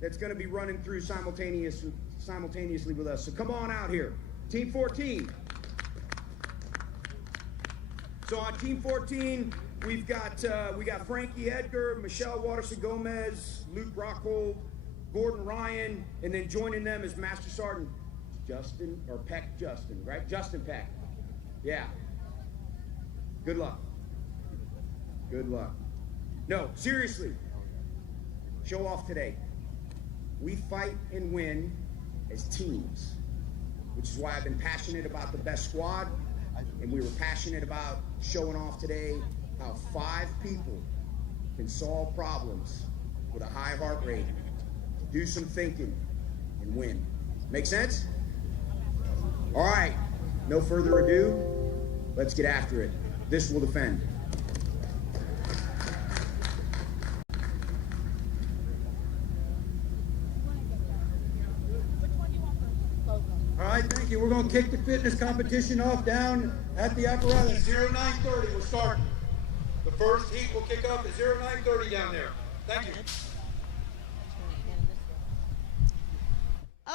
that's going to be running through simultaneously with us. So come on out here. Team 14. So on Team 14, we got Frankie Edgar, Michelle Watterson-Gomez, Luke Rockhold, Gordon Ryan, and then joining them is Master Sergeant Justin Peck, right? Justin Peck. Yeah. Good luck. Good luck. No, seriously. Show off today. We fight and win as teams, which is why I've been passionate about the best squad, and we were passionate about showing off today how 5 people can solve problems with a high heart rate, do some thinking, and win. Make sense? All right, no further ado, let's get after it. This will defend. All right, thank you. We're going to kick the fitness competition off down at the apparatus. 0930, we'll start. The first heat will kick off at 0930 down there. Thank you.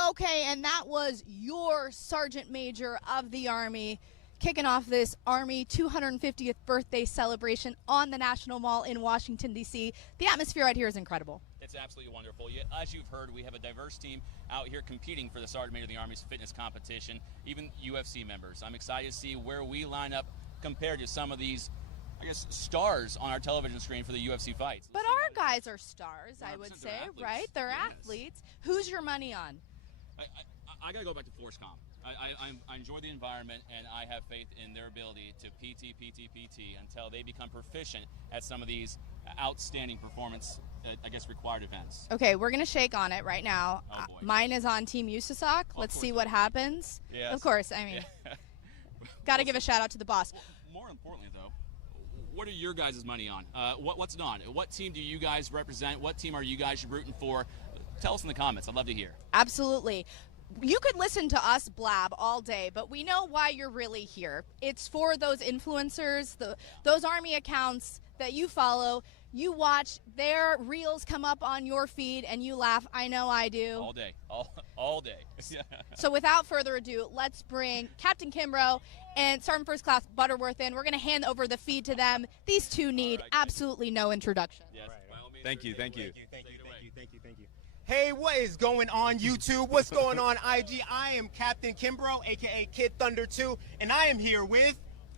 Okay, and that was your Sergeant Major of the Army kicking off this Army 250th birthday celebration on the National Mall in Washington, D.C. The atmosphere out here is incredible. It's absolutely wonderful. As you've heard, we have a diverse team out here competing for the Sergeant Major of the Army's fitness competition, even UFC members. I'm excited to see where we line up compared to some of these, I guess, stars on our television screen for the UFC fights. But our guys are stars, I would say, right? They're yes. athletes. Who's your money on? I got to go back to ForceCom. I enjoy the environment, and I have faith in their ability to PT until they become proficient at some of these outstanding performance, I guess, required events. Okay, we're going to shake on it right now. Oh, boy. Mine is on Team USASOC. Let's see what happens. Yes. Of course, I mean, got to give a shout out to the boss. Well, more importantly, though, what are your guys' money on? What's it on? What team do you guys represent? What team are you guys rooting for? Tell us in the comments. I'd love to hear. Absolutely. You could listen to us blab all day, but we know why you're really here. It's for those influencers, those Army accounts that you follow. You watch their reels come up on your feed and you laugh. I know I do. All day. All day. So without further ado, let's bring Captain Kimbrough and Sergeant First Class Butterworth in. We're going to hand over the feed to them. These two need absolutely no introduction. Yes, by all means. Thank you. Thank you. Hey, what is going on, YouTube? What's going on, IG? I am Captain Kimbrough, a.k.a. Kid Thunder 2, and I am here with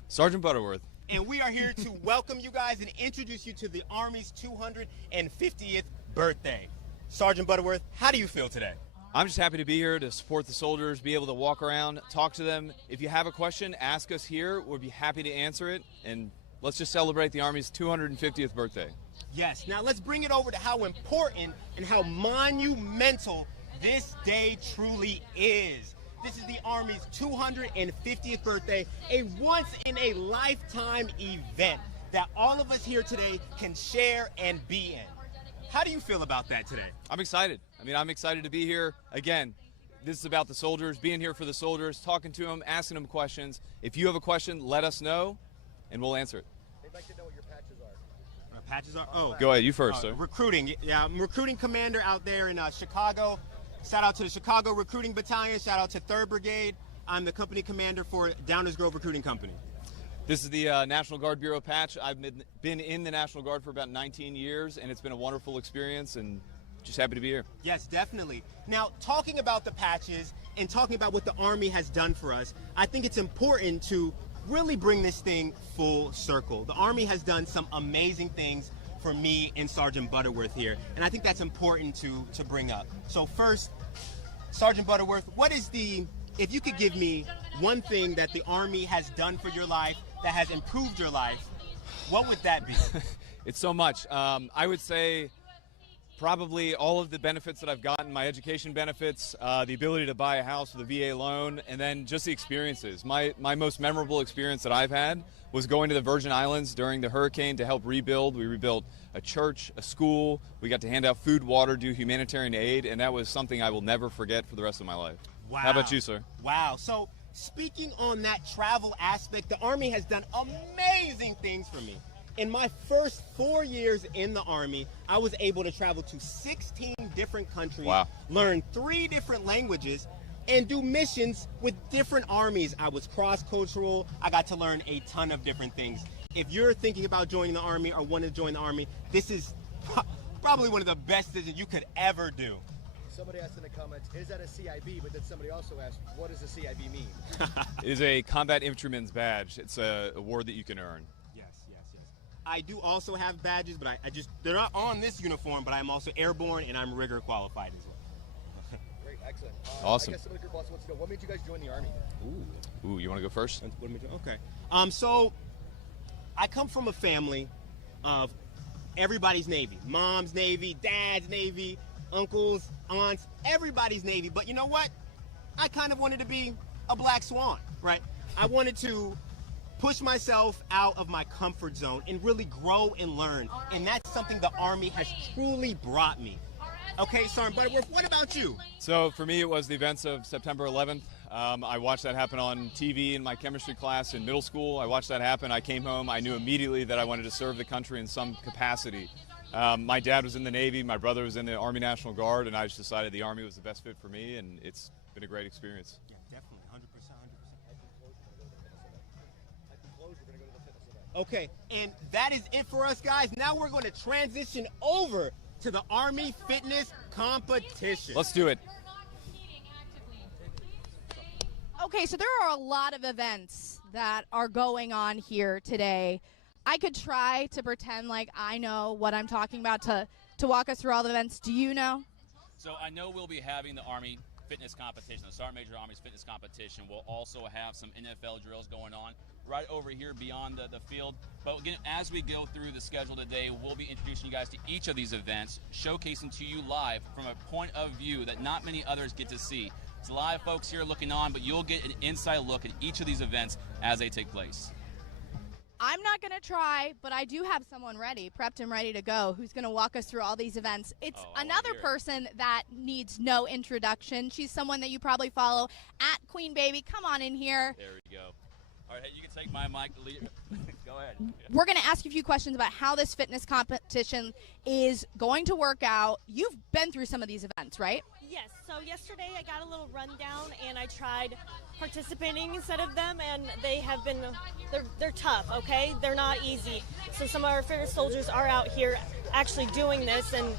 Sergeant Butterworth. And we are here to welcome you guys and introduce you to the Army's 250th birthday. Sergeant Butterworth, how do you feel today? I'm just happy to be here to support the soldiers, be able to walk around, talk to them. If you have a question, ask us here. We'll be happy to answer it. And let's just celebrate the Army's 250th birthday. Yes, now let's bring it over to how important and how monumental this day truly is. This is the Army's 250th birthday, a once-in-a-lifetime event that all of us here today can share and be in. How do you feel about that today? I'm excited. I'm excited to be here. Again, this is about the soldiers, being here for the soldiers, talking to them, asking them questions. If you have a question, let us know, and we'll answer it. They'd like to know what your patches are. Patches are? Oh. Go ahead, you first, sir. Recruiting. Yeah, I'm recruiting commander out there in Chicago. Shout out to the Chicago Recruiting Battalion. Shout out to 3rd Brigade. I'm the company commander for Downers Grove Recruiting Company. This is the National Guard Bureau patch. I've been in the National Guard for about 19 years, and it's been a wonderful experience, and just happy to be here. Yes, definitely. Now, talking about the patches and talking about what the Army has done for us, I think it's important to really bring this thing full circle. The Army has done some amazing things for me and Sergeant Butterworth here, and I think that's important to bring up. So first, Sergeant Butterworth, if you could give me one thing that the Army has done for your life that has improved your life, what would that be? It's so much. I would say probably all of the benefits that I've gotten, my education benefits, the ability to buy a house with a VA loan, and then just the experiences. My most memorable experience that I've had was going to the Virgin Islands during the hurricane to help rebuild. We rebuilt a church, a school. We got to hand out food, water, do humanitarian aid, and that was something I will never forget for the rest of my life. Wow. How about you, sir? Wow. So speaking on that travel aspect, the Army has done amazing things for me. In my first 4 years in the Army, I was able to travel to 16 different countries, Wow. learn 3 different languages, and do missions with different armies. I was cross-cultural. I got to learn a ton of different things. If you're thinking about joining the Army or want to join the Army, this is probably one of the best decisions you could ever do. Somebody asked in the comments, is that a CIB? But then somebody also asked, what does a CIB mean? It is a combat infantryman's badge. It's a award that you can earn. Yes. I do also have badges, but they're not on this uniform, but I'm also airborne and I'm rigor qualified as well. Great, excellent. Awesome. I guess some of the group also wants to know, what made you guys join the Army? Ooh, you want to go first? Okay. So I come from a family of everybody's Navy. Mom's Navy, Dad's Navy, uncles, aunts, everybody's Navy. But you know what? I kind of wanted to be a black swan, right? I wanted to push myself out of my comfort zone and really grow and learn. And that's something the Army has truly brought me. Okay, Sergeant Butterworth, what about you? So for me, it was the events of September 11th. I watched that happen on TV in my chemistry class in middle school. I watched that happen. I came home. I knew immediately that I wanted to serve the country in some capacity. My dad was in the Navy. My brother was in the Army National Guard, and I just decided the Army was the best fit for me, and it's been a great experience. Yeah, definitely, 100%. Okay, and that is it for us, guys. Now we're going to transition over to the Army Fitness Competition. Let's do it. Okay, so there are a lot of events that are going on here today. I could try to pretend like I know what I'm talking about to walk us through all the events. Do you know? So I know we'll be having the Army Fitness Competition, the Sergeant Major Army's Fitness Competition. We'll also have some NFL drills going on right over here beyond the field. But again, as we go through the schedule today, we'll be introducing you guys to each of these events, showcasing to you live from a point of view that not many others get to see. It's a lot of folks here looking on, but you'll get an inside look at each of these events as they take place. I'm not going to try, but I do have someone ready, prepped and ready to go, who's going to walk us through all these events. It's another person that needs no introduction. She's someone that you probably follow at Queen Baby. Come on in here. There we go. All right, hey, you can take my mic. Go ahead. We're going to ask you a few questions about how this fitness competition is going to work out. You've been through some of these events, right? Yes, so yesterday I got a little rundown and I tried participating instead of them, and they have been, they're tough, okay? They're not easy. So some of our fittest soldiers are out here actually doing this, and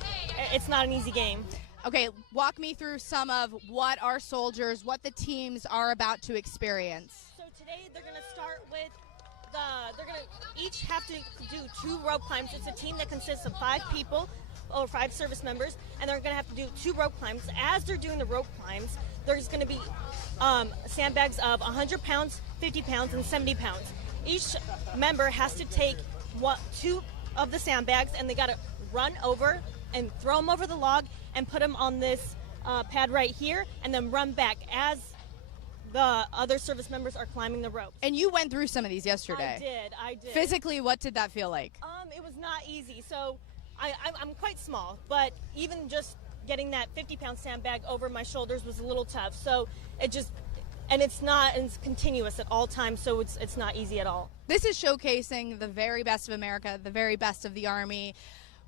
it's not an easy game. Okay, walk me through some of what our soldiers, what the teams are about to experience. So today they're going to start with they're going to each have to do 2 rope climbs. It's a team that consists of 5 people, or 5 service members, and they're going to have to do 2 rope climbs. As they're doing the rope climbs, there's going to be sandbags of 100 pounds, 50 pounds, and 70 pounds. Each member has to take 2 of the sandbags, and they got to run over and throw them over the log and put them on this pad right here, and then run back as the other service members are climbing the ropes. And you went through some of these yesterday. I did. Physically, what did that feel like? It was not easy. So I'm quite small, but even just getting that 50-pound sandbag over my shoulders was a little tough. So it's continuous at all times, so it's not easy at all. This is showcasing the very best of America, the very best of the Army.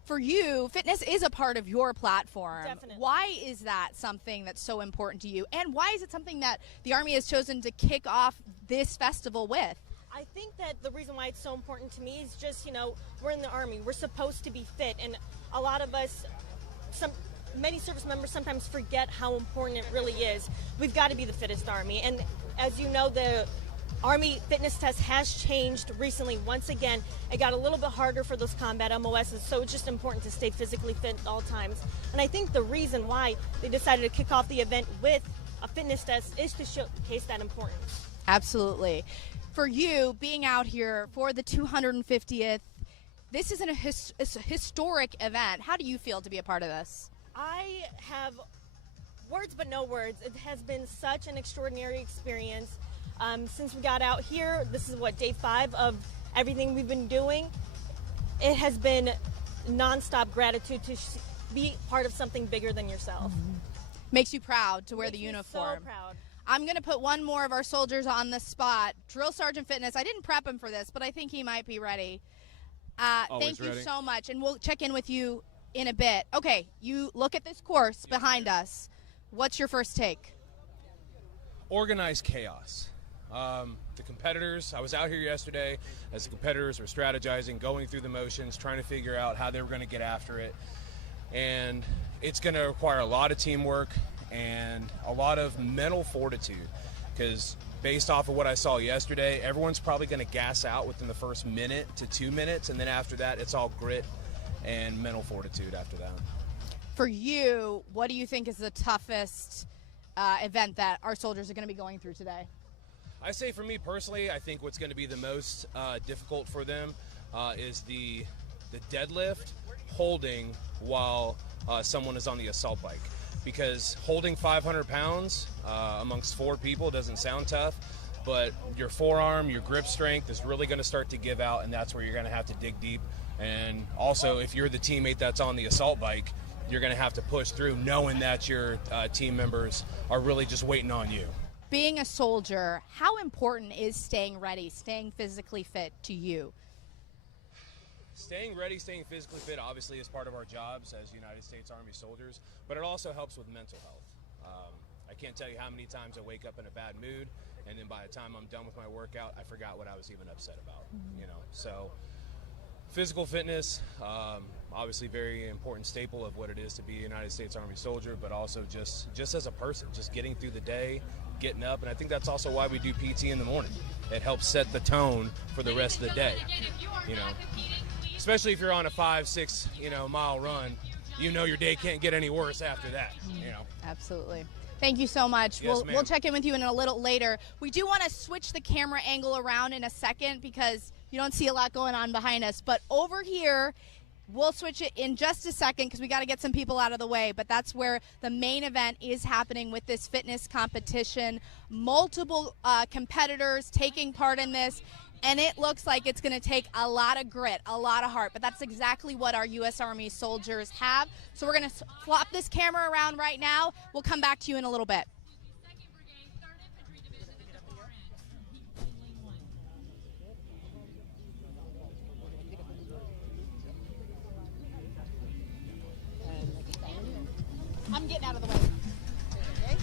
For you, fitness is a part of your platform. Definitely. Why is that something that's so important to you? And why is it something that the Army has chosen to kick off this festival with? I think that the reason why it's so important to me is just, we're in the Army. We're supposed to be fit. And a lot of us, many service members sometimes forget how important it really is. We've got to be the fittest Army. And as you know, the Army fitness test has changed recently. Once again, it got a little bit harder for those combat MOSs, so it's just important to stay physically fit at all times. And I think the reason why they decided to kick off the event with a fitness test is to showcase that importance. Absolutely. For you, being out here for the 250th, this is it's a historic event. How do you feel to be a part of this? I have words but no words. It has been such an extraordinary experience. Since we got out here, this is day 5 of everything we've been doing. It has been nonstop gratitude to be part of something bigger than yourself. Mm-hmm. Makes you proud to wear the uniform. So proud. I'm going to put one more of our soldiers on the spot. Drill Sergeant Fitness. I didn't prep him for this, but I think he might be ready. Thank you so much, and we'll check in with you in a bit. Okay, you look at this course behind us. What's your first take? Organized chaos. The competitors, I was out here yesterday as the competitors were strategizing, going through the motions, trying to figure out how they were going to get after it. And it's going to require a lot of teamwork and a lot of mental fortitude, because based off of what I saw yesterday, everyone's probably going to gas out within the first minute to 2 minutes, and then after that, it's all grit and mental fortitude after that. For you, what do you think is the toughest event that our soldiers are going to be going through today? I say for me personally, I think what's going to be the most difficult for them is the deadlift holding while someone is on the assault bike. Because holding 500 pounds amongst 4 people doesn't sound tough, but your forearm, your grip strength is really going to start to give out, and that's where you're going to have to dig deep. And also, if you're the teammate that's on the assault bike, you're going to have to push through knowing that your team members are really just waiting on you. Being a soldier, how important is staying ready, staying physically fit to you? Staying ready, staying physically fit obviously is part of our jobs as United States Army soldiers, but it also helps with mental health. I can't tell you how many times I wake up in a bad mood, and then by the time I'm done with my workout, I forgot what I was even upset about. You know, so physical fitness, obviously very important staple of what it is to be a United States Army soldier, but also just as a person, just getting through the day, getting up, and I think that's also why we do PT in the morning. It helps set the tone for the rest of the day. You know, especially if you're on a 5-6 mile run, your day can't get any worse after that. Absolutely. Thank you so much. Yes, we'll check in with you in a little later. We do want to switch the camera angle around in a second because you don't see a lot going on behind us. But over here, we'll switch it in just a second because we got to get some people out of the way. But that's where the main event is happening with this fitness competition. Multiple competitors taking part in this. And it looks like it's going to take a lot of grit, a lot of heart. But that's exactly what our U.S. Army soldiers have. So we're going to flop this camera around right now. We'll come back to you in a little bit. I'm getting out of the way. Okay.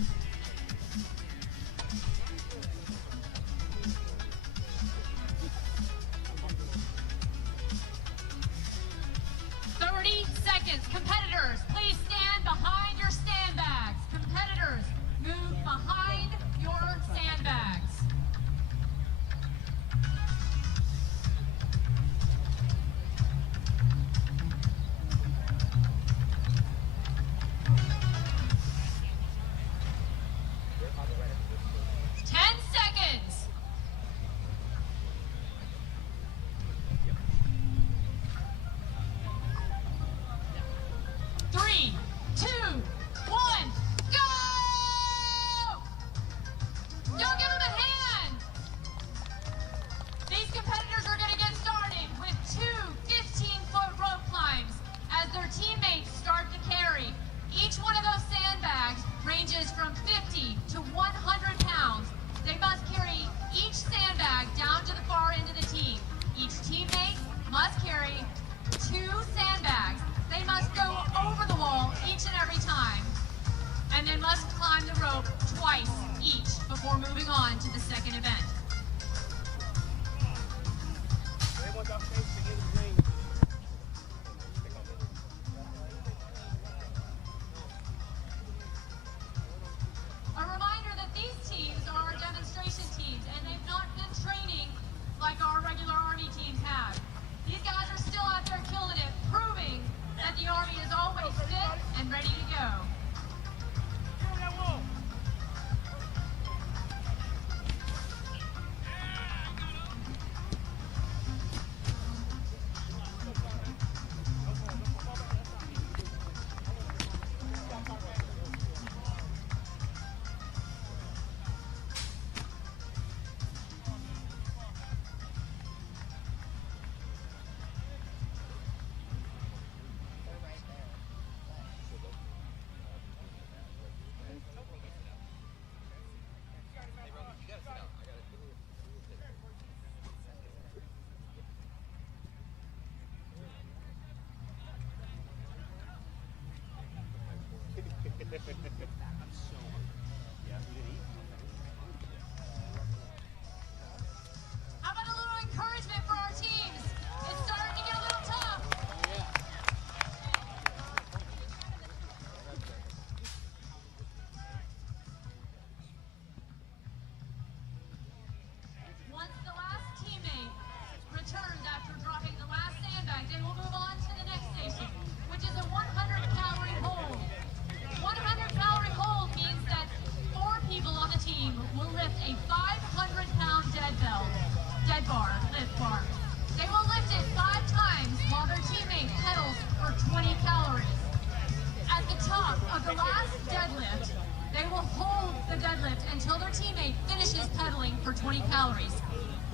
30 seconds. Competitors, please stand behind your sandbags. Competitors, move behind your sandbags. How about a little encouragement for our teams? It's starting to get a little tough. Once the last teammate returns after dropping the last sandbag, they will move on to the next station, which is a 100-calorie hold. 100-calorie hold means that 4 people on the team will lift a 500-pound lift bar. They will lift it 5 times while their teammate pedals for 20 calories. At the top of the last deadlift, they will hold the deadlift until their teammate finishes pedaling for 20 calories.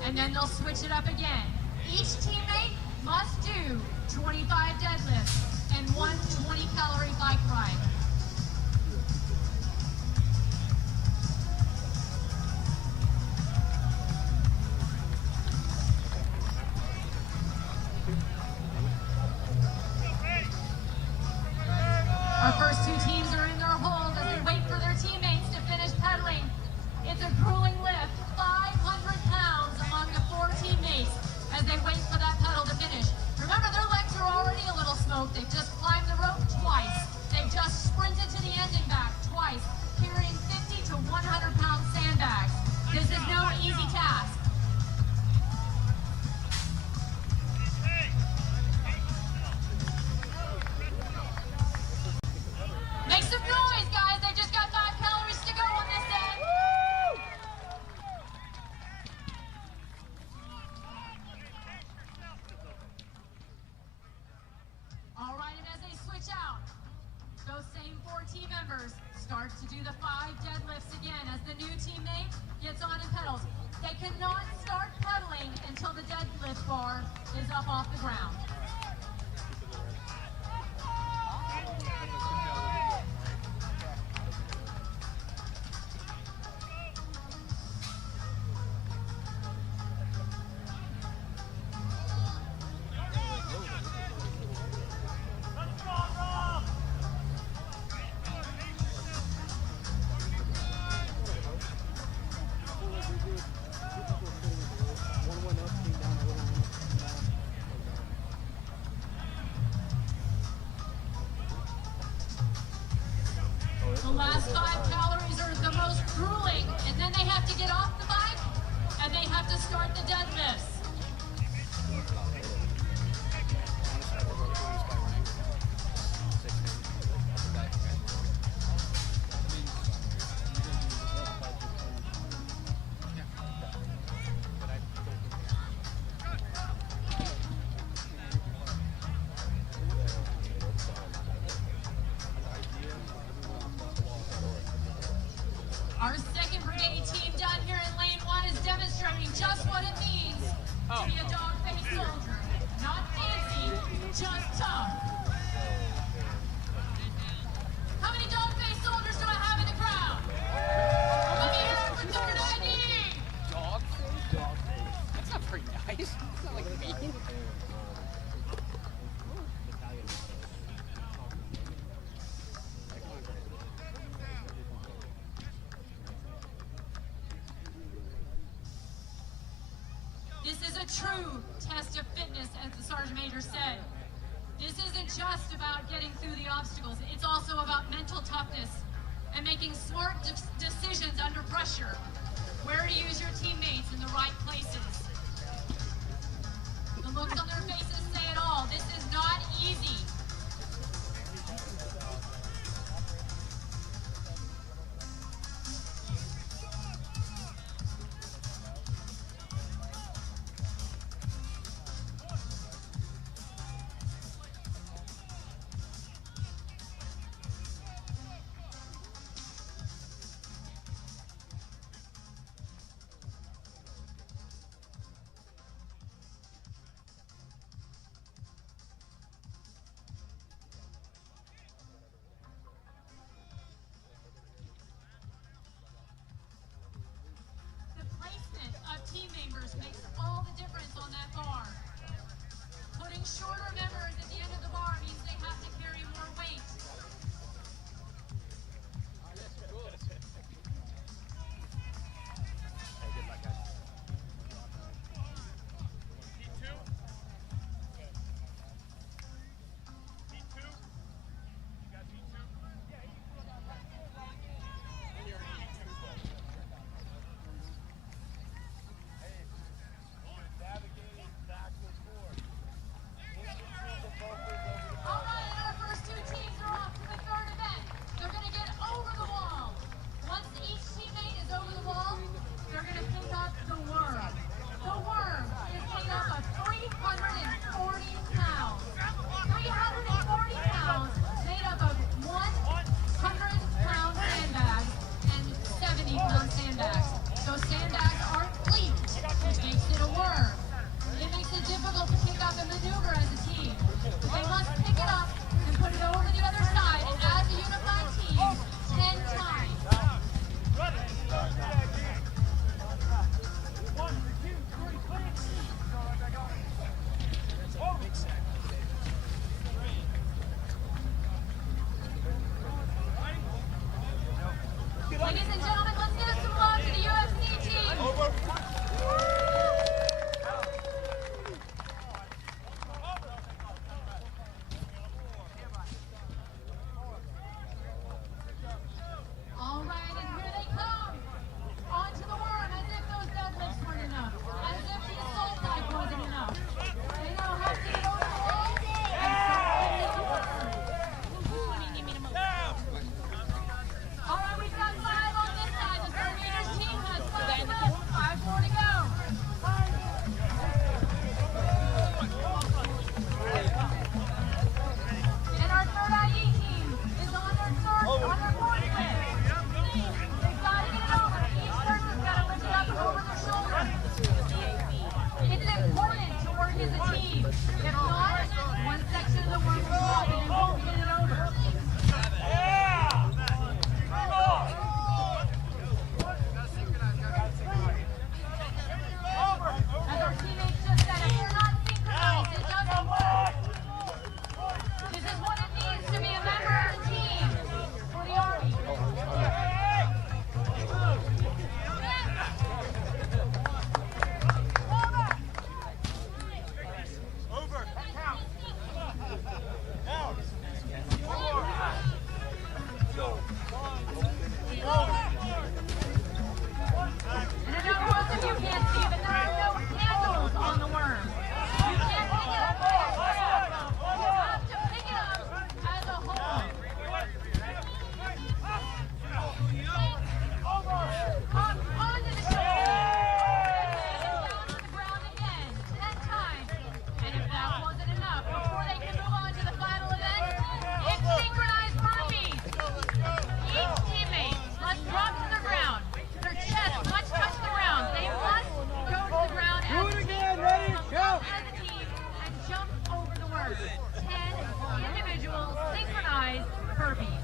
And then they'll switch it up again. Each teammate must do 25 deadlifts and 1 20-calorie bike ride. Our first 2 teams are in their hold as they wait for their teammates to finish pedaling. It's a grueling lift, 500 pounds among the 4 teammates as they wait for that pedal to finish. Remember, their legs are already a little smoked. They've just climbed the rope twice. They've just sprinted to the end and back twice, carrying 50 to 100-pound sandbags. This is no easy task. Make some noise, guys. They just got 5 calories to go on this end. All right, and as they switch out, those same 4 team members start to do the 5 deadlifts again as the new teammate gets on and pedals. They cannot start pedaling until the deadlift bar is up off the ground. The last 5 calories are the most grueling, and then they have to get off the bike, and they have to start the deadlifts. Our 2nd Brigade team down here in Lane 1 is demonstrating just what it means to be a dog-faced soldier. Not fancy, just tough. How many dog-faced soldiers do I have in the crowd? Let me hear it for 3rd ID. Dog-faced? Dog-faced. That's not very nice. It's not like me. This is a true test of fitness, as the Sergeant Major said. This isn't just about getting through the obstacles. It's also about mental toughness and making smart decisions under pressure. Where to use your teammates in the right places. The looks on their faces say it all. This is not easy. Ladies and gentlemen, let's give some love to the UFC team. All right, and here they come. Onto the worm, as if those deadlifts weren't enough. As if the assault bike wasn't enough. They now have to get over the wall and start the worm. Which one do you need me to move? All right, we've got 5 on this side. The Terminators team has 5 left. 5 more to go. And our third IE team is on their fourth lift. They've got to get it over. Each person's got to lift it up over their shoulder. It's important to work as a team. If not, one section of the work will drop and they won't get it over. As our teammates just said, if you're not synchronized, it doesn't work. This is what it means to be a member of the team for the Army. And I know most of you can't see, but there are no handles on the worm. You can't pick it up by yourself. You have to pick it up as a whole. Up onto the shoulder. Down on the ground again, 10 times. And if that wasn't enough, before they can move on to the final event, it's synchronized burpees. Each teammate must drop to the ground. Their chest must touch the ground. They must go to the ground as a team, and jump over the worm. 10 individual synchronized burpees.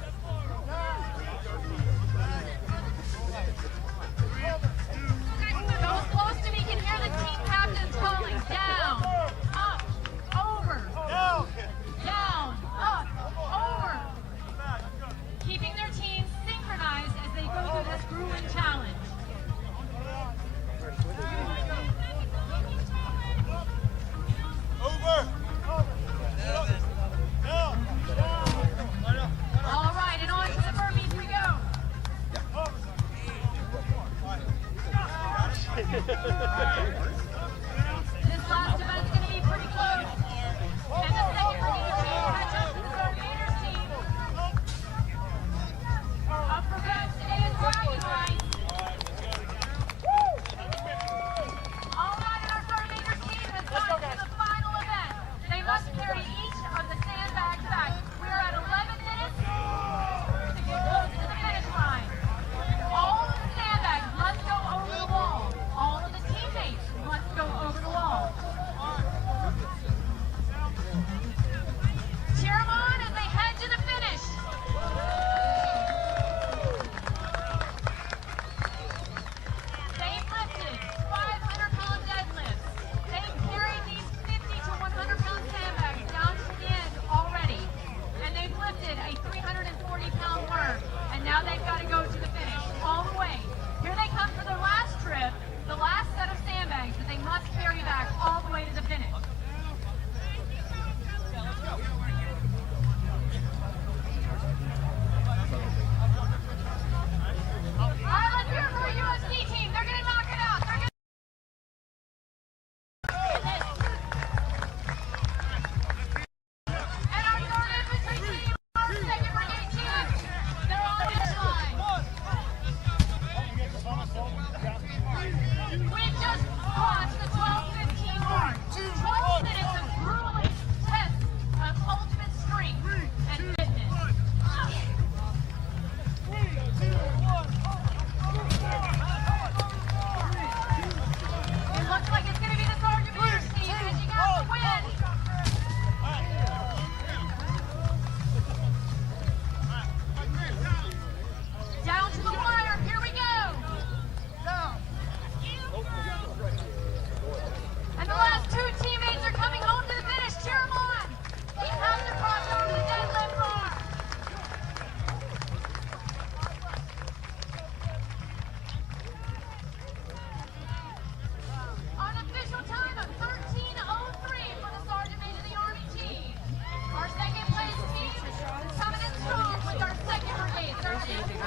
Those close to me can hear the team captains calling down, up, over, down, up, over. Keeping their teams synchronized as they go through this grueling challenge. All right, and on to the burpees we go. This last event's going to be pretty close. And the second we're going to catch up to the Terminators team. Up for grabs today is bragging rights. All right, and our Terminators team has gotten to the final event. They must carry each of the sandbags back. We are at 11 minutes to get close to the finish line. All of the sandbags must go over the wall. All of the teammates must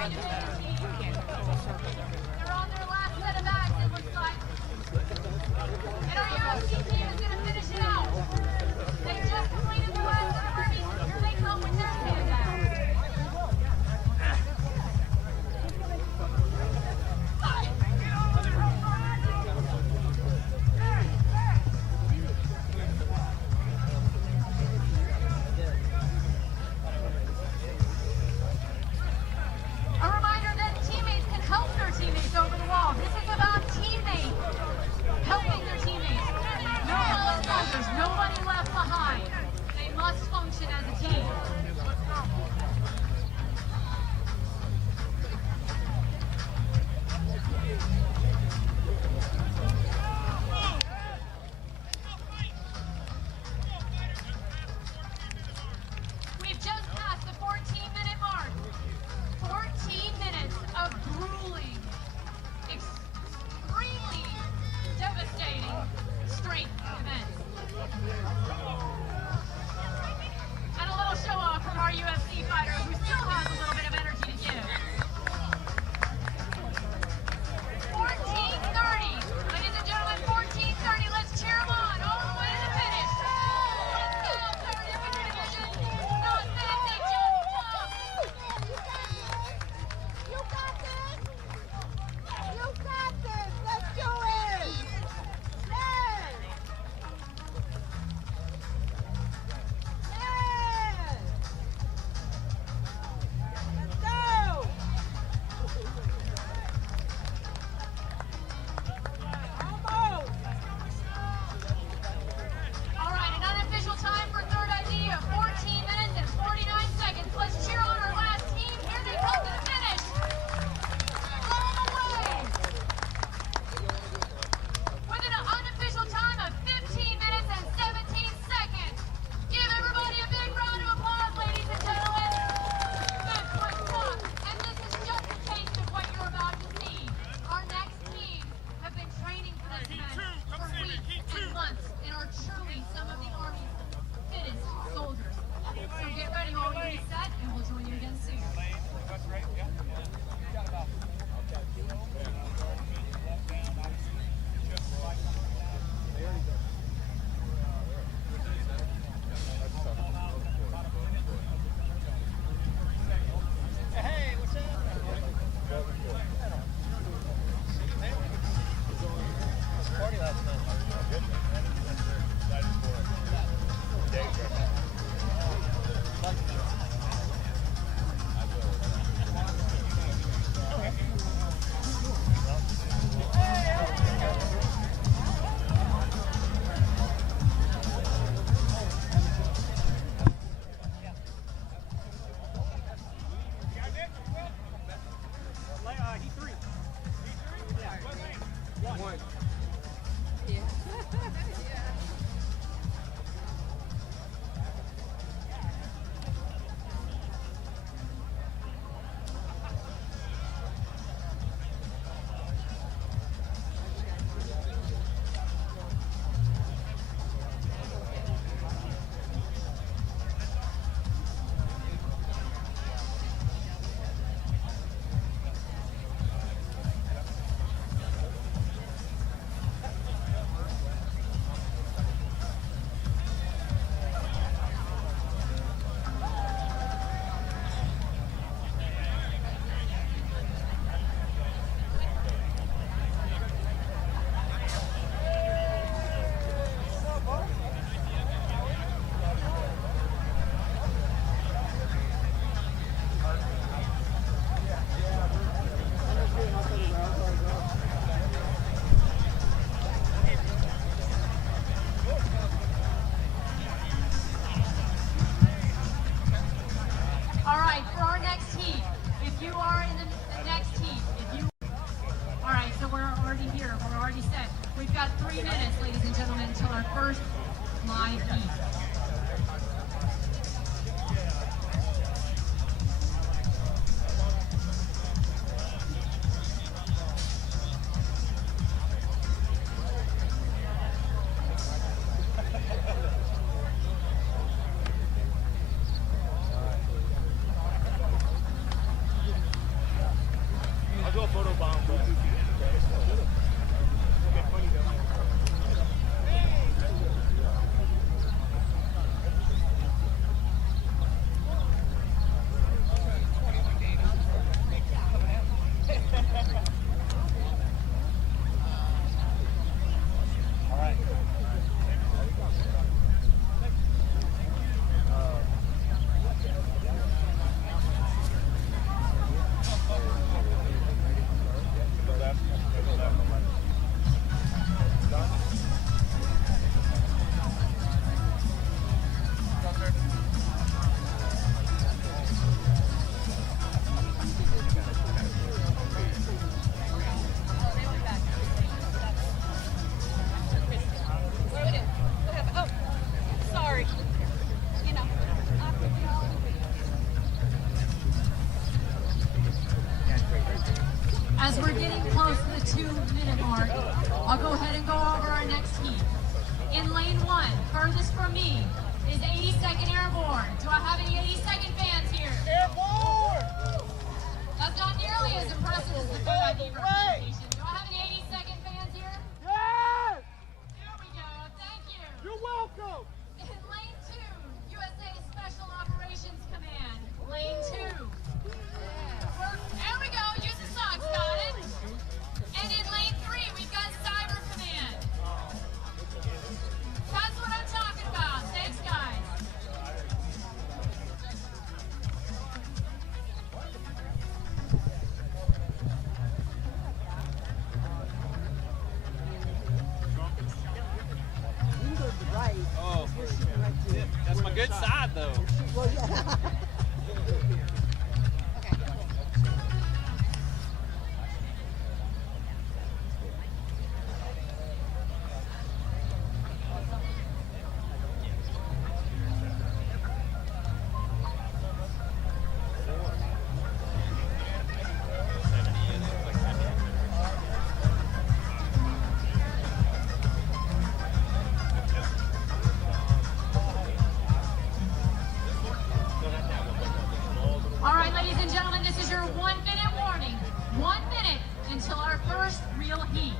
They're on their last set of bags, it looks like. And our UFC team is going to finish it out. They just completed the last set of Armies. Here they come with their sandbags. A reminder that teammates can help their teammates over the wall. This is about teammates helping their teammates. No outsiders, nobody left behind. They must function as a team. We've just passed the 14-minute mark. 14 minutes of grueling, extremely devastating strength events. And a little show off from our UFC fighter who still has a little bit of energy to give. 14:30. Ladies and gentlemen, 14:30. Let's cheer them on all the way to the finish. Let's go, 3rd Infantry Division. Not bad, they just stopped. You got this! You got this! Let's do it! Yes! Yes! Let's go! Almost! All right, an unofficial time for 3rd ID of 14 minutes and 49 seconds. Let's cheer on our last team. Here they come to the finish. All the way. With an unofficial time of 15 minutes and 17 seconds. Give everybody a big round of applause, ladies and gentlemen. This was tough, and this is just a taste of what you're about to see. Our next team have been training for this event for weeks and months and are truly some of the Army's fittest soldiers. So get ready while we reset, and we'll join you again soon. We've got 3 minutes, ladies and gentlemen, until our first live heat. As we're getting close to the 2-minute mark, I'll go ahead and go over our next heat. In lane 1, furthest from me, is 82nd Airborne. Do I have any 82nd fans here? Airborne! That's not nearly as impressive as the good ID representation. Do I have any 82nd fans here? Yes! There we go. Thank you. You're welcome. In lane 2, USA Special Operations Command. Lane 2. There we go. Use the socks. Got it. And in lane 3, we've got Cyber Command. That's what I'm talking about. Thanks, guys. Oh, that's my good side, though. All right, ladies and gentlemen, this is your 1-minute warning. 1 minute until our first real heat.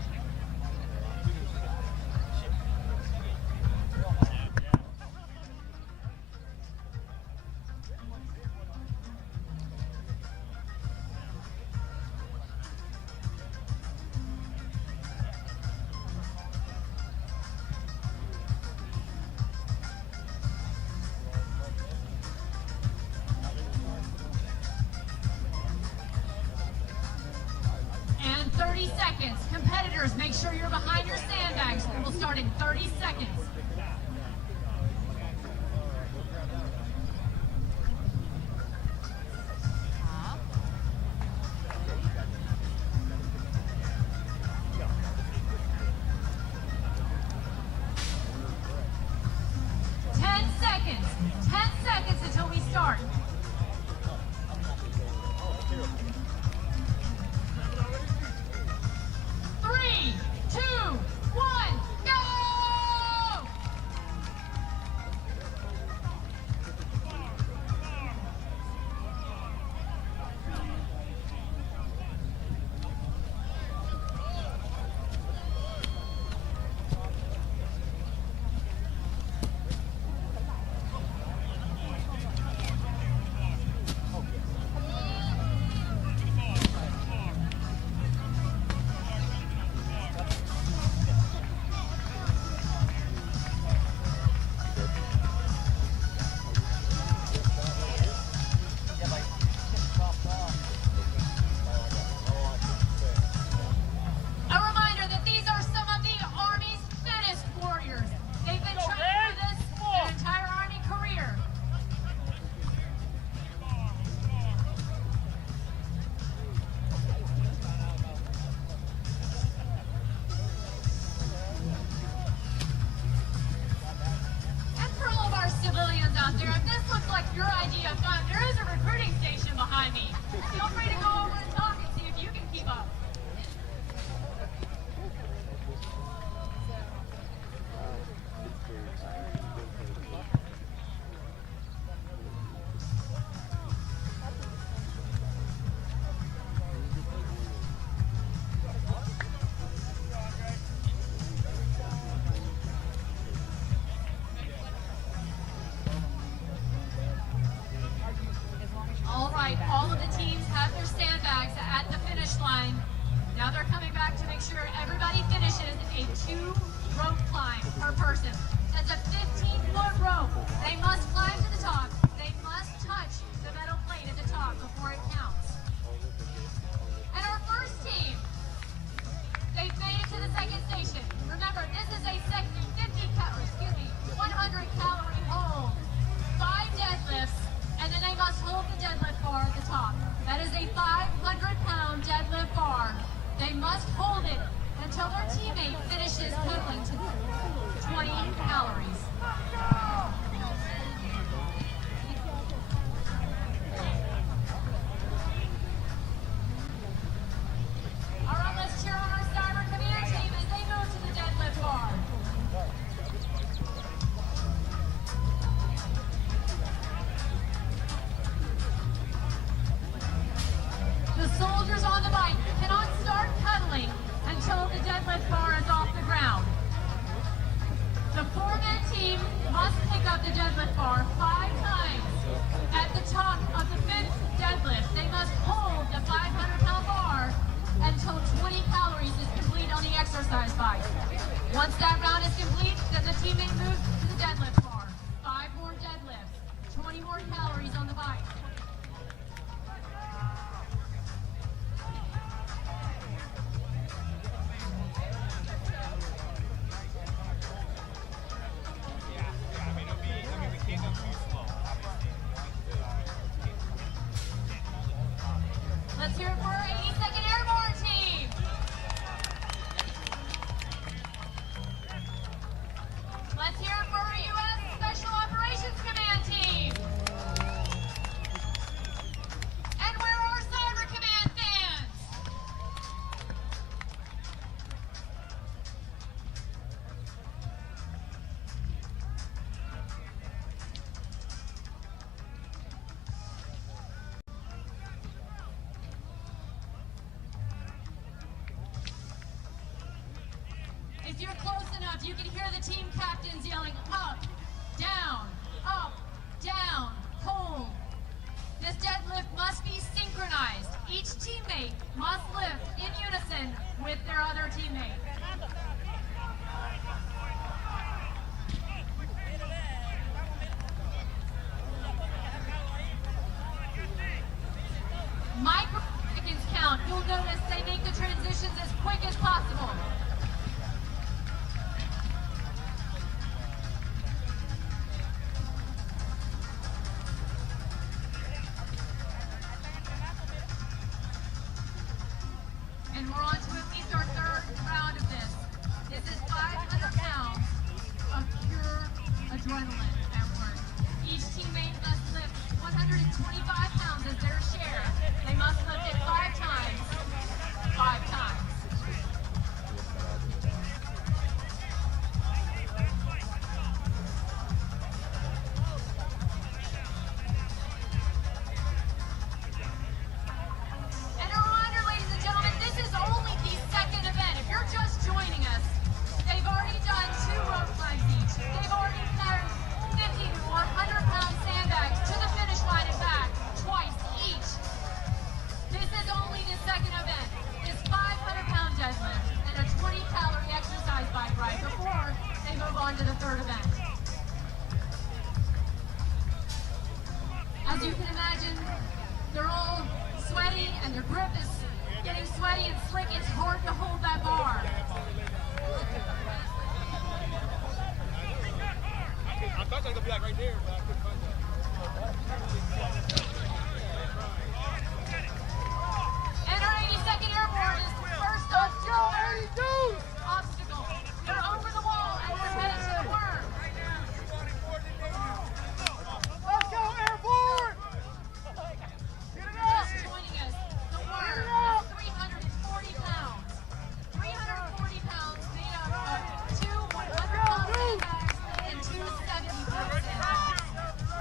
And 30 seconds. Competitors, make sure you're behind your sandbags. We'll start in 30 seconds. Until we start. 3, 2, 1, go! A reminder that these are some of the Army's fittest warriors. They've been training for this their entire Army career. And for all of our civilians out there, if this looks like your idea of fun, there is a recruiting station behind me. Feel free to go over and talk and see if you can keep up. All right, all of the teams have their sandbags at the finish line. Now they're coming back to make sure everybody finishes a 2-rope climb per person. That's a 15-foot rope. They must climb to the top. They must touch the metal plate at the top before it counts. And our first team, they've made it to the second station. Remember, this is a 100-calorie hold, 5 deadlifts, and then they must hold the deadlift bar at the top. That is a 500-pound deadlift bar. They must hold it until their teammate finishes pedaling to 20 calories. until the deadlift bar is off the ground. The four-man team must pick up the deadlift bar 5 times. At the top of the 5th deadlift, they must hold the 500-pound bar until 20 calories is complete on the exercise bike. Once that round is complete, then the teammate moves to the deadlift bar. 5 more deadlifts, 20 more calories on the bike. Let's hear it for our 82nd Airborne team. Let's hear it for our U.S. Special Operations Command team. And where are our Cyber Command fans? If you're close enough, you can hear the team captains yelling up, down, hold. This deadlift must be synchronized. Each teammate must lift in unison with their other teammate. Microseconds count. You'll notice they make the transitions as quick as possible. And we're on to at least our 3rd round of this. This is 500 pounds of pure adrenaline at work. Each teammate must lift 125 pounds as their share. They must lift it 5 times. 5 times. And a reminder, ladies and gentlemen, this is only the 2nd event. If you're just joining us, they've already done 2 rope climbs each. They've already carried 50 or 100-pound sandbags to the finish line and back twice each. This is only the 2nd event. This 500-pound deadlift and a 20-calorie exercise bike ride before they move on to the 3rd event. As you can imagine, they're all sweaty and their grip is getting sweaty and slick. It's hard to hold that bar. I thought it was going to be like right there, but I couldn't find that. And our 82nd Airborne is first up to the 3rd obstacle. They're over the wall and they're headed to the worm. Let's go, Airborne! Get it up! Just joining us, the worm is 340 pounds. 340 pounds made up of 2 100-pound sandbags and 2 70-pound sandbags.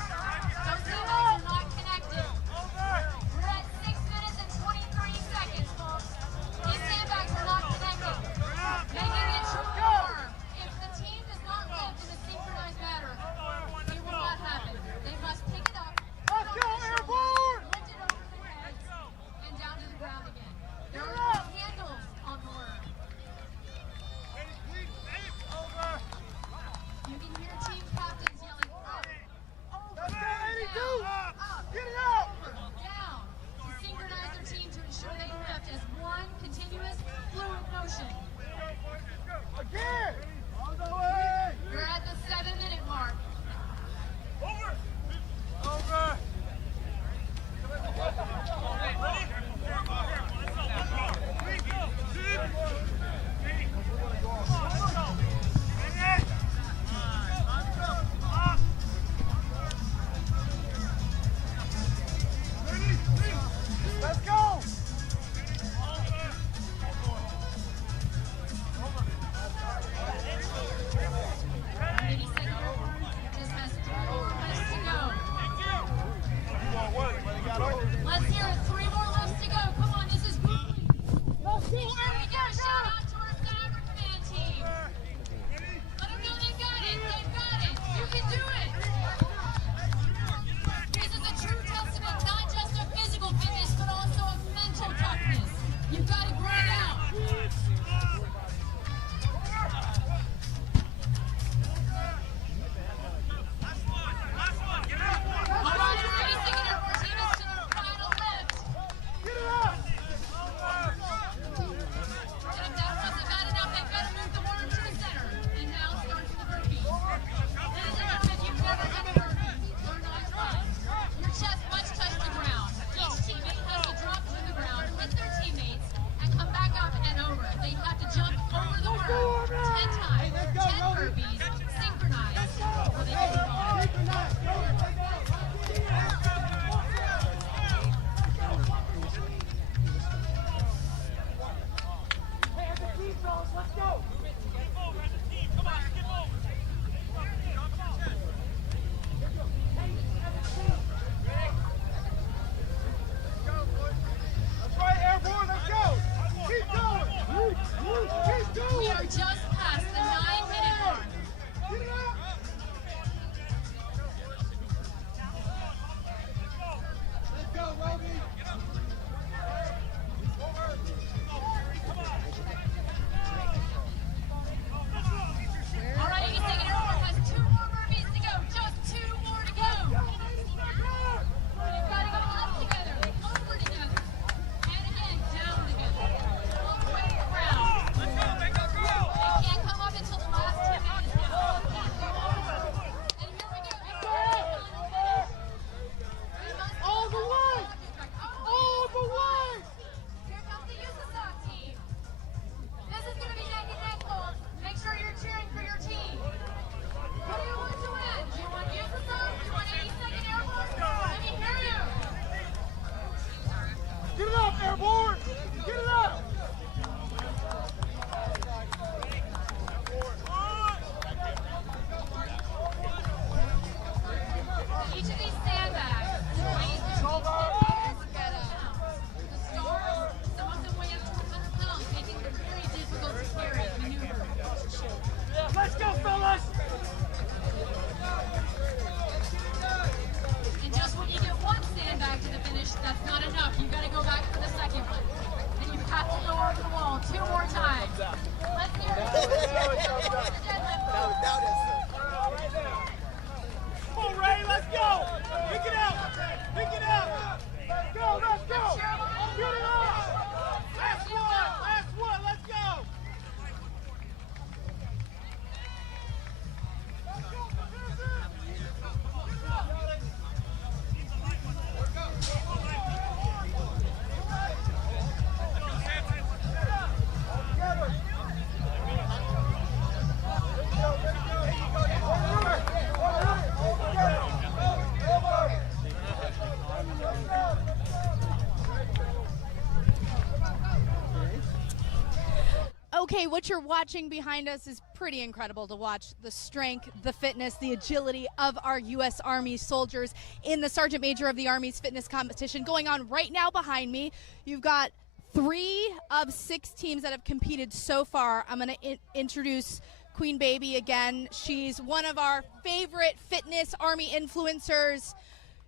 Okay, what you're watching behind us is pretty incredible to watch. The strength, the fitness, the agility of our U.S. Army soldiers in the Sergeant Major of the Army's fitness competition going on right now behind me. You've got 3 of 6 teams that have competed so far. I'm going to introduce Queen Baby again. She's one of our favorite fitness Army influencers.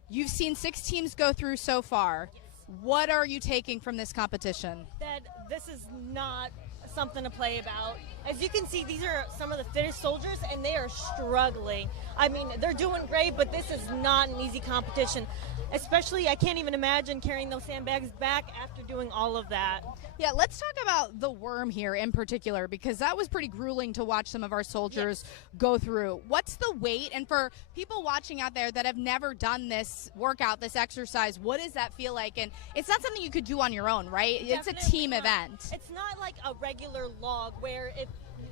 You've seen 6 teams go through so far. What are you taking from this competition? That this is not something to play about. As you can see, these are some of the fittest soldiers, and they are struggling. I mean, they're doing great, but this is not an easy competition. Especially, I can't even imagine carrying those sandbags back after doing all of that. Yeah, let's talk about the worm here in particular, because that was pretty grueling to watch some of our soldiers go through. What's the weight? And for people watching out there that have never done this workout, this exercise, what does that feel like? And it's not something you could do on your own, right? It's a team event. It's not like a regular log where if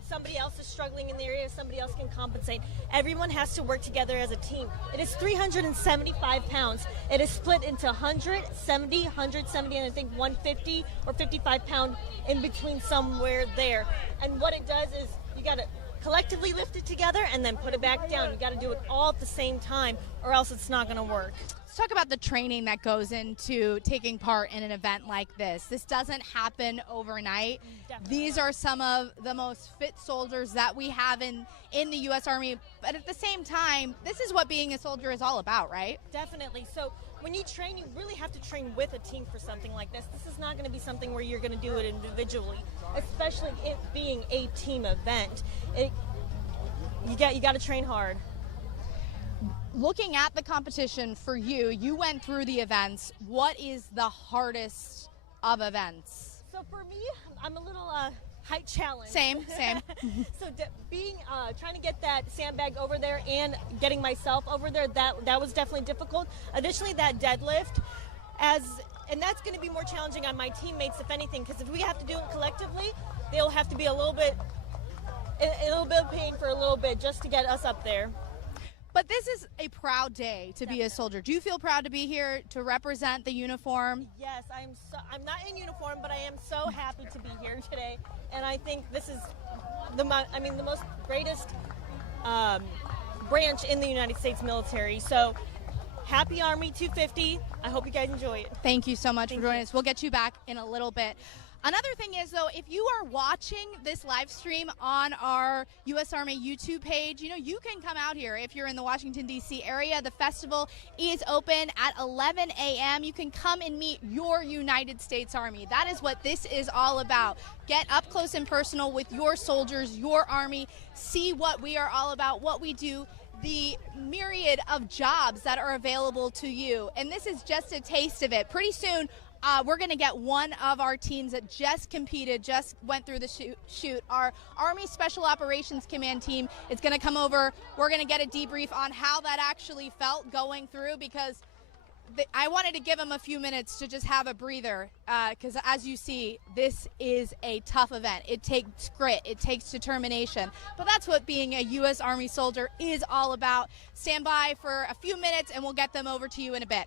somebody else is struggling in the area, somebody else can compensate. Everyone has to work together as a team. It is 375 pounds. It is split into 170, and I think 150 or 55 pound in between somewhere there. And what it does is you got to collectively lift it together and then put it back down. You got to do it all at the same time, or else it's not going to work. Let's talk about the training that goes into taking part in an event like this. This doesn't happen overnight. Definitely. These are some of the most fit soldiers that we have in the U.S. Army. But at the same time, this is what being a soldier is all about, right? Definitely. So when you train, you really have to train with a team for something like this. This is not going to be something where you're going to do it individually, especially it being a team event. You got to train hard. Looking at the competition for you, you went through the events. What is the hardest of events? So for me, I'm a little height challenged. Same. So trying to get that sandbag over there and getting myself over there, that was definitely difficult. Additionally, that deadlift, and that's going to be more challenging on my teammates, if anything, because if we have to do it collectively, they'll have to be a little bit of pain for a little bit just to get us up there. But this is a proud day to be a soldier. Do you feel proud to be here to represent the uniform? Yes, I'm not in uniform, but I am so happy to be here today. And I think this is the most greatest branch in the United States military. So happy Army 250. I hope you guys enjoy it. Thank you so much for joining us. We'll get you back in a little bit. Another thing is, though, if you are watching this live stream on our U.S. Army YouTube page, you can come out here. If you're in the Washington, D.C. area, the festival is open at 11 a.m. You can come and meet your United States Army. That is what this is all about. Get up close and personal with your soldiers, your Army. See what we are all about, what we do, the myriad of jobs that are available to you. And this is just a taste of it. Pretty soon, we're going to get one of our teams that just went through the shoot. Our Army Special Operations Command team is going to come over. We're going to get a debrief on how that actually felt going through, because I wanted to give them a few minutes to just have a breather, because as you see, this is a tough event. It takes grit. It takes determination. But that's what being a U.S. Army soldier is all about. Stand by for a few minutes, and we'll get them over to you in a bit.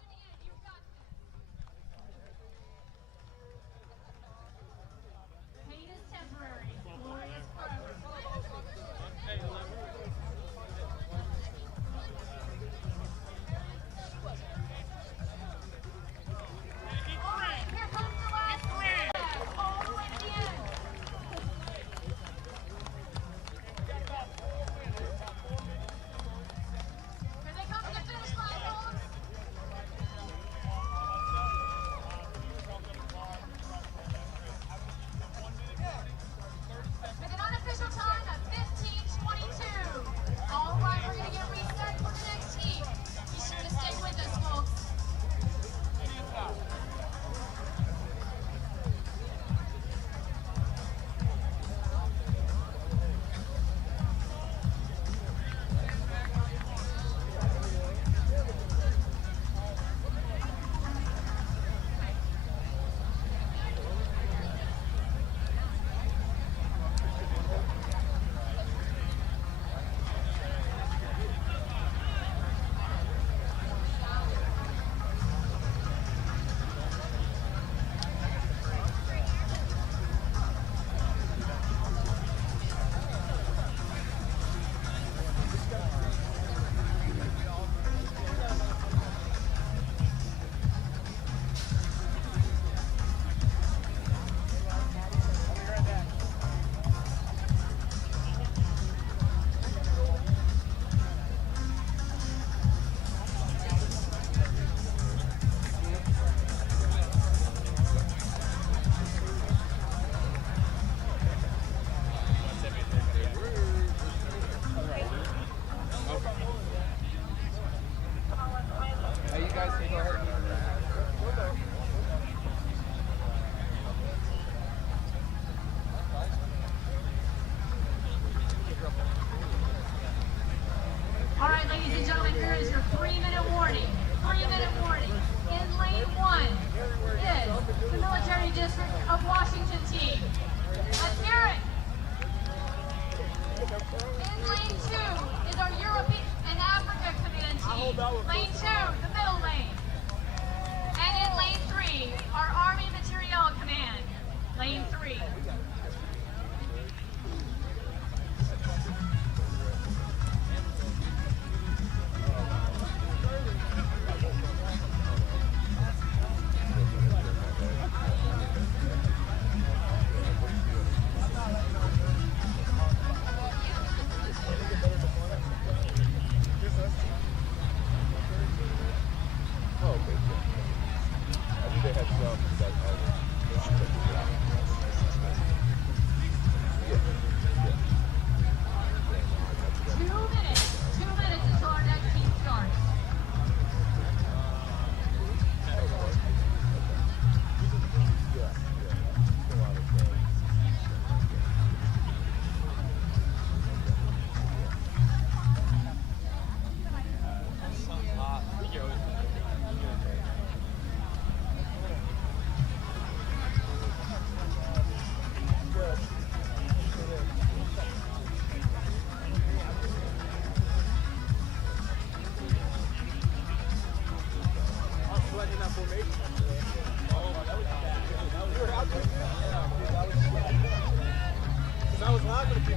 All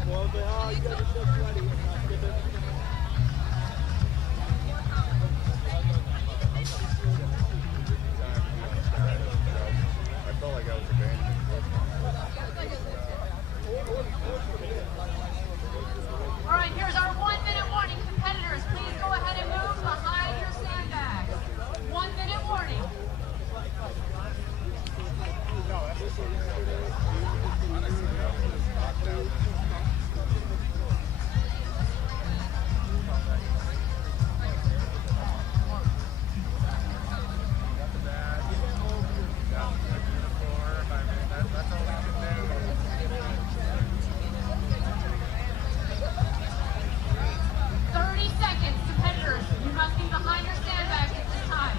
right, here's our 1 minute warning. Competitors, please go ahead and move behind your sandbags. 1 minute warning. Competitors, you must be behind your sandbags at this time.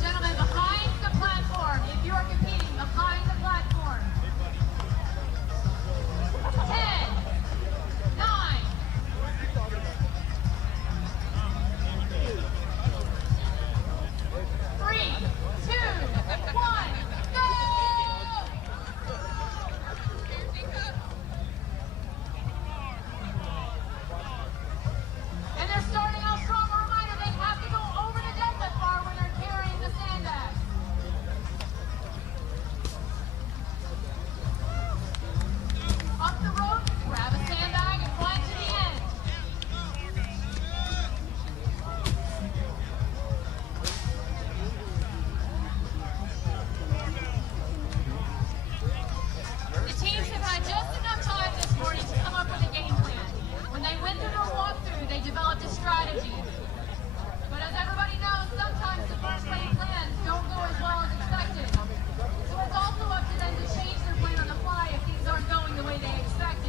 Gentlemen, behind the platform, if you are competing, behind the platform. 10, 9, 3, 2, 1, go! And they're starting off strong. A reminder, they have to go over the deadlift bar when they're carrying the sandbag. Up the rope, grab a sandbag and climb to the end. The teams have had just enough time this morning to come up with a game plan. When they went through their walkthrough, they developed a strategy. But as everybody knows, sometimes the first laid plans don't go as well as expected. So it's also up to them to change their plan on the fly if things aren't going the way they expected.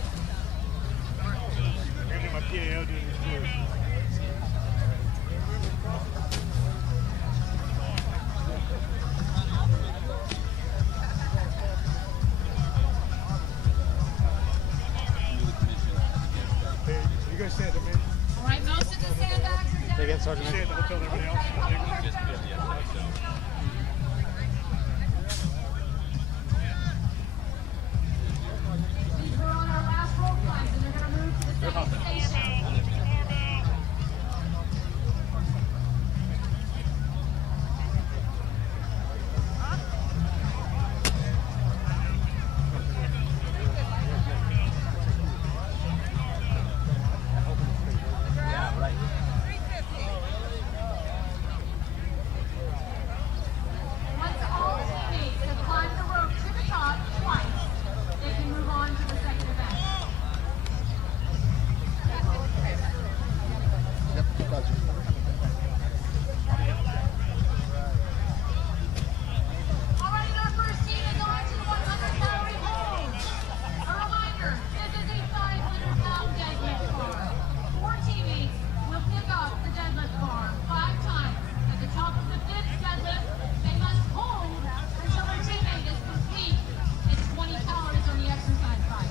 You guys stand up, man. All right, most of the sandbags are down. Say again, Sergeant. Stand up until everybody else. These were on our last roll climbs, and they're going to move to the second station. Once all teammates have climbed the rope to the top twice, they can move on to the second event. All right, and our first team is on to the 100-calorie hold. A reminder, this is a 500-pound deadlift bar. 4 teammates will pick up the deadlift bar 5 times. At the top of the 5th deadlift, they must hold until their teammate is complete. It's 20 calories on the exercise bike.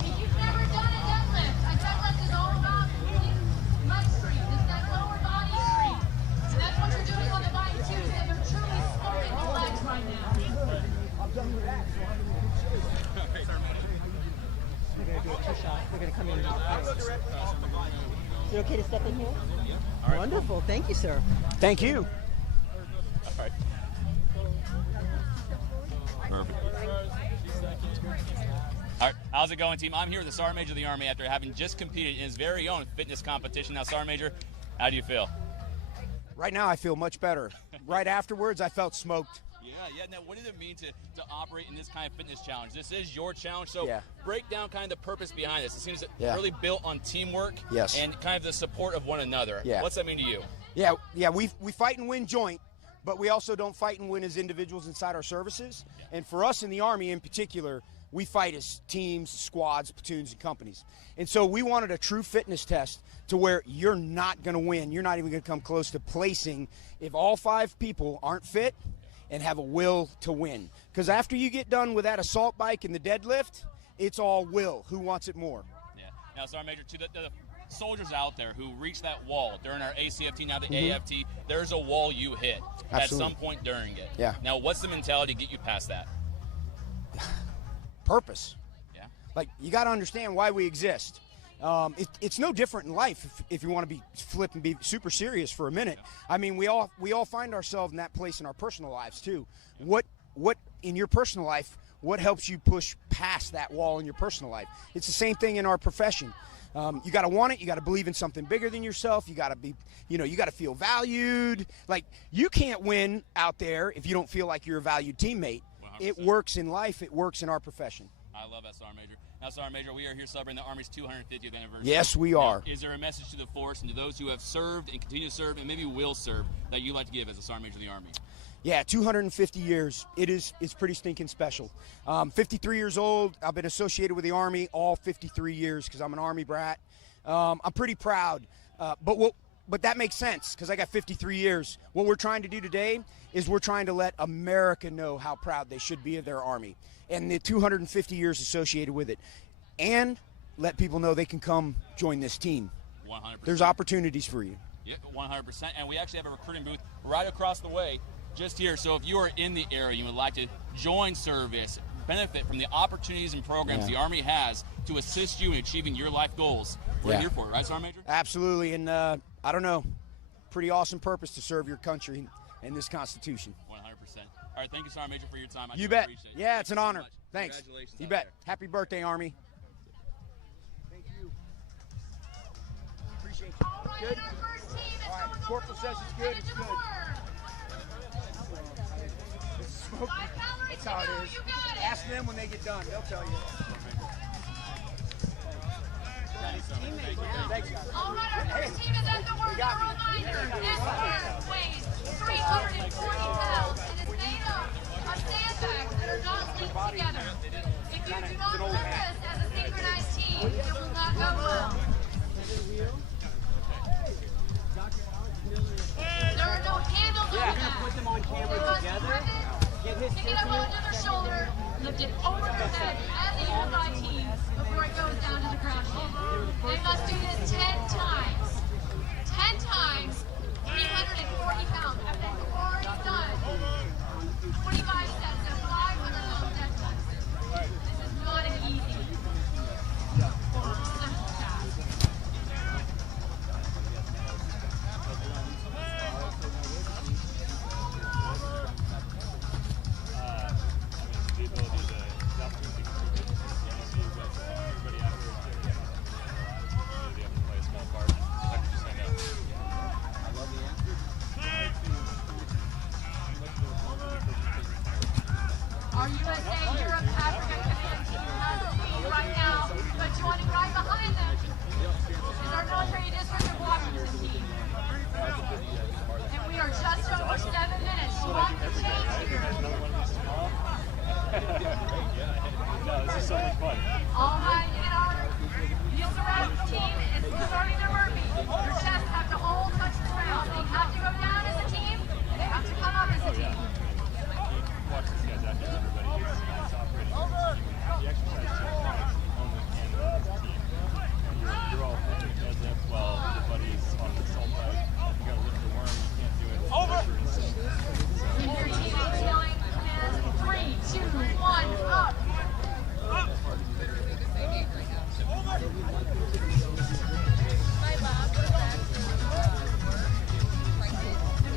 If you've never done a deadlift is all about moving leg strength. It's that lower body strength. And that's what you're doing on the bike too, so you're truly smoking the legs right now. We're going to do a 2-shot. We're going to come in and do the first. Is it okay to step in here? All right. Wonderful. Thank you, sir. Thank you. All right. Perfect. All right, how's it going, team? I'm here with the Sergeant Major of the Army after having just competed in his very own fitness competition. Now, Sergeant Major, how do you feel? Right now, I feel much better. Right afterwards, I felt smoked. Yeah. Now, what does it mean to operate in this kind of fitness challenge? This is your challenge, so Yeah. break down kind of the purpose behind this. It seems Yeah. really built on teamwork Yes. and kind of the support of one another. Yeah. What's that mean to you? Yeah. We fight and win joint, but we also don't fight and win as individuals inside our services. And for us in the Army in particular, we fight as teams, squads, platoons, and companies. And so we wanted a true fitness test to where you're not going to win. You're not even going to come close to placing if all 5 people aren't fit and have a will to win. Because after you get done with that assault bike and the deadlift, It's all will. Who wants it more? Yeah. Now, Sergeant Major, to the soldiers out there who reach that wall during our ACFT, now the AFT, there's a wall you hit at some point during it. Yeah. Now, what's the mentality to get you past that? Purpose. Yeah. Like, you got to understand why we exist. It's no different in life if you want to be flip and be super serious for a minute. I mean, we all find ourselves in that place in our personal lives too. What in your personal life, what helps you push past that wall in your personal life? It's the same thing in our profession. You got to want it. You got to believe in something bigger than yourself. You got to be, you got to feel valued. Like, you can't win out there if you don't feel like you're a valued teammate. 100%. It works in life. It works in our profession. I love that, Sergeant Major. Now, Sergeant Major, we are here celebrating the Army's 250th anniversary. Yes, we are. Now, is there a message to the force and to those who have served and continue to serve and maybe will serve that you'd like to give as a Sergeant Major of the Army? Yeah, 250 years. It's pretty stinking special. 53 years old. I've been associated with the Army all 53 years because I'm an Army brat. I'm pretty proud. But that makes sense because I got 53 years. What we're trying to do today is we're trying to let America know how proud they should be of their Army and the 250 years associated with it, and let people know they can come join this team. 100%. There's opportunities for you. Yeah, 100%. And we actually have a recruiting booth right across the way, just here. So if you are in the area, you would like to join service, benefit from the opportunities and programs the Army has to assist you in achieving your life goals, we're here for it, right, Sergeant Major? Absolutely. And I don't know, pretty awesome purpose to serve your country and this Constitution. 100%. All right, thank you, Sergeant Major, for your time. You bet. Appreciate it. Yeah, it's an honor. So thanks. Congratulations. You bet. Happy birthday, Army. Thank you. Appreciate you. Good? All right, Corporal says it's good. It's good. This is smoke. That's how it is. Ask them when they get done. They'll tell you. Thanks, guys. All right, our first team is at the work. A reminder, this arm weighs 340 pounds and is made up of sandbags that are not linked together. If you do not work this as a synchronized team, it will not go well. There are no handles on that. Put them on camera together. Get his Pick it up on the other shoulder, lift it over their head as a unified team before it goes down to the ground. They must do this 10 times. 10 times, 340 pounds. After they've already done 25 sets of 500 pound deadlifts. This is not an easy or simple task. Our USA, Europe, Africa command team has the lead right now, but joining right behind them is our military district of Washington team. And we are just over 7 minutes. Watch the change here. All right, and our wheels around team is starting their burpee. Your chests have to all touch the ground. They have to go down as a team, and they have to come up as a team. Watch these guys out here. Everybody is operating. The exercise team. You're all thinking as if, well, everybody's on the salt side. You got to lift the worm. You can't do it. Over. And your teammates yelling commands 3, 2, 1, up. Up.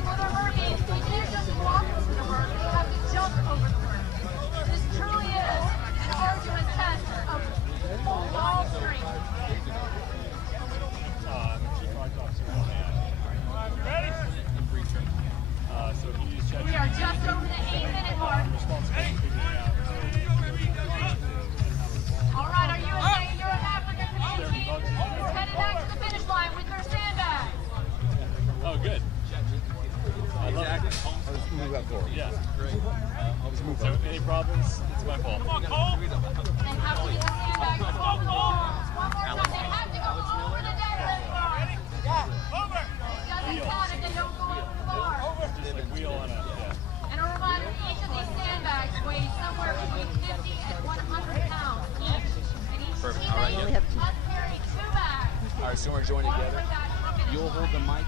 For the burpees, they can't just walk over the work, they have to jump over the work. This truly is an arduous test of full ball strength. Chief Rock Officer, ready? So if you use check. We are just over the 8-minute mark. All right, our USA and Europe Africa command team is headed back to the finish line with their sandbags. Oh, good. I love it. Let's move that forward. Yeah, great. So any problems? It's my fault. Come on, Cole. They have to get the sandbags over the arms. One more time, they have to go over the deadlift bar. Over. It doesn't count if they don't go over the bar. Just a wheel on a, And a reminder, each of these sandbags weighs somewhere between 50 and 100 pounds each. assume we're joined together. You'll hold the mic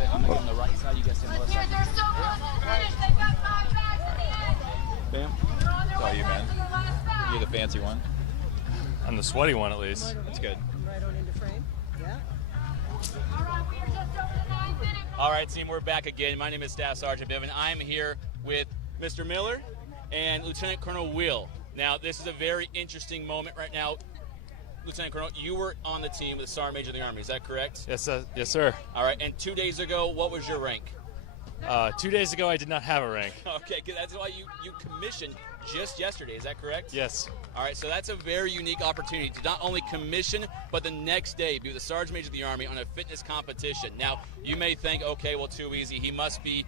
and I'm going to get on the right side. You guys stay on the left side. They're so close to the finish. They've got 5 bags at the end. Bam. That's all you, man. You're the fancy one. I'm the sweaty one, at least. That's good. Right on into frame. Yeah. All right, we are just over the 9-minute. All right, team, we're back again. My name is Staff Sergeant Bevan. I'm here with Mr. Miller and Lieutenant Colonel Will. Now, this is a very interesting moment right now. Lieutenant Colonel, you were on the team with the Sergeant Major of the Army, is that correct? Yes, sir. All right, and 2 days ago, what was your rank? 2 days ago, I did not have a rank. Okay, 'cause that's why you commissioned just yesterday, is that correct? Yes. All right, so that's a very unique opportunity to not only commission, but the next day be with the Sergeant Major of the Army on a fitness competition. Now, you may think, okay, well, too easy. He must be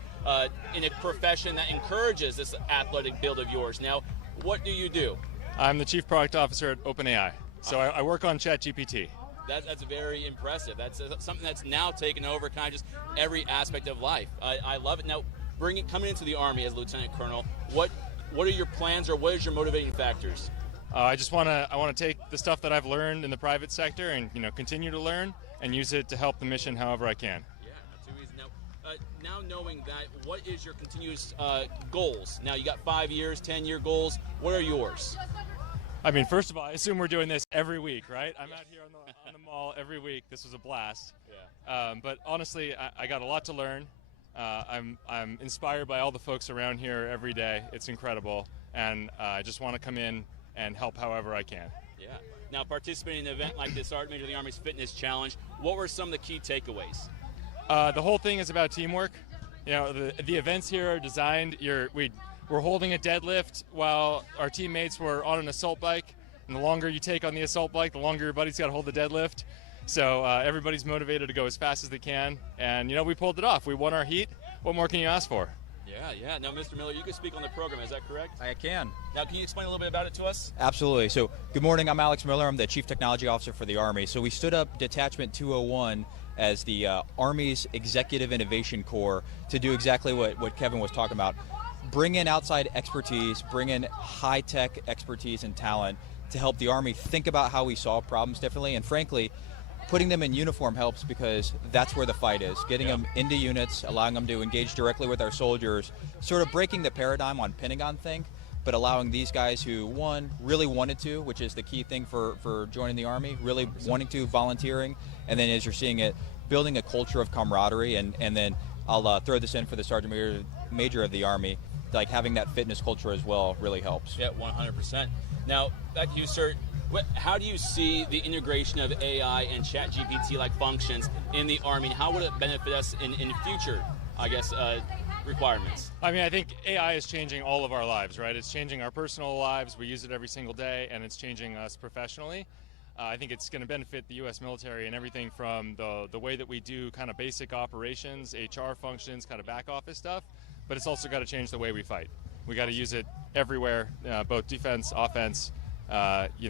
in a profession that encourages this athletic build of yours. Now, what do you do? I'm the Chief Product Officer at OpenAI, so I work on ChatGPT. That's very impressive. That's something that's now taken over kind of just every aspect of life. I love it. Now, coming into the Army as Lieutenant Colonel, what are your plans or what is your motivating factors? I want to take the stuff that I've learned in the private sector and continue to learn and use it to help the mission however I can. Yeah, not too easy. Now knowing that, what is your continuous goals? Now you got 5 years, 10-year goals. What are yours? I mean, first of all, I assume we're doing this every week, right? I'm out here on the mall every week. This was a blast. Yeah. But honestly, I got a lot to learn. I'm inspired by all the folks around here every day. It's incredible, and I just want to come in and help however I can. Yeah. Now, participating in an event like this, Sergeant Major of the Army's Fitness Challenge, what were some of the key takeaways? The whole thing is about teamwork. The events here are designed. We're holding a deadlift while our teammates were on an assault bike, and the longer you take on the assault bike, the longer your buddy's got to hold the deadlift. So everybody's motivated to go as fast as they can, and we pulled it off. We won our heat. What more can you ask for? Yeah. Now, Mr. Miller, you can speak on the program. Is that correct? I can. Now, can you explain a little bit about it to us? Absolutely. So, good morning. I'm Alex Miller. I'm the Chief Technology Officer for the Army. So, we stood up Detachment 201 as the Army's Executive Innovation Corps to do exactly what Kevin was talking about. Bring in outside expertise, bring in high-tech expertise and talent to help the Army think about how we solve problems differently. And frankly, putting them in uniform helps because that's where the fight is. Getting them into units, allowing them to engage directly with our soldiers, sort of breaking the paradigm on Pentagon think, but allowing these guys who, one, really wanted to, which is the key thing for joining the Army, really wanting to, volunteering, and then as you're seeing it, building a culture of camaraderie, and then I'll throw this in for the Sergeant Major of the Army, like having that fitness culture as well really helps. Yeah, 100%. Now, back to you, sir. How do you see the integration of AI and ChatGPT-like functions in the Army? How would it benefit us in future, requirements? I mean, I think AI is changing all of our lives, right? It's changing our personal lives. We use it every single day, and it's changing us professionally. I think it's going to benefit the U.S. military and everything from the way that we do kind of basic operations, HR functions, kind of back office stuff, but it's also got to change the way we fight. We got to use it everywhere, both defense, offense.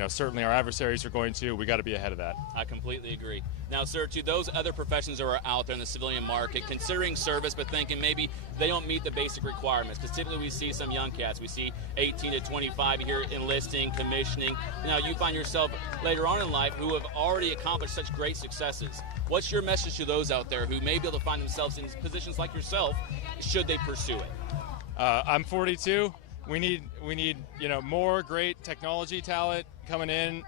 Certainly our adversaries are going to. We got to be ahead of that. I completely agree. Now, sir, to those other professions that are out there in the civilian market, considering service but thinking maybe they don't meet the basic requirements, because typically we see some young cats. We see 18 to 25 here enlisting, commissioning. Now, you find yourself later on in life who have already accomplished such great successes. What's your message to those out there who may be able to find themselves in positions like yourself, should they pursue it? I'm 42. We need more great technology talent coming in,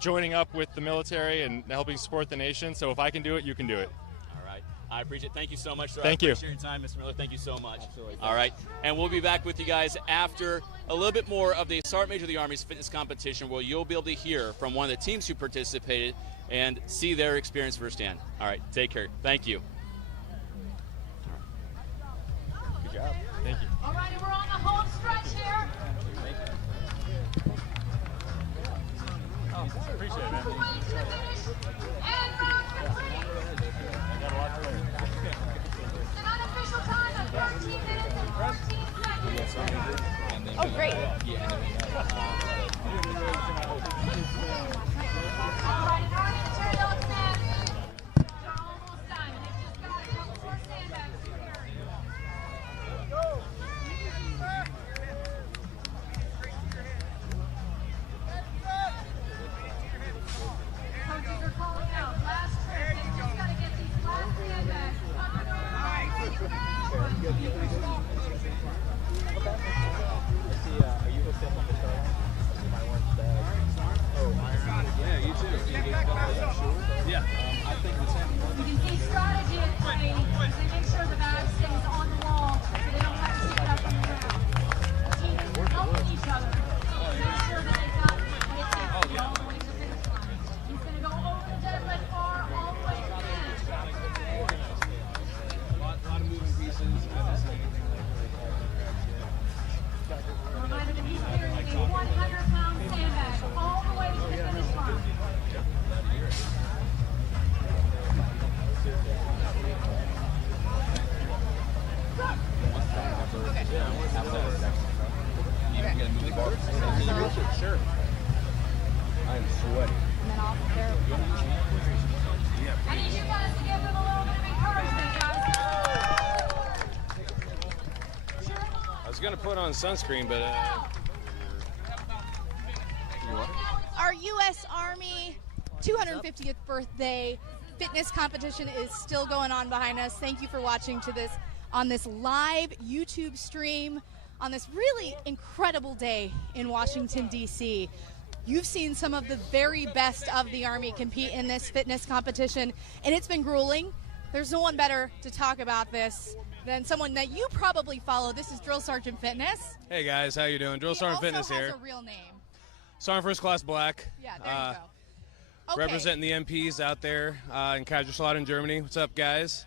joining up with the military and helping support the nation. So if I can do it, you can do it. All right. I appreciate it. Thank you so much, sir. Thank you. I appreciate your time, Mr. Miller. Thank you so much. Absolutely. All right. And we'll be back with you guys after a little bit more of the Sergeant Major of the Army's fitness competition, where you'll be able to hear from one of the teams who participated and see their experience firsthand. All right. Take care. Thank you. Good job. Thank you. All right, and we're on the home stretch here. Appreciate it, man. Way to the finish. And round complete. I got a lot to learn. An unofficial time of 13 minutes and 14 seconds. Oh, great. All right, and our material exams are almost done. They've just got a couple more sandbags to carry. put on sunscreen, but Our U.S. Army 250th birthday fitness competition is still going on behind us. Thank you for watching on this live YouTube stream on this really incredible day in Washington, D.C. You've seen some of the very best of the Army compete in this fitness competition, and it's been grueling. There's no one better to talk about this than someone that you probably follow. This is Drill Sergeant Fitness. hey guys, how you doing? Drill Sergeant Fitness here. He also has a real name. Sergeant First Class Black. Yeah, there you go. Okay. Representing the MPs out there in Kaiserslautern, Germany. What's up, guys?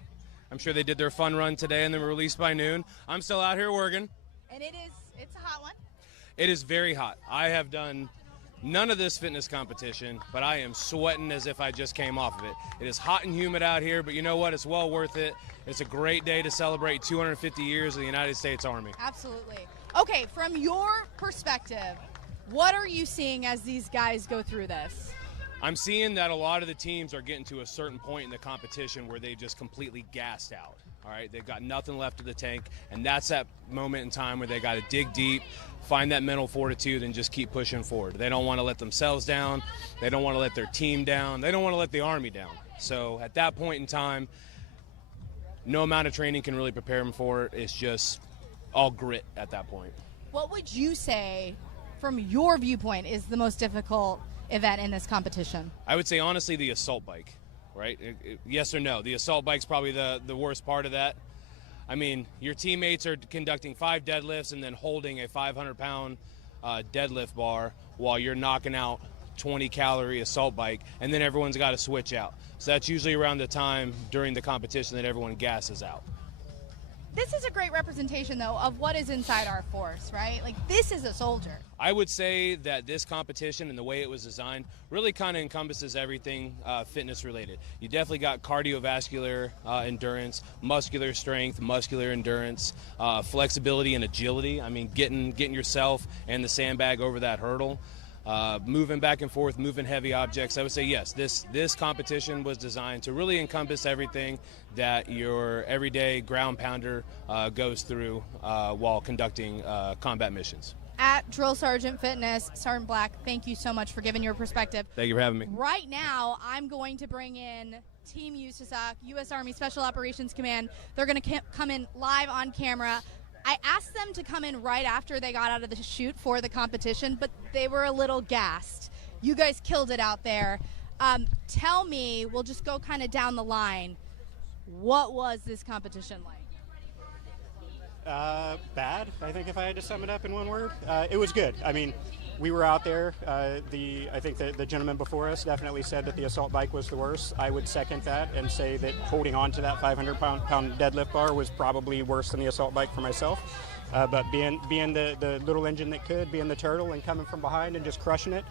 I'm sure they did their fun run today and then were released by noon. I'm still out here working. And it's a hot one. It is very hot. I have done none of this fitness competition, but I am sweating as if I just came off of it. It is hot and humid out here, but you know what? It's well worth it. It's a great day to celebrate 250 years of the United States Army. Absolutely. Okay, from your perspective, what are you seeing as these guys go through this? I'm seeing that a lot of the teams are getting to a certain point in the competition where they've just completely gassed out. All right, they've got nothing left of the tank, and that's that moment in time where they got to dig deep, find that mental fortitude, and just keep pushing forward. They don't want to let themselves down. They don't want to let their team down. They don't want to let the Army down. So at that point in time, no amount of training can really prepare them for it. It's just all grit at that point. What would you say, from your viewpoint, is the most difficult event in this competition? I would say, honestly, the assault bike. Right? Yes or no? The assault bike's probably the worst part of that. I mean, your teammates are conducting 5 deadlifts and then holding a 500-pound deadlift bar while you're knocking out 20-calorie assault bike, and then everyone's got to switch out. So that's usually around the time during the competition that everyone gasses out. This is a great representation, though, of what is inside our force, right? Like, this is a soldier. I would say that this competition and the way it was designed really kind of encompasses everything fitness related. You definitely got cardiovascular endurance, muscular strength, muscular endurance, flexibility and agility. I mean, getting yourself and the sandbag over that hurdle. Moving back and forth, moving heavy objects. I would say yes, this competition was designed to really encompass everything that your everyday ground pounder goes through while conducting combat missions. At Drill Sergeant Fitness, Sergeant Black, thank you so much for giving your perspective. Thank you for having me. Right now, I'm going to bring in Team USASOC, U.S. Army Special Operations Command. They're going to come in live on camera. I asked them to come in right after they got out of the chute for the competition, but they were a little gassed. You guys killed it out there. Tell me, we'll just go kind of down the line, what was this competition like? Bad, I think, if I had to sum it up in one word. It was good. I mean, we were out there. I think the gentleman before us definitely said that the assault bike was the worst. I would second that and say that holding on to that 500-pound deadlift bar was probably worse than the assault bike for myself. But being the little engine that could, being the turtle and coming from behind and just crushing it,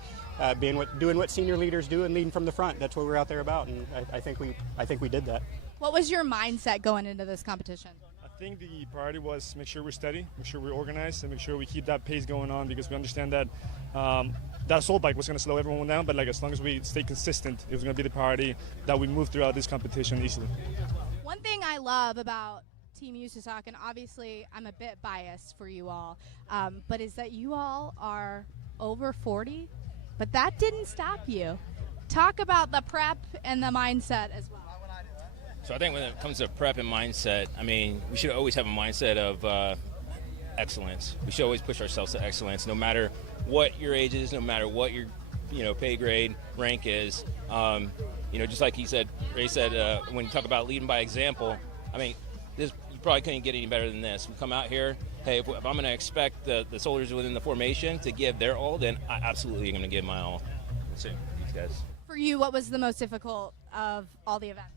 doing what senior leaders do and leading from the front. That's what we're out there about, and I think we did that. What was your mindset going into this competition? I think the priority was make sure we're steady, make sure we're organized, and make sure we keep that pace going on, because we understand that that assault bike was going to slow everyone down, but like as long as we stay consistent, it was going to be the priority that we move throughout this competition easily. One thing I love about Team USASOC, and obviously I'm a bit biased for you all, but is that you all are over 40, but that didn't stop you. Talk about the prep and the mindset as well. So I think when it comes to prep and mindset, I mean, we should always have a mindset of excellence. We should always push ourselves to excellence, no matter what your age is, no matter what your pay grade, rank is. Just like Ray said, when you talk about leading by example, I mean, you probably couldn't get any better than this. We come out here, hey, if I'm going to expect the soldiers within the formation to give their all, then I absolutely am going to give my all. So, these guys. For you, what was the most difficult of all the events?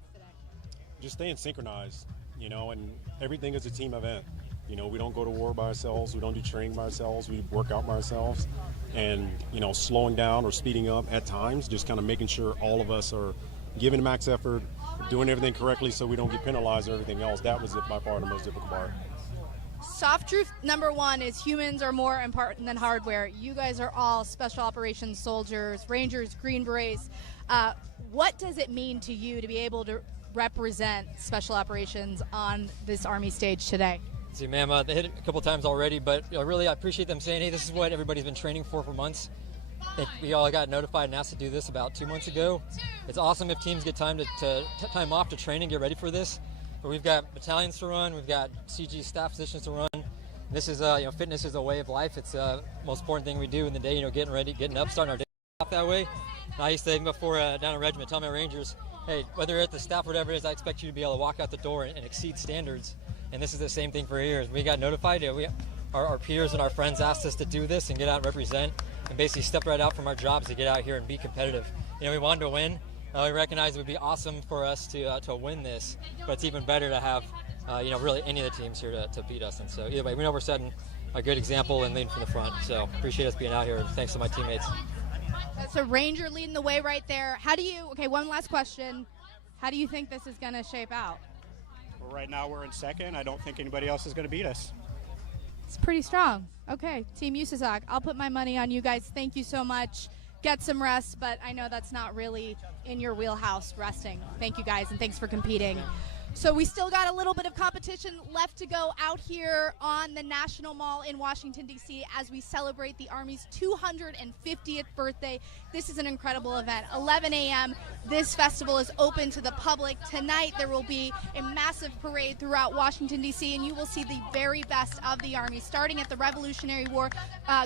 Just staying synchronized, and everything is a team event. We don't go to war by ourselves. We don't do training by ourselves. We work out by ourselves. And, slowing down or speeding up at times, just kind of making sure all of us are giving max effort, doing everything correctly so we don't get penalized or everything else. That was by far the most difficult part. Soft truth number one is humans are more important than hardware. You guys are all special operations soldiers, Rangers, Green Berets. What does it mean to you to be able to represent special operations on this Army stage today? See, ma'am, they hit it a couple times already, but really I appreciate them saying, hey, this is what everybody's been training for months. I think we all got notified and asked to do this about 2 months ago. It's awesome if teams get time time off to train and get ready for this. But we've got battalions to run, we've got CG staff positions to run. This is, fitness is a way of life. It's the most important thing we do in the day, getting ready, getting up, starting our day off that way. And I used to think before down in regiment, tell my Rangers, hey, whether you're at the staff or whatever it is, I expect you to be able to walk out the door and exceed standards. And this is the same thing for here. We got notified, our peers and our friends asked us to do this and get out and represent and basically step right out from our jobs to get out here and be competitive. We wanted to win. We recognize it would be awesome for us to win this, but it's even better to have really any of the teams here to beat us. And so either way, we know we're setting a good example and leading from the front. So appreciate us being out here, and thanks to my teammates. So Ranger leading the way right there. One last question. How do you think this is going to shape out? Well, right now we're in second. I don't think anybody else is going to beat us. It's pretty strong. Okay, Team USASOC, I'll put my money on you guys. Thank you so much. Get some rest, but I know that's not really in your wheelhouse, resting. Thank you guys, and thanks for competing. So we still got a little bit of competition left to go out here on the National Mall in Washington, D.C. as we celebrate the Army's 250th birthday. This is an incredible event. 11 a.m. This festival is open to the public. Tonight there will be a massive parade throughout Washington, D.C., and you will see the very best of the Army, starting at the Revolutionary War,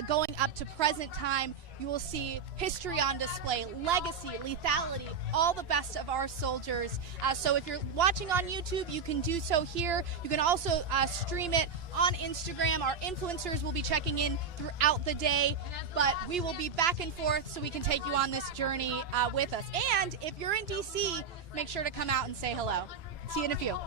going up to present time. You will see history on display, legacy, lethality, all the best of our soldiers. So if you're watching on YouTube, you can do so here. You can also stream it on Instagram. Our influencers will be checking in throughout the day, but we will be back and forth so we can take you on this journey with us. And if you're in DC, make sure to come out and say hello. See you in a few.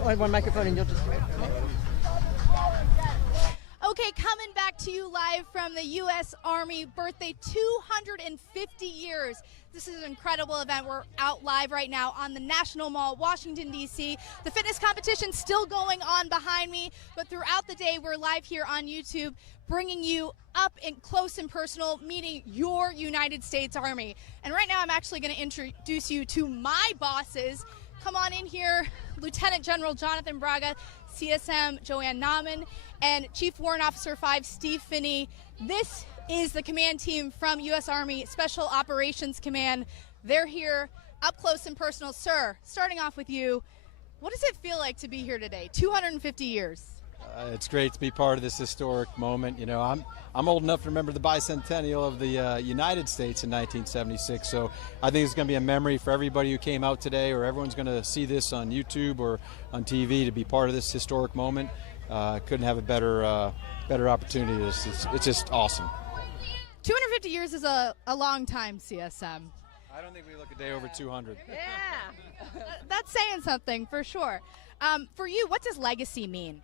One microphone and you'll just... Okay, coming back to you live from the U.S. Army birthday, 250 years. This is an incredible event. We're out live right now on the National Mall, Washington, D.C. The fitness competition's still going on behind me, but throughout the day, we're live here on YouTube, bringing you up and close and personal, meeting your United States Army. And right now, I'm actually going to introduce you to my bosses. Come on in here, Lieutenant General Jonathan Braga, CSM Joanne Nauman, and Chief Warrant Officer 5 Steve Finney. This is the command team from U.S. Army Special Operations Command. They're here up close and personal. Sir, starting off with you, what does it feel like to be here today? 250 years. It's great to be part of this historic moment. You know, I'm old enough to remember the bicentennial of the United States in 1976, so I think it's going to be a memory for everybody who came out today, or everyone's going to see this on YouTube or on TV to be part of this historic moment. Couldn't have a better opportunity. It's just awesome. 250 years is a long time, CSM. I don't think we look a day over 200. Yeah. That's saying something for sure. For you, what does legacy mean?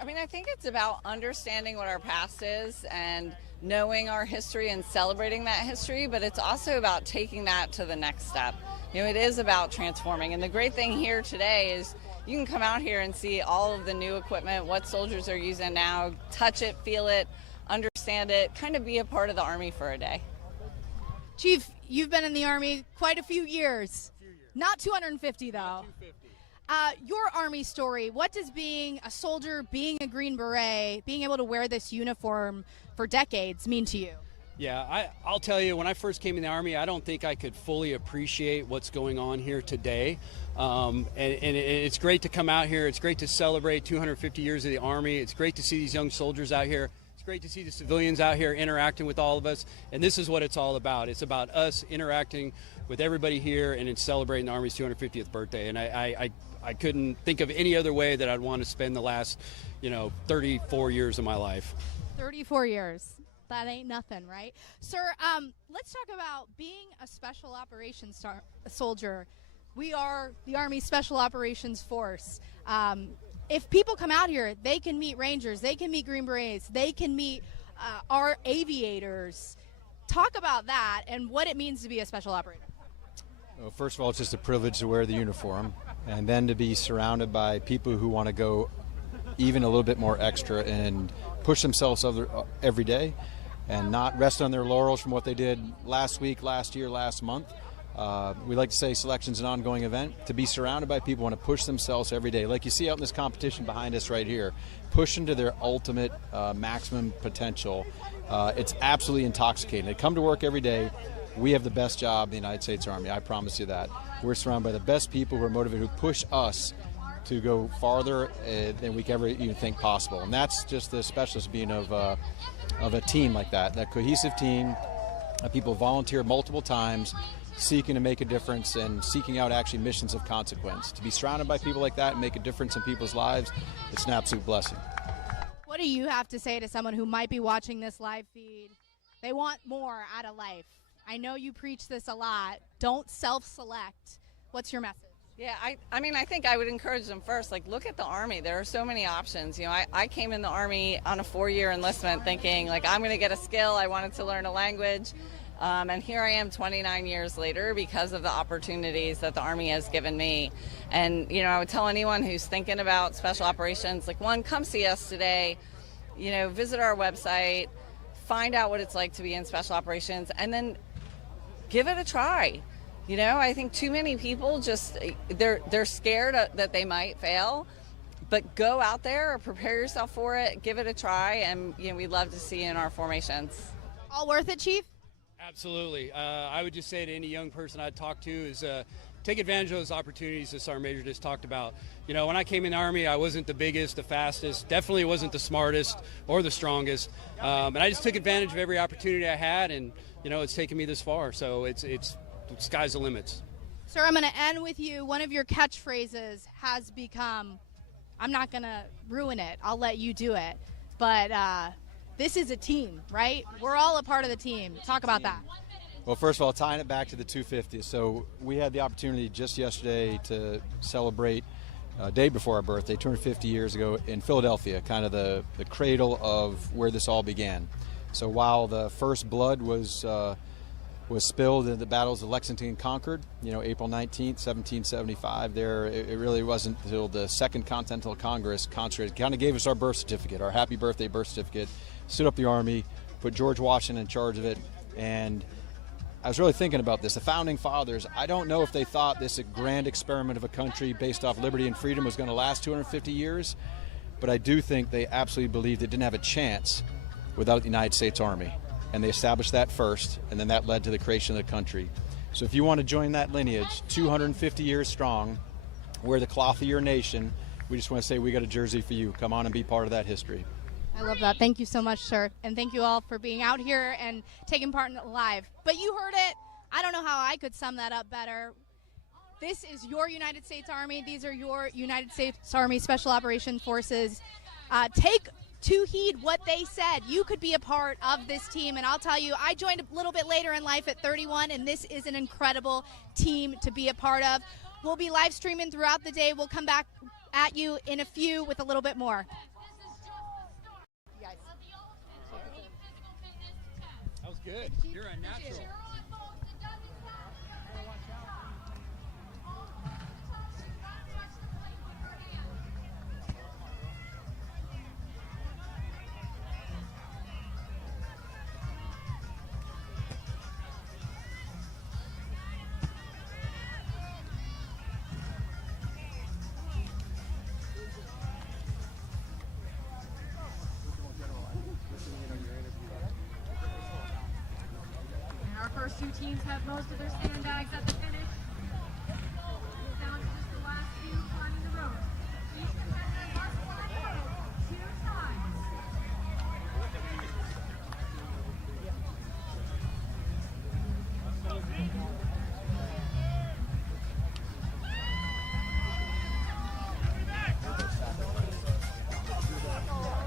I mean, I think it's about understanding what our past is and knowing our history and celebrating that history, but it's also about taking that to the next step. You know, it is about transforming. And the great thing here today is you can come out here and see all of the new equipment, what soldiers are using now, touch it, feel it, understand it, kind of be a part of the Army for a day. Chief, you've been in the Army quite a few years. Not 250, though. Not 250. Your Army story, what does being a soldier, being a Green Beret, being able to wear this uniform for decades mean to you? Yeah, I'll tell you, when I first came in the Army, I don't think I could fully appreciate what's going on here today. And it's great to come out here. It's great to celebrate 250 years of the Army. It's great to see these young soldiers out here. It's great to see the civilians out here interacting with all of us. And this is what it's all about. It's about us interacting with everybody here and in celebrating the Army's 250th birthday. And I couldn't think of any other way that I'd want to spend the last, 34 years of my life. 34 years. That ain't nothing, right? Sir, let's talk about being a special operations soldier. We are the Army Special Operations Force. If people come out here, they can meet Rangers, they can meet Green Berets, they can meet our aviators. Talk about that and what it means to be a special operator. Well, first of all, it's just a privilege to wear the uniform, and then to be surrounded by people who want to go even a little bit more extra and push themselves every day and not rest on their laurels from what they did last week, last year, last month. We like to say selection's an ongoing event. To be surrounded by people who want to push themselves every day, like you see out in this competition behind us right here, pushing to their ultimate maximum potential. It's absolutely intoxicating. They come to work every day. We have the best job in the United States Army, I promise you that. We're surrounded by the best people who are motivated, who push us to go farther than we could ever even think possible. And that's just the specialist being of a team like that cohesive team, people volunteer multiple times, seeking to make a difference and seeking out actually missions of consequence. To be surrounded by people like that and make a difference in people's lives, it's an absolute blessing. What do you have to say to someone who might be watching this live feed? They want more out of life. I know you preach this a lot. Don't self-select. What's your message? Yeah, I mean, I think I would encourage them first, look at the Army. There are so many options. I came in the Army on a 4-year enlistment thinking, I'm going to get a skill. I wanted to learn a language. And here I am 29 years later because of the opportunities that the Army has given me. And, I would tell anyone who's thinking about special operations, one, come see us today, visit our website, find out what it's like to be in special operations, and then give it a try. I think too many people they're scared that they might fail, but go out there, prepare yourself for it, give it a try, and we'd love to see you in our formations. All worth it, Chief? Absolutely. I would just say to any young person I'd talk to is take advantage of those opportunities that Sergeant Major just talked about. When I came in the Army, I wasn't the biggest, the fastest, definitely wasn't the smartest or the strongest, and I just took advantage of every opportunity I had, and it's taken me this far. So it's sky's the limits. Sir, I'm going to end with you. One of your catchphrases has become, I'm not going to ruin it, I'll let you do it, but this is a team, right? We're all a part of the team. Talk about that. Well, first of all, tying it back to the 250. So we had the opportunity just yesterday to celebrate day before our birthday, 250 years ago in Philadelphia, kind of the cradle of where this all began. So while the first blood was spilled in the battles of Lexington and Concord, April 19th, 1775, it really wasn't until the Second Continental Congress kind of gave us our birth certificate, our happy birthday birth certificate, stood up the Army, put George Washington in charge of it, and I was really thinking about this. The Founding Fathers, I don't know if they thought this grand experiment of a country based off liberty and freedom was going to last 250 years, but I do think they absolutely believed it didn't have a chance without the United States Army. And they established that first, and then that led to the creation of the country. So if you want to join that lineage, 250 years strong, wear the cloth of your nation, we just want to say we got a jersey for you. Come on and be part of that history. I love that. Thank you so much, sir. And thank you all for being out here and taking part in it live. But you heard it. I don't know how I could sum that up better. This is your United States Army. These are your United States Army Special Operations Forces. Take to heed what they said. You could be a part of this team. And I'll tell you, I joined a little bit later in life at 31, and this is an incredible team to be a part of. We'll be live streaming throughout the day. We'll come back at you in a few with a little bit more. That was good. You're a natural. Our first two teams have most of their sandbags at the finish. It's down to just the last few climbing the rope. Each contestant must climb the rope 2 times.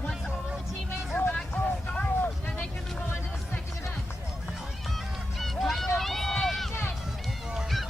Once all teammates are back to the start, then they can move on to the second event. Right now, it's 10.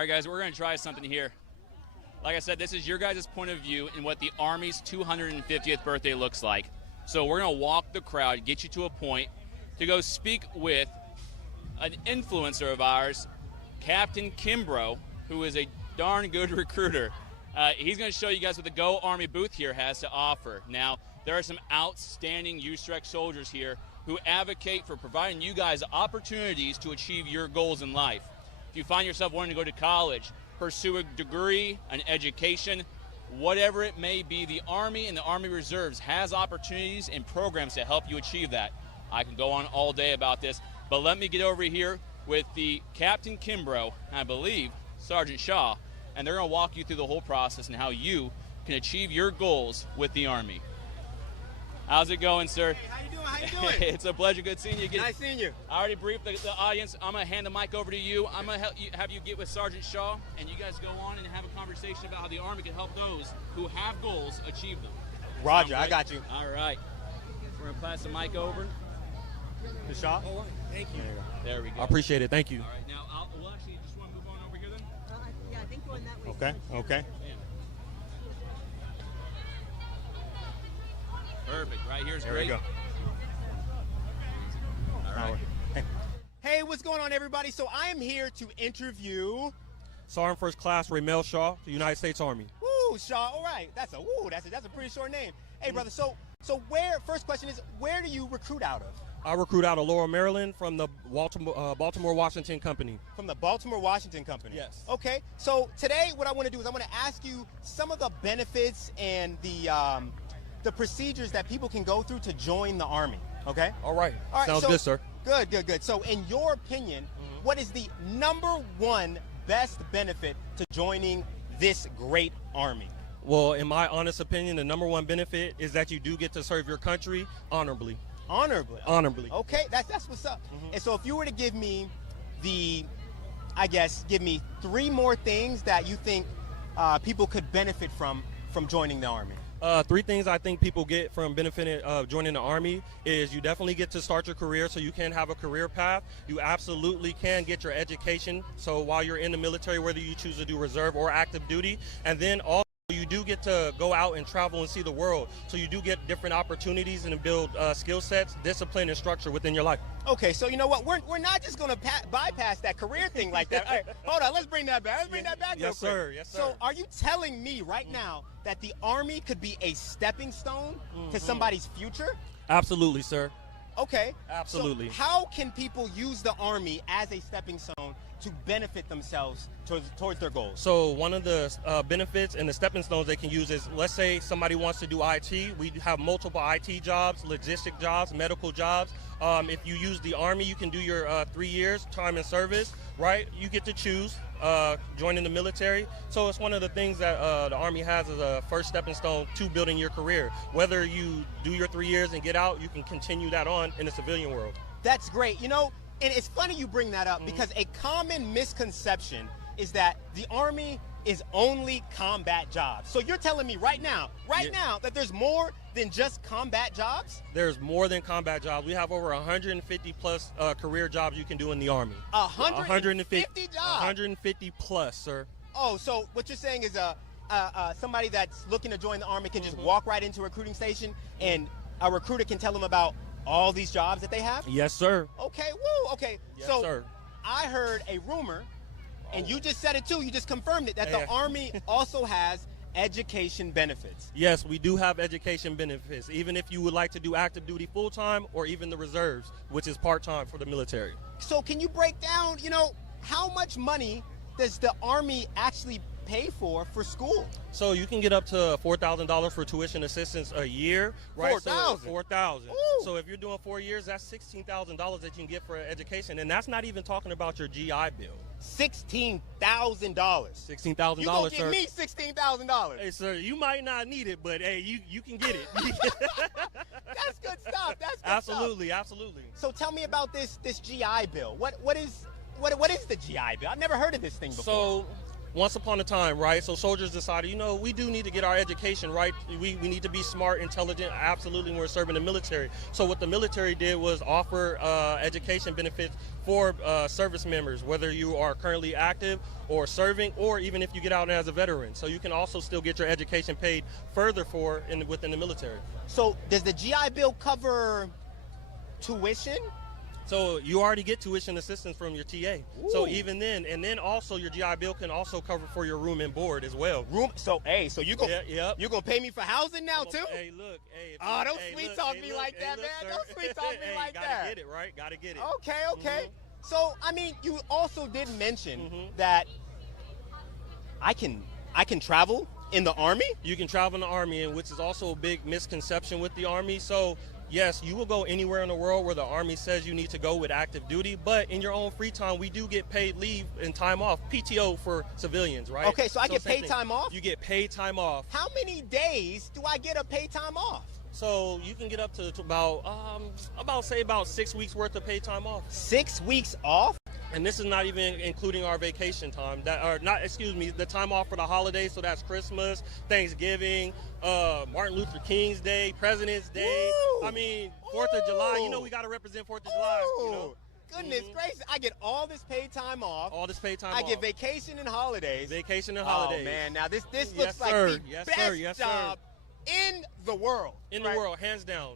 right, guys, we're going to try something here. Like I said, this is your guys' point of view in what the Army's 250th birthday looks like. So we're going to walk the crowd, get you to a point to go speak with an influencer of ours, Captain Kimbrough, who is a darn good recruiter. He's going to show you guys what the Go Army booth here has to offer. Now, there are some outstanding USTREC soldiers here who advocate for providing you guys opportunities to achieve your goals in life. If you find yourself wanting to go to college, pursue a degree, an education, whatever it may be, the Army and the Army Reserves has opportunities and programs to help you achieve that. I can go on all day about this, but let me get over here with the Captain Kimbrough, I believe Sergeant Shaw, and they're going to walk you through the whole process and how you can achieve your goals with the Army. How's it going, sir? Hey, how you doing? How you doing? It's a pleasure. Good seeing you. Nice seeing you. I already briefed the audience. I'm going to hand the mic over to you. I'm going to have you get with Sergeant Shaw, and you guys go on and have a conversation about how the Army can help those who have goals achieve them. Roger, I got you. All right. We're going to pass the mic over. To Shaw? All right. Thank you. There we go. I appreciate it. Thank you. All right. Now, we'll actually just want to move on over here then. Yeah, I think going that way. Okay, okay. Perfect. Right here's There great. we go. All right. Hey, what's going on, everybody? So I am here to interview Sergeant First Class Ramel Shaw, the United States Army. Woo, Shaw. All right. That's a pretty short name. Hey, brother. So first question is, where do you recruit out of? I recruit out of Laurel, Maryland from the Baltimore Washington Company. From the Baltimore Washington Company? Yes. Okay. So today what I want to do is I want to ask you some of the benefits and the procedures that people can go through to join the Army. Okay? All right. Sounds good, sir. Good. So in your opinion, what is the #1 best benefit to joining this great Army? Well, in my honest opinion, the #1 benefit is that you do get to serve your country honorably. Honorably. Okay, that's what's up. And so if you were to give me give me 3 more things that you think people could benefit from joining the Army. 3 things I think people get from benefiting joining the Army is you definitely get to start your career, so you can have a career path. You absolutely can get your education, so while you're in the military, whether you choose to do reserve or active duty, and then also you do get to go out and travel and see the world, so you do get different opportunities and build skill sets, discipline, and structure within your life. Okay, so you know what? We're not just going to bypass that career thing like that. All right, hold on, let's bring that back. Real quick. Sir. Yes, sir. So are you telling me right now that the Army could be a stepping stone to somebody's future? Absolutely, sir. Okay. Absolutely. So how can people use the Army as a stepping stone to benefit themselves towards their goals? So one of the benefits and the stepping stones they can use is, let's say somebody wants to do IT. We have multiple IT jobs, logistic jobs, medical jobs. If you use the Army, you can do your 3 years time in service, right? You get to choose joining the military. So it's one of the things that the Army has as a first stepping stone to building your career. Whether you do your 3 years and get out, you can continue that on in the civilian world. That's great. You know, and it's funny you bring that up because a common misconception is that the Army is only combat jobs. So you're telling me right now that there's more than just combat jobs? There's more than combat jobs. We have over 150 plus career jobs you can do in the Army. 150 jobs? 150 plus, sir. Oh, so what you're saying is somebody that's looking to join the Army can just walk right into a recruiting station and a recruiter can tell them about all these jobs that they have? Yes, sir. Okay, woo, okay. Yes, so sir. I heard a rumor, and you just said it too, you just confirmed it, that the Army also has education benefits. Yes, we do have education benefits, even if you would like to do active duty full-time or even the reserves, which is part-time for the military. So can you break down, how much money does the Army actually pay for school? So you can get up to $4,000 for tuition assistance a year, right? $4,000? $4,000. So if you're doing 4 years, that's $16,000 that you can get for education, and that's not even talking about your GI Bill. $16,000. $16,000, You gonna sir. give me $16,000? Hey, sir, you might not need it, but hey, you can get it. That's good stuff. That's good Absolutely, stuff. absolutely. So tell me about this GI Bill. What is the GI Bill? I've never heard of this thing before. So once upon a time, right? So soldiers decided, we do need to get our education, right? We need to be smart, intelligent, absolutely, when we're serving the military. So what the military did was offer education benefits for service members, whether you are currently active or serving, or even if you get out as a veteran. So you can also still get your education paid further for within the military. So does the GI Bill cover tuition? So you already get tuition assistance from your TA. Ooh. So even then, and then also your GI Bill can also cover for your room and board as well. So you gonna pay me for housing now too? Hey, look, hey. Don't sweet talk me like that, man. Don't sweet talk me like that. Gotta get it, right? Gotta get it. Okay. So I mean, you also did mention that I can travel in the Army? You can travel in the Army, and which is also a big misconception with the Army. So yes, you will go anywhere in the world where the Army says you need to go with active duty, but in your own free time, we do get paid leave and time off, PTO for civilians, right? Okay, so I get paid time off? You get paid time off. How many days do I get a paid time off? So you can get up to about 6 weeks worth of paid time off. 6 weeks off? And this is not even including our vacation time. The time off for the holidays. So that's Christmas, Thanksgiving, Martin Luther King's Day, President's Day. Woo! I mean, 4th of July. We got to represent 4th of July. Goodness gracious, I get all this paid time off. All this paid time I off. get vacation and holidays. Vacation and holidays. Oh man, now this Yes, looks like sir. the Yes, best sir. Yes, job in the world. In the world, hands down.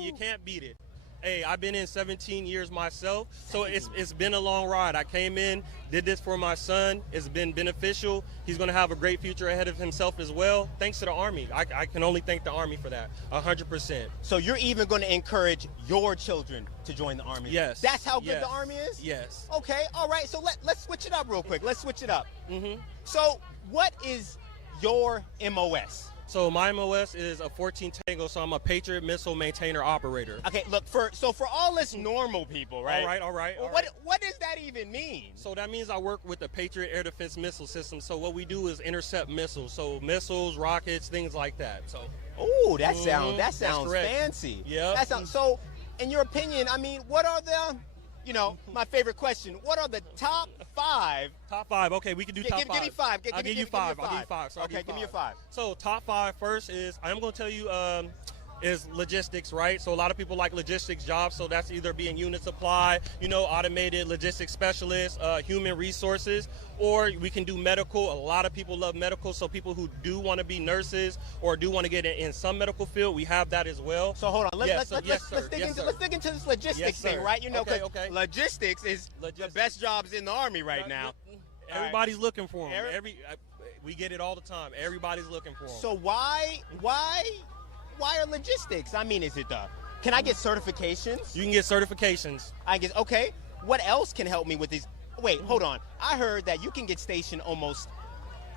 You can't beat it. Hey, I've been in 17 years myself, so it's been a long ride. I came in, did this for my son. It's been beneficial. He's going to have a great future ahead of himself as well, thanks to the Army. I can only thank the Army for that, 100%. So you're even going to encourage your children to join the Army? Yes. That's how good the Army is? Yes. Okay, all right, so let's switch it up real quick. Let's switch it up. Mm-hmm. So what is your MOS? So my MOS is a 14 Tango, so I'm a Patriot Missile Maintainer Operator. Okay, look, for all us normal people, right? All right. What does that even mean? So that means I work with the Patriot Air Defense Missile System. So what we do is intercept missiles. So missiles, rockets, things like that. So. Oh, that sounds fancy. Yeah. So, in your opinion, I mean, what are the, my favorite question, what are the top 5? Top 5, okay, we can do top 5. Give me 5. I'll give you 5. I'll give you 5. Okay, give me a 5. So top 5 first is, I'm going to tell you, is logistics, right? So a lot of people like logistics jobs, so that's either being unit supply, automated logistics specialist, human resources, or we can do medical. A lot of people love medical, so people who do want to be nurses or do want to get in some medical field, we have that as well. So hold on, let's dig into this logistics thing, right? Okay. Logistics is the best jobs in the Army right now. Everybody's looking for them. We get it all the time. Everybody's looking for them. So why are logistics? I mean, can I get certifications? You can get certifications. Okay. What else can help me with these? Wait, hold on. I heard that you can get stationed almost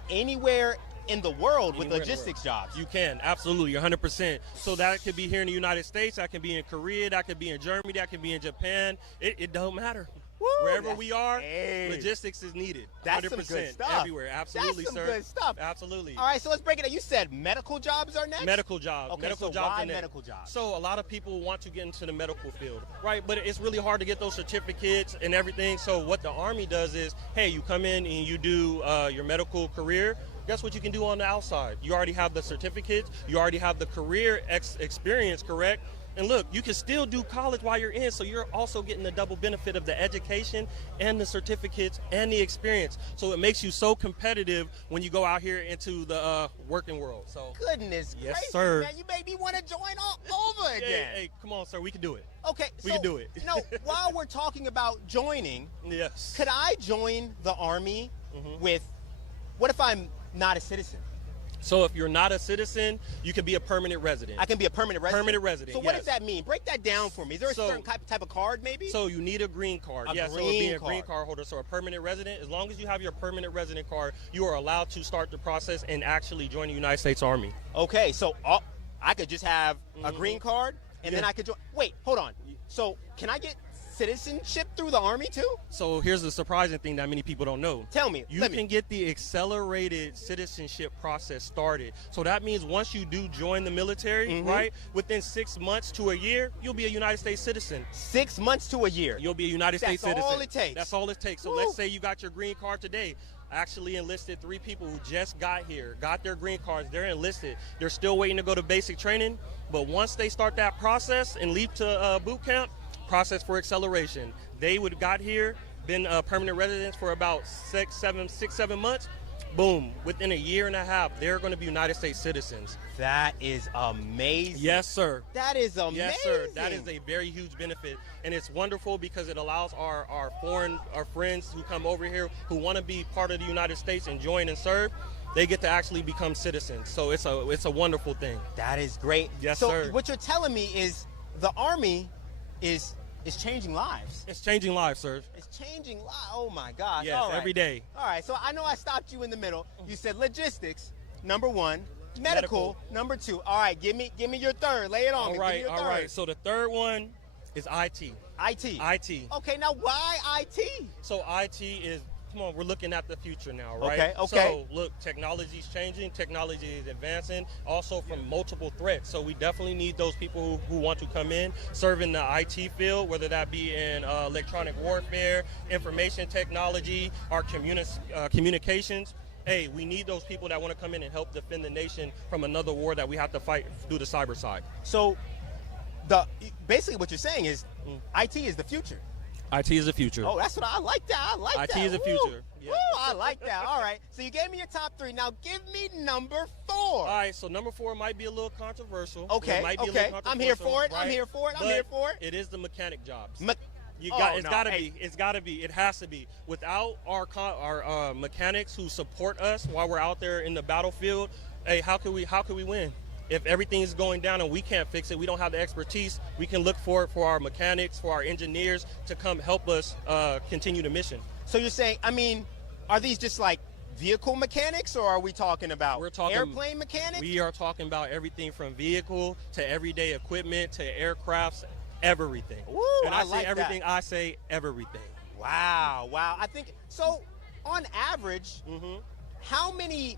anywhere in the world with logistics jobs. You can, absolutely, 100%. So that could be here in the United States, that could be in Korea, that could be in Germany, that could be in Japan. It don't matter. Woo, wherever we are, logistics is needed. That's 100% some good stuff. Everywhere. Absolutely, That's some sir. good stuff. Absolutely. All right, so let's break it down. You said medical jobs are next? Medical jobs. Okay, medical so jobs why are next. medical jobs? So a lot of people want to get into the medical field, right? But it's really hard to get those certificates and everything. So what the Army does is, hey, you come in and you do your medical career. Guess what you can do on the outside? You already have the certificates. You already have the career experience, correct? And look, you can still do college while you're in, so you're also getting the double benefit of the education and the certificates and the experience. So it makes you so competitive when you go out here into the working world. So goodness yes, gracious, sir. Man, you made me want to join all over again. Hey, come on, sir, we can do it. Okay, we can do it. While we're talking about joining, yes, could I join the Army with? What if I'm not a citizen? So if you're not a citizen, you can be a permanent resident. I can be a permanent resident? Permanent resident, So what does that mean? Break that down for me. Is there a certain type of card maybe? So you need a green card. So being a green card holder, so a permanent resident, as long as you have your permanent resident card, you are allowed to start the process and actually join the United States Army. Okay, so I could just have a green card and then I could join. Wait, hold on. So can I get citizenship through the Army too? So here's the surprising thing that many people don't know. Tell me. You can get the accelerated citizenship process started. So that means once you do join the military, right, within 6 months to a year, you'll be a United States citizen. 6 months to a year? You'll be a United States citizen. That's all it takes? That's all it takes. So let's say you got your green card today. actually enlisted 3 people who just got here, got their green cards. They're enlisted. They're still waiting to go to basic training. But once they start that process and leave to boot camp, process for acceleration. They would have got here, been permanent residents for about 6-7 months. Boom, within a year and a half, they're going to be United States citizens. That is amazing. Yes, sir. That is amazing. Yes, sir. That is a very huge benefit. And it's wonderful because it allows our friends who come over here who want to be part of the United States and join and serve, they get to actually become citizens. So it's a wonderful thing. That is great. Yes, so sir. What you're telling me is the Army is changing lives. It's changing lives, sir. It's changing lives. Oh my gosh. Yes, all right. every day. All right, so I know I stopped you in the middle. You said logistics, number 1, medical, number 2. All right, give me your third. Lay it on me. Give me your third. All right. So the third one is IT. IT. Okay, now why IT? So IT is, come on, we're looking at the future now, right? Okay. So look, technology's changing, technology is advancing, also from multiple threats. So we definitely need those people who want to come in, serve in the IT field, whether that be in electronic warfare, information technology, or communications. Hey, we need those people that want to come in and help defend the nation from another war that we have to fight through the cyber side. So basically what you're saying is IT is the future. IT is the future. Oh, that's what I like that. I like that. IT is the future. Yeah. Woo, I like that. All right. So you gave me your top 3. Now give me number 4. All right. So number 4 might be a little controversial. Okay. It might be a little controversial, I'm here for it. right? I'm here for it. I'm But here for it. It is the mechanic jobs. It's gotta be. It's gotta be. It has to be. Without our mechanics who support us while we're out there in the battlefield, hey, how can we win? If everything is going down and we can't fix it, we don't have the expertise, we can look for our mechanics, for our engineers to come help us continue the mission. So you're saying, are these just like vehicle mechanics, or are we talking about airplane mechanics? We are talking about everything from vehicle to everyday equipment to aircrafts, everything. Woo, and I say like everything, that. I say everything. Wow. I think, so on average, how many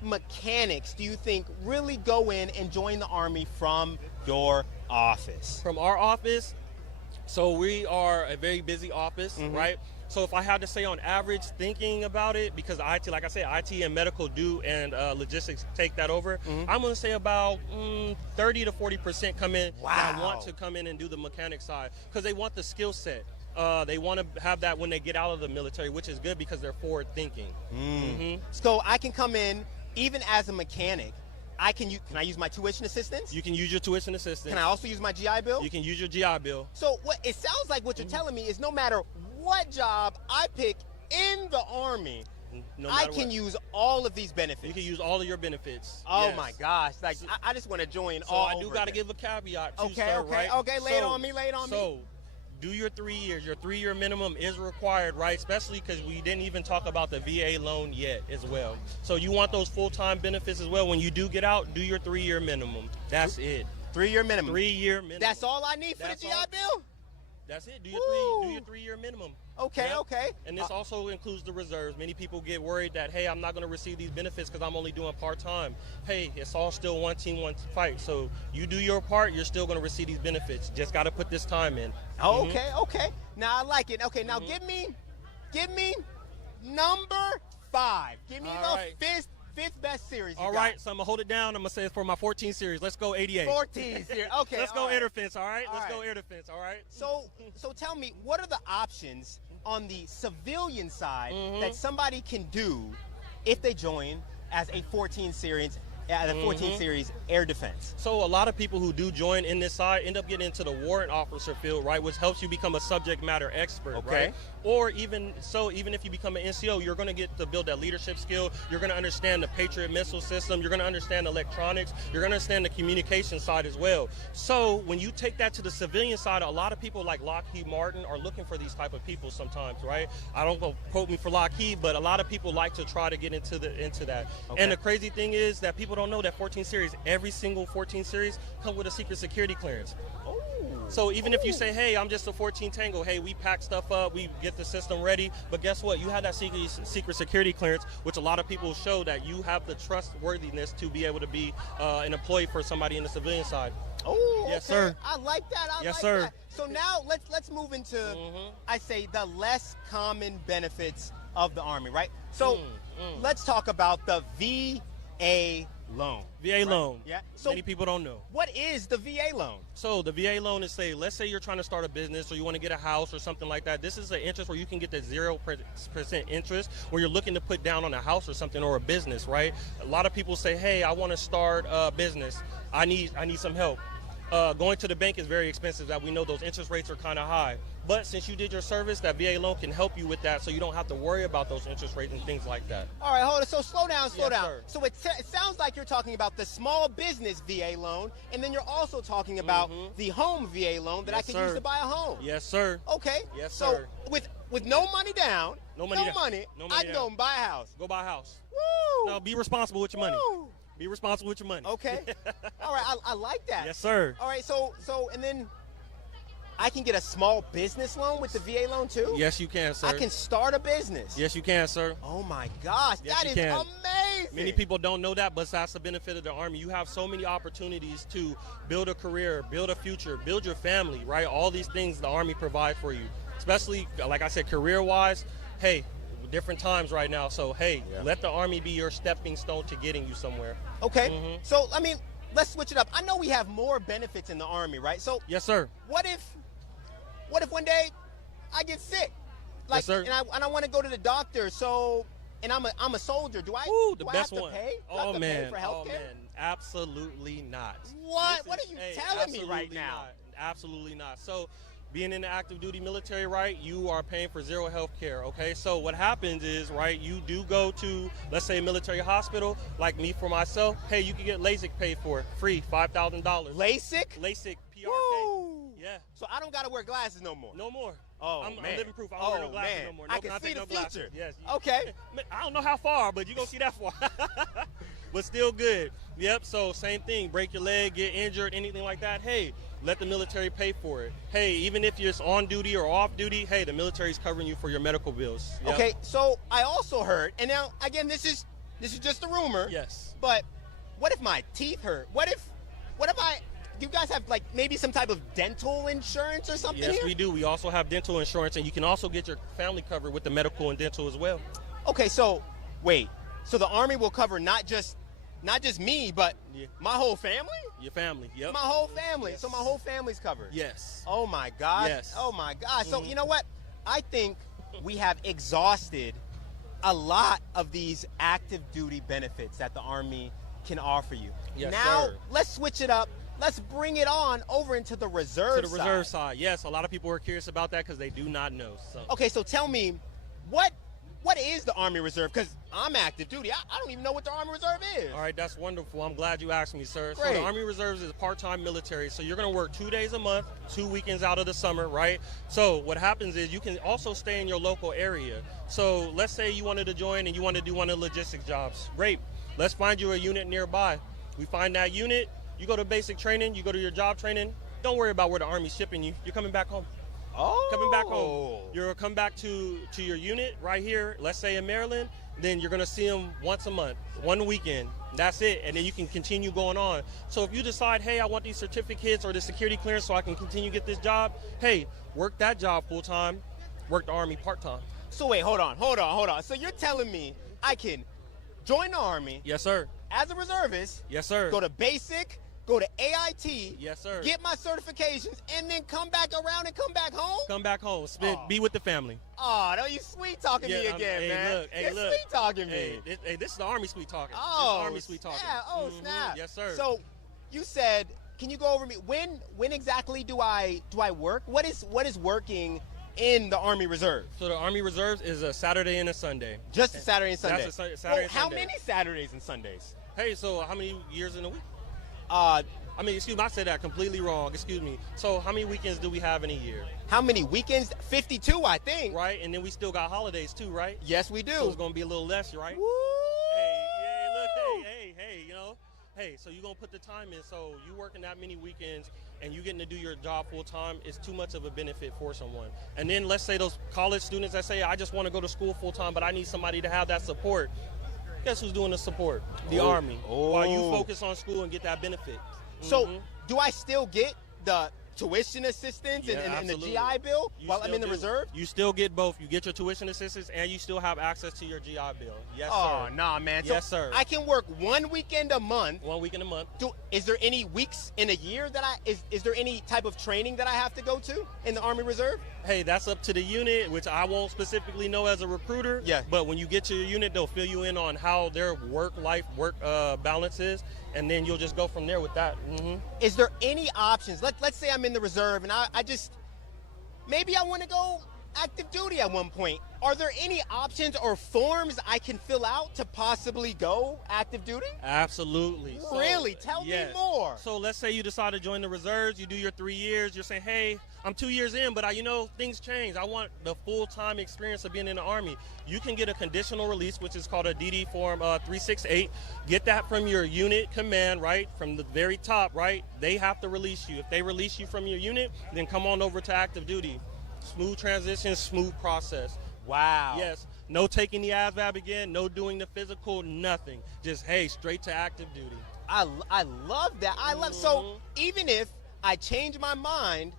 mechanics do you think really go in and join the Army from your office? From our office, so we are a very busy office, right? So if I had to say on average, thinking about it, because IT, like I said, IT and medical do and logistics take that over, I'm going to say about 30 to 40% come in that want to come in and do the mechanic side because they want the skill set. They want to have that when they get out of the military, which is good because they're forward thinking. So I can come in, even as a mechanic, can I use my tuition assistance? You can use your tuition assistance. Can I also use my GI Bill? You can use your GI Bill. So it sounds like what you're telling me is no matter what job I pick in the Army, I can use all of these benefits. You can use all of your benefits. Oh my gosh! Like I just want to join so all. I do got to give a caveat too, Okay, sir, okay, right? okay. Lay it on me. So do your 3 years. Your 3-year minimum is required, right? Especially because we didn't even talk about the VA loan yet as well. So you want those full-time benefits as well. When you do get out, do your 3-year minimum. That's it. 3-year minimum. 3-year minimum. That's all I need for the GI Bill? That's it. Do your 3-year minimum. Okay, okay. And this also includes the reserves. Many people get worried that, hey, I'm not going to receive these benefits because I'm only doing part-time. Hey, it's all still one team, one fight. So you do your part, you're still going to receive these benefits. Just got to put this time in. Oh, okay. Now I like it. Okay, now give me number 5. Give me fifth best series. All right, so I'm going to hold it down. I'm going to say it's for my 14 series. Let's go 88. 14 series. Okay. Let's go air defense, all right? Let's go air defense, all right? So tell me, what are the options on the civilian side that somebody can do if they join as a 14 series air defense? So a lot of people who do join in this side end up getting into the warrant officer field, right, which helps you become a subject matter expert, right? Or even if you become an NCO, you're going to get to build that leadership skill. You're going to understand the Patriot missile system. You're going to understand electronics. You're going to understand the communication side as well. So when you take that to the civilian side, a lot of people like Lockheed Martin are looking for these type of people sometimes, right? I don't go quote me for Lockheed, but a lot of people like to try to get into that. Okay. And the crazy thing is that people don't know that 14 series, every single 14 series come with a secret security clearance. So even if you say, hey, I'm just a 14 Tango, hey, we pack stuff up, we get the system ready, but guess what? You have that secret security clearance, which a lot of people show that you have the trustworthiness to be able to be an employee for somebody in the civilian side. Oh, yes, sir. I like that. Yes, sir. So now let's move into, I say, the less common benefits of the Army, right? So let's talk about the VA loan. VA loan. Yeah. So many people don't know. What is the VA loan? So the VA loan is, let's say you're trying to start a business or you want to get a house or something like that. This is an interest where you can get the 0% interest when you're looking to put down on a house or something or a business, right? A lot of people say, hey, I want to start a business. I need some help. Going to the bank is very expensive. That we know those interest rates are kind of high. But since you did your service, that VA loan can help you with that, so you don't have to worry about those interest rates and things like that. All right, hold it. So slow down. Yes, Sir. So So it sounds like you're talking about the small business VA loan, and then you're also talking about the home VA loan that I can use to buy a home. Yes, sir. Okay. Yes, so sir. with no money down, no money, I can go and buy a house. Go buy a house. Woo! Now be responsible with your money. Woo! Be responsible with your money. Okay. All right, I like that. Yes, sir. All right, so and then I can get a small business loan with the VA loan too? Yes, you can, sir. I can start a business. Yes, you can, sir. Oh my gosh, Yes, that you is can. amazing. Many people don't know that, but that's the benefit of the Army. You have so many opportunities to build a career, build a future, build your family, right? All these things the Army provides for you, especially, like I said, career-wise. Hey, different times right now, so hey, let the Army be your stepping stone to getting you somewhere. Okay, so I mean, let's switch it up. I know we have more benefits in the Army, right? So yes, sir. What if one day I get sick, like, yes, sir. and I want to go to the doctor? So, and I'm a soldier. Do I? Ooh, do the I best have to one. pay? Do I Oh have to man, pay for healthcare? absolutely not. What? What are you telling me right absolutely now? Not. Absolutely not. So, being in the active duty military, right, you are paying for zero health care, okay? So what happens is, right, you do go to, let's say, a military hospital, like me for myself, hey, you can get LASIK paid for, free, $5,000. LASIK? LASIK, PRK. Woo! Yeah. So I don't got to wear glasses no more? No more. Oh, I'm man. living proof. I don't wear no glasses man. no more. I can see the no future. glasses. Yes. Okay. I don't know how far, but you're going to see that far. But still good. Yep, so same thing. Break your leg, get injured, anything like that. Hey, let the military pay for it. Hey, even if you're on duty or off duty, hey, the military's covering you for your medical bills. Yep. Okay, so I also heard, and now, again, this is just a rumor. Yes. But what if my teeth hurt? What if you guys have, like, maybe some type of dental insurance or something Yes, here? we do. We also have dental insurance, and you can also get your family covered with the medical and dental as well. Okay, so wait. So the Army will cover not just me, but my whole family? Your family, yep. My whole family. Yes. So my whole family's covered. Yes. Oh my gosh. Yes. Oh my gosh. So you know what? I think we have exhausted a lot of these active duty benefits that the Army can offer you. Yes, now, sir. let's switch it up. Let's bring it on over into the reserve side. To the reserve side, yes. A lot of people are curious about that because they do not know. So. Okay, so tell me, what is the Army Reserve? Because I'm active duty. I don't even know what the Army Reserve is. All right, that's wonderful. I'm glad you asked me, sir. Great. So the Army Reserves is part-time military. So you're going to work 2 days a month, 2 weekends out of the summer, right? So what happens is you can also stay in your local area. So let's say you wanted to join and you want to do one of the logistics jobs. Great. Let's find you a unit nearby. We find that unit. You go to basic training. You go to your job training. Don't worry about where the Army's shipping you. You're coming back home. Oh. Coming back home. You're come back to your unit right here, let's say in Maryland, then you're going to see them once a month, one weekend. That's it. And then you can continue going on. So if you decide, hey, I want these certificates or the security clearance so I can continue to get this job, hey, work that job full-time, work the Army part-time. So wait, hold on. So you're telling me I can join the Army. Yes, sir. As a reservist. Yes, sir. Go to basic, go to AIT. Yes, sir. Get my certifications, and then come back around and come back home? Come back home. Be with the family. Oh, no, you sweet talking me again, man. You're sweet talking me. Hey, this is the Army sweet talking. Oh, this is the Army sweet talking. Snap. Oh, snap. Yes, sir. So you said, can you go over me, when exactly do I work? What is working in the Army Reserve? So the Army Reserves is a Saturday and a Sunday. Just a Saturday and Sunday? That's a Saturday and Sunday. How many Saturdays and Sundays? Hey, so how many years in a week? I said that completely wrong. Excuse me. So how many weekends do we have in a year? How many weekends? 52, I think. Right, and then we still got holidays too, right? Yes, we do. So it's going to be a little less, right? Woo! Hey, you know? Hey, so you're going to put the time in. So you working that many weekends and you getting to do your job full time is too much of a benefit for someone. And then let's say those college students that say, I just want to go to school full time, but I need somebody to have that support. Guess who's doing the support? The Army. While you focus on school and get that benefit. So do I still get the tuition assistance Yeah, and the absolutely. GI Bill while I'm still in the do. reserve? You still get both. You get your tuition assistance and you still have access to your GI Bill. Yes, Oh, sir. nah, man. Yes, So sir. I can work 1 weekend a month. 1 week in a month. Is there any weeks in a year that is there any type of training that I have to go to in the Army Reserve? Hey, that's up to the unit, which I won't specifically know as a recruiter. Yeah. But when you get to your unit, they'll fill you in on how their work balance is, and then you'll just go from there with that. Is there any options? Let's say I'm in the reserve and I just maybe I want to go active duty at one point. Are there any options or forms I can fill out to possibly go active duty? Absolutely. Really? Tell me more. So let's say you decide to join the reserves, you do your 3 years, you're saying, hey, I'm 2 years in, but things change. I want the full-time experience of being in the Army. You can get a conditional release, which is called a DD Form 368. Get that from your unit command, right? From the very top, right? They have to release you. If they release you from your unit, then come on over to active duty. Smooth transition, smooth process. Wow. Yes. No taking the ASVAB again, no doing the physical, nothing. Just, hey, straight to active duty. I love that. So even if I change my mind,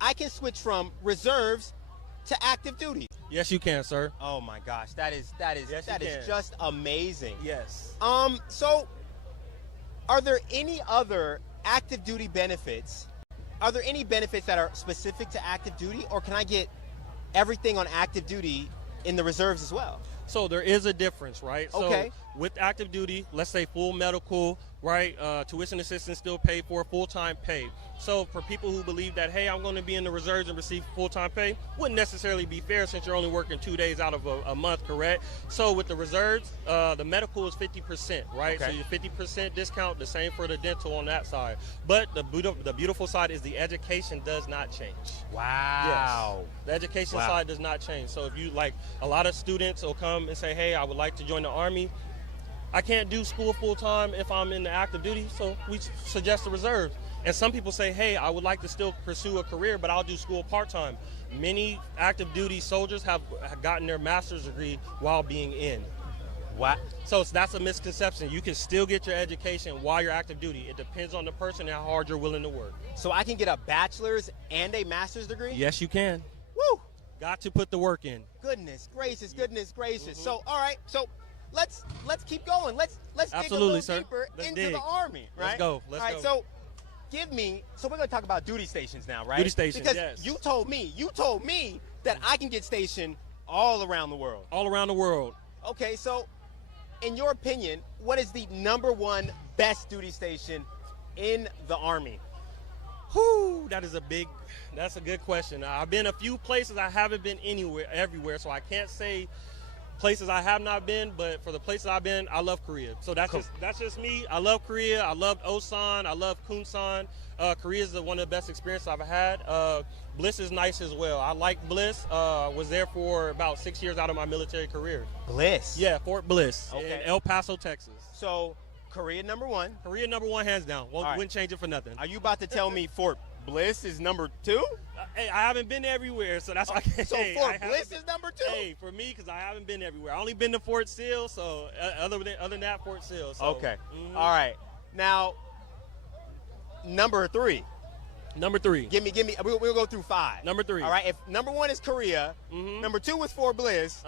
I can switch from reserves to active duty. Yes, you can, sir. Oh my gosh, that is Yes, you can. just amazing. Yes. So are there any other active duty benefits? Are there any benefits that are specific to active duty, or can I get everything on active duty in the reserves as well? So there is a difference, right? Okay. So with active duty, let's say full medical, right? Tuition assistance still paid for, full-time pay. So for people who believe that, hey, I'm going to be in the reserves and receive full-time pay, wouldn't necessarily be fair since you're only working 2 days out of a month, correct? So with the reserves, the medical is 50%, right? Okay. So your 50% discount, the same for the dental on that side. But the beautiful side is the education does not change. Wow. Yes. The education Wow. side does not change. So if you, like, a lot of students will come and say, hey, I would like to join the Army. I can't do school full-time if I'm in the active duty, so we suggest the reserves. And some people say, hey, I would like to still pursue a career, but I'll do school part-time. Many active duty soldiers have gotten their master's degree while being in. What? So that's a misconception. You can still get your education while you're active duty. It depends on the person and how hard you're willing to work. So I can get a bachelor's and a master's degree? Yes, you can. Woo! Got to put the work in. Goodness gracious, goodness gracious. So, all right, so let's keep going. Let's dig a Absolutely, little sir. deeper Let's into dig. the Army, right? Let's go. Let's all right, go. so we're going to talk about duty stations now, right? Duty stations, because yes. you told me that I can get stationed all around the world. All around the world. Okay, so in your opinion, what is the #1 best duty station in the Army? Whew, that's a good question. I've been a few places. I haven't been everywhere, so I can't say places I have not been, but for the places I've been, I love Korea. So that's just me. I love Korea. I loved Osan. I love Kunsan. Korea is one of the best experiences I've had. Bliss is nice as well. I like Bliss. Was there for about 6 years out of my military career. Bliss? Yeah, Fort Bliss in Okay. El Paso, Texas. So Korea #1. Korea #1 hands down. right. Wouldn't change it for nothing. Are you about to tell me Fort Bliss is #2? Hey, I haven't been everywhere, so that's why I can't. So Hey, Fort I haven't Bliss been- is #2? Hey, for me, because I haven't been everywhere. I only been to Fort Sill, so other than that, Fort Sill. So, Okay. All right. Now, #3. #3. Give me. We'll go through 5. #3. All right. If #1 is Korea, #2 was Fort Bliss.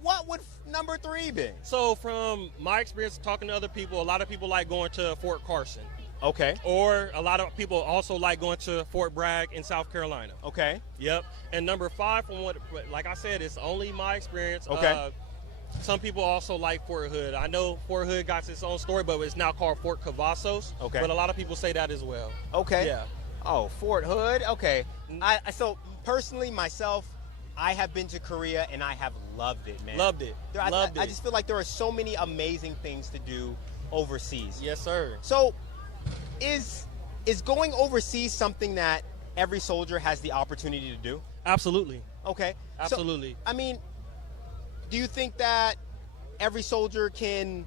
What would #3 be? So from my experience talking to other people, a lot of people like going to Fort Carson. Okay. Or a lot of people also like going to Fort Bragg in South Carolina. Okay. Yep. And #5, from what, like I said, it's only my experience. Okay. Some people also like Fort Hood. I know Fort Hood got its own story, but it's now called Fort Cavazos. Okay. But a lot of people say that as well. Okay. Yeah. Oh, Fort Hood. Okay. So personally, myself, I have been to Korea and I have loved it, man. Loved it. I just feel like there are so many amazing things to do overseas. Yes, sir. So, is going overseas something that every soldier has the opportunity to do? Absolutely. Okay. Absolutely. So, I mean, do you think that every soldier can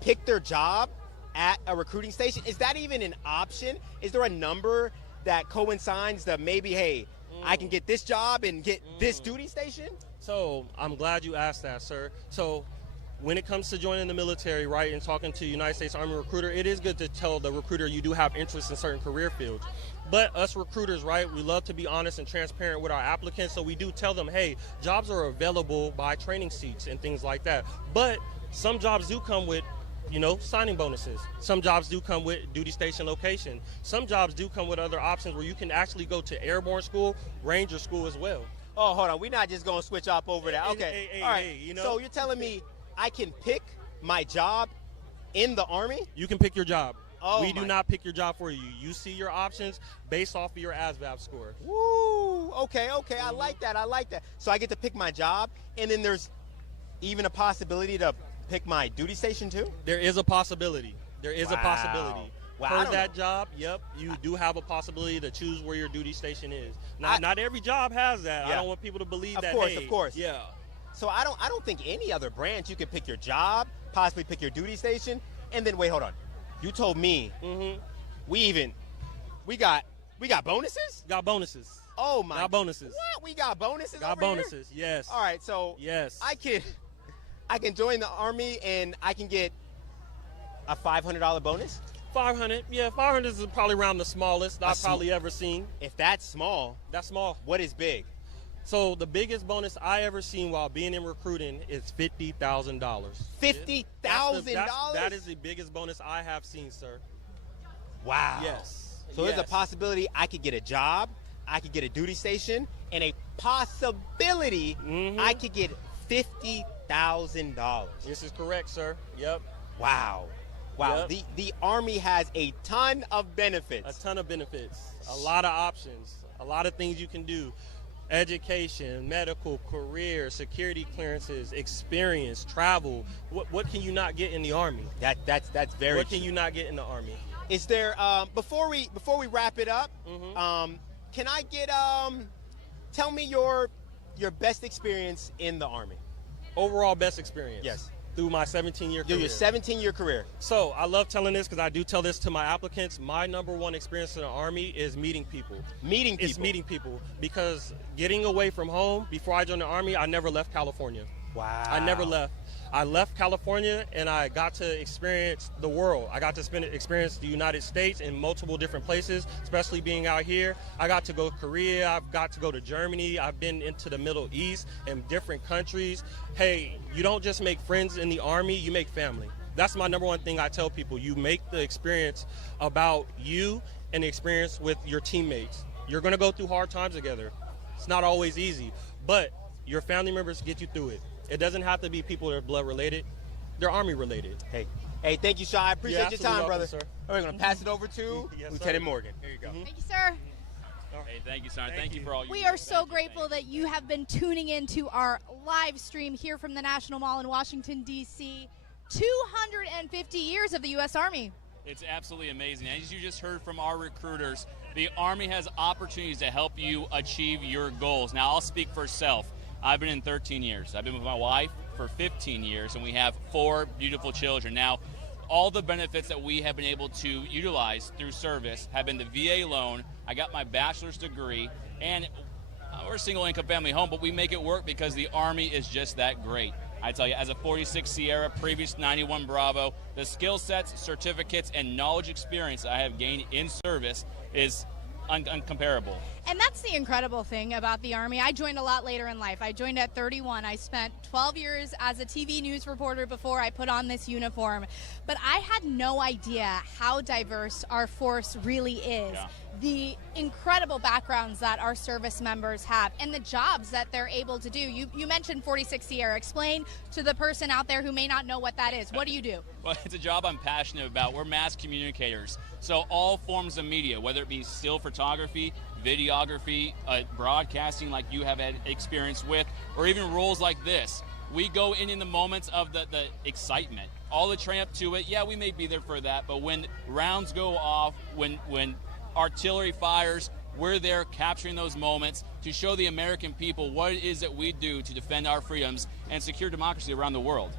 pick their job at a recruiting station? Is that even an option? Is there a number that coincides that maybe, hey, I can get this job and get this duty station? So I'm glad you asked that, sir. So when it comes to joining the military, right, and talking to United States Army recruiter, it is good to tell the recruiter you do have interest in certain career fields. But us recruiters, right, we love to be honest and transparent with our applicants, so we do tell them, hey, jobs are available by training seats and things like that. But some jobs do come with, signing bonuses. Some jobs do come with duty station location. Some jobs do come with other options where you can actually go to airborne school, ranger school as well. Oh, hold on. We're not just going to switch up over that. Okay. Hey, all right. hey, So you're telling me I can pick my job in the Army? You can pick your job. Oh, we do not pick your job for you. You see your options based off of your ASVAB score. Woo! Okay. I like that. So I get to pick my job, and then there's even a possibility to pick my duty station too? There is a possibility. Wow. For that job, yep, you do have a possibility to choose where your duty station is. Not every job has that. Yeah. I don't want people to believe Of that. course. Yeah. So I don't think any other branch you could pick your job, possibly pick your duty station, and then wait, hold on. You told me we got bonuses? Got bonuses. Oh my! Got bonuses. What? We got bonuses? Got over bonuses. Here? Yes. All right. So yes, I can join the Army and I can get a $500 bonus. 500. Yeah, 500 is probably around the smallest I've probably ever seen. If that's small, that's small. What is big? So the biggest bonus I ever seen while being in recruiting is $50,000. $50,000? That is the biggest bonus I have seen, sir. Wow. Yes. So there's a possibility I could get a job, I could get a duty station, and a possibility I could get $50,000. This is correct, sir. Yep. Wow. Yep. The Army has a ton of benefits. A ton of benefits. A lot of options. A lot of things you can do. Education, medical, career, security clearances, experience, travel. What can you not get in the Army? That's very What can you not get in the Army? Is there before we wrap it up, can I get tell me your best experience in the Army? Overall best experience? Yes. Through my 17-year career. Your 17-year career. So I love telling this because I do tell this to my applicants. My number one experience in the Army is meeting people. It's meeting people because getting away from home, before I joined the Army, I never left California. Wow. I never left. I left California and I got to experience the world. I got to experience the United States in multiple different places, especially being out here. I got to go to Korea. I've got to go to Germany. I've been into the Middle East and different countries. Hey, you don't just make friends in the Army, you make family. That's my number one thing I tell people. You make the experience about you and the experience with your teammates. You're going to go through hard times together. It's not always easy, but your family members get you through it. It doesn't have to be people that are blood related. They're Army related. Hey, thank you, Sean. I appreciate your time, brother. Sir. We're going to pass it over to Lieutenant Morgan. Here you go. Thank you, sir. Hey, thank you, Sean. Thank you for all you We do. are so grateful that you have been tuning in to our live stream here from the National Mall in Washington, D.C. 250 years of the U.S. Army. It's absolutely amazing. As you just heard from our recruiters, the Army has opportunities to help you achieve your goals. Now, I'll speak for self. I've been in 13 years. I've been with my wife for 15 years, and we have 4 beautiful children. Now, all the benefits that we have been able to utilize through service have been the VA loan. I got my bachelor's degree, and we're a single-income family home, but we make it work because the Army is just that great. I tell you, as a 46 Sierra, previous 91 Bravo, the skill sets, certificates, and knowledge experience I have gained in service is uncomparable. And that's the incredible thing about the Army. I joined a lot later in life. I joined at 31. I spent 12 years as a TV news reporter before I put on this uniform. But I had no idea how diverse our force really is. Yeah. The incredible backgrounds that our service members have and the jobs that they're able to do. You mentioned 46 Sierra. Explain to the person out there who may not know what that is. What do you do? Well, it's a job I'm passionate about. We're mass communicators. So all forms of media, whether it be still photography, videography, broadcasting like you have had experience with, or even roles like this, we go in the moments of the excitement. All the train up to it, yeah, we may be there for that, but when rounds go off, when artillery fires, we're there capturing those moments to show the American people what it is that we do to defend our freedoms and secure democracy around the world.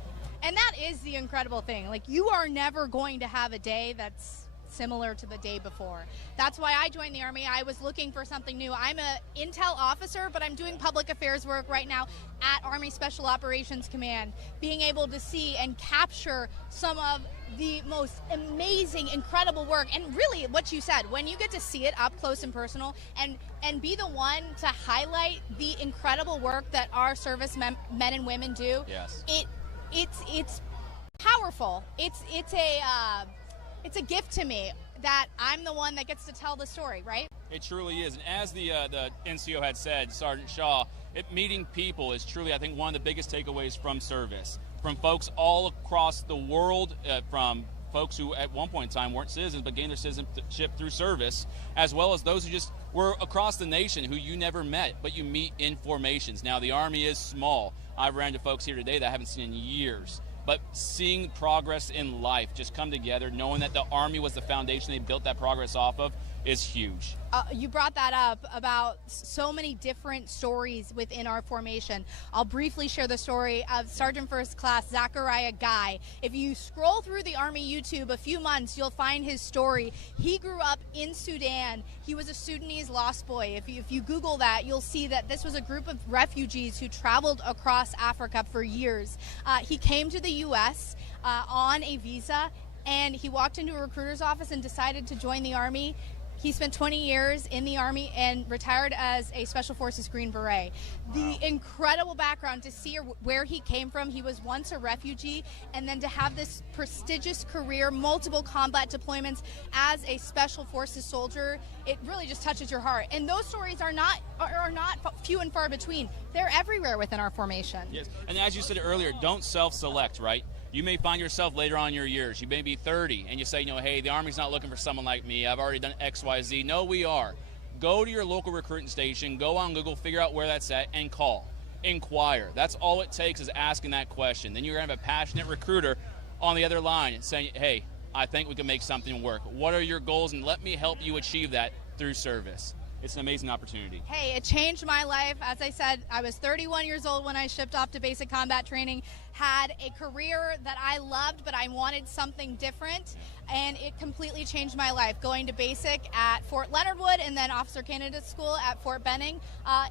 And that is the incredible thing. Like, you are never going to have a day that's similar to the day before. That's why I joined the Army. I was looking for something new. I'm an intel officer, but I'm doing public affairs work right now at Army Special Operations Command, being able to see and capture some of the most amazing, incredible work. And really what you said, when you get to see it up close and personal and be the one to highlight the incredible work that our service men and women do, yes, it's powerful. It's a gift to me that I'm the one that gets to tell the story, right? It truly is. And as the NCO had said, Sergeant Shaw, meeting people is truly, I think, one of the biggest takeaways from service. From folks all across the world, from folks who at one point in time weren't citizens but gained their citizenship through service, as well as those who just were across the nation who you never met, but you meet in formations. Now, the Army is small. I've ran into folks here today that I haven't seen in years. But seeing progress in life just come together, knowing that the Army was the foundation they built that progress off of, is huge. You brought that up about so many different stories within our formation. I'll briefly share the story of Sergeant First Class Zachariah Guy. If you scroll through the Army YouTube a few months, you'll find his story. He grew up in Sudan. He was a Sudanese lost boy. If you Google that, you'll see that this was a group of refugees who traveled across Africa for years. He came to the U.S. On a visa, and he walked into a recruiter's office and decided to join the Army. He spent 20 years in the Army and retired as a Special Forces Green Beret. The incredible background to see where he came from. He was once a refugee, and then to have this prestigious career, multiple combat deployments as a Special Forces soldier, it really just touches your heart. And those stories are not few and far between. They're everywhere within our formation. Yes, and as you said earlier, don't self-select, right? You may find yourself later on in your years. You may be 30 and you say, hey, the Army's not looking for someone like me. I've already done X, Y, Z. No, we are. Go to your local recruiting station, go on Google, figure out where that's at, and call. Inquire. That's all it takes, is asking that question. Then you're going to have a passionate recruiter on the other line saying, hey, I think we can make something work. What are your goals? And let me help you achieve that through service. It's an amazing opportunity. Hey, it changed my life. As I said, I was 31 years old when I shipped off to basic combat training, had a career that I loved, but I wanted something different, and it completely changed my life. Going to basic at Fort Leonard Wood and then Officer Candidate School at Fort Benning,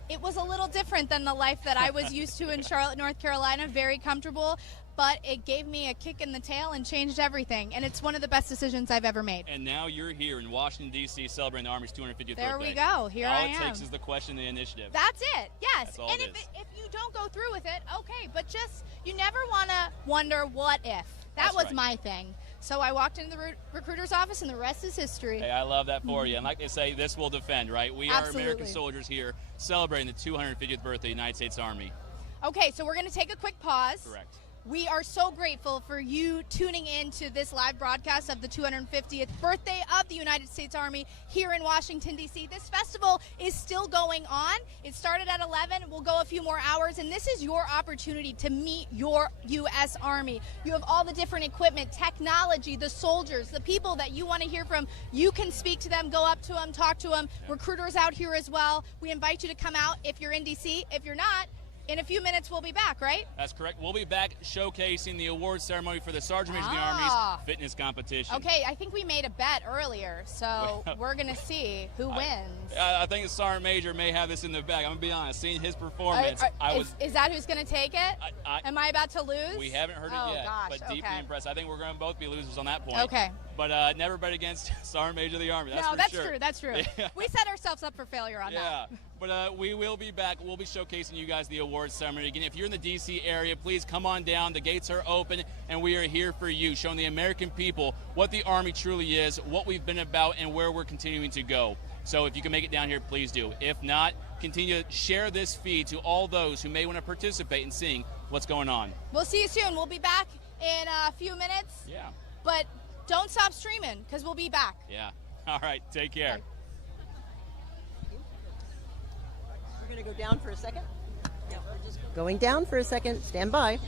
it was a little different than the life that I was used to in Charlotte, North Carolina, very comfortable. But it gave me a kick in the tail and changed everything. And it's one of the best decisions I've ever made. And now you're here in Washington, D.C., celebrating the Army's 250th birthday. There we go. Here I am. All it takes is the question and the initiative. That's it. Yes. That's all and if you don't go through with it, okay. But just, you never want to wonder what if. That was my thing. So I walked into the recruiter's office, and the rest is history. Hey, I love that for you. And like they say, this will defend, right? We are American soldiers here celebrating the 250th birthday of the United States Army. Okay, so we're going to take a quick pause. Correct. We are so grateful for you tuning in to this live broadcast of the 250th birthday of the United States Army here in Washington, D.C. This festival is still going on. It started at 11. We'll go a few more hours, and this is your opportunity to meet your U.S. Army. You have all the different equipment, technology, the soldiers, the people that you want to hear from. You can speak to them, go up to them, talk to them. Recruiters out here as well. We invite you to come out if you're in D.C. If you're not, in a few minutes, we'll be back, right? That's correct. We'll be back showcasing the awards ceremony for the Sergeant Major of the Army's fitness competition. Okay, I think we made a bet earlier, so we're going to see who wins. I think the Sergeant Major may have this in the bag. I'm going to be honest. Seeing his performance, Is that who's going to take it? Am I about to lose? We haven't heard it yet, gosh, but deeply impressed. I think we're going to both be losers on that point. Okay. But never bet against Sergeant Major of the Army. That's no, for that's sure. True. That's true. Yeah. We set ourselves up for failure on that. Yeah. But we will be back. We'll be showcasing you guys the awards ceremony. Again, if you're in the D.C. area, please come on down. The gates are open, and we are here for you, showing the American people what the Army truly is, what we've been about, and where we're continuing to go. So if you can make it down here, please do. If not, continue to share this feed to all those who may want to participate in seeing what's going on. We'll see you soon. We'll be back in a few minutes. Yeah. But don't stop streaming, because we'll be back. Yeah. All right. Take care. Okay. We're going to go down for a second. Yeah, we're just going down for a second. Stand by.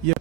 Yep.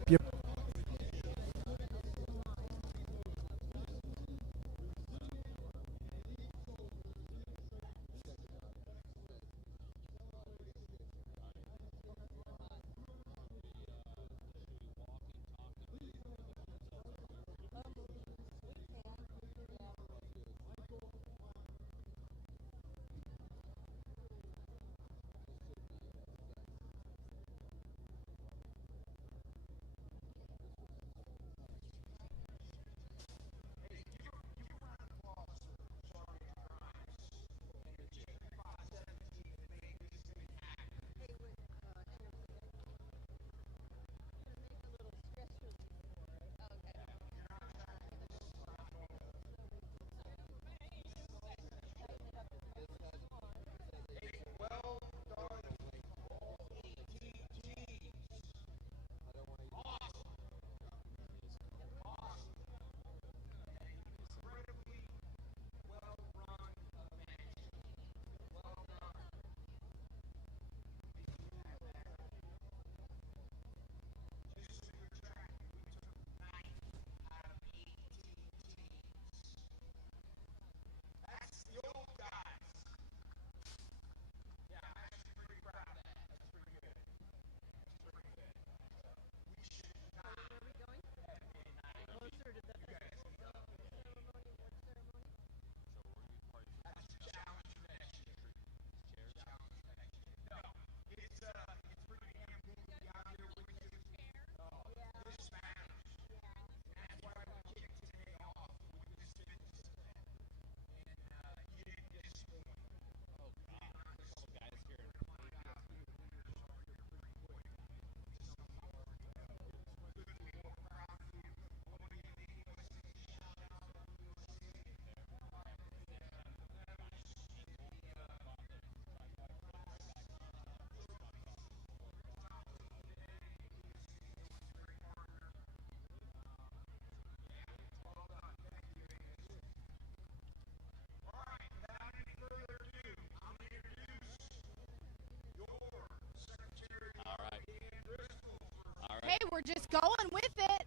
Hey, we're just going with it.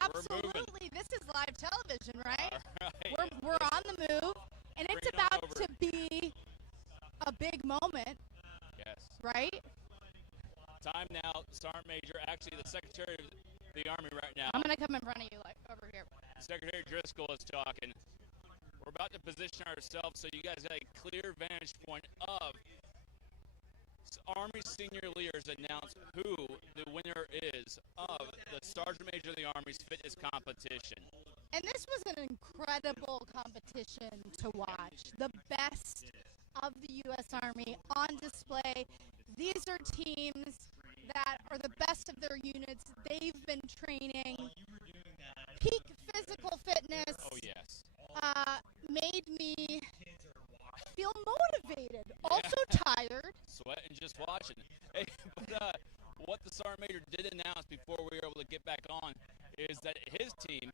Absolutely. This is live television, right? We're on the move, and it's about to be a big moment. Yes. Right? Time now, Sergeant Major, actually the Secretary of the Army right now. I'm going to come in front of you, like, over here. Secretary Driscoll is talking. We're about to position ourselves so you guys got a clear vantage point of Army senior leaders announce who the winner is of the Sergeant Major of the Army's fitness competition. And this was an incredible competition to watch. The best of the U.S. Army on display. These are teams that are the best of their units. They've been training. Peak physical fitness. Oh, yes. Made me feel motivated. Also tired. Sweating just watching. Hey, but what the Sergeant Major did announce before we were able to get back on is that his team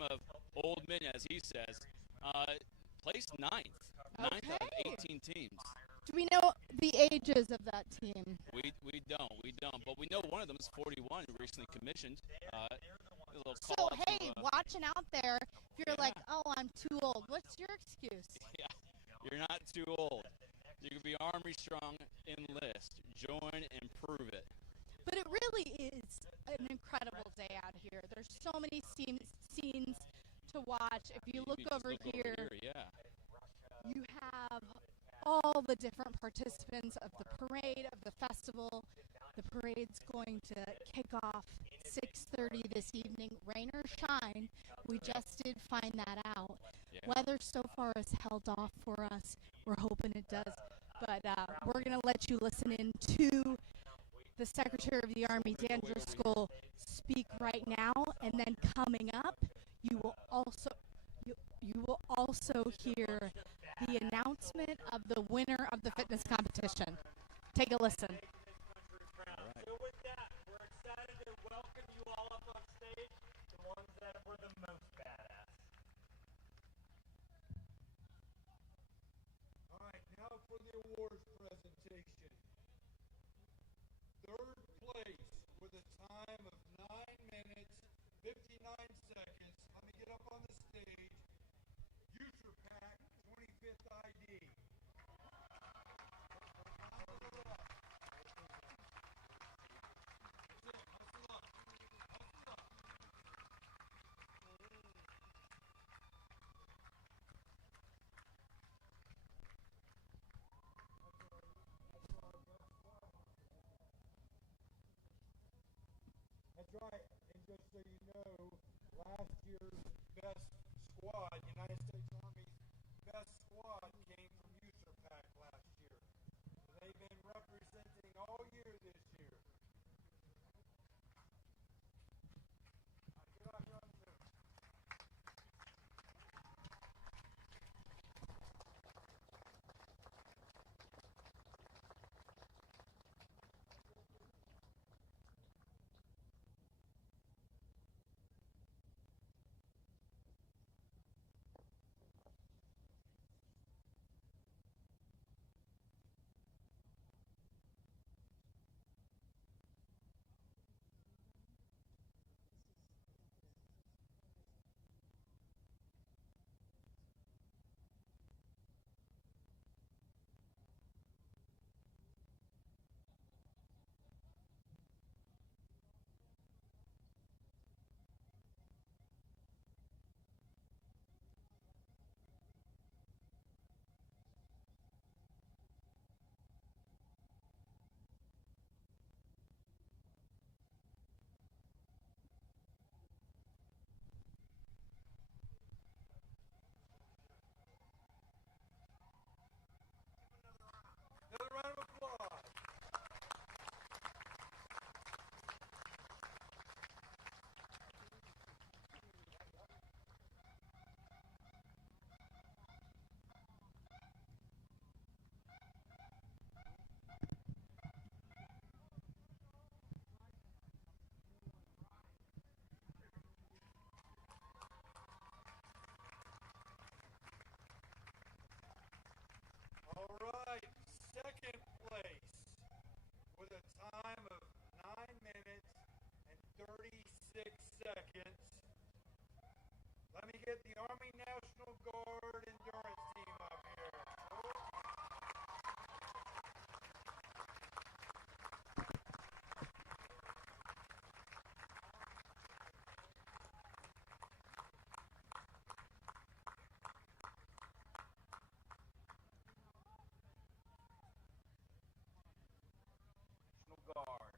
of old men, as he says, placed ninth. Ninth out of 18 teams. Do we know the ages of that team? We don't. But we know one of them is 41, who recently commissioned. So, hey, watching out there, if you're like, oh, I'm too old, what's your excuse? Yeah, you're not too old. You can be Army strong, enlist, join, and prove it. But it really is an incredible day out here. There's so many scenes to watch. If you look over here, you have all the different participants of the parade, of the festival. The parade's going to kick off 6:30 this evening. Rain or shine, we just did find that out. Weather so far has held off for us. We're hoping it does. But we're going to let you listen in to the Secretary of the Army, Dan Driscoll, speak right now. And then coming up, you will also hear the announcement of the winner of the fitness competition. Take a listen. So with that, we're excited to welcome you all up on stage, the ones that were the most badass. All right, now for the awards presentation. Third place with a time of That's right. And just so you know, last year's best squad, United States Army's best squad, came from USERPAC last year. So they've been representing all year this year. Get out here on Zoom. Another round of applause. All right, second place with a time of 9 minutes and 36 seconds. Let me get the Army National Guard endurance team up here. National Guard.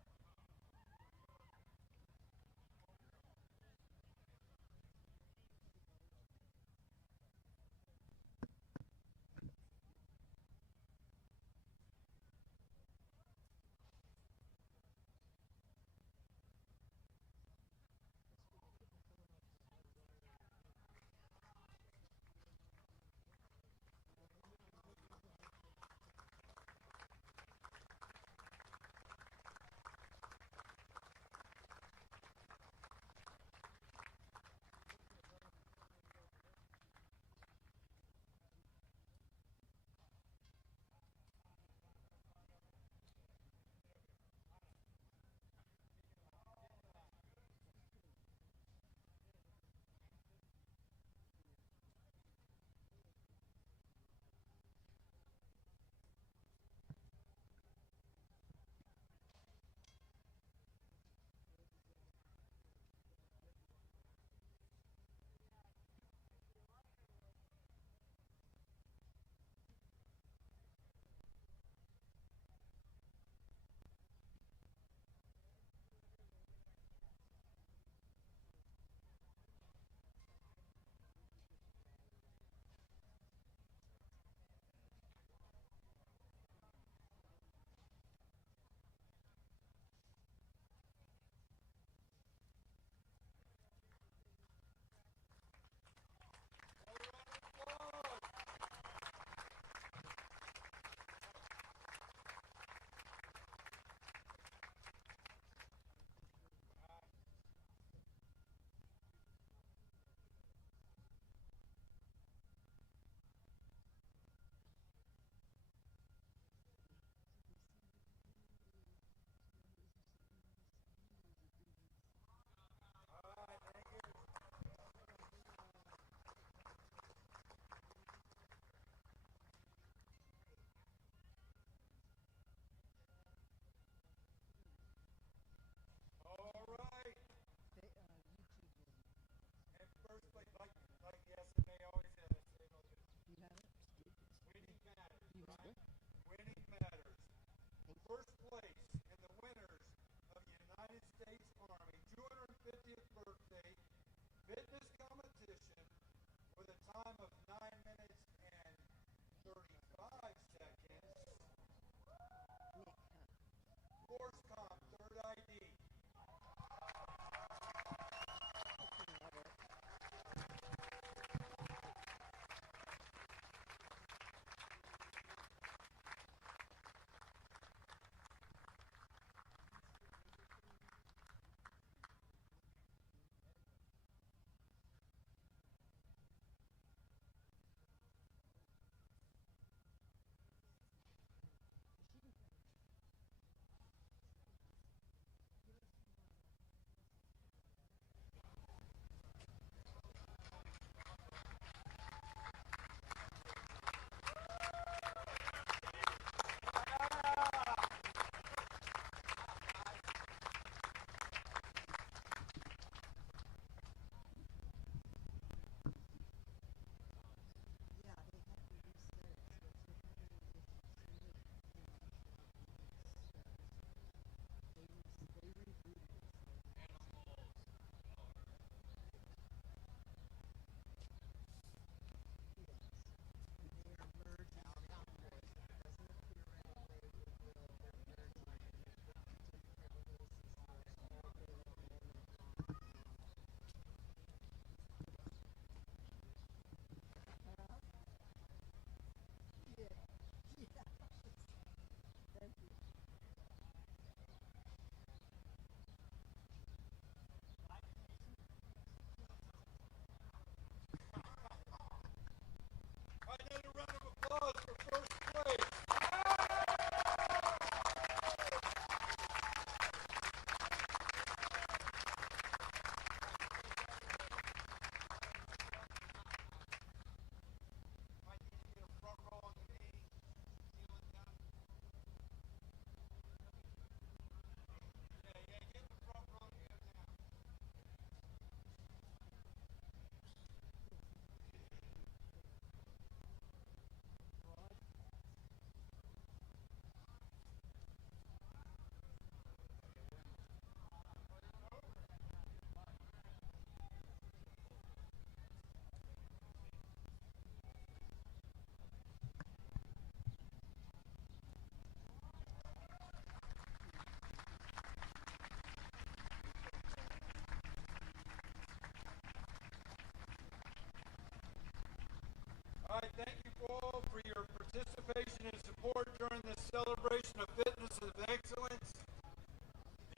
participation and support during this celebration of fitness and excellence.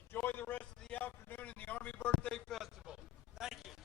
Enjoy the rest of the afternoon in the Army Birthday Festival. Thank you.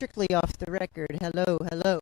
Strictly off the record. Hello, hello.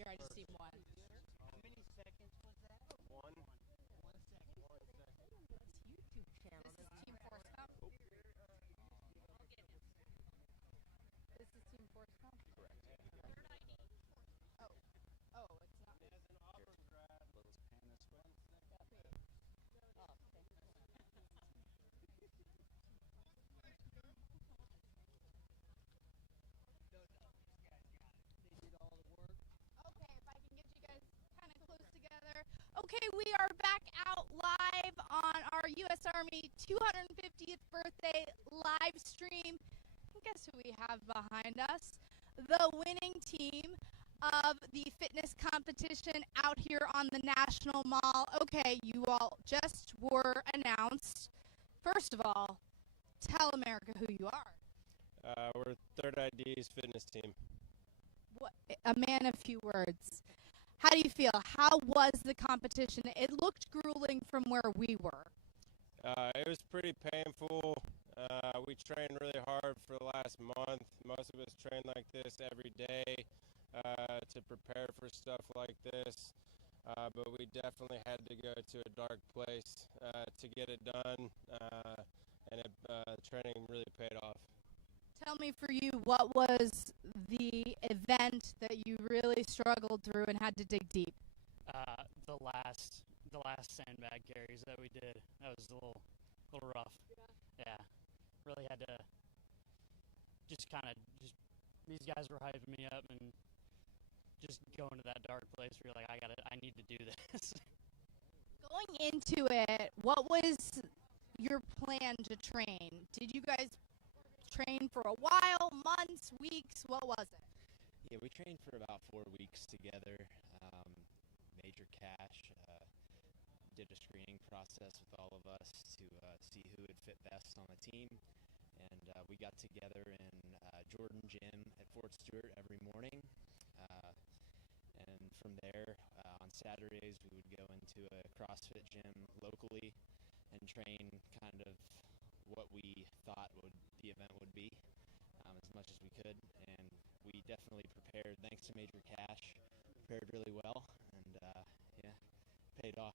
Here, I just need one. How many seconds was that? 1 second. 1 second. 1 second. That's YouTube channel. This is Team Force Cup. This is Team Force Cup? Correct. Oh. Oh, it's not. As an Auburn grad, let's pan this way. Oh, okay. Okay, if I can get you guys kind of close together. Okay, we are back out live on our U.S. Army 250th birthday live stream. And guess who we have behind us? The winning team of the fitness competition out here on the National Mall. Okay, you all just were announced. First of all, tell America who you are. We're Third ID's fitness team. What, a man of few words. How do you feel? How was the competition? It looked grueling from where we were. It was pretty painful. We trained really hard for the last month. Most of us train like this every day to prepare for stuff like this. But we definitely had to go to a dark place to get it done. And training really paid off. Tell me, for you, what was the event that you really struggled through and had to dig deep? The last sandbag carries that we did. That was a little rough. Yeah, really had to just these guys were hyping me up and just going to that dark place where you're like, I need to do this. Going into it, what was your plan to train? Did you guys train for a while, months, weeks? What was it? Yeah, we trained for about 4 weeks together. Major Cash did a screening process with all of us to see who would fit best on the team. And we got together in Jordan Gym at Fort Stewart every morning. And from there, on Saturdays, we would go into a CrossFit gym locally and train kind of what we thought the event would be as much as we could. And we definitely prepared, thanks to Major Cash, prepared really well, and yeah, paid off.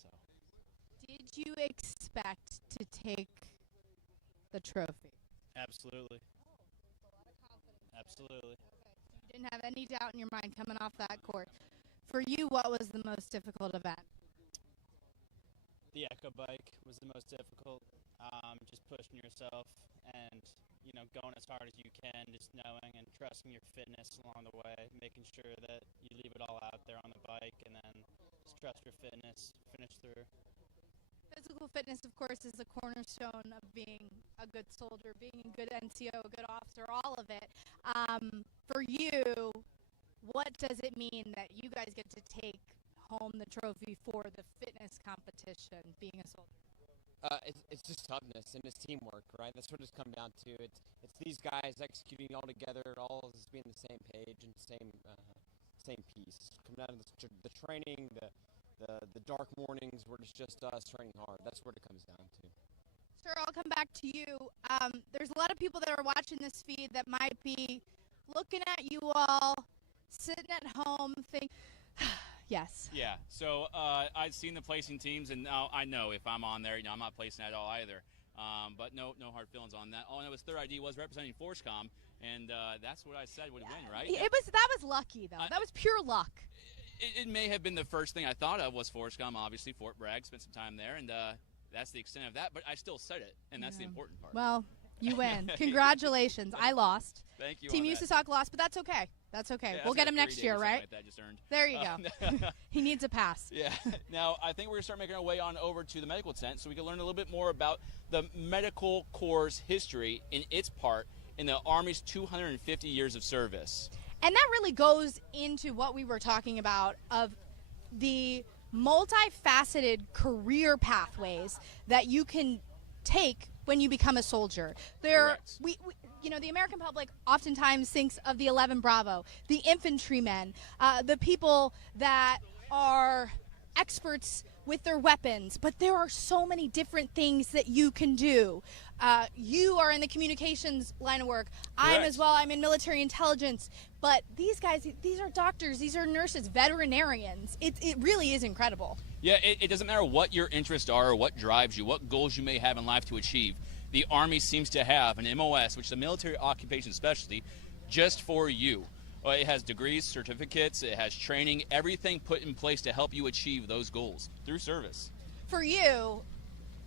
So, did you expect to take the trophy? absolutely. Absolutely. You didn't have any doubt in your mind coming off that court. For you, what was the most difficult event? The Echo Bike was the most difficult. Just pushing yourself and, going as hard as you can, just knowing and trusting your fitness along the way, making sure that you leave it all out there on the bike, and then just trust your fitness, finish through. Physical fitness, of course, is the cornerstone of being a good soldier, being a good NCO, a good officer, all of it. For you, what does it mean that you guys get to take home the trophy for the fitness competition, being a soldier? It's just toughness and it's teamwork, right? That's what it's come down to. It's these guys executing all together, all of us being on the same page and same piece. Come down to the training, the dark mornings where it's just us training hard. That's what it comes down to. Sir, I'll come back to you. There's a lot of people that are watching this feed that might be looking at you all, sitting at home, think, yes. Yeah, so I've seen the placing teams, and now I know if I'm on there, I'm not placing at all either. But no hard feelings on that. All I know is Third ID was representing ForceCom, and that's what I said would win, right? That was lucky, though. That was pure luck. It may have been the first thing I thought of was ForceCom, obviously. Fort Bragg, spent some time there, and that's the extent of that. But I still said it, and that's the important part. Well, you win. Congratulations. I lost. Thank you. Team USASOC lost, but that's okay. That's okay. Yeah, we'll get him next year, right? Like that just earned. There you go. He needs a pass. Yeah. Now, I think we're going to start making our way on over to the medical tent so we can learn a little bit more about the Medical Corps' history in its part in the Army's 250 years of service. And that really goes into what we were talking about of the multifaceted career pathways that you can take when you become a soldier. The American public oftentimes thinks of the 11 Bravo, the infantrymen, the people that are experts with their weapons, but there are so many different things that you can do. You are in the communications line of work. I'm as well. I'm in military intelligence. But these guys, these are doctors, these are nurses, veterinarians. It really is incredible. Yeah, it doesn't matter what your interests are or what drives you, what goals you may have in life to achieve. The Army seems to have an MOS, which is a military occupation specialty, just for you. It has degrees, certificates, it has training, everything put in place to help you achieve those goals through service. For you,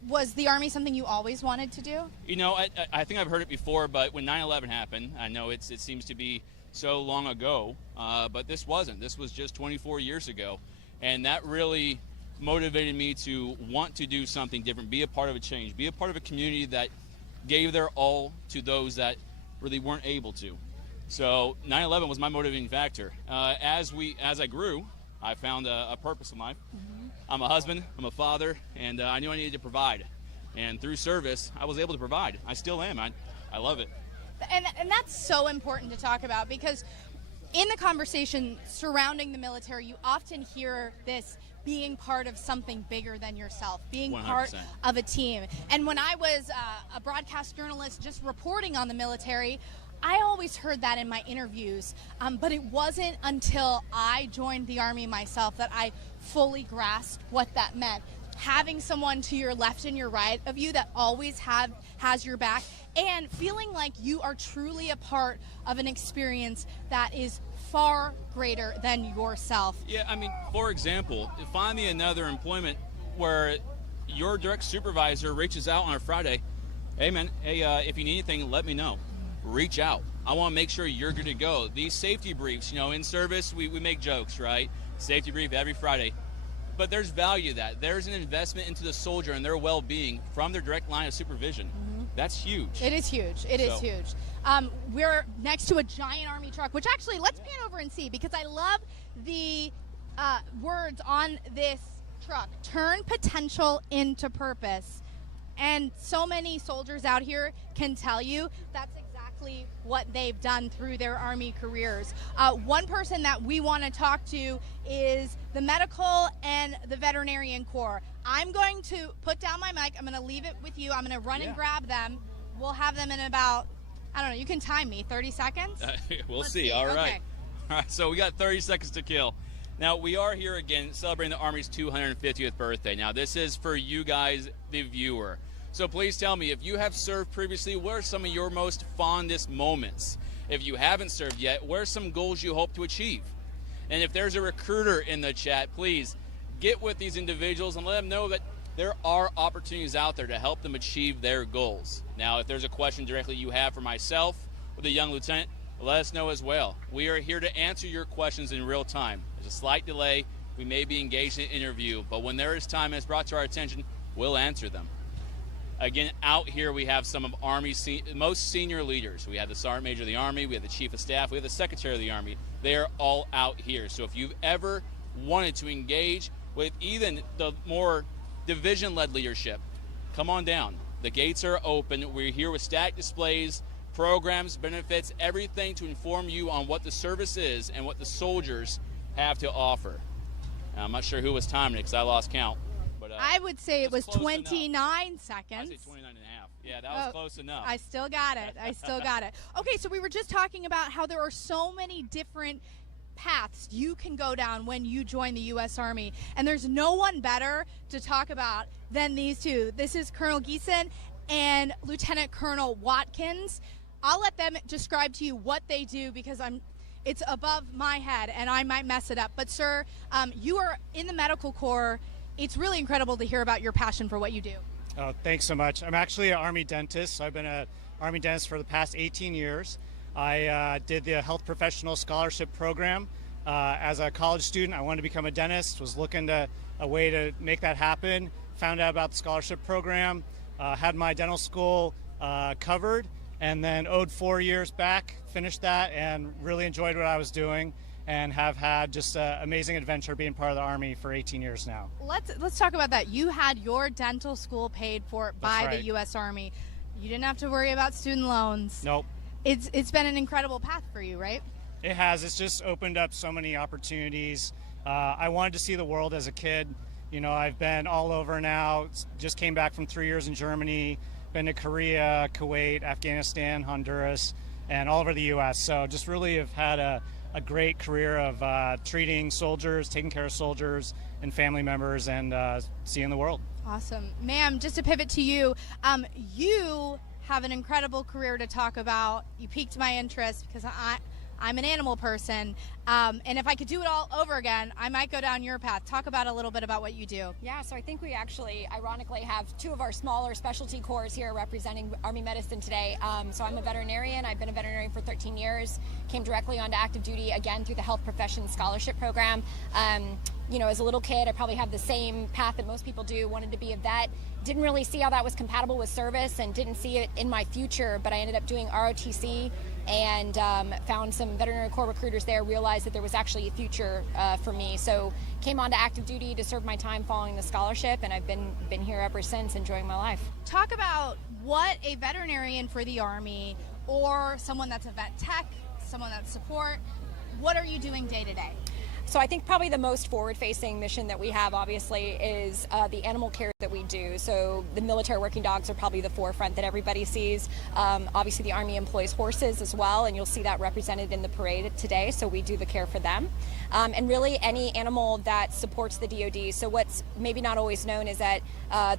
was the Army something you always wanted to do? You know, I think I've heard it before, but when 9/11 happened, I know it seems to be so long ago, but this wasn't. This was just 24 years ago, and that really motivated me to want to do something different, be a part of a change, be a part of a community that gave their all to those that really weren't able to. So 9/11 was my motivating factor. As I grew, I found a purpose in life. I'm a husband, I'm a father, and I knew I needed to provide. And through service, I was able to provide. I still am. I love it. And that's so important to talk about, because in the conversation surrounding the military, you often hear this being part of something bigger than yourself, being 100%. part of a team. And when I was a broadcast journalist just reporting on the military, I always heard that in my interviews, but it wasn't until I joined the Army myself that I fully grasped what that meant. Having someone to your left and your right of you that always has your back, and feeling like you are truly a part of an experience that is far greater than yourself. Yeah, I mean, for example, find me another employment where your direct supervisor reaches out on a Friday, hey man, if you need anything, let me know. Reach out. I want to make sure you're good to go. These safety briefs, in service, we make jokes, right? Safety brief every Friday. But there's value to that. There's an investment into the soldier and their well-being from their direct line of supervision. Mm-hmm. That's huge. It is huge. It is huge. We're next to a giant Army truck, which actually, let's pan over and see, because I love the words on this truck. Turn potential into purpose. And so many soldiers out here can tell you that's exactly what they've done through their Army careers. One person that we want to talk to is the medical and the veterinarian corps. I'm going to put down my mic. I'm going to leave it with you. I'm going to run and grab them. We'll have them in about, I don't know, you can time me, 30 seconds? Let's see. All right. Okay. All right, so we got 30 seconds to kill. Now, we are here again celebrating the Army's 250th birthday. Now, this is for you guys, the viewer. So please tell me, if you have served previously, what are some of your most fondest moments? If you haven't served yet, what are some goals you hope to achieve? And if there's a recruiter in the chat, please get with these individuals and let them know that there are opportunities out there to help them achieve their goals. Now, if there's a question directly you have for myself or the young lieutenant, let us know as well. We are here to answer your questions in real time. There's a slight delay. We may be engaged in an interview, but when there is time and it's brought to our attention, we'll answer them. Again, out here we have some of Army's most senior leaders. We have the Sergeant Major of the Army, we have the Chief of Staff, we have the Secretary of the Army. They are all out here. So if you've ever wanted to engage with even the more division-led leadership, come on down. The gates are open. We're here with static displays, programs, benefits, everything to inform you on what the service is and what the soldiers have to offer. Now, I'm not sure who was timing it because I lost count. But, I would say it was 29 seconds. I say 29 and a half. Yeah, that was close enough. I still got it. I still got it. Okay, so we were just talking about how there are so many different paths you can go down when you join the U.S. Army, and there's no one better to talk about than these two. This is Colonel Geeson and Lieutenant Colonel Watkins. I'll let them describe to you what they do because it's above my head and I might mess it up. But sir, you are in the medical corps. It's really incredible to hear about your passion for what you do. Oh, thanks so much. I'm actually an Army dentist. I've been an Army dentist for the past 18 years. I did the Health Professional Scholarship Program. As a college student, I wanted to become a dentist, was looking to a way to make that happen, found out about the scholarship program, had my dental school covered, and then owed 4 years back, finished that, and really enjoyed what I was doing. And have had just an amazing adventure being part of the Army for 18 years now. Let's talk about that. You had your dental school paid for by the U.S. Army. You didn't have to worry about student loans. Nope. It's been an incredible path for you, right? It has. It's just opened up so many opportunities. I wanted to see the world as a kid. I've been all over now. Just came back from 3 years in Germany. been to Korea, Kuwait, Afghanistan, Honduras, and all over the U.S. So just really have had a great career of treating soldiers, taking care of soldiers and family members, and seeing the world. Awesome. Ma'am, just to pivot to you, you have an incredible career to talk about. You piqued my interest because I'm an animal person, and if I could do it all over again, I might go down your path. Talk about a little bit about what you do. Yeah, so I think we actually, ironically, have two of our smaller specialty corps here representing Army medicine today. So I'm a veterinarian. I've been a veterinarian for 13 years. Came directly onto active duty, again, through the Health Professions Scholarship Program. You know, as a little kid, I probably have the same path that most people do, wanted to be a vet. Didn't really see how that was compatible with service and didn't see it in my future, but I ended up doing ROTC and found some veterinary corps recruiters there, realized that there was actually a future for me. So came on to active duty to serve my time following the scholarship, and I've been here ever since, enjoying my life. Talk about what a veterinarian for the Army, or someone that's a vet tech, someone that's support, what are you doing day to day? So I think probably the most forward-facing mission that we have, obviously, is the animal care that we do. So the military working dogs are probably the forefront that everybody sees. Obviously, the Army employs horses as well, and you'll see that represented in the parade today. So we do the care for them. And really any animal that supports the DoD. So what's maybe not always known is that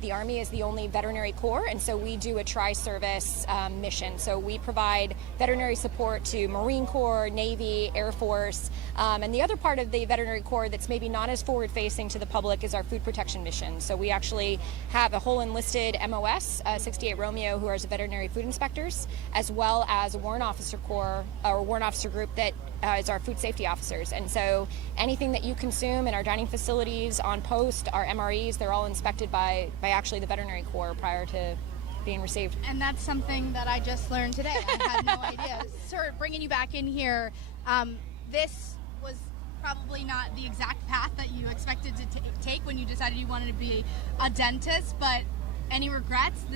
the Army is the only veterinary corps, and so we do a tri-service mission. So we provide veterinary support to Marine Corps, Navy, Air Force, and the other part of the veterinary corps that's maybe not as forward-facing to the public is our food protection mission. So we actually have a whole enlisted MOS, 68 Romeo, who are veterinary food inspectors, as well as a warrant officer corps, or warrant officer group that is our food safety officers. And so anything that you consume in our dining facilities, on post, our MREs, they're all inspected by actually the veterinary corps prior to being received. And that's something that I just learned today. I had no idea. Sir, bringing you back in here, this was probably not the exact path that you expected to take when you decided you wanted to be a dentist, but any regrets?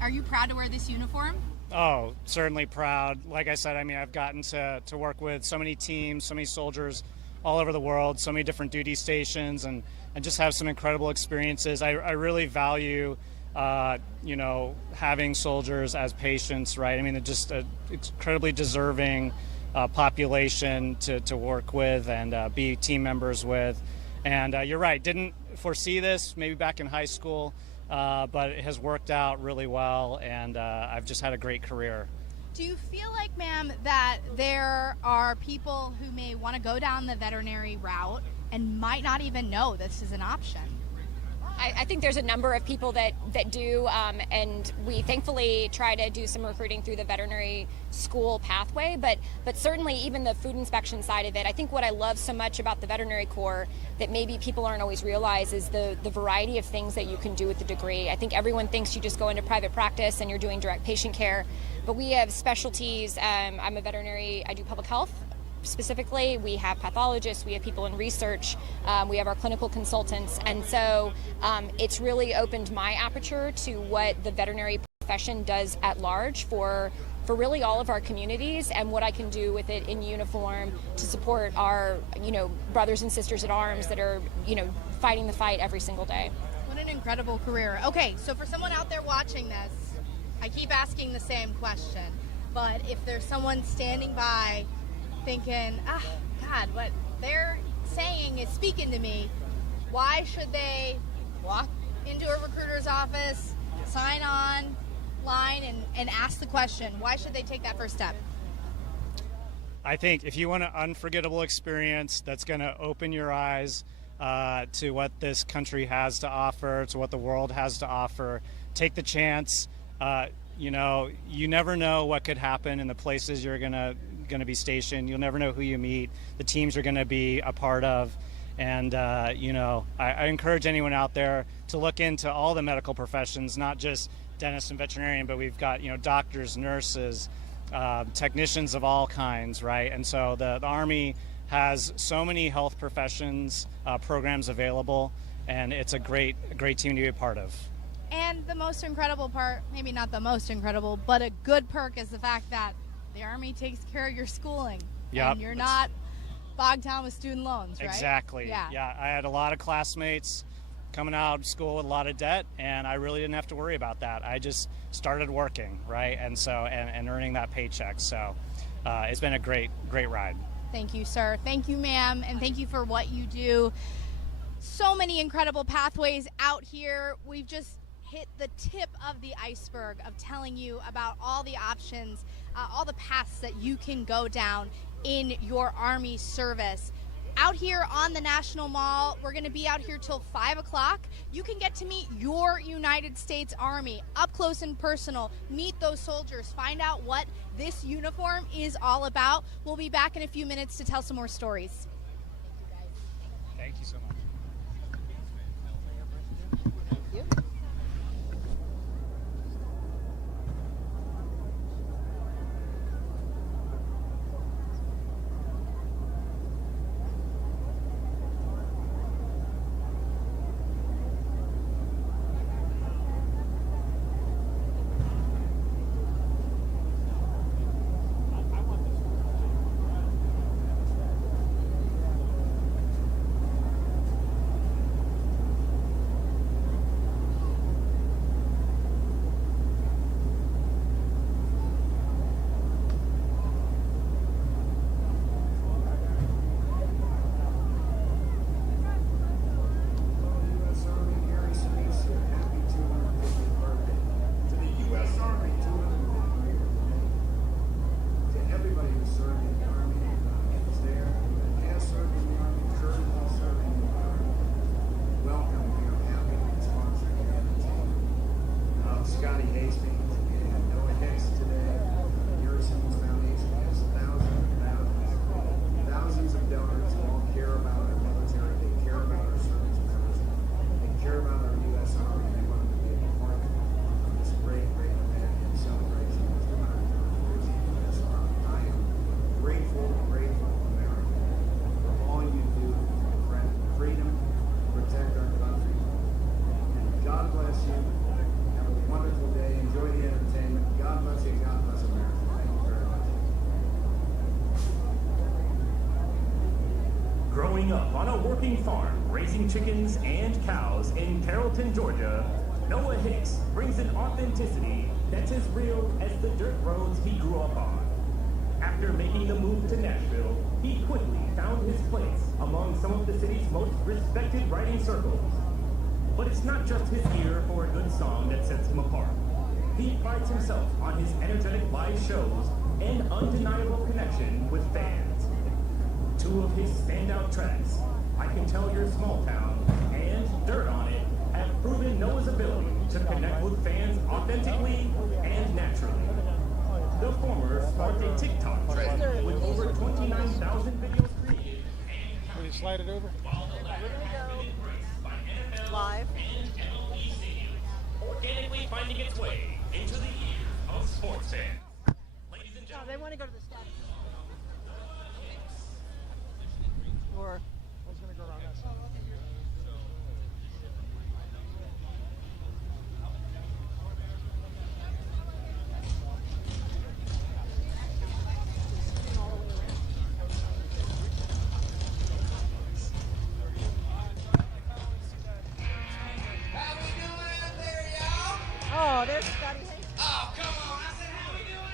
Are you proud to wear this uniform? Oh, certainly proud. Like I said, I mean, I've gotten to work with so many teams, so many soldiers all over the world, so many different duty stations, and just have some incredible experiences. I really value, you know, having soldiers as patients, right? I mean, they're just an incredibly deserving population to work with and be team members with. And you're right, didn't foresee this maybe back in high school, but it has worked out really well, and I've just had a great career. Do you feel like, ma'am, that there are people who may want to go down the veterinary route and might not even know this is an option? I think there's a number of people that do, and we thankfully try to do some recruiting through the veterinary school pathway, but certainly even the food inspection side of it. I think what I love so much about the veterinary corps that maybe people aren't always realize is the variety of things that you can do with the degree. I think everyone thinks you just go into private practice and you're doing direct patient care, but we have specialties. I'm a veterinary, I do public health. Specifically, we have pathologists, we have people in research, we have our clinical consultants, and so it's really opened my aperture to what the veterinary profession does at large for really all of our communities, and what I can do with it in uniform to support our, you know, brothers and sisters at arms that are, you know, fighting the fight every single day. What an incredible career. Okay, so for someone out there watching this, I keep asking the same question, but if there's someone standing by thinking, God, what they're saying is speaking to me, why should they walk into a recruiter's office, sign on line, and ask the question? Why should they take that first step? I think if you want an unforgettable experience that's going to open your eyes to what this country has to offer, to what the world has to offer, take the chance. You know, you never know what could happen in the places you're going to be stationed. You'll never know who you meet, the teams you're going to be a part of. And, you know, I encourage anyone out there to look into all the medical professions, not just dentists and veterinarian, but we've got, you know, doctors, nurses, technicians of all kinds, right? And so the Army has so many health professions programs available, and it's a great team to be a part of. And the most incredible part, maybe not the most incredible, but a good perk is the fact that the Army takes care of your schooling. Yep. And you're not bogged down with student loans, right? Exactly. Yeah. I had a lot of classmates coming out of school with a lot of debt, and I really didn't have to worry about that. I just started working, right, and earning that paycheck. So it's been a great ride. Thank you, sir. Thank you, ma'am, and thank you for what you do. So many incredible pathways out here. We've just hit the tip of the iceberg of telling you about all the options, all the paths that you can go down in your Army service. Out here on the National Mall, we're going to be out here till 5 o'clock. You can get to meet your United States Army up close and personal, meet those soldiers, find out what this uniform is all about. We'll be back in a few minutes to tell some more stories. Thank you so much. Growing up on a working farm, raising chickens and cows in Carrollton, Georgia, Noah Hicks brings an authenticity that's as real as the dirt roads he grew up on. After making the move to Nashville, he quickly found his place among some of the city's most respected writing circles. But it's not just his ear for a good song that sets him apart. He prides himself on his energetic live shows and undeniable connection with fans. Two of his standout tracks, I Can Tell You're Small Town and Dirt on It, have proven Noah's ability to connect with fans authentically and naturally. The former sparked a TikTok trend with over 29,000 videos created. Will you slide it over? Live. Organically finding its way into the ears of sports fans. Ladies and gentlemen, they want to go to the stadium. Or I was going to go around that side. Oh, there's Scotty Hayes. Oh, come on. I said, how we doing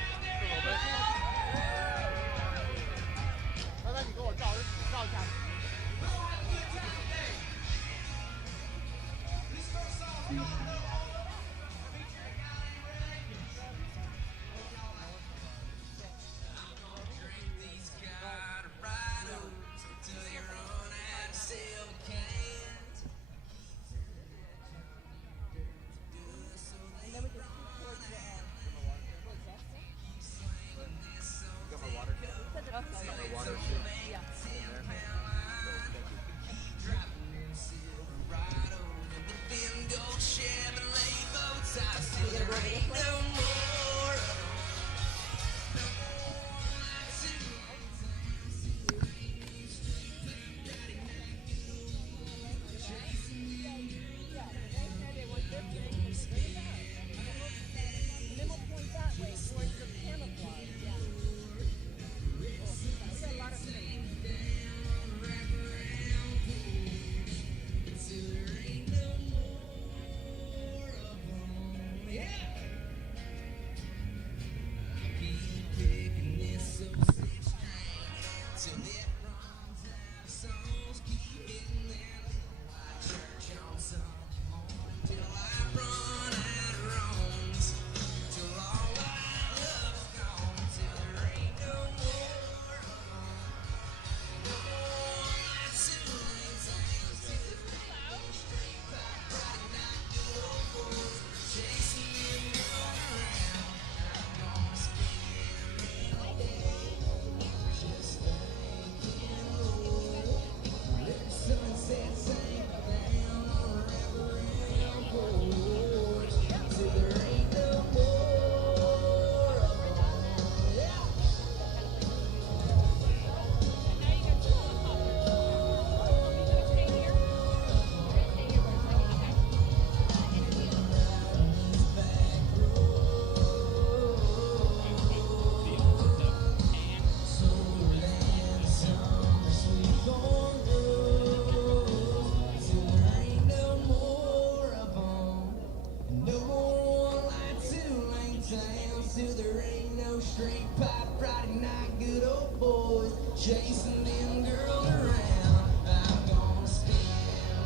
pipe Friday night, good old boys, chasing them girls around. I'm gonna spend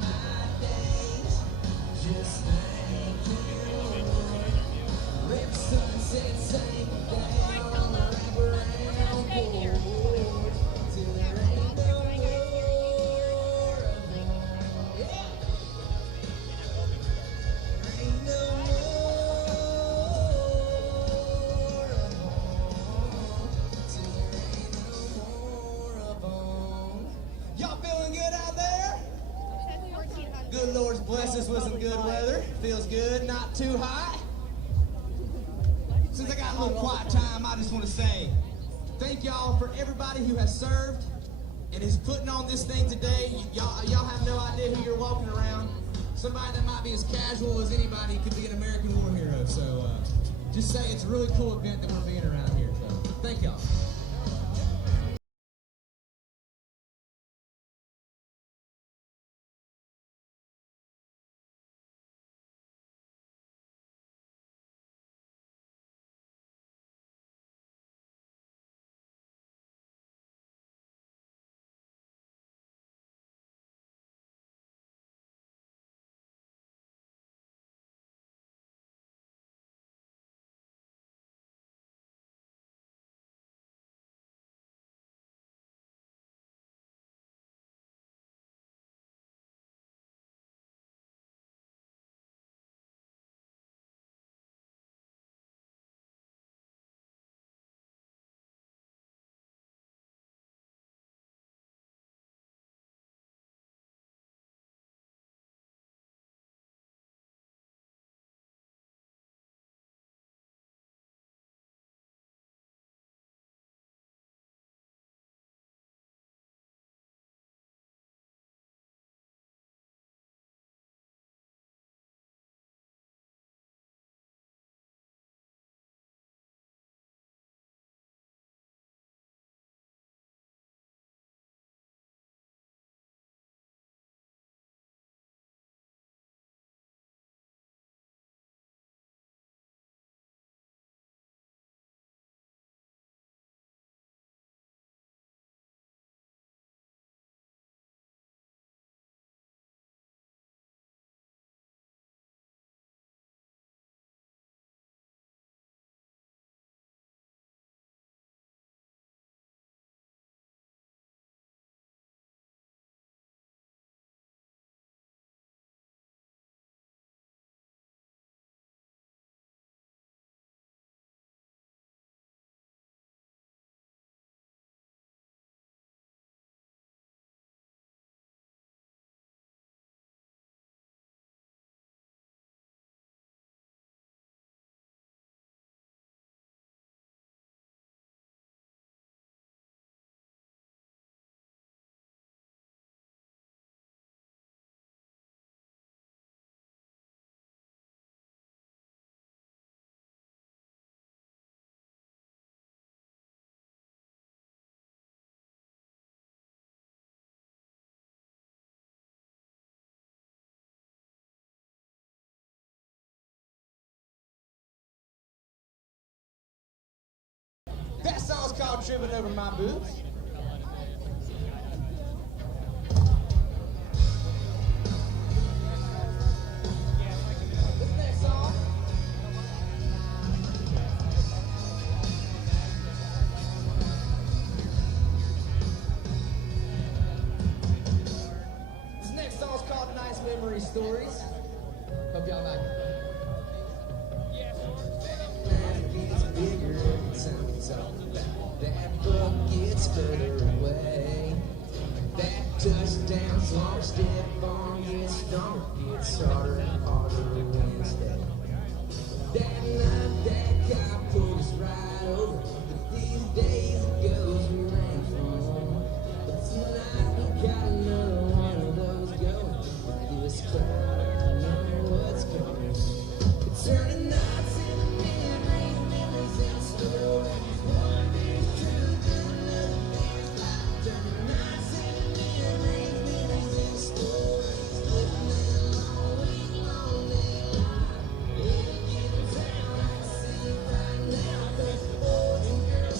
my days just thinking, every sunset sink down on the wraparound board till there ain't no more of them. Yeah. Ain't no more of them till there ain't no more of them. Y'all feeling good out there? Good Lord's blessed us with some good weather. Feels good, not too hot. Since I got a little quiet time, I just want to say thank y'all for everybody who has served and is putting on this thing today. Y'all have no idea who you're walking around. Somebody that might be as casual as anybody could be an American war hero. So just say it's a really cool event that we're being around here. So thank y'all. That song's called Tripping Over My Boots. This next song. This next song's called Nice Memory Stories. Hope y'all like it. That book gets further away. That touchdown long step on gets stronger, gets harder and harder Wednesday. That night that cop pulled us right over, but these days it goes we ran from home. But tonight we got another one of those going. With this crowd, I know what's coming. It's turning nights into memories, memories and stories. Girls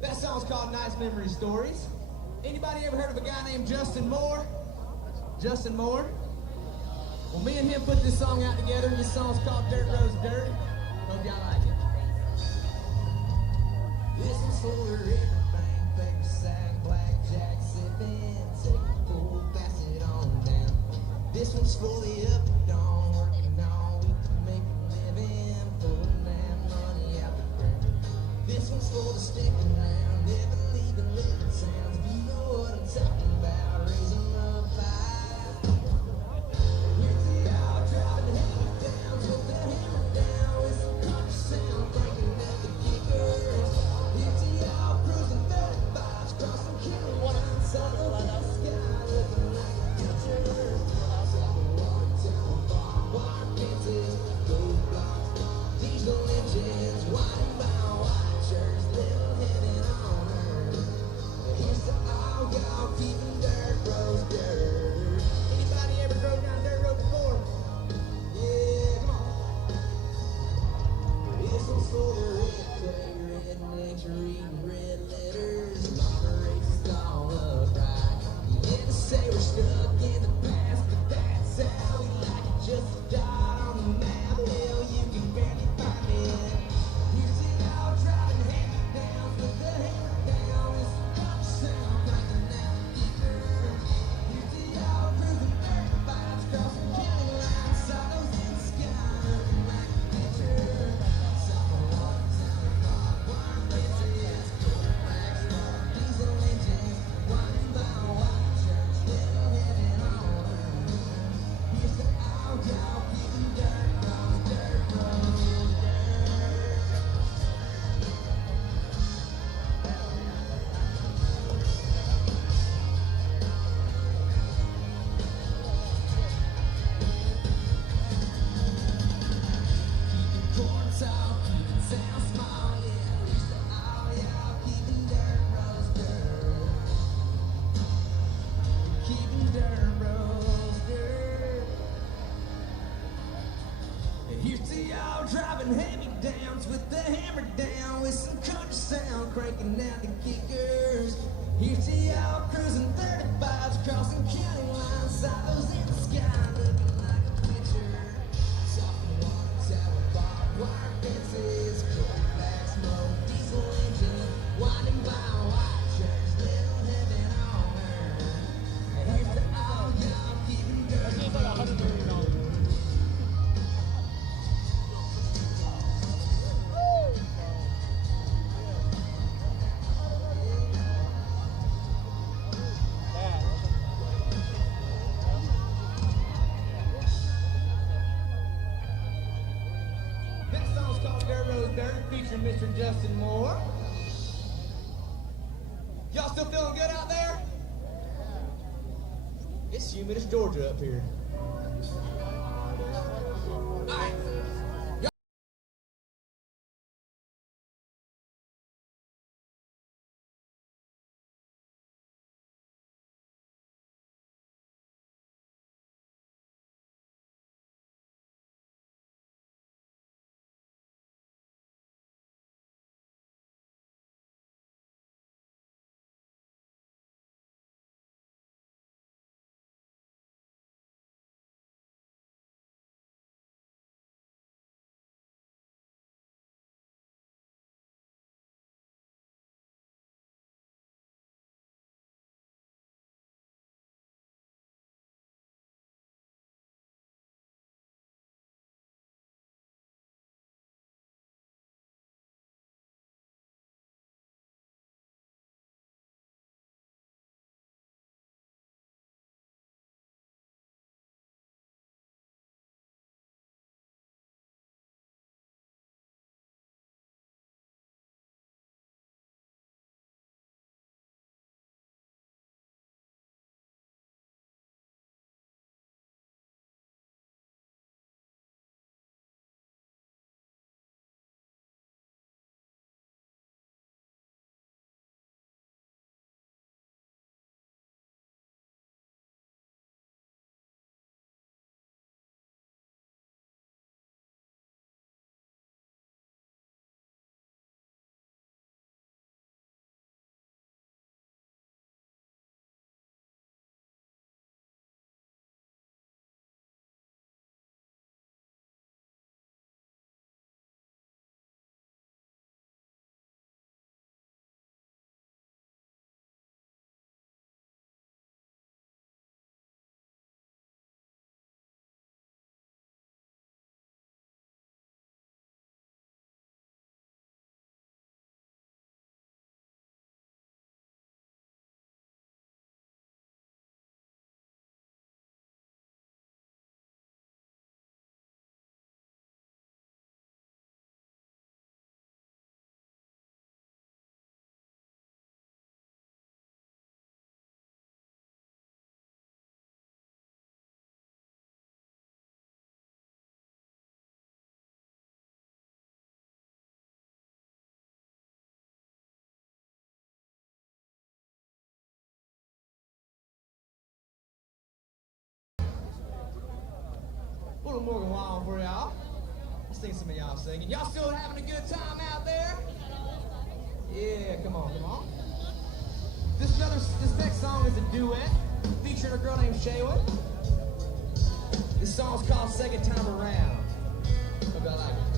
That song's called Nice Memory Stories. Anybody ever heard of a guy named Justin Moore? Justin Moore? Well, me and him put this song out together. This song's called Dirt Roads Dirt. Hope y'all like it. This one's for everything, paper sack, blackjack, sipping, take a pull, pass it on down. This one's for the up and down, working all week to make a living, pulling that money out the ground. This one's for the stick around, never leaving little towns. You know what I'm talking about, raising up high. Here's the all driving hammer down, with the hammer down, with some country sound, breaking up the kickers. Here's the all cruising 35s, crossing county lines, out of the sky, looking like a picture. Watertown, bar fences, gold blocks, diesel engines, winding by white shirts, little heaven on earth. Here's to all y'all keeping dirt roads dirt. Anybody ever drove down dirt road before? Yeah, come on. This one's for the rednecks reading red letters. Moderation's all upright. Yeah, to say we're stuck in the past, but that's how we like it. Just a dot on the map. Hell, you can barely find it. Here's the all driving hammer down, with the hammer down. It's the country sound, breaking out the geeker. Here's the all cruising 35s, crossing county lines, solos in the sky, looking like a picture. Summer Watertown, wire fences, gold blacks, diesel engines, winding by white church, little heaven on earth. Here's to all y'all keeping dirt roads dirt. Corn talk, keeping town small, yeah. Here's to all y'all keeping dirt roads dirt. Keeping dirt roads dirt. And here's to y'all driving hand-me-downs with the hammer down, with some country sound cranking out the kickers. Here's to y'all cruising 35s, crossing county lines, silos in the sky, looking like a picture. Soft water tower, barbed wire fences, cold black smoke, diesel engine, winding by white church, little heaven on earth. And here's to all y'all keeping dirt. That song's called Dirt Roads Dirt, featuring Mr. Justin Moore. Y'all still feeling good out there? It's humid as Georgia up here. All right. little Morgan Wallen for y'all. Let's sing some of y'all singing. Y'all still having a good time out there? Yeah, come on, come on. This next song is a duet featuring a girl named Shayla. This song's called Second Time Around. Hope y'all like it.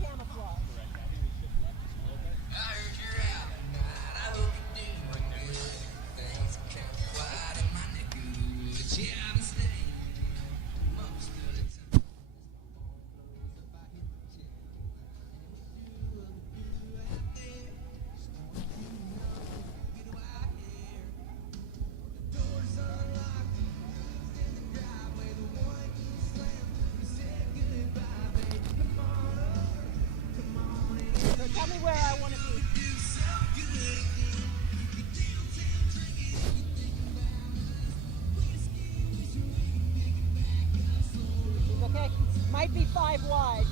camouflage. So tell me where I want to be. Okay, might be 5 wide.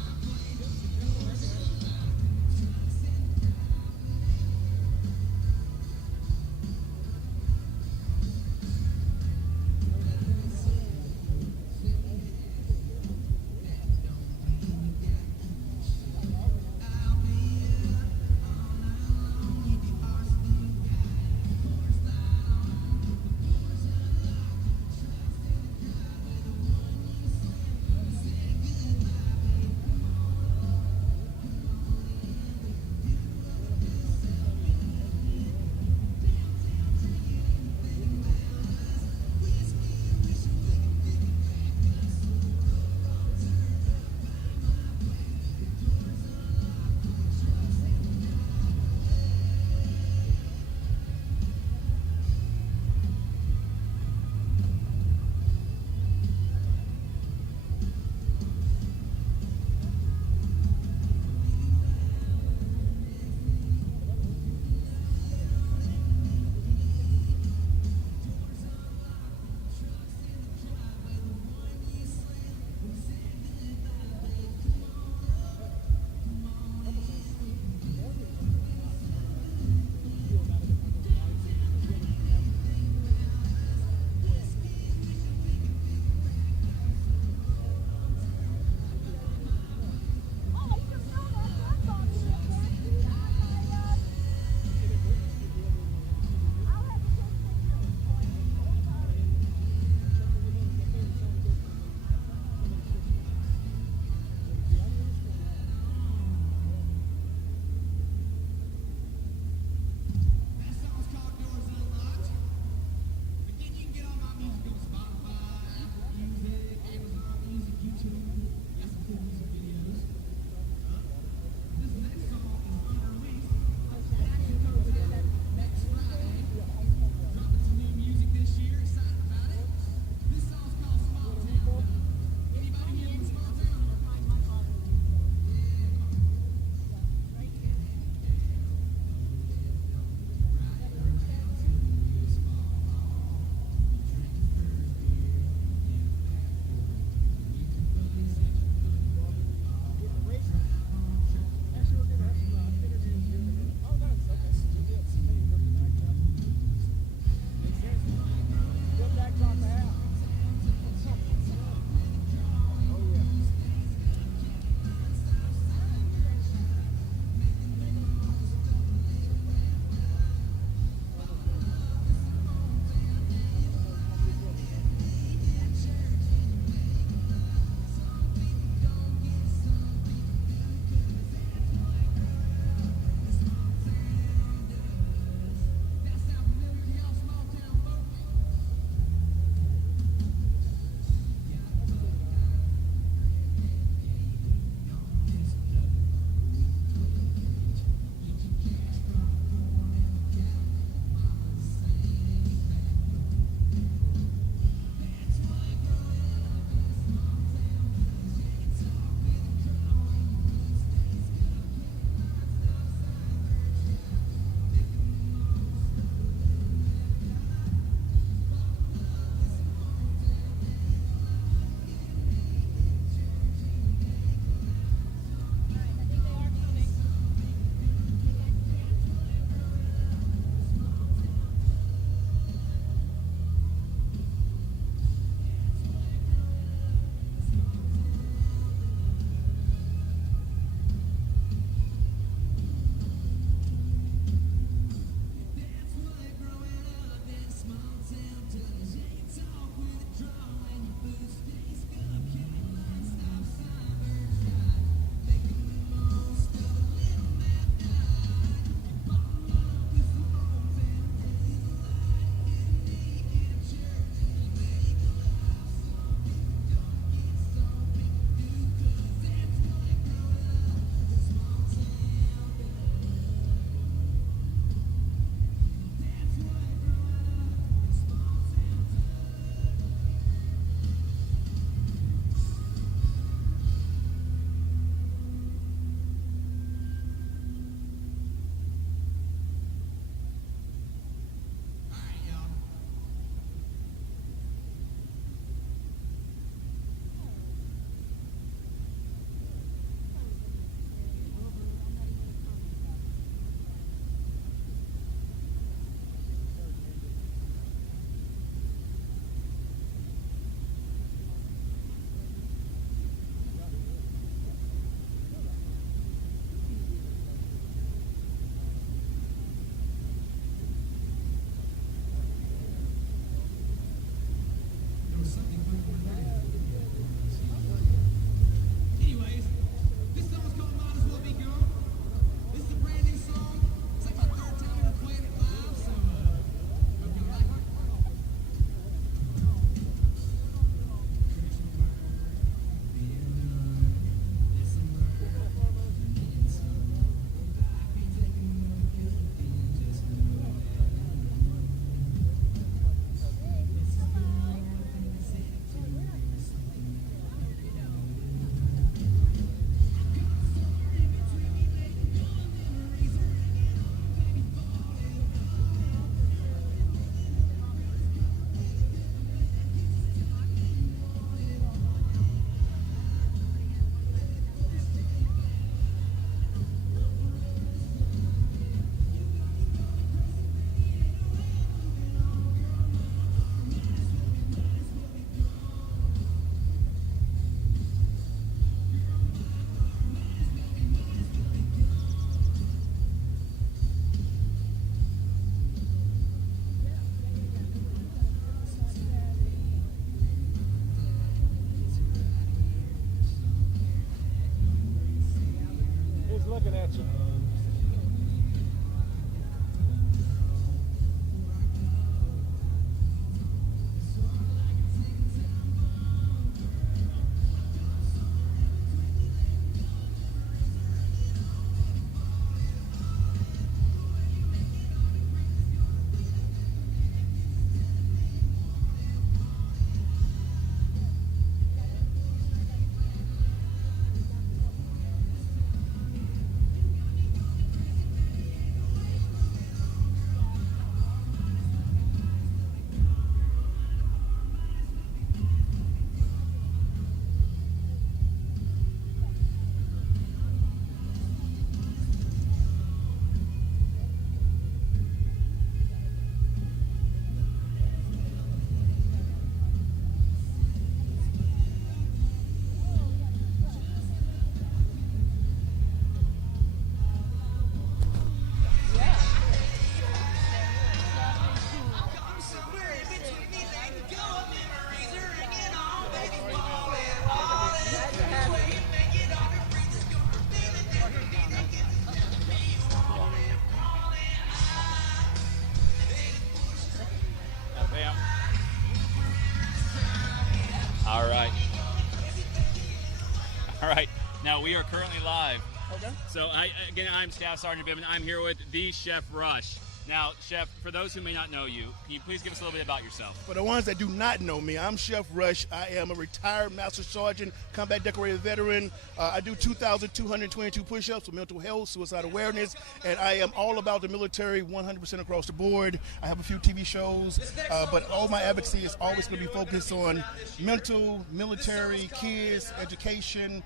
We are currently live. Okay. So, I'm Staff Sergeant Bibbin. I'm here with the Chef Rush. Now, Chef, for those who may not know you, can you please give us a little bit about yourself? For the ones that do not know me, I'm Chef Rush. I am a retired Master Sergeant, combat decorated veteran. I do 2,222 push-ups for mental health, suicide awareness, and I am all about the military 100% across the board. I have a few TV shows, but all my advocacy is always going to be focused on mental, military, kids, education,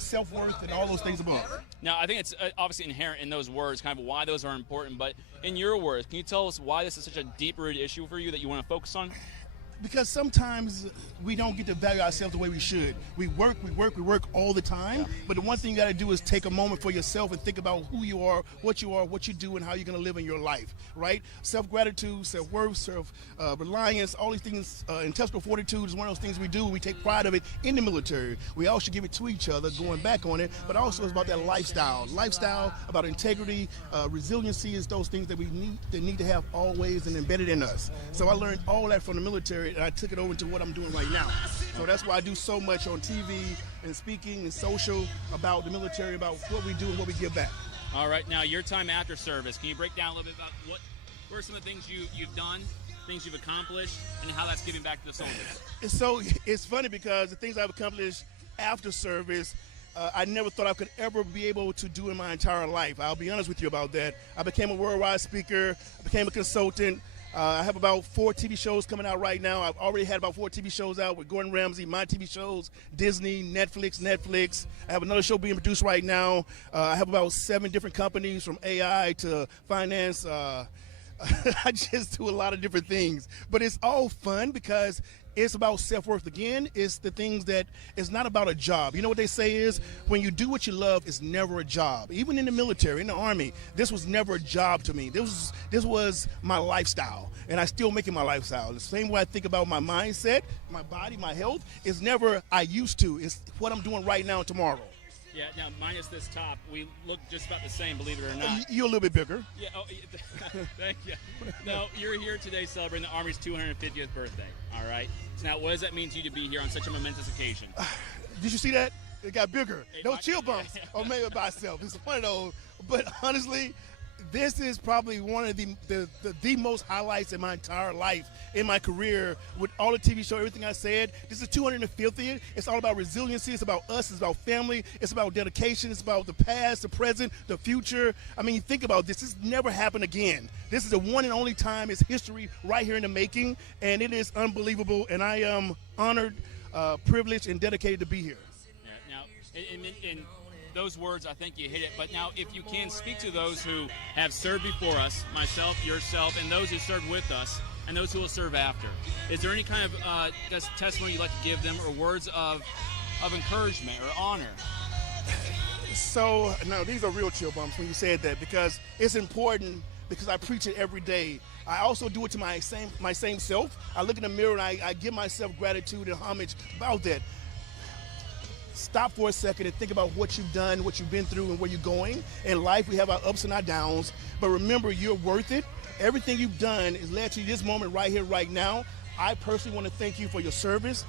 self-worth, and all those things above. Now, I think it's obviously inherent in those words, kind of why those are important, but in your words, can you tell us why this is such a deep-rooted issue for you that you want to focus on? Because sometimes we don't get to value ourselves the way we should. We work all the time, but the one thing you got to do is take a moment for yourself and think about who you are, what you do, and how you're going to live in your life, right? Self-gratitude, self-worth, self-reliance, all these things, intestinal fortitude is one of those things we do. We take pride of it in the military. We all should give it to each other, going back on it, but also it's about that lifestyle. Lifestyle, about integrity, resiliency is those things that we need to have always and embedded in us. So I learned all that from the military, and I took it over to what I'm doing right now. So that's why I do so much on TV and speaking and social about the military, about what we do and what we give back. All right, now your time after service, can you break down a little bit about what are some of the things you've done, things you've accomplished, and how that's giving back to the soldiers? So it's funny because the things I've accomplished after service, I never thought I could ever be able to do in my entire life. I'll be honest with you about that. I became a worldwide speaker, I became a consultant. I have about 4 TV shows coming out right now. I've already had about 4 TV shows out with Gordon Ramsay, my TV shows, Disney, Netflix. I have another show being produced right now. I have about 7 different companies, from AI to finance. I just do a lot of different things. But it's all fun because it's about self-worth again. It's the things that it's not about a job. You know what they say is when you do what you love, it's never a job. Even in the military, in the Army, this was never a job to me. This was my lifestyle, and I still make it my lifestyle. The same way I think about my mindset, my body, my health, is never I used to. It's what I'm doing right now and tomorrow. Yeah, now minus this top, we look just about the same, believe it or not. You're a little bit bigger. Yeah, thank you. Now, you're here today celebrating the Army's 250th birthday, all right? So now, what does that mean to you to be here on such a momentous occasion? Did you see that? It got bigger. Those chill bumps are made by itself. It's one of those. But honestly, this is probably one of the most highlights in my entire life, in my career, with all the TV show, everything I said. This is 250th. It's all about resiliency. It's about us. It's about family. It's about dedication. It's about the past, the present, the future. I mean, think about this. This never happened again. This is the one and only time. It's history right here in the making, and it is unbelievable. And I am honored, privileged, and dedicated to be here. Yeah, now, in those words, I think you hit it. But now, if you can speak to those who have served before us, myself, yourself, and those who served with us, and those who will serve after, is there any kind of testimony you'd like to give them, or words of encouragement or honor? So, no, these are real chill bumps when you said that, because it's important, because I preach it every day. I also do it to my same self. I look in the mirror and I give myself gratitude and homage about that. Stop for a second and think about what you've done, what you've been through, and where you're going. In life, we have our ups and our downs, but remember, you're worth it. Everything you've done has led to this moment right here, right now. I personally want to thank you for your service,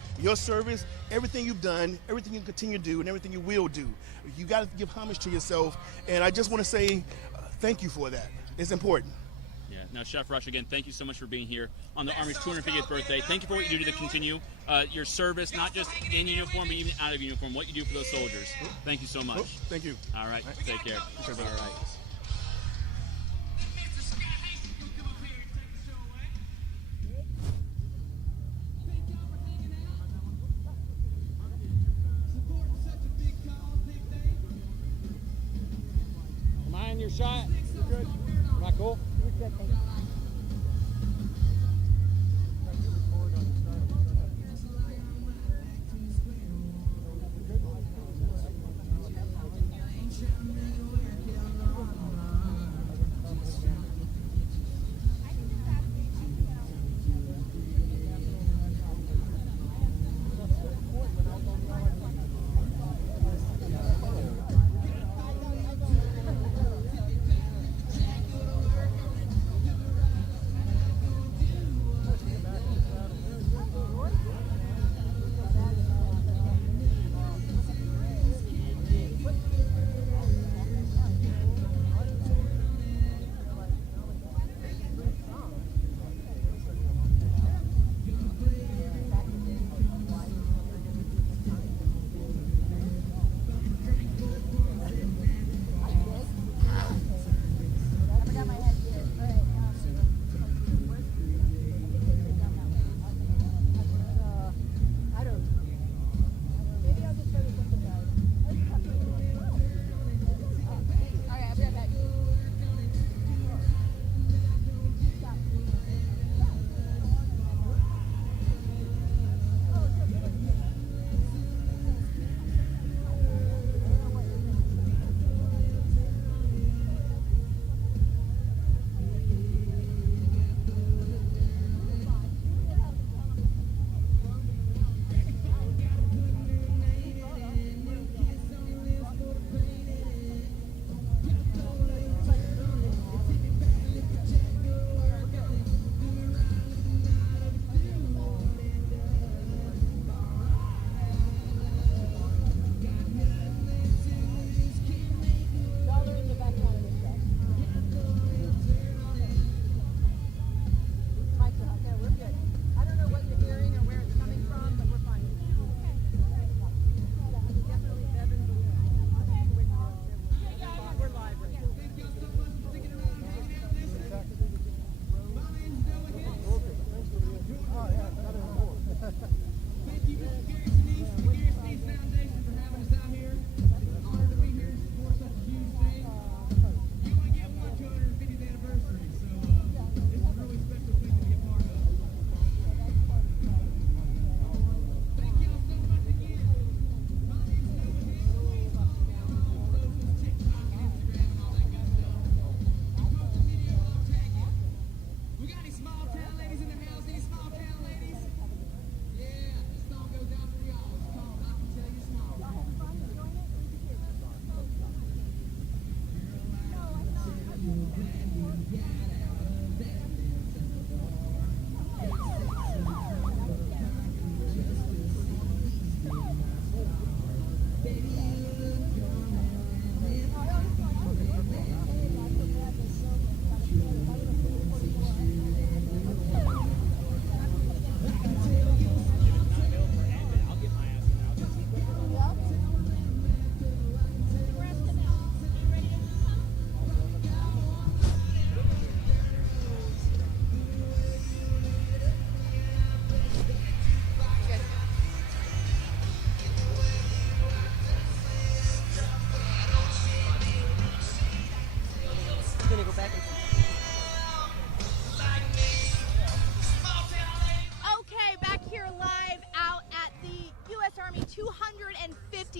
everything you've done, everything you continue to do, and everything you will do. You got to give homage to yourself, and I just want to say thank you for that. It's important. Yeah. Now, Chef Rush, again, thank you so much for being here on the Army's 250th birthday. Thank you for what you do to continue your service, not just in uniform, but even out of uniform, what you do for those soldiers. Thank you so much. Thank you. All right. Take care. All right. Am I in your shot? You're good. Am I cool? You're good, thank you.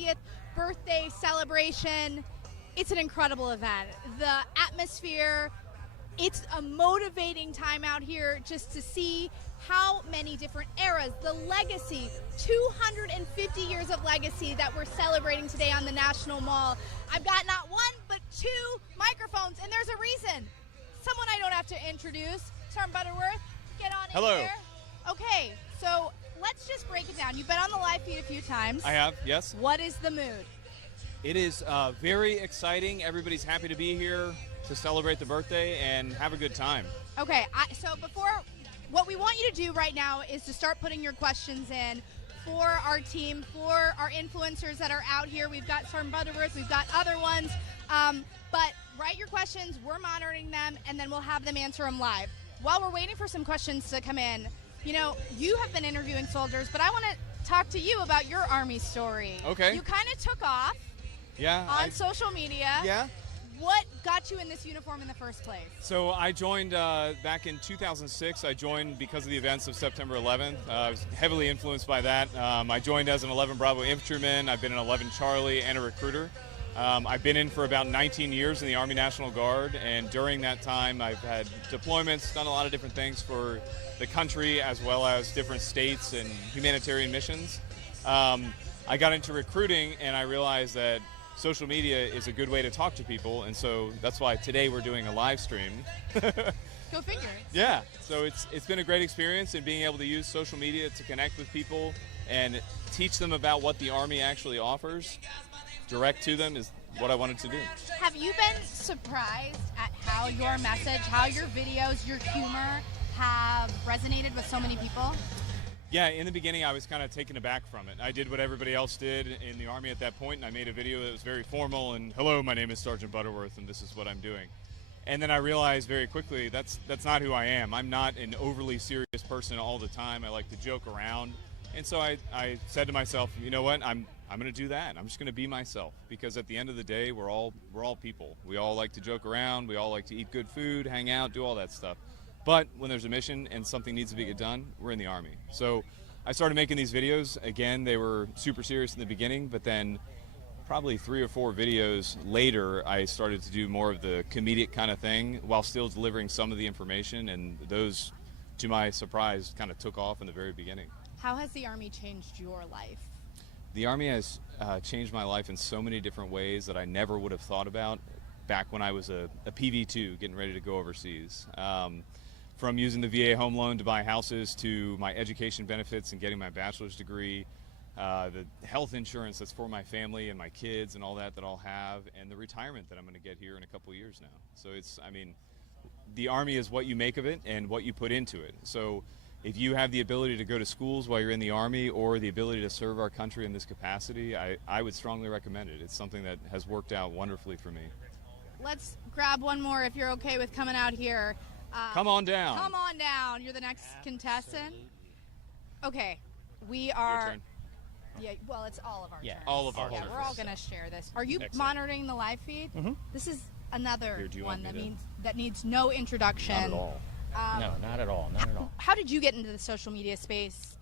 250th birthday celebration. It's an incredible event. The atmosphere, it's a motivating time out here just to see how many different eras, the legacy, 250 years of legacy that we're celebrating today on the National Mall. I've got not one, but 2 microphones, and there's a reason. Someone I don't have to introduce, Sergeant Butterworth, get on Hello. in here. Okay, so let's just break it down. You've been on the live feed a few times. I have, yes. What is the mood? It is very exciting. Everybody's happy to be here to celebrate the birthday and have a good time. Okay, so before, what we want you to do right now is to start putting your questions in for our team, for our influencers that are out here. We've got Sergeant Butterworth, we've got other ones, but write your questions, we're monitoring them, and then we'll have them answer them live. While we're waiting for some questions to come in, you know, you have been interviewing soldiers, but I want to talk to you about your Army story. Okay. You kind of took off on social media. Yeah. What got you in this uniform in the first place? So I joined back in 2006. I joined because of the events of September 11th. I was heavily influenced by that. I joined as an 11 Bravo infantryman. I've been an 11 Charlie and a recruiter. I've been in for about 19 years in the Army National Guard, and during that time I've had deployments, done a lot of different things for the country as well as different states and humanitarian missions. I got into recruiting and I realized that social media is a good way to talk to people, and so that's why today we're doing a live stream. Go figure. Yeah, so it's been a great experience, and being able to use social media to connect with people and teach them about what the Army actually offers direct to them is what I wanted to do. Have you been surprised at how your message, how your videos, your humor have resonated with so many people? Yeah, in the beginning I was kind of taken aback from it. I did what everybody else did in the Army at that point, and I made a video that was very formal and, hello, my name is Sergeant Butterworth and this is what I'm doing. And then I realized very quickly that's not who I am. I'm not an overly serious person all the time. I like to joke around. And so I said to myself, you know what, I'm going to do that. I'm just going to be myself, because at the end of the day, we're all people. We all like to joke around. We all like to eat good food, hang out, do all that stuff. But when there's a mission and something needs to be done, we're in the Army. So I started making these videos. Again, they were super serious in the beginning, but then probably 3 or 4 videos later, I started to do more of the comedic kind of thing while still delivering some of the information, and those, to my surprise, kind of took off in the very beginning. How has the Army changed your life? The Army has changed my life in so many different ways that I never would have thought about back when I was a PV2 getting ready to go overseas. From using the VA home loan to buy houses, to my education benefits and getting my bachelor's degree, the health insurance that's for my family and my kids and all that I'll have, and the retirement that I'm going to get here in a couple years now. So the Army is what you make of it and what you put into it. So if you have the ability to go to schools while you're in the Army, or the ability to serve our country in this capacity, I would strongly recommend it. It's something that has worked out wonderfully for me. Let's grab one more if you're okay with coming out here. Come on down. Come on down. You're the next contestant. Okay, we are. Your turn. Yeah, well, it's all of our turns. all of our Yeah, turns. we're all going to share this. Are you Excellent. monitoring the live feed? Mhm. This is another Here, do you one want me that needs no introduction. Not at all. No, not at all. Not at all. How did you get into the social media space?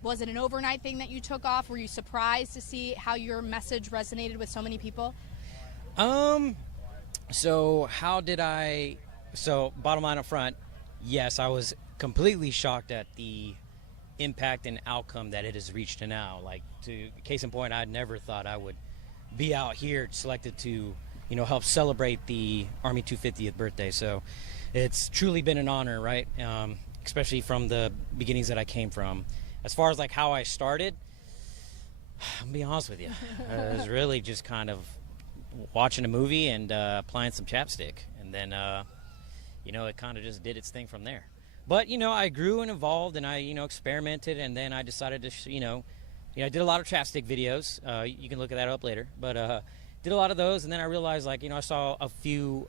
Was it an overnight thing that you took off? Were you surprised to see how your message resonated with so many people? So how did I? So bottom line up front, yes, I was completely shocked at the impact and outcome that it has reached to now. Like, to case in point, I never thought I would be out here selected to, help celebrate the Army 250th birthday. So it's truly been an honor, right? Especially from the beginnings that I came from. As far as like how I started, I'll be honest with you, it was really just kind of watching a movie and applying some chapstick, and then it kind of just did its thing from there. But I grew and evolved, and I experimented, and then I decided to I did a lot of chapstick videos. You can look that up later, but did a lot of those, and then I realized, I saw a few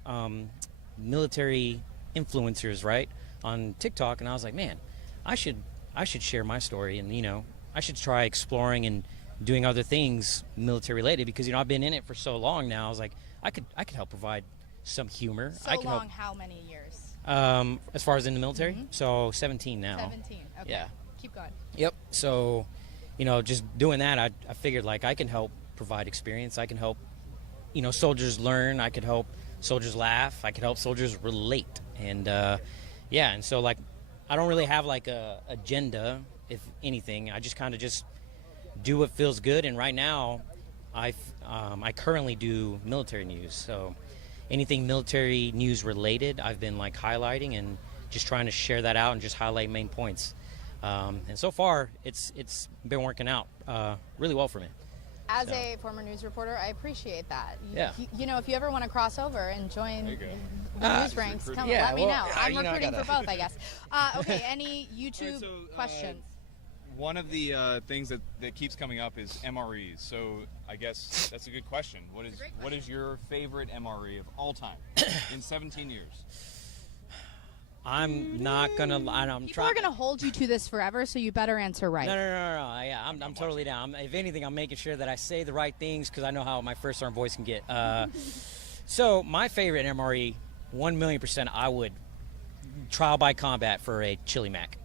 military influencers, right, on TikTok, and I was like, man, I should share my story, and I should try exploring and doing other things military related, because I've been in it for so long now. I was like, I could help provide some humor. So I could long, help. how many years? As far as in the military, so 17 now. 17. Okay. Yeah. Keep going. Yep. So, just doing that, I figured like I can help provide experience. I can help, soldiers learn. I could help soldiers laugh. I could help soldiers relate. And and so like, I don't really have like a agenda, if anything. I just kind of just do what feels good. And right now, I currently do military news. So anything military news related, I've been like highlighting and just trying to share that out and just highlight main points. And so far, it's been working out really well for me. As a former news reporter, I appreciate that. Yeah. If you ever want to cross over and join the news ranks, let me know. I'm recruiting for both, I guess. Okay, any YouTube questions? One of the things that keeps coming up is MREs. So I guess that's a good question. What is your favorite MRE of all time in 17 years? I'm not gonna. People are gonna hold you to this forever, so you better answer right. No. Yeah, I'm totally down. If anything, I'm making sure that I say the right things because I know how my first arm voice can get. So my favorite MRE, 1,000,000%, I would trial by combat for a Chili Mac.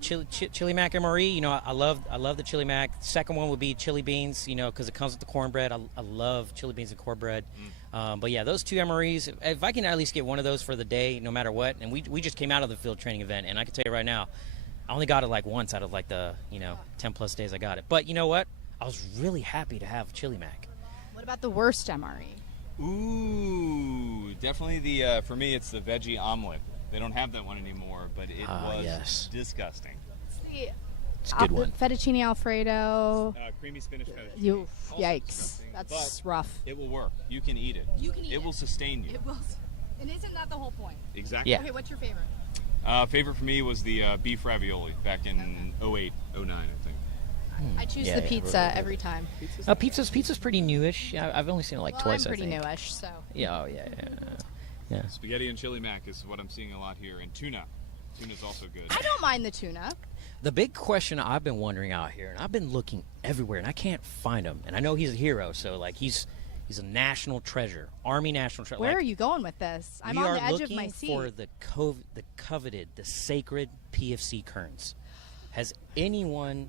Chili Mac MRE. I love the Chili Mac. Second one would be chili beans. Because it comes with the cornbread. I love chili beans and cornbread. But yeah, those two MREs. If I can at least get one of those for the day, no matter what. And we just came out of the field training event, and I can tell you right now, I only got it like once out of like the 10 plus days I got it. But you know what? I was really happy to have Chili Mac. What about the worst MRE? Ooh, definitely for me, it's the veggie omelet. They don't have that one anymore, but it was disgusting. It's a good one. Fettuccine Alfredo. Creamy spinach fettuccine. Yikes. That's rough. It will work. You can eat it. It will sustain you. It will. And isn't that the whole point? Exactly. Yeah. Okay, what's your favorite? Favorite for me was the beef ravioli back in 08, 09, I think. I choose the pizza every time. Pizza's pretty newish. I've only seen it like twice. I'm pretty I think. newish, so. Yeah. Yeah. Spaghetti and chili mac is what I'm seeing a lot here, and tuna. Tuna's also good. I don't mind the tuna. The big question I've been wondering out here, and I've been looking everywhere, and I can't find him. And I know he's a hero, so like he's a national treasure, Army national treasure. Where are you going with this? I'm on the edge of my seat. We are looking for the coveted, the sacred PFC Kearns. Has anyone,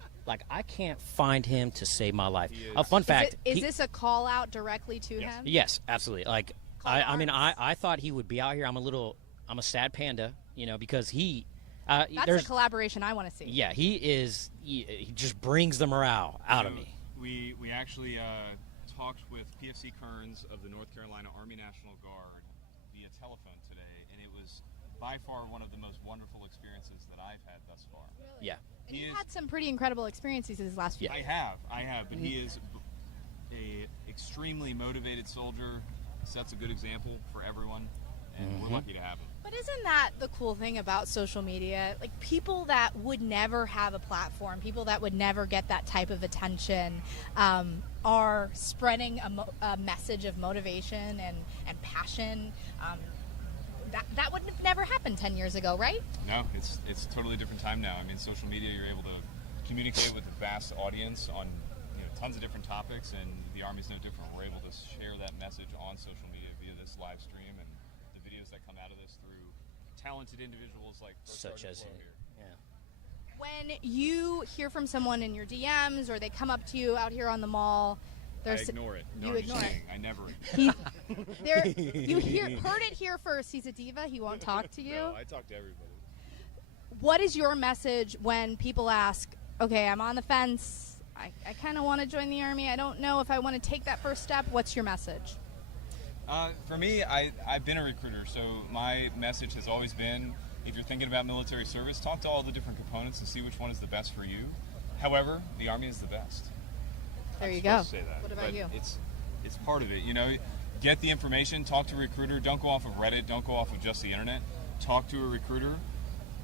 I can't find him to save my life. A fun fact. Is this a call out directly to him? Yes, absolutely. I thought he would be out here. I'm a sad panda, because that's a collaboration I want to see. Yeah, he just brings the morale out of me. We actually talked with PFC Kearns of the North Carolina Army National Guard via telephone today, and it was by far one of the most wonderful experiences that I've had thus far. Really? Yeah. And you've had some pretty incredible experiences these last few years. I have, but he is a extremely motivated soldier, sets a good example for everyone, and we're lucky to have him. But isn't that the cool thing about social media? Like, people that would never have a platform, people that would never get that type of attention, are spreading a message of motivation and passion. That would have never happened 10 years ago, right? No, it's a totally different time now. I mean, social media, you're able to communicate with a vast audience on tons of different topics, and the Army's no different. We're able to share that message on social media via this live stream and the videos that come out of this through talented individuals like such as him. Yeah. When you hear from someone in your DMs or they come up to you out here on the mall, I ignore it. No, you ignore it. I never. You heard it here first. He's a diva. He won't talk to you. No, I talk to everybody. What is your message when people ask, okay, I'm on the fence, I kind of want to join the Army, I don't know if I want to take that first step? What's your message? For me, I've been a recruiter, so my message has always been, if you're thinking about military service, talk to all the different components and see which one is the best for you. However, the Army is the best. There you go. Say that, what about you? It's part of it. Get the information, talk to a recruiter. Don't go off of Reddit. Don't go off of just the internet. Talk to a recruiter.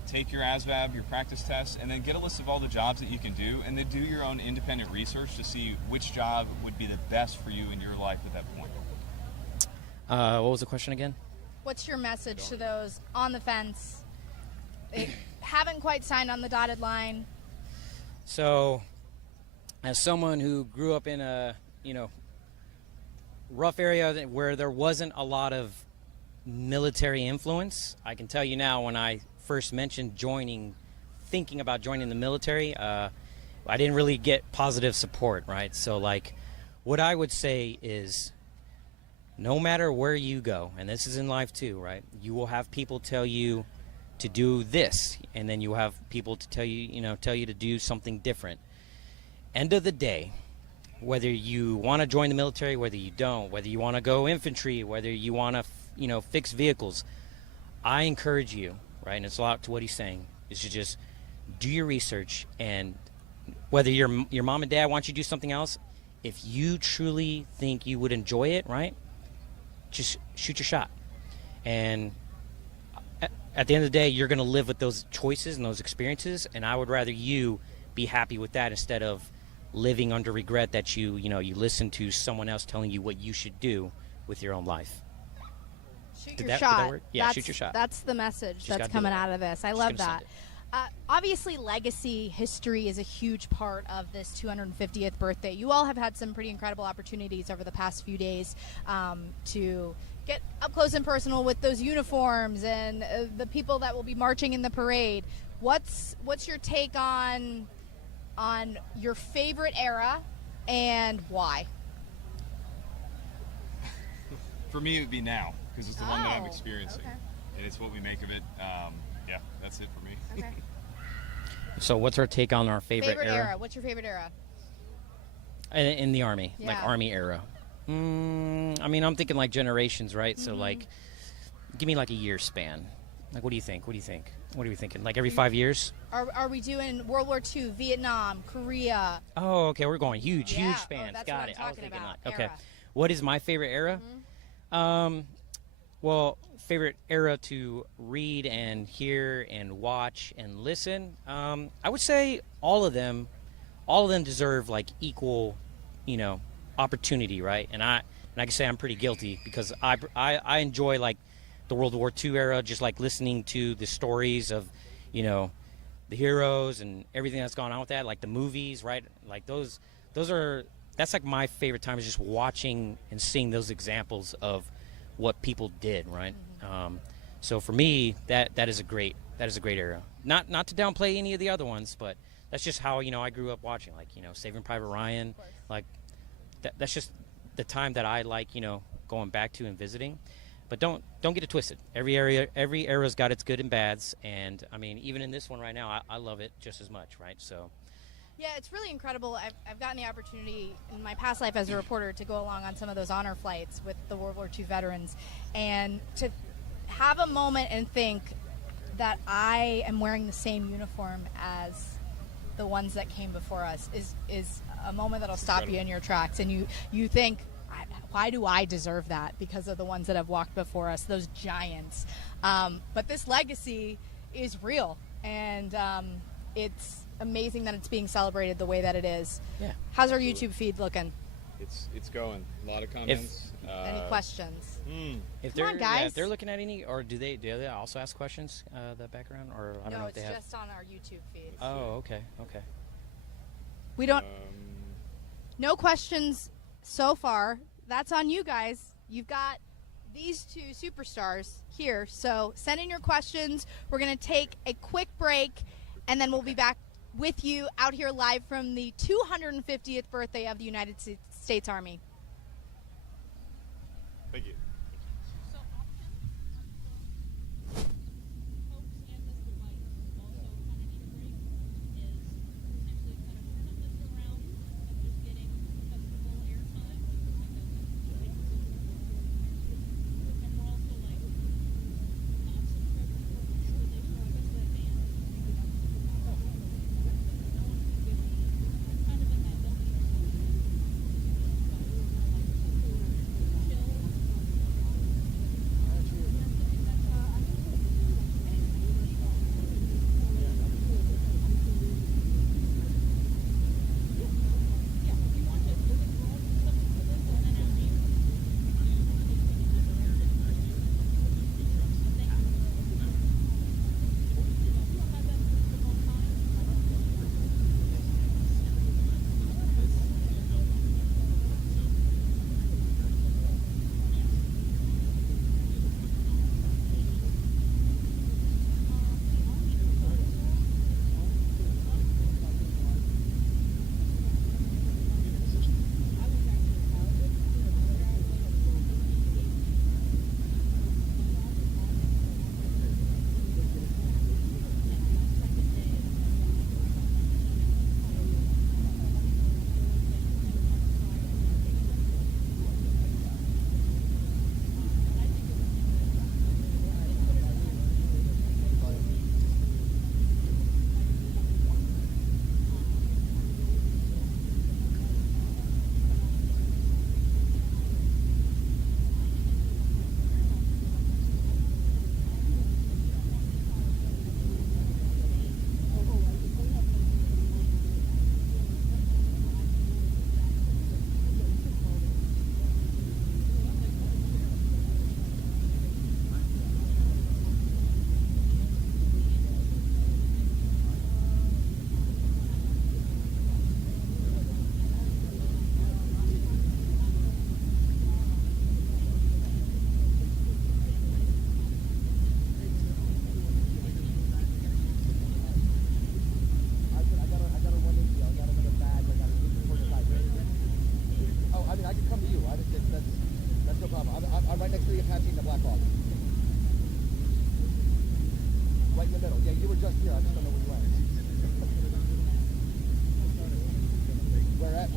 Take your ASVAB, your practice tests, and then get a list of all the jobs that you can do, and then do your own independent research to see which job would be the best for you in your life at that point. What was the question again? What's your message to those on the fence? They haven't quite signed on the dotted line. So, as someone who grew up in a, rough area where there wasn't a lot of military influence, I can tell you now, when I first mentioned thinking about joining the military, I didn't really get positive support, right? So what I would say is, no matter where you go, and this is in life too, right? You will have people tell you to do this, and then you have people to tell you to do something different. End of the day, whether you want to join the military, whether you don't, whether you want to go infantry, whether you want to, fix vehicles, I encourage you, right? And it's a lot to what he's saying, is to just do your research, and whether your mom and dad want you to do something else, if you truly think you would enjoy it, right? Just shoot your shot. And at the end of the day, you're going to live with those choices and those experiences, and I would rather you be happy with that instead of living under regret that you listen to someone else telling you what you should do with your own life. Shoot your shot. Yeah, shoot your shot. That's the message that's coming out of this. I love that. Obviously, legacy history is a huge part of this 250th birthday. You all have had some pretty incredible opportunities over the past few days to get up close and personal with those uniforms and the people that will be marching in the parade. What's your take on your favorite era and why? For me, it would be now, because it's the one that I'm experiencing, okay. and it's what we make of it. Yeah, that's it for me. Okay. So what's our take on our favorite era? What's your favorite era? In the Army, Yeah. like Army era. I mean, I'm thinking like generations, right? So like, give me like a year span. Like, what do you think? What are we thinking? Like every 5 years? Are we doing World War II, Vietnam, Korea? Oh, okay. We're going huge spans. that's Got what it. I'm I was talking thinking about, like, okay. era. What is my favorite era? Well, favorite era to read and hear and watch and listen. I would say all of them deserve like equal, opportunity, right? And I can say I'm pretty guilty because I enjoy like the World War II era, just like listening to the stories of, the heroes and everything that's gone on with that, like the movies, right? Like that's like my favorite time, is just watching and seeing those examples of what people did, right? So for me, that is a great era. Not to downplay any of the other ones, but that's just how I grew up watching, like Saving Private Ryan, like that's just the time that I like going back to and visiting. But don't get it twisted. Every era's got its good and bads, and I mean even in this one right now, I love it just as much, right? So. Yeah, it's really incredible. I've gotten the opportunity in my past life as a reporter to go along on some of those honor flights with the World War II veterans, and to have a moment and think that I am wearing the same uniform as the ones that came before us is a moment that'll stop you in your tracks, and you think, why do I deserve that? Because of the ones that have walked before us, those giants. But this legacy is real, and it's amazing that it's being celebrated the way that it is. Yeah. How's our YouTube feed looking? It's going. A lot of comments. Any questions? If Come on, guys. if they're looking at any, or do they also ask questions? The background, or I don't know if they have. No, it's just on our YouTube feed. Oh, okay. We don't. No questions so far. That's on you guys. You've got these two superstars here, so send in your questions. We're going to take a quick break, and then we'll be back with you out here live from the 250th birthday of the United States Army. Thank you.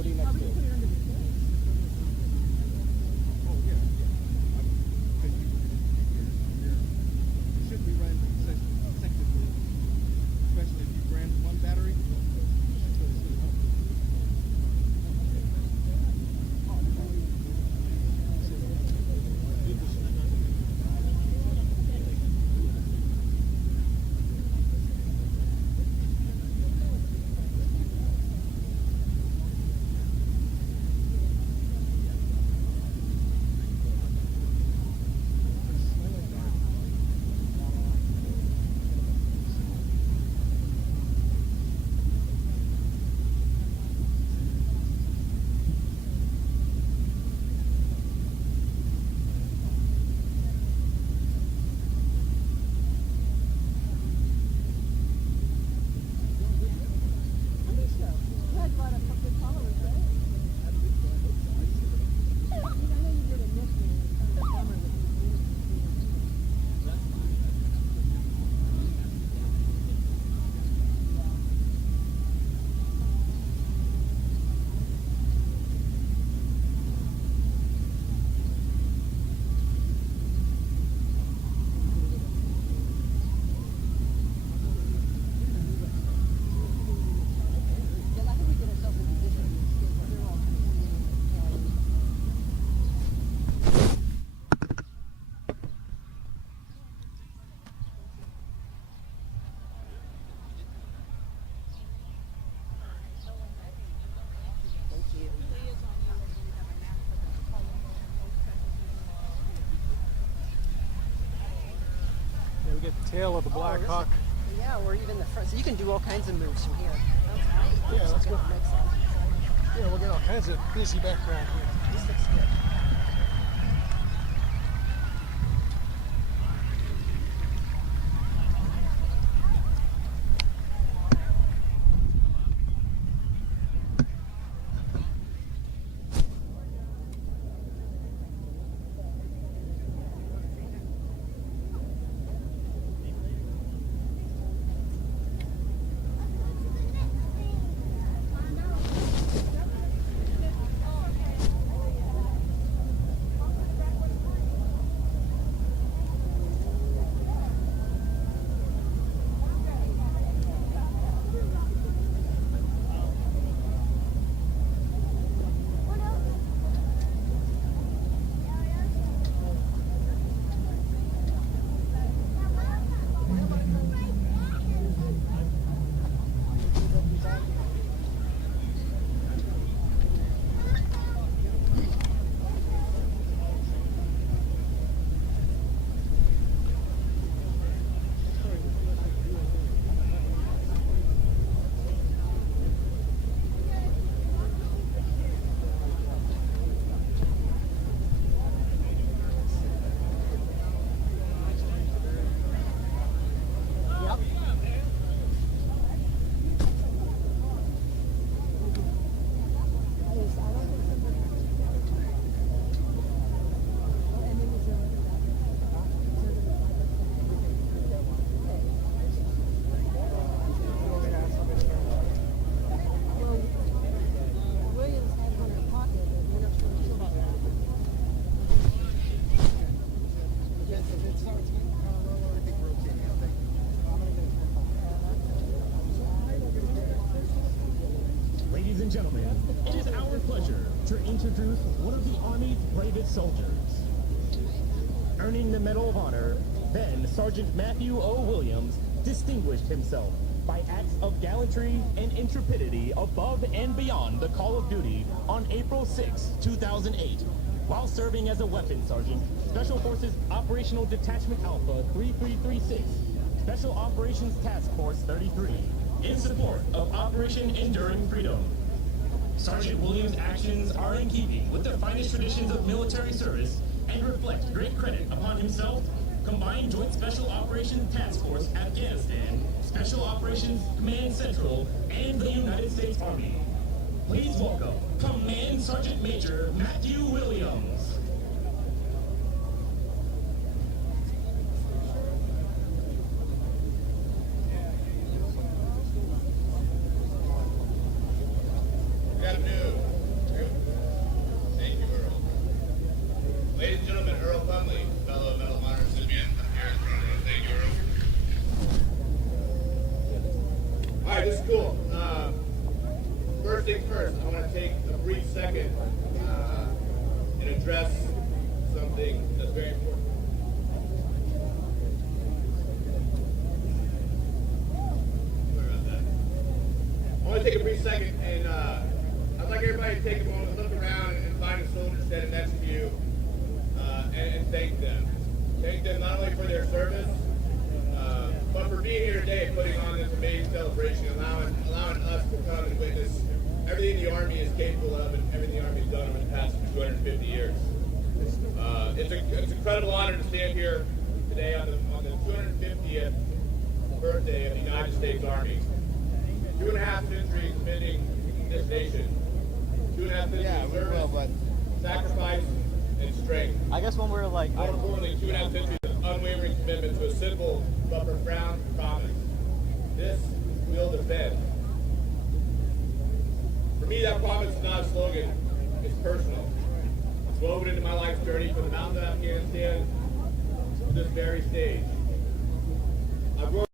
What do you next do? Oh, yeah. It should be run consecutively, especially if you ran one battery. We get the tail of the Black Hawk. Yeah, or even the front. So you can do all kinds of moves from here. Yeah, let's go. Next slide. Yeah, we'll get all kinds of busy background here. This looks good. Ladies and gentlemen, it is our pleasure to introduce one of the Army's bravest soldiers. Earning the Medal of Honor, then Sergeant Matthew O. Williams distinguished himself by acts of gallantry and intrepidity above and beyond the call of duty on April 6, 2008, while serving as a weapons sergeant, Special Forces Operational Detachment Alpha 3336, Special Operations Task Force 33, in support of Operation Enduring Freedom. Sergeant Williams' actions are in keeping with the finest traditions of military service and reflect great credit upon himself, Combined Joint Special Operations Task Force Afghanistan, Special Operations Command Central, and the United States Army. Please welcome Command Sergeant Major Matthew Williams. Good afternoon. right, this is cool. First things first, I want to take a brief second and address something that's very important. Sorry about that. I want to take a brief second and I'd like everybody to take a moment, look around and find a soldier standing next to you and thank them. Thank them not only for their service, but for being here today and putting on this amazing celebration, allowing us to come and witness everything the Army is capable of and everything the Army has done over the past 250 years. It's an incredible honor to stand here today on the 250th birthday of the United States Army. 2.5 centuries defending this nation. 2.5 centuries of service, sacrifice, and strength. I guess when we're like... More importantly, 2.5 centuries of unwavering commitment to a simple but profound promise. This we'll defend. For me, that promise is not a slogan. It's personal. It's woven into my life's journey from the mountains of Afghanistan to this very stage. I've grown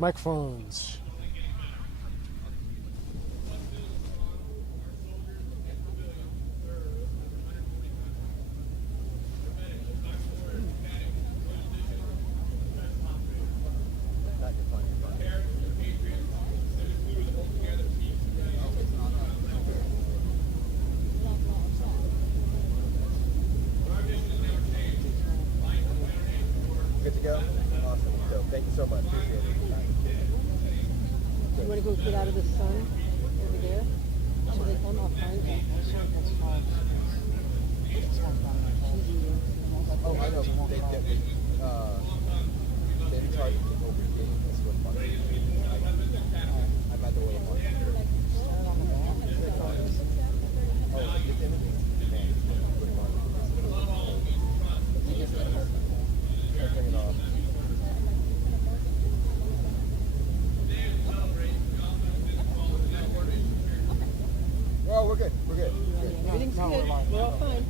Microphones. Good to go? Awesome. So thank you so much. Appreciate it. You want to go get out of the sun over there? So they come up behind you. Oh, I know. They charge me over here. That's what fun. I'm at the way one. Oh, you get in? Bring it off. Oh, we're good. We're good. Everything's good. We're all fine.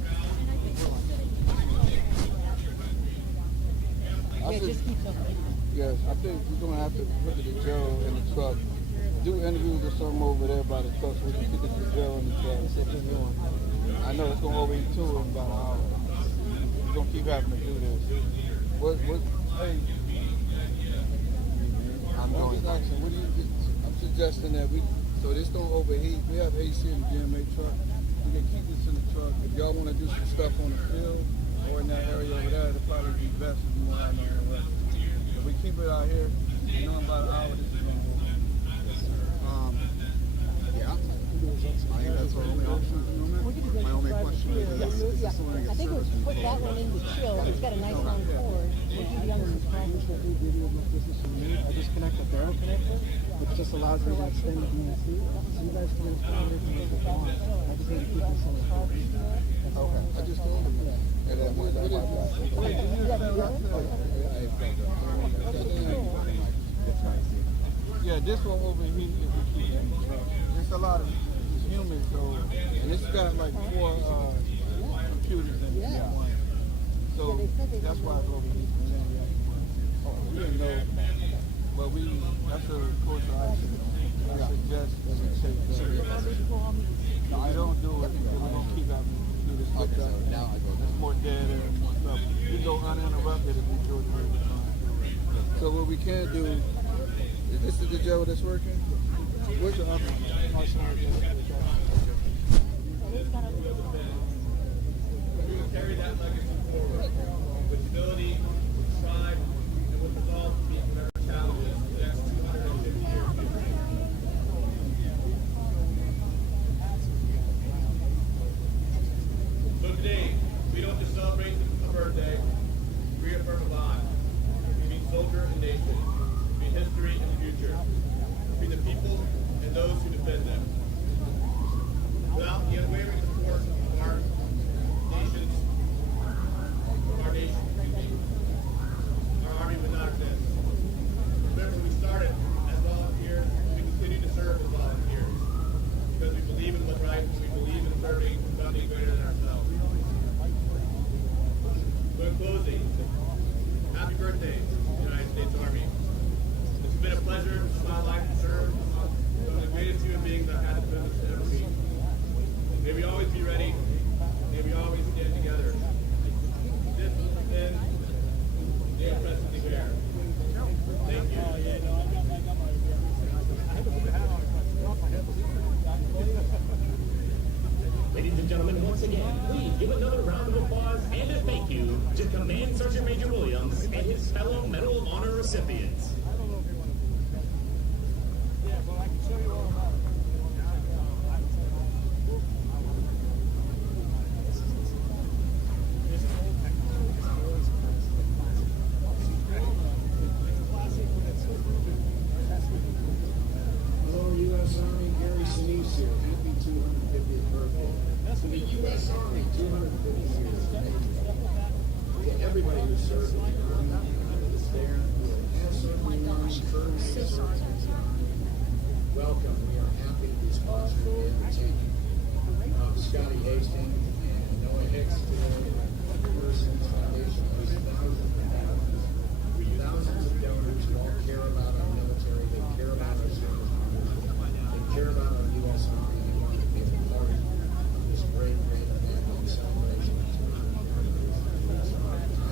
Yeah, just keep talking. Yes, I think we're going to have to put the Joe in the truck. Do interviews or something over there by the truck so we can get the Joe in the truck. I know it's going to overheat too in about an hour. We're going to keep having to do this. Hey, I'm suggesting that so this don't overheat. We have AC in the GMA truck. We can keep this in the truck. If y'all want to do some stuff on the field or in that area over there, it'd probably be best if you want out there. If we keep it out here, you know, in about an hour, this is going to work. Yeah. I think that's our only option. My only question is, I think we'll put that one in the chill. It's got a nice long cord. I just connect a barrel connector, which just allows me to extend the DNC. So you guys can extend it if you want. I just need to keep this in the car. Okay. I just told him that. And then Yeah, this one over here, if we keep it. There's a lot of humans, so, and it's got like 4 computers in it. One. So that's why it's over here. We didn't know, but that's a course I suggest that we take that. No, I don't do it because we're going to keep having to do this stuff. Now I go. There's more data and more stuff. We go uninterrupted if we do it every time. So what we can do, is this the gel that's working? Where's your other one? Carry that legacy forward with humility, with pride, and with resolve to meet whatever challenges the next 250 years. So today, we don't just celebrate a birthday, we reaffirm a bond between soldier and nation, between history and future, between the people and those who defend them. Without the unwavering support of our nation, our Army would not exist. Remember, we started as volunteers, we continue to serve as volunteers, because we believe in what's right, and we believe in serving something greater than ourselves. So in closing, happy birthday, United States Army. It's been a pleasure to my life to serve some of the greatest human beings I've had the privilege to ever meet. May we always be ready, may we always stand together. This has been the oppressively fair. Thank you. Ladies and gentlemen, once again, please give another round of applause and a thank you to Command Sergeant Major Williams and his fellow Medal of Honor recipients. Hello, U.S. Army. Gary Sinise here. Happy 250th birthday. To the U.S. Army, 250 years. To everybody who served in the Army, who was there, who has served in the Army, currently serves in the Army. Welcome. We are happy to be sponsoring the entertainment of Scotty Hastings and Noah Hicks today. Persons Foundation was thousands of donors who all care about our military, they care about our service members, they care about our U.S. Army, they want to be a part of this great event and celebration. I'm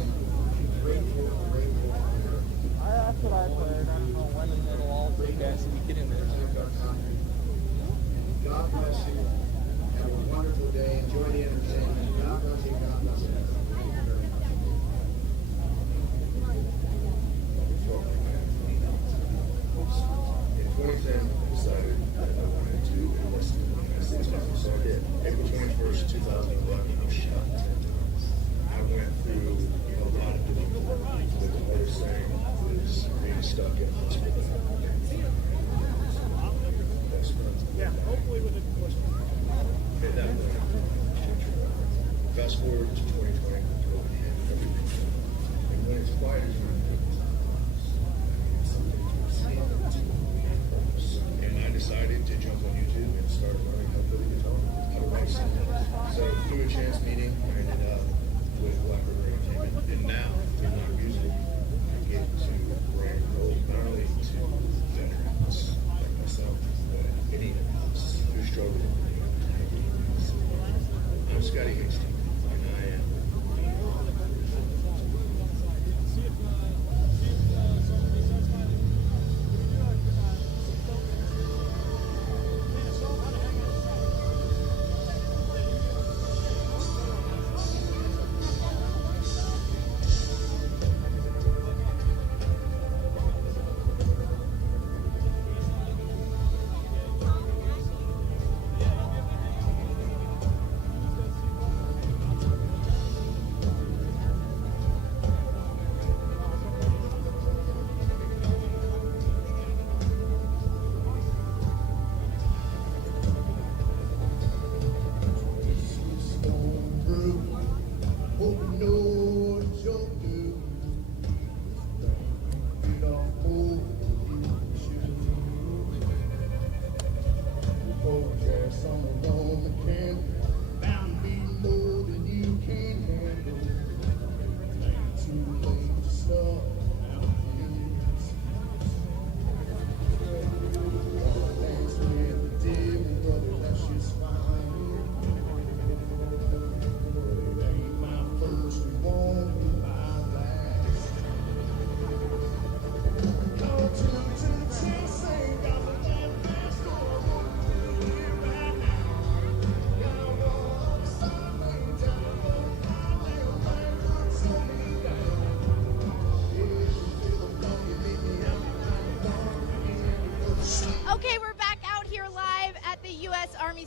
grateful. That's what I played. I don't know when and it'll all be guys to get in there. God bless you. Have a wonderful day. Enjoy the entertainment. God bless you. God bless you. Thank you very much.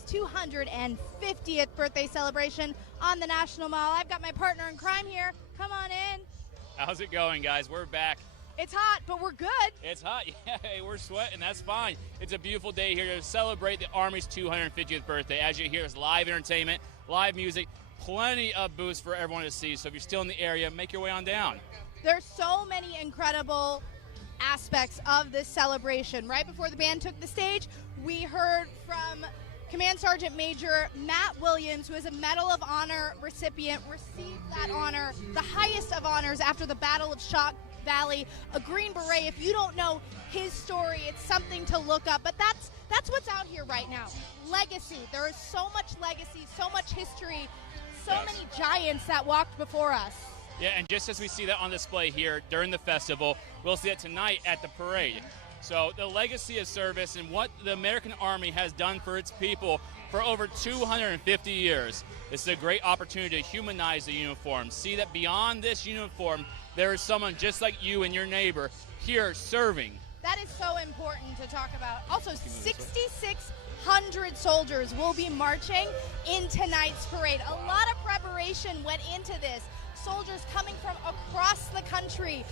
250th birthday celebration on the National Mall. I've got my partner in crime here. Come on in. How's it going, guys? We're back. It's hot, but we're good. It's hot. Yeah, hey, we're sweating. That's fine. It's a beautiful day here to celebrate the Army's 250th birthday. As you hear, it's live entertainment, live music, plenty of booths for everyone to see. So if you're still in the area, make your way on down. There's so many incredible aspects of this celebration. Right before the band took the stage, we heard from Command Sergeant Major Matt Williams, who is a Medal of Honor recipient, received that honor, the highest of honors after the Battle of Shock Valley, a Green Beret. If you don't know his story, it's something to look up. But that's what's out here right now. Legacy. There is so much legacy, so much history, so many giants that walked before us. Yeah, and just as we see that on display here during the festival, we'll see it tonight at the parade. So the legacy of service and what the American Army has done for its people for over 250 years. This is a great opportunity to humanize the uniform. See that beyond this uniform, there is someone just like you and your neighbor here serving. That is so important to talk about. Also, 6,600 soldiers will be marching in tonight's parade. A lot of preparation went into this. Soldiers coming from across the country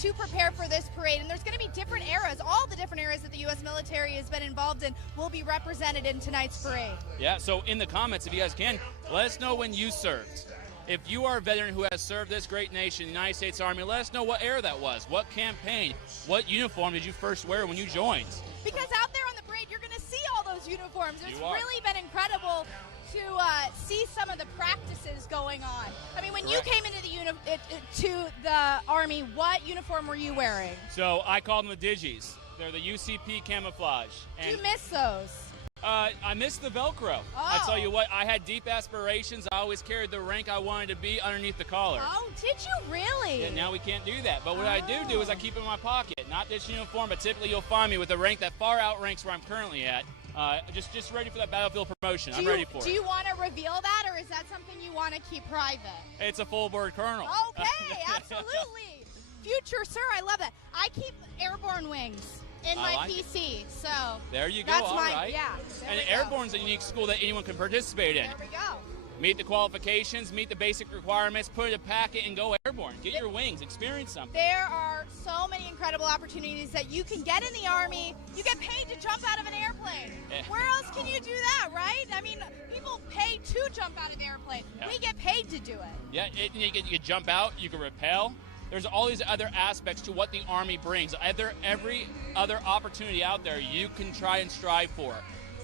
to prepare for this parade. And there's going to be different eras. All the different eras that the U.S. military has been involved in will be represented in tonight's parade. Yeah, so in the comments, if you guys can, let us know when you served. If you are a veteran who has served this great nation, the United States Army, let us know what era that was, what campaign, what uniform did you first wear when you joined? Because out there on the parade, you're going to see all those uniforms. It's You are. really been incredible to see some of the practices going on. I mean, when you came into the Army, what uniform were you wearing? So I call them the Digis. They're the UCP camouflage. Do you miss those? I missed the Velcro. I tell you what, I had deep aspirations. I always carried the rank I wanted to be underneath the collar. Oh, did you really? Yeah, now we can't do that. But what I do is I keep it in my pocket. Not this uniform, but typically you'll find me with a rank that far outranks where I'm currently at. Just ready for that battlefield promotion. I'm ready for it. Do you want to reveal that, or is that something you want to keep private? It's a full board colonel. Okay, absolutely. Future sir, I love that. I keep airborne wings in my like PC, so there you go. That's all right. Yeah. And Airborne's a unique school that anyone can participate in. There we go. Meet the qualifications, meet the basic requirements, put in a packet, and go airborne. Get your wings, experience something. There are so many incredible opportunities that you can get in the Army. You get paid to jump out of an airplane. Yeah. Where else can you do that, right? I mean, people pay to jump out of an airplane. Yeah. We get paid to do it. Yeah, you can jump out, you can rappel. There's all these other aspects to what the Army brings. Every other opportunity out there you can try and strive for.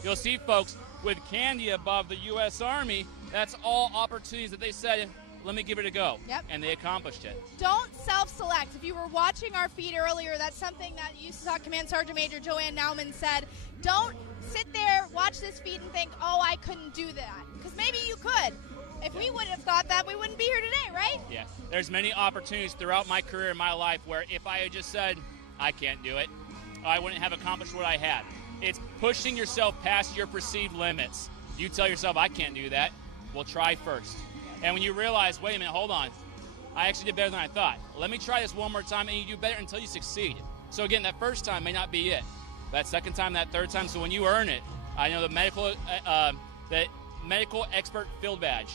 You'll see folks with candy above the U.S. Army. That's all opportunities that they said, let me give it a go. Yep. And they accomplished it. Don't self-select. If you were watching our feed earlier, that's something that you saw Command Sergeant Major Joanne Nauman said. Don't sit there, watch this feed, and think, oh, I couldn't do that. Because maybe you could. If we would have thought that, we wouldn't be here today, right? Yeah. There's many opportunities throughout my career in my life where if I had just said, I can't do it, I wouldn't have accomplished what I had. It's pushing yourself past your perceived limits. You tell yourself, I can't do that. Well, try first. And when you realize, wait a minute, hold on. I actually did better than I thought. Let me try this one more time, and you do better until you succeed. So again, that first time may not be it. That second time, that third time, so when you earn it, I know the medical expert field badge.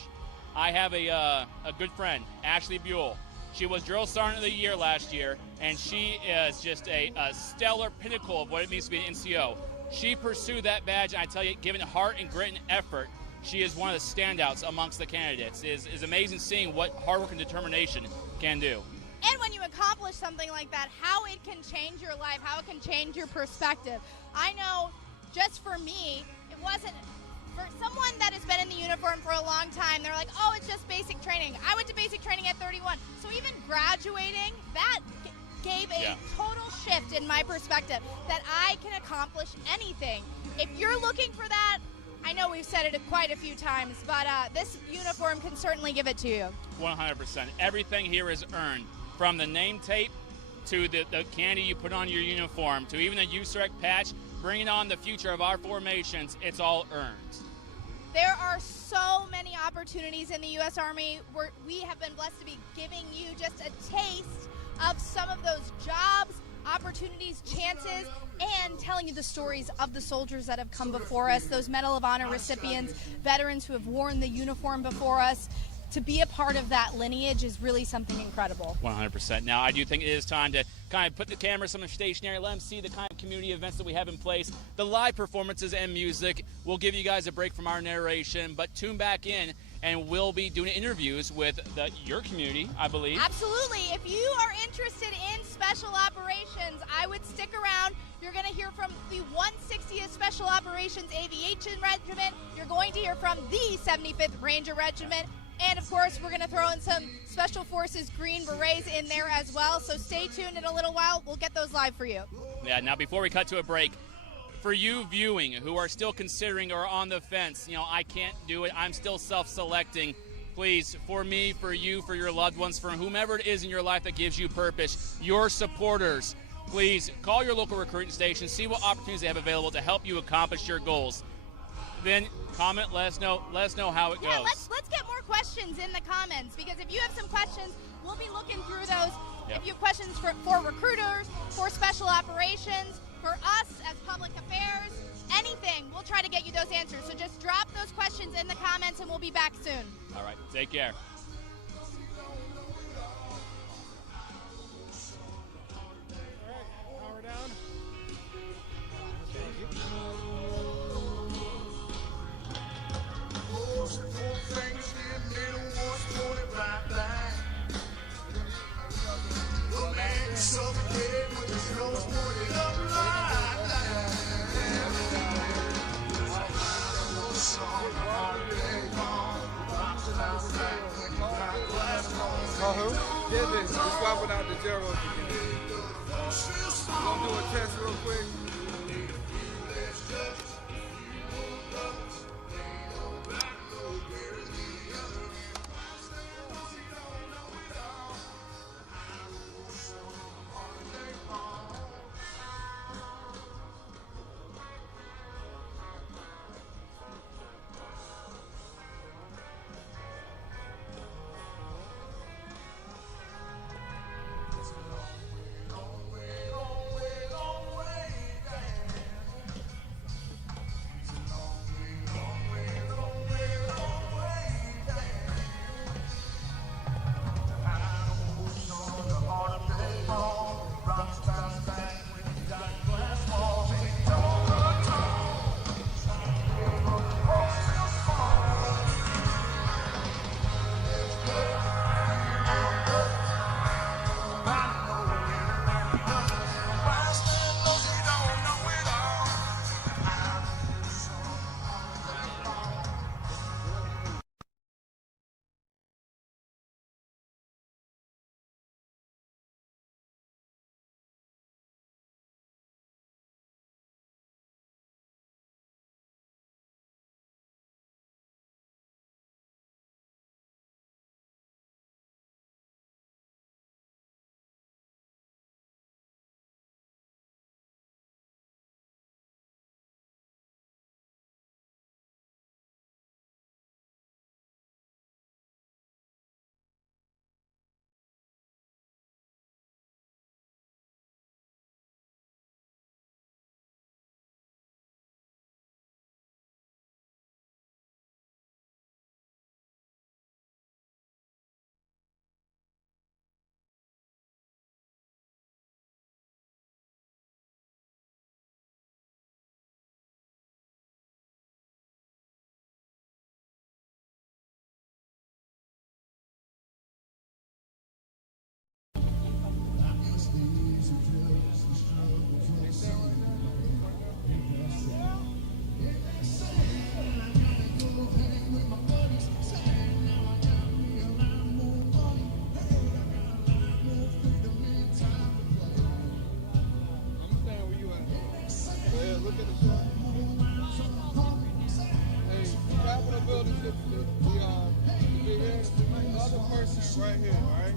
I have a good friend, Ashley Buell. She was Drill Sergeant of the Year last year, and she is just a stellar pinnacle of what it means to be an NCO. She pursued that badge, and I tell you, given heart and grit and effort, she is one of the standouts amongst the candidates. It's amazing seeing what hard work and determination can do. And when you accomplish something like that, how it can change your life, how it can change your perspective. I know, just for me, it wasn't... For someone that has been in the uniform for a long time, they're like, oh, it's just basic training. I went to basic training at 31. So even graduating, that gave a total shift in my perspective that I can accomplish anything. If you're looking for that, I know we've said it quite a few times, but this uniform can certainly give it to you. 100%. Everything here is earned, from the name tape to the candy you put on your uniform to even the USEREC patch, bringing on the future of our formations. It's all earned. There are so many opportunities in the U.S. Army where we have been blessed to be giving you just a taste of some of those jobs, opportunities, chances, and telling you the stories of the soldiers that have come before us, those Medal of Honor recipients, veterans who have worn the uniform before us. To be a part of that lineage is really something incredible. 100%. Now, I do think it is time to kind of put the cameras on the stationary, let them see the kind of community events that we have in place, the live performances and music. We'll give you guys a break from our narration, but tune back in, and we'll be doing interviews with your community, I believe. Absolutely. If you are interested in special operations, I would stick around. You're going to hear from the 160th Special Operations Aviation Regiment. You're going to hear from the 75th Ranger Regiment. And, of course, we're going to throw in some Special Forces Green Berets in there as well. So stay tuned in a little while. We'll get those live for you. Yeah, now before we cut to a break, for you viewing who are still considering or on the fence, I can't do it, I'm still self-selecting. Please, for me, for you, for your loved ones, for whomever it is in your life that gives you purpose, your supporters, please call your local recruiting station, see what opportunities they have available to help you accomplish your goals. Then comment, let us know how it goes. Yeah, let's get more questions in the comments, because if you have some questions, we'll be looking through those. Yep. If you have questions for recruiters, for special operations, for us as public affairs, anything, we'll try to get you those answers. So just drop those questions in the comments, and we'll be back soon. All right, take care. All right, power down. Who? Disney, we're swapping out the Zeros again. We're gonna do a test real quick. Right here, all right?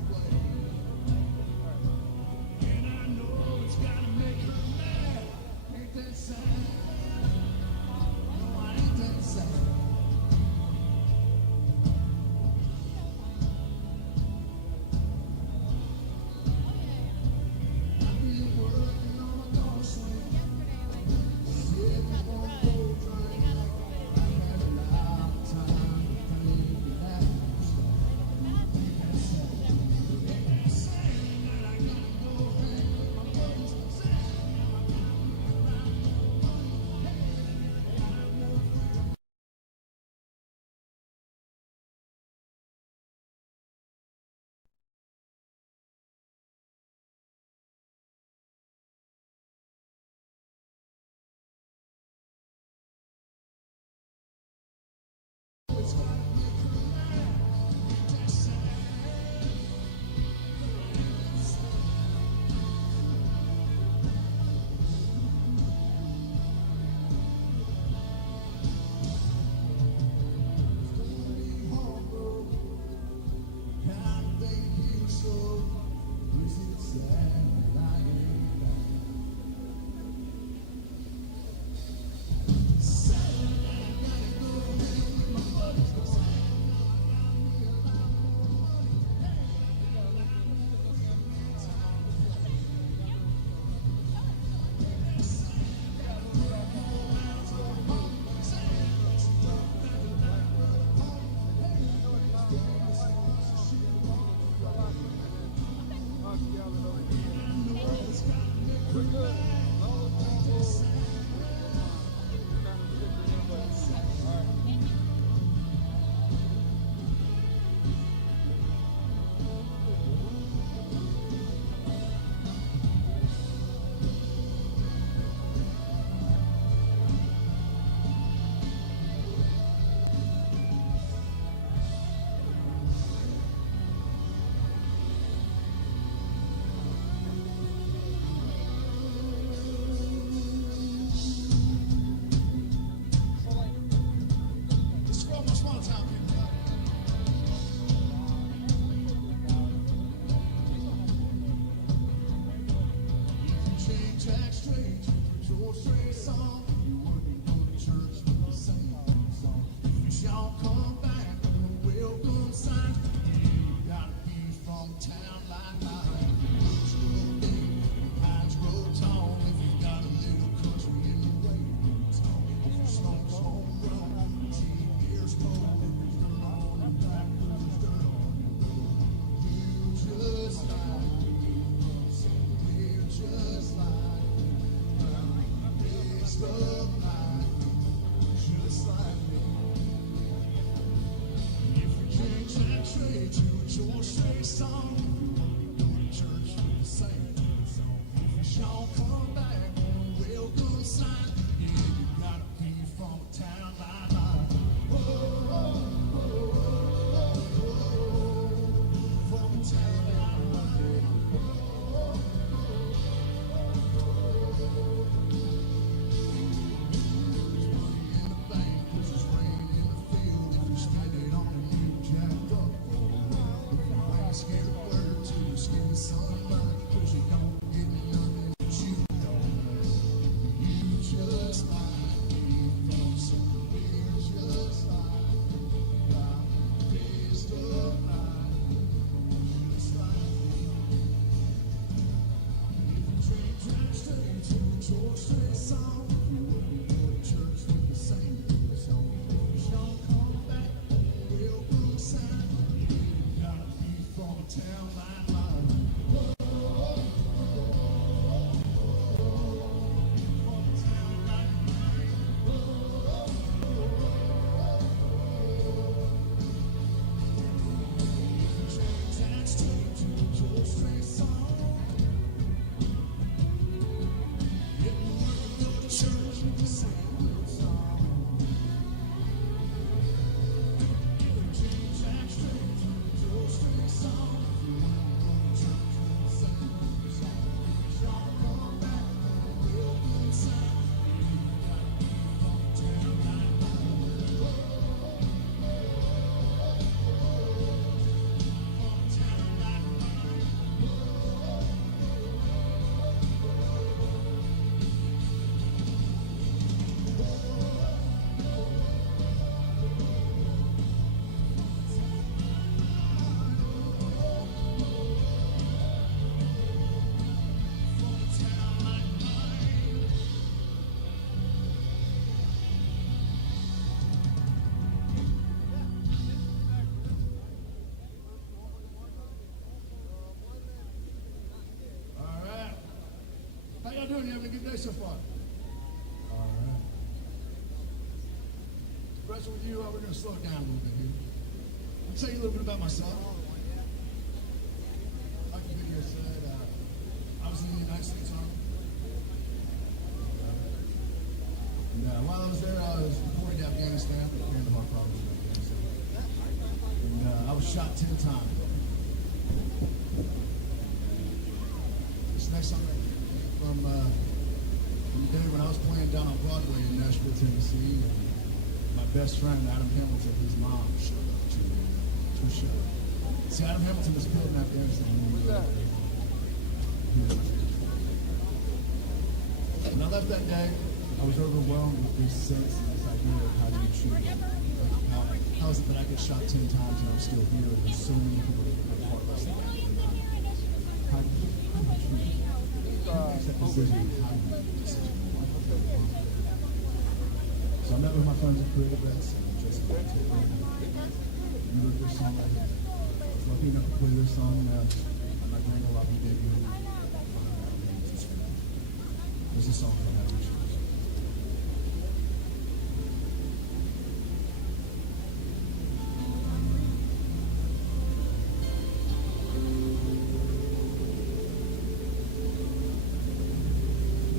y'all doing? You having a good day so far? All right. Rest with you, we're going to slow it down a little bit here. I'll tell you a little bit about myself. Like the video said, I was in the United States Army. And while I was there, I was deployed to Afghanistan. A friend of our father was in Afghanistan. And I was shot 10 times. This next song from the day when I was playing down on Broadway in Nashville, Tennessee. And my best friend, Adam Hamilton, his mom showed up to a show. See, Adam Hamilton was killed in Afghanistan. When I left that day, I was overwhelmed with this sense and this idea of how do you choose. How is it that I get shot 10 times and I'm still here and there's so many people that are heartless than that? How do you choose? Make that decision. How do you make that decision? So I met with my friends at Creative Vets and just you wrote this song right here. I was lucky enough to play this song on my Grand Ole Opry debut. There's a song from Adam Hamilton.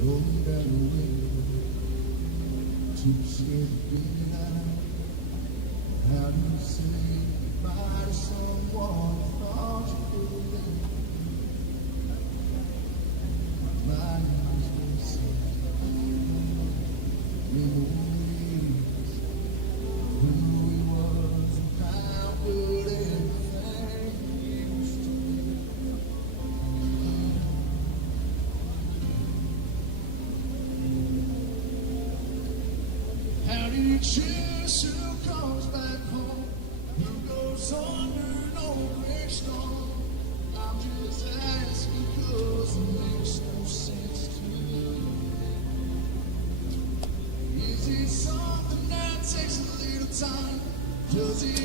Rolling down the window to see the daylight. How do you say goodbye to someone who thought you could live? My eyes were set. Memories of who he was and how good everything used to be. How do you choose who comes back home? Who goes under no great storm? I'm just asking because it makes no sense to me. Is it something that takes a little time? Does it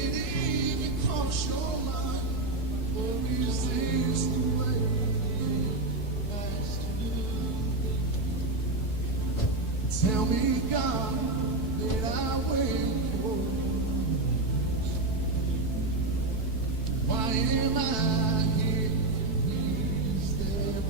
even cross your mind? Or is this the way it has to be? Tell me, God, did I win? Why am I here? Is there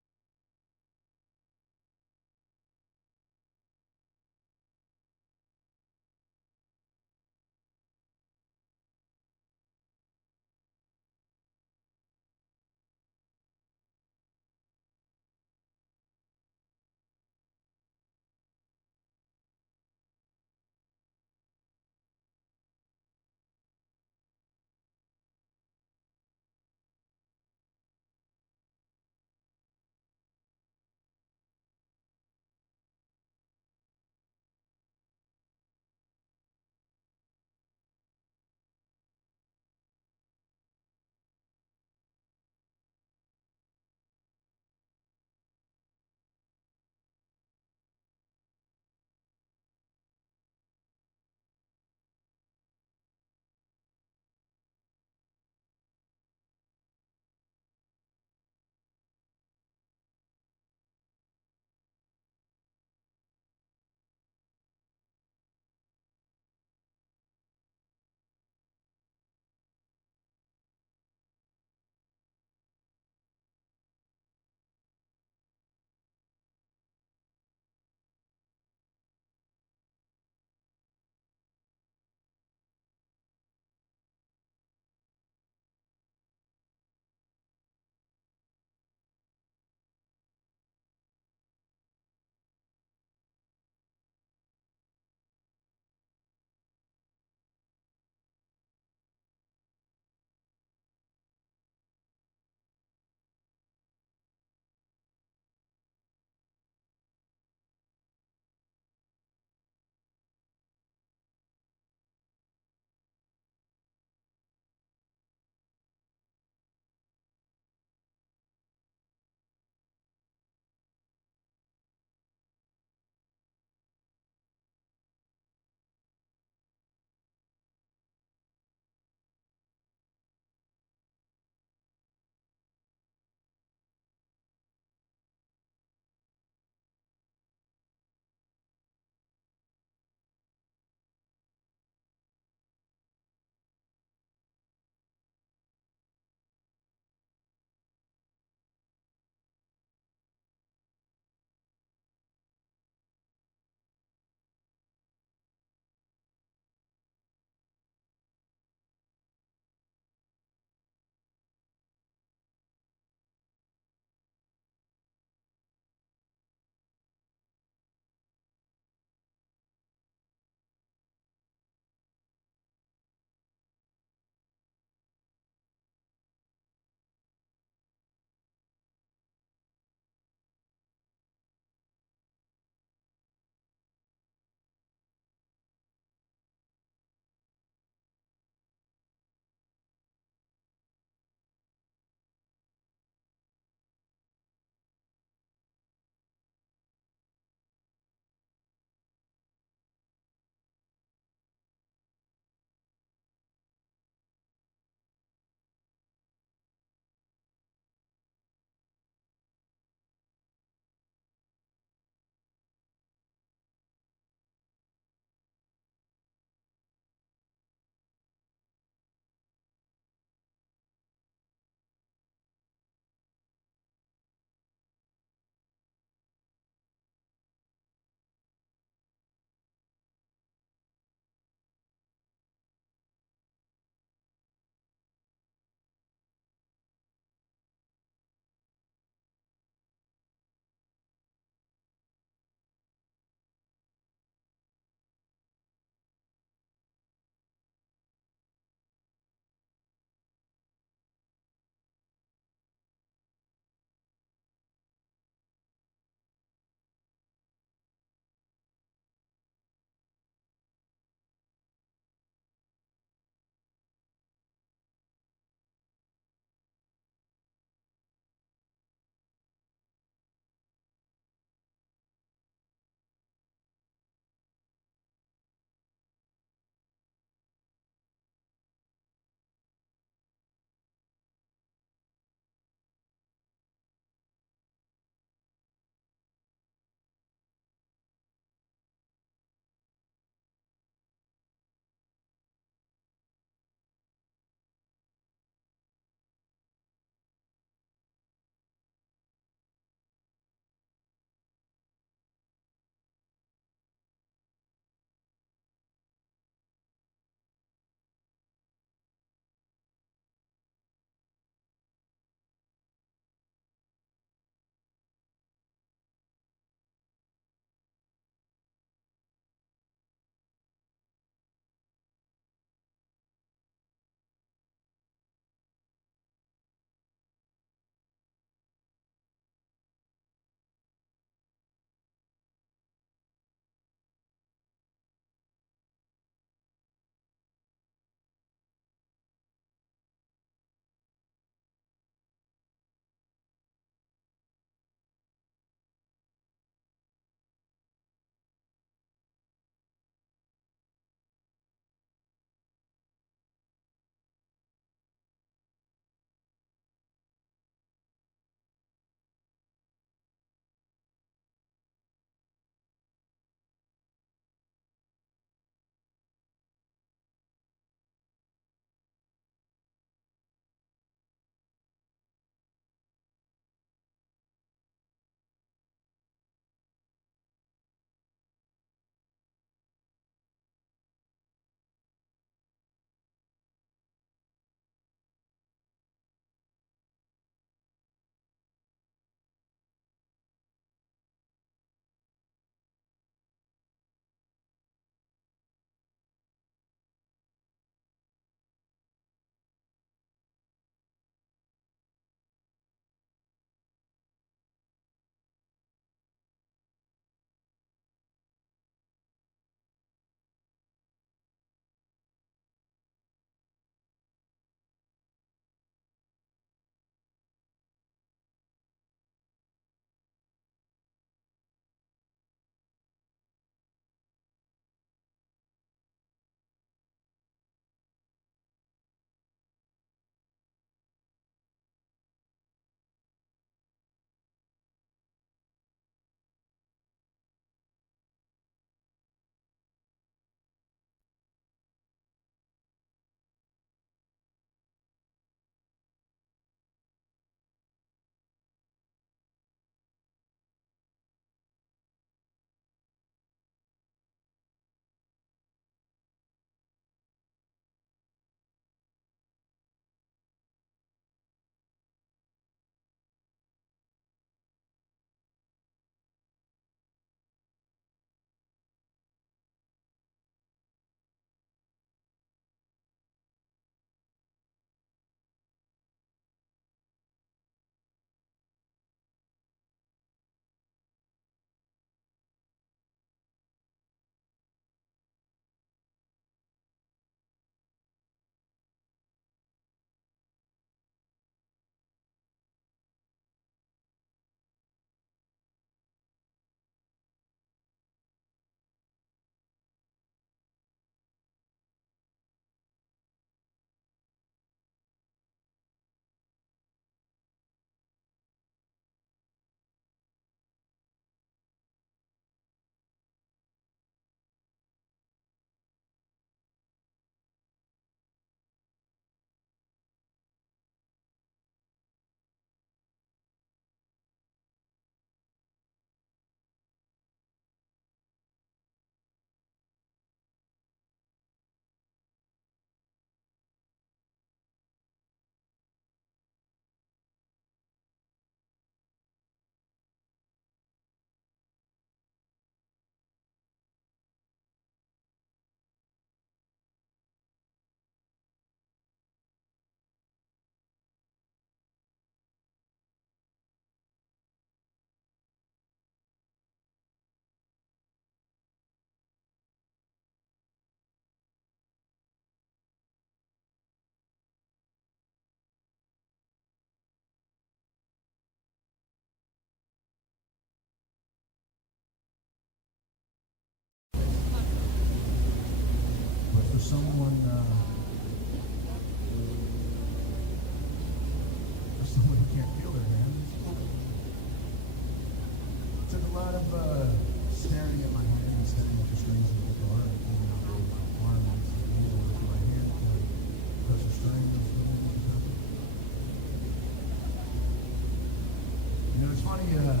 funny.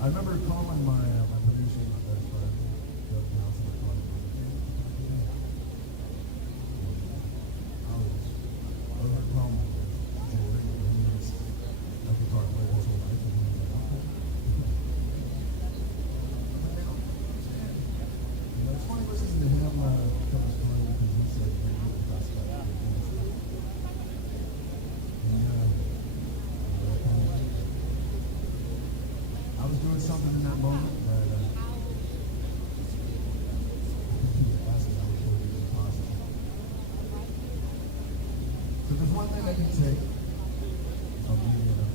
I remember calling my producer, my best friend, Jeff Johnson. I called him. I was calling Jordan. He was a guitar player his whole life, and he was like, okay. But it's funny listening to him tell a story because he said he really cussed out everything. I was doing something in that moment that impossible. So there's one thing I can take from being in a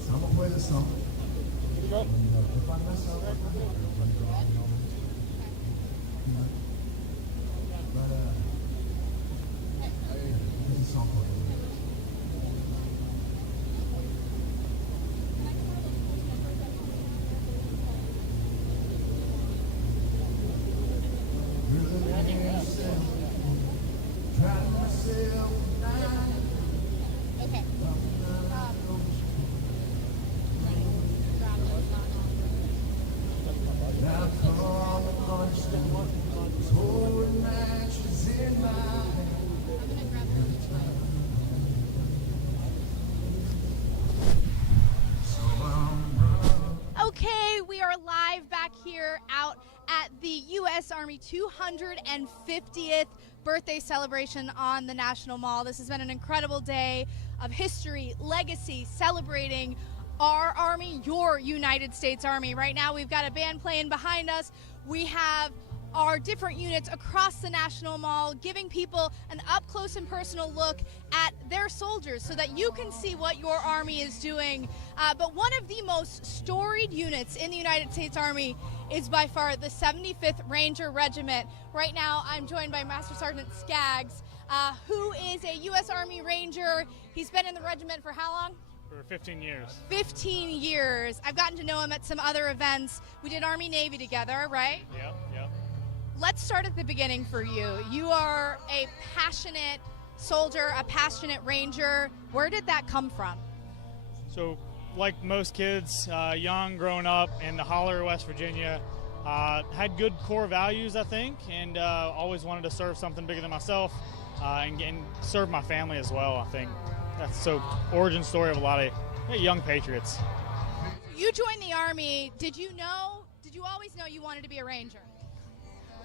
so I'm gonna play this song. And, if I mess up, I'm gonna play it off, you know. But this is a song for you. Okay. Okay, we are live back here out at the U.S. Army 250th birthday celebration on the National Mall. This has been an incredible day of history, legacy, celebrating our Army, your United States Army. Right now we've got a band playing behind us. We have our different units across the National Mall giving people an up-close and personal look at their soldiers so that you can see what your Army is doing. But one of the most storied units in the United States Army is by far the 75th Ranger Regiment. Right now I'm joined by Master Sergeant Skaggs, who is a U.S. Army Ranger. He's been in the regiment for how long? For 15 years. 15 years. I've gotten to know him at some other events. We did Army-Navy together, right? Yep. Let's start at the beginning for you. You are a passionate soldier, a passionate Ranger. Where did that come from? So, like most kids, young, growing up in the holler of West Virginia, had good core values, I think, and always wanted to serve something bigger than myself and serve my family as well, I think. That's so origin story of a lot of young patriots. You joined the Army. Did you always know you wanted to be a Ranger?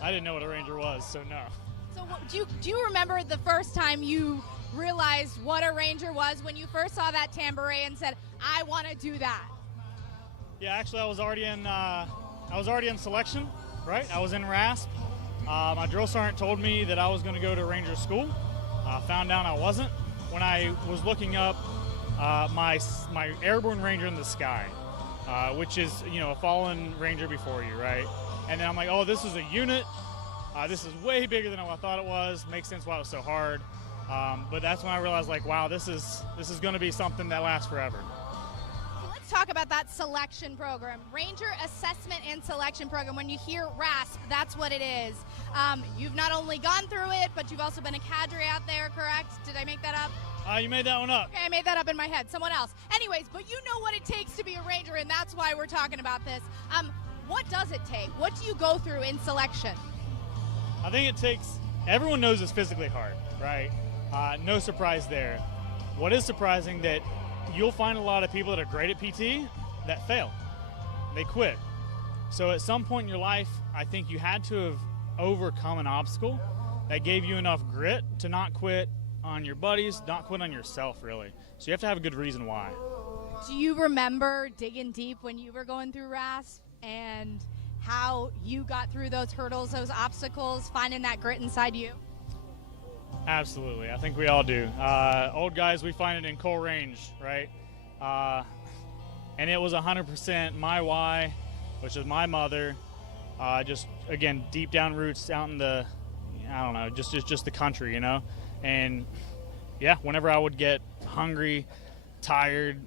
I didn't know what a Ranger was, so no. So do you remember the first time you realized what a Ranger was, when you first saw that tambourine and said, I want to do that? Yeah, actually I was already in selection, right? I was in RASP. My drill sergeant told me that I was going to go to Ranger school. Found out I wasn't when I was looking up my airborne Ranger in the sky, which is, a fallen Ranger before you, right? And then I'm like, oh, this is a unit. This is way bigger than I thought it was. Makes sense why it was so hard. But that's when I realized, like, wow, this is going to be something that lasts forever. So let's talk about that selection program, Ranger Assessment and Selection Program. When you hear RASP, that's what it is. You've not only gone through it, but you've also been a cadre out there, correct? Did I make that up? You made that one up. Okay, I made that up in my head. Someone else. Anyways, but you know what it takes to be a Ranger, and that's why we're talking about this. What does it take? What do you go through in selection? I think everyone knows it's physically hard, right? No surprise there. What is surprising that you'll find a lot of people that are great at PT that fail. They quit. So at some point in your life, I think you had to have overcome an obstacle that gave you enough grit to not quit on your buddies, not quit on yourself, really. So you have to have a good reason why. Do you remember digging deep when you were going through RASP and how you got through those hurdles, those obstacles, finding that grit inside you? Absolutely. I think we all do. Old guys, we find it in Coal Range, right? And it was 100% my why, which is my mother. Just, again, deep down roots out in the, I don't know, just the country, And, yeah, whenever I would get hungry, tired,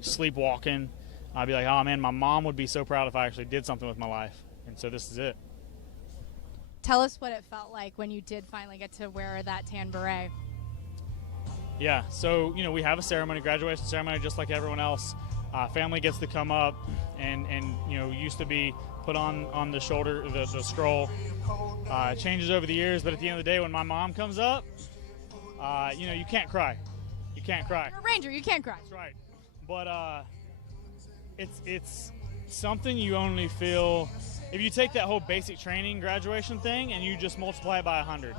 sleepwalking, I'd be like, oh, man, my mom would be so proud if I actually did something with my life. And so this is it. Tell us what it felt like when you did finally get to wear that tan beret. Yeah, so, you know, we have a ceremony, graduation ceremony, just like everyone else. Family gets to come up and you know, used to be put on the shoulder, the scroll. Changes over the years, but at the end of the day, when my mom comes up, you know, you can't cry. You can't cry. You're a Ranger, you can't cry. That's right. But it's something you only feel if you take that whole basic training graduation thing and you just multiply it by 100.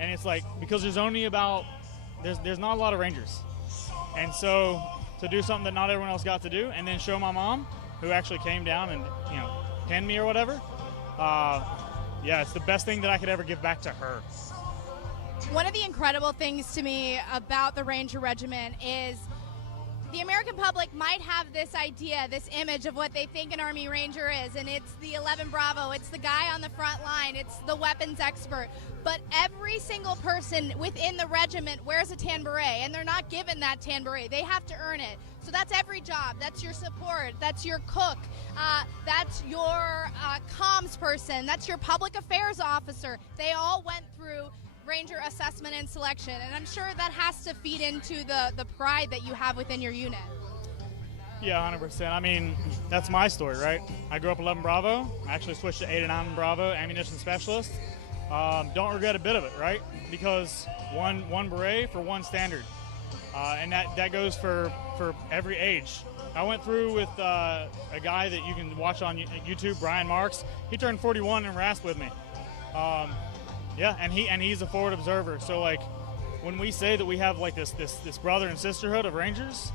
And it's like, because there's only about, there's not a lot of Rangers. And so to do something that not everyone else got to do, and then show my mom, who actually came down and, you know, pinned me or whatever, yeah, it's the best thing that I could ever give back to her. One of the incredible things to me about the Ranger Regiment is the American public might have this idea, this image of what they think an Army Ranger is, and it's the 11 Bravo, it's the guy on the front line, it's the weapons expert. But every single person within the regiment wears a tan beret, and they're not given that tan beret. They have to earn it. So that's every job. That's your support. That's your cook. That's your comms person. That's your public affairs officer. They all went through Ranger assessment and selection, and I'm sure that has to feed into the pride that you have within your unit. Yeah, 100%. I mean, that's my story, right? I grew up 11 Bravo. I actually switched to 8 and 9 Bravo, ammunition specialist. Don't regret a bit of it, right? Because one beret for one standard, and that goes for every age. I went through with a guy that you can watch on YouTube, Brian Marks. He turned 41 and rasped with me. Yeah, and he's a forward observer. So like, when we say that we have like this brother and sisterhood of Rangers,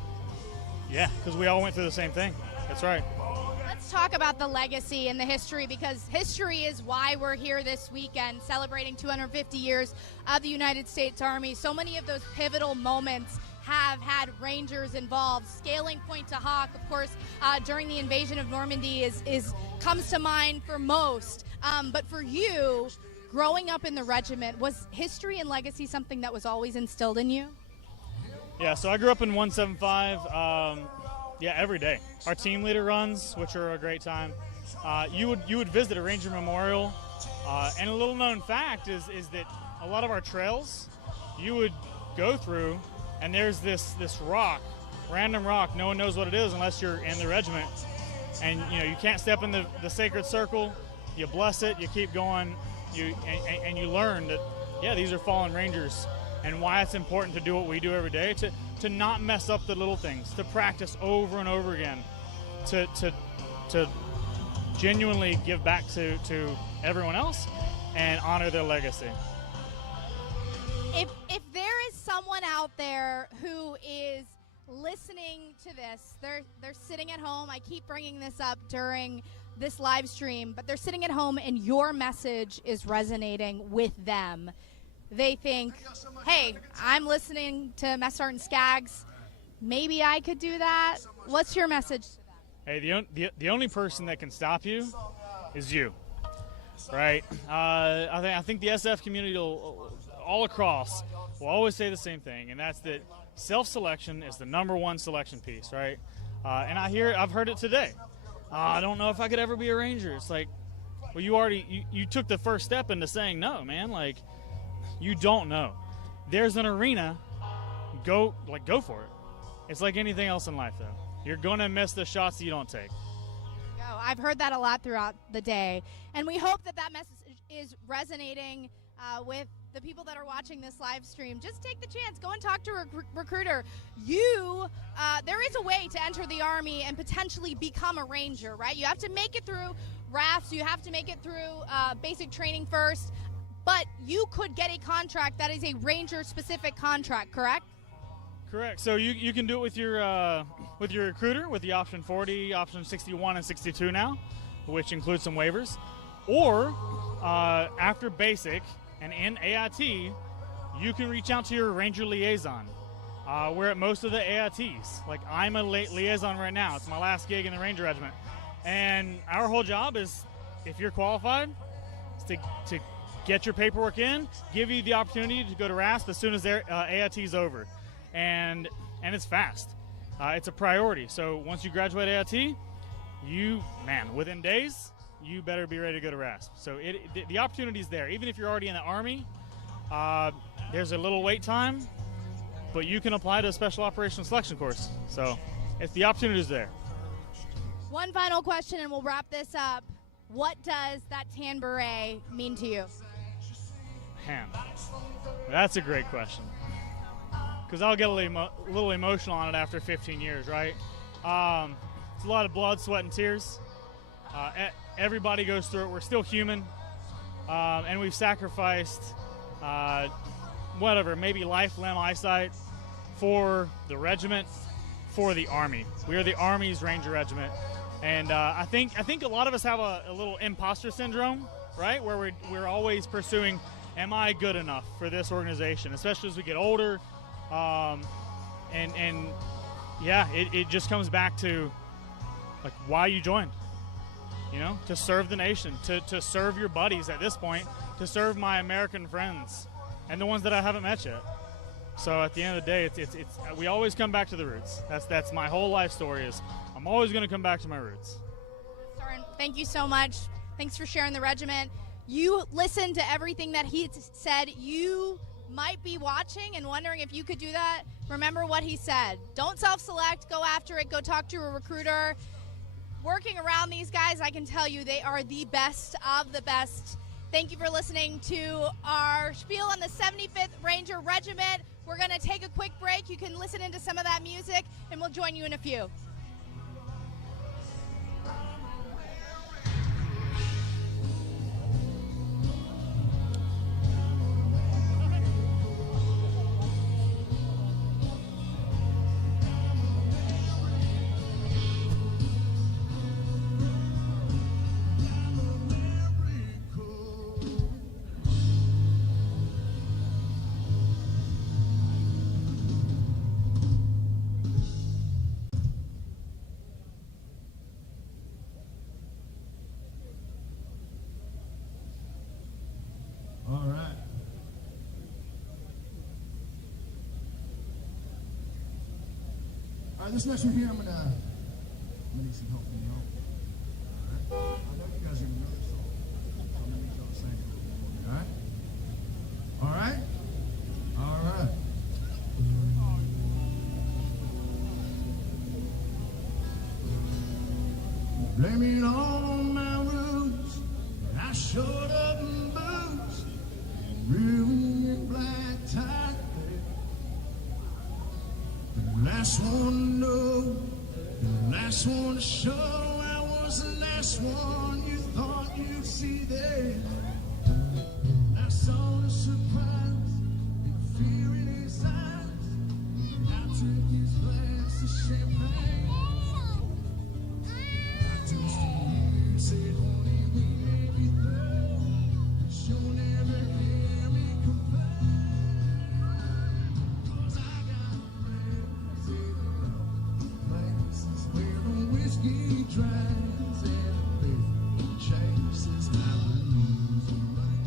yeah, because we all went through the same thing. That's right. Let's talk about the legacy and the history, because history is why we're here this weekend celebrating 250 years of the United States Army. So many of those pivotal moments have had Rangers involved. Scaling Point to Hawk, of course, during the invasion of Normandy comes to mind for most. But for you, growing up in the regiment, was history and legacy something that was always instilled in you? Yeah, so I grew up in 175. Yeah, every day. Our team leader runs, which are a great time. You would visit a Ranger Memorial, and a little known fact is that a lot of our trails you would go through, and there's this rock, random rock. No one knows what it is unless you're in the regiment, and you know you can't step in the sacred circle. You bless it. You keep going. And you learn that, yeah, these are fallen Rangers, and why it's important to do what we do every day, to not mess up the little things, to practice over and over again, to genuinely give back to everyone else and honor their legacy. If there is someone out there who is listening to this, they're sitting at home. I keep bringing this up during this live stream, but they're sitting at home and your message is resonating with them. They think, hey, I'm listening to Master Sergeant Skaggs. Maybe I could do that. What's your message to them? Hey, the only person that can stop you is you, right? I think the SF community all across will always say the same thing, and that's that self-selection is the #1 selection piece, right? And I've heard it today. I don't know if I could ever be a Ranger. It's like, well, you took the first step into saying no, man. Like, you don't know. There's an arena. Go for it. It's like anything else in life, though. You're gonna miss the shots you don't take. I've heard that a lot throughout the day, and we hope that message is resonating with the people that are watching this live stream. Just take the chance. Go and talk to a recruiter. There is a way to enter the Army and potentially become a Ranger, right? You have to make it through RAFs. You have to make it through basic training first. But you could get a contract that is a Ranger-specific contract, correct? Correct. So you can do it with your recruiter with the option 40, option 61, and 62 now, which includes some waivers. Or after basic and in AIT, you can reach out to your Ranger liaison. We're at most of the AITs. Like, I'm a liaison right now. It's my last gig in the Ranger Regiment. And our whole job is, if you're qualified, is to get your paperwork in, give you the opportunity to go to RASP as soon as their AIT's over. And it's fast. It's a priority. So once you graduate AIT, within days, you better be ready to go to RASP. So the opportunity's there. Even if you're already in the Army, there's a little wait time, but you can apply to a Special Operations Selection course. So the opportunity's there. One final question and we'll wrap this up. What does that tan beret mean to you? Man, that's a great question. Because I'll get a little emotional on it after 15 years, right? It's a lot of blood, sweat, and tears. Everybody goes through it. We're still human. And we've sacrificed, maybe life, limb, eyesight for the regiment, for the Army. We are the Army's Ranger Regiment. And I think a lot of us have a little imposter syndrome, right? Where we're always pursuing, am I good enough for this organization? Especially as we get older. It just comes back to like why you joined. You know, to serve the nation, to serve your buddies at this point, to serve my American friends and the ones that I haven't met yet. So at the end of the day, it's we always come back to the roots. That's my whole life story is I'm always going to come back to my roots. Sergeant, thank you so much. Thanks for sharing the regiment. You listened to everything that he said. You might be watching and wondering if you could do that. Remember what he said. Don't self-select. Go after it. Go talk to a recruiter. Working around these guys, I can tell you they are the best of the best. Thank you for listening to our spiel on the 75th Ranger Regiment. We're going to take a quick break. You can listen into some of that music, and we'll join you in a few. All right. All right, this next one here, I'm gonna need some help from y'all. All right? I know you guys are gonna know this song, so I'm gonna need y'all to sing it. All right? All right? All right. Blame it all on my roots. I showed up in boots and real black tie. The last one to know, the last one to show. I was the last one you thought you'd see there. I saw the surprise and fear in his eyes. I took his glass of champagne. I toasted you, said, honey, we may be through, but you'll never hear me complain. 'Cause I got friends in places where the whiskey dries and the beer chases my blues away.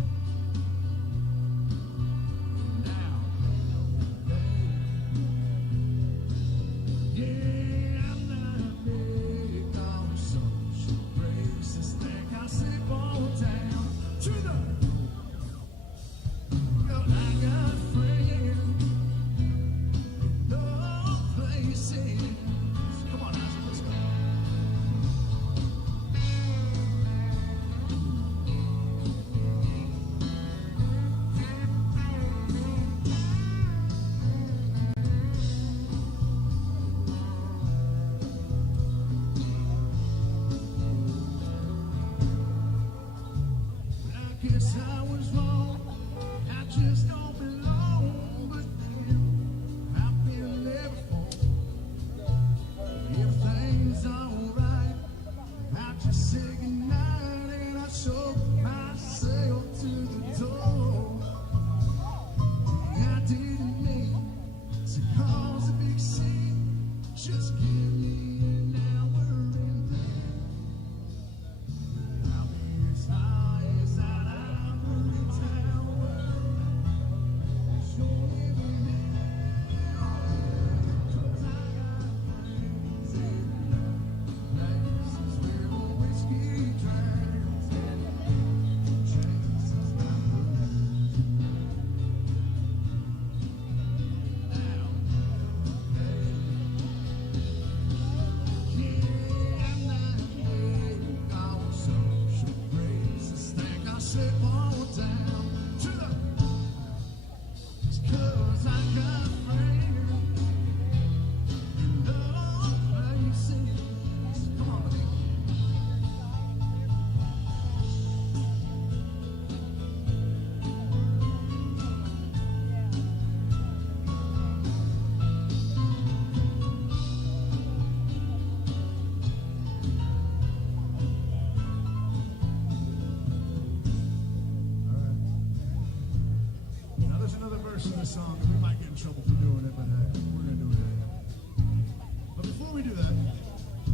another verse of the song, and we might get in trouble for doing it, but we're gonna do it anyway. But before we do that,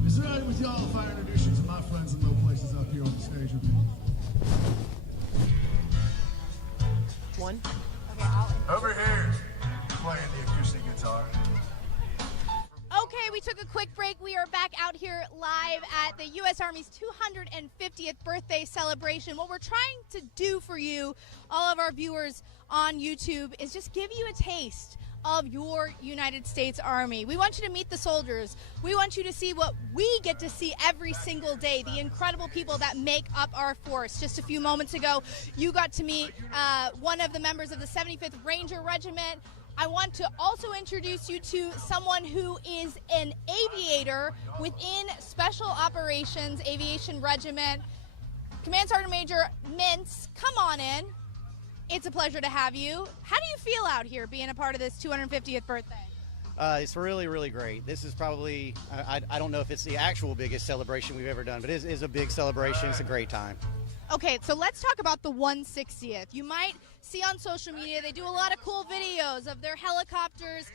is it all right with y'all if I introduce you to my friends in low places up here on the stage with me? One. Over here, playing the acoustic guitar. Okay, we took a quick break. We are back out here live at the U.S. Army's 250th birthday celebration. What we're trying to do for you, all of our viewers on YouTube, is just give you a taste of your United States Army. We want you to meet the soldiers. We want you to see what we get to see every single day, the incredible people that make up our force. Just a few moments ago, you got to meet one of the members of the 75th Ranger Regiment. I want to also introduce you to someone who is an aviator within Special Operations Aviation Regiment. Command Sergeant Major Mintz, come on in. It's a pleasure to have you. How do you feel out here being a part of this 250th birthday? It's really, really great. This is probably, I don't know if it's the actual biggest celebration we've ever done, but it is a big celebration. It's a great time. Okay, so let's talk about the 160th. You might see on social media, they do a lot of cool videos of their helicopters.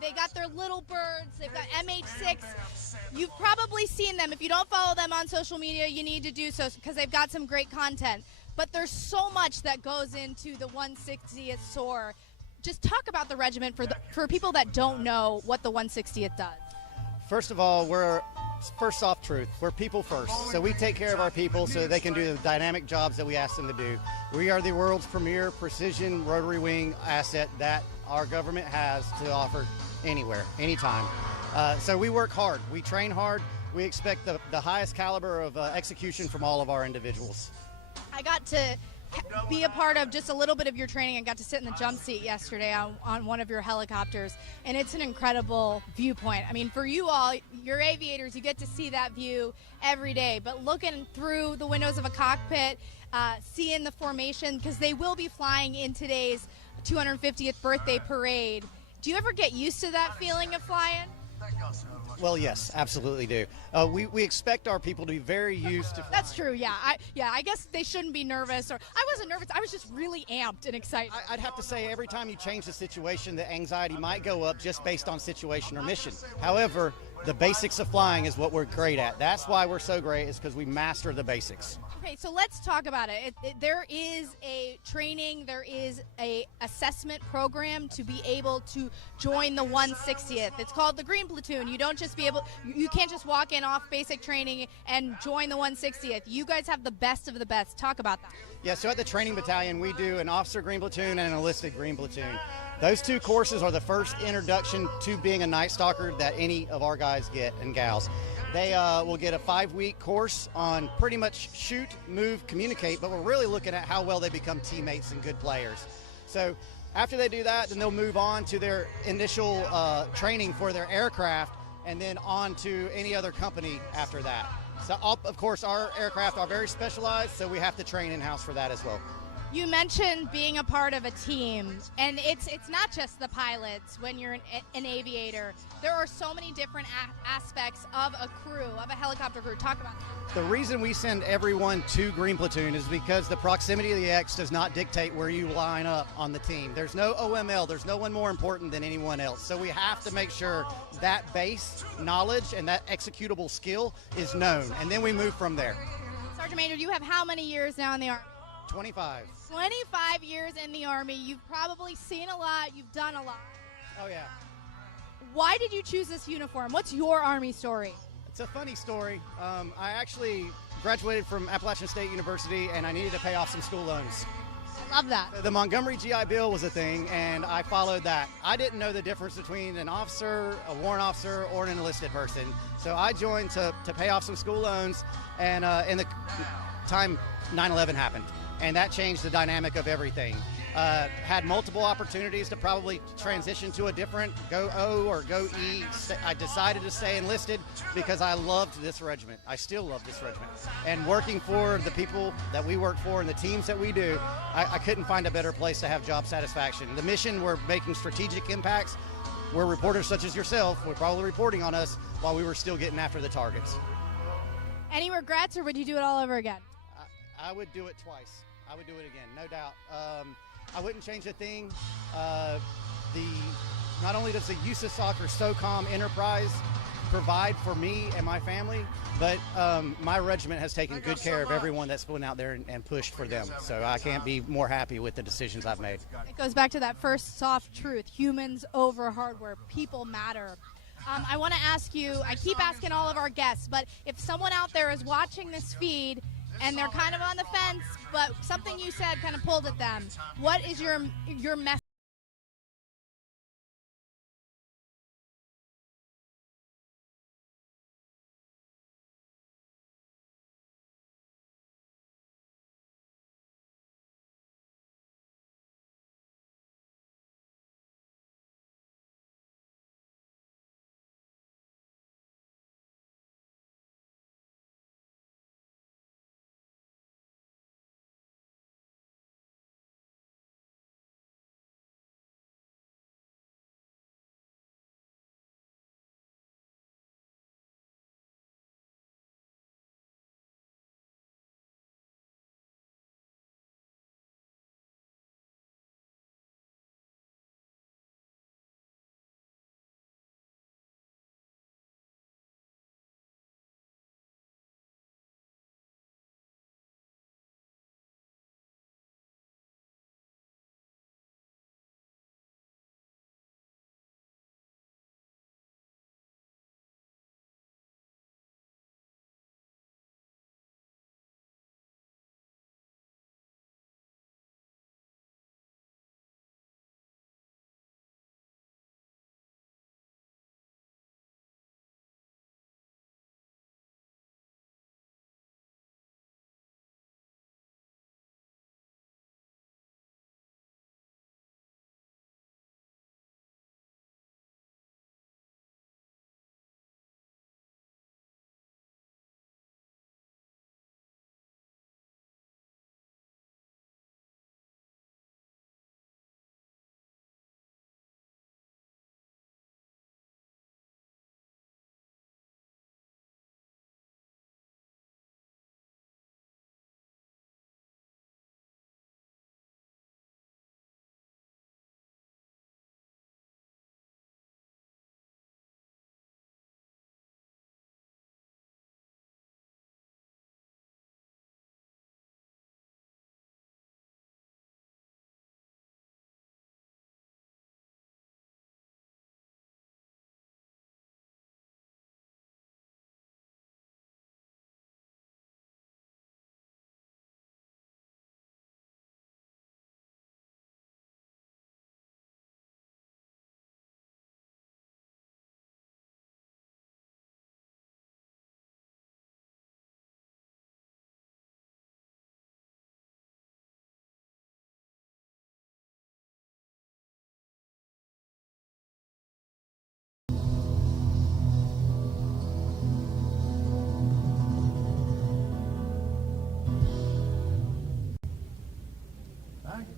They got their little birds. They've got MH6. You've probably seen them. If you don't follow them on social media, you need to do so because they've got some great content. But there's so much that goes into the 160th SOAR. Just talk about the regiment for people that don't know what the 160th does. First of all, first off, truth. We're people first. So we take care of our people so they can do the dynamic jobs that we ask them to do. We are the world's premier precision rotary wing asset that our government has to offer anywhere, anytime. So we work hard. We train hard. We expect the highest caliber of execution from all of our individuals. I got to be a part of just a little bit of your training and got to sit in the jump seat yesterday on one of your helicopters, and it's an incredible viewpoint. I mean, for you all, you're aviators, you get to see that view every day, but looking through the windows of a cockpit, seeing the formation, because they will be flying in today's 250th birthday parade. Do you ever get used to that feeling of flying? Well, yes, absolutely do. We expect our people to be very used to. That's true. Yeah, I guess they shouldn't be nervous. Or I wasn't nervous. I was just really amped and excited. I'd have to say every time you change the situation, the anxiety might go up just based on situation or mission. However, the basics of flying is what we're great at. That's why we're so great, is because we master the basics. Okay, so let's talk about it. There is a training, there is a assessment program to be able to join the 160th. It's called the Green Platoon. You can't just walk in off basic training and join the 160th. You guys have the best of the best. Talk about that. Yeah, so at the training battalion, we do an officer Green Platoon and an enlisted Green Platoon. Those two courses are the first introduction to being a Night Stalker that any of our guys get and gals. They will get a 5-week course on pretty much shoot, move, communicate, but we're really looking at how well they become teammates and good players. So after they do that, then they'll move on to their initial training for their aircraft and then on to any other company after that. So, of course, our aircraft are very specialized, so we have to train in-house for that as well. You mentioned being a part of a team, and it's not just the pilots when you're an aviator. There are so many different aspects of a crew, of a helicopter crew. Talk about that. The reason we send everyone to Green Platoon is because the proximity of the X does not dictate where you line up on the team. There's no OML. There's no one more important than anyone else. So we have to make sure that base knowledge and that executable skill is known, and then we move from there. Sergeant Major, you have how many years now in the Army? 25. 25 years in the Army. You've probably seen a lot. You've done a lot. Oh, yeah. Why did you choose this uniform? What's your Army story? It's a funny story. I actually graduated from Appalachian State University, and I needed to pay off some school loans. I love that. The Montgomery GI Bill was a thing, and I followed that. I didn't know the difference between an officer, a warrant officer, or an enlisted person. So I joined to pay off some school loans, and in the time 9/11 happened. And that changed the dynamic of everything. Had multiple opportunities to probably transition to a different, go O or go E. I decided to stay enlisted because I loved this regiment. I still love this regiment. And working for the people that we work for and the teams that we do, I couldn't find a better place to have job satisfaction. The mission, we're making strategic impacts. Where reporters such as yourself were probably reporting on us while we were still getting after the targets. Any regrets, or would you do it all over again? I would do it twice. I would do it again, no doubt. I wouldn't change a thing. Not only does the USASOC or SOCOM enterprise provide for me and my family, but my regiment has taken good care of everyone that's been out there and pushed for them. So I can't be more happy with the decisions I've made. It goes back to that first soft truth: humans over hardware. People matter. I want to ask you, I keep asking all of our guests, but if someone out there is watching this feed and they're kind of on the fence, but something you said kind of pulled at them, what is your message?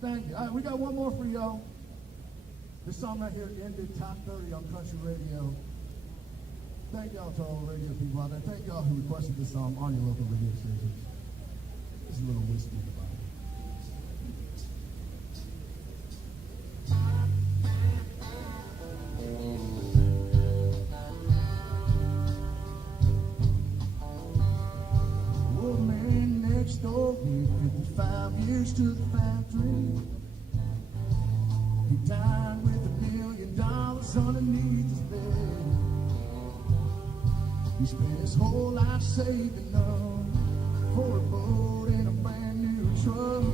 Thank you. All right, we got one more for y'all. This song right here ended top 30 on country radio. Thank y'all to all the radio people out there. Thank y'all who requested this song on your local radio stations. There's a little whiskey in the bottle. Old man next door, he 55 years to the factory. He died with $1 million underneath his bed. He spent his whole life saving up for a boat and a brand new truck.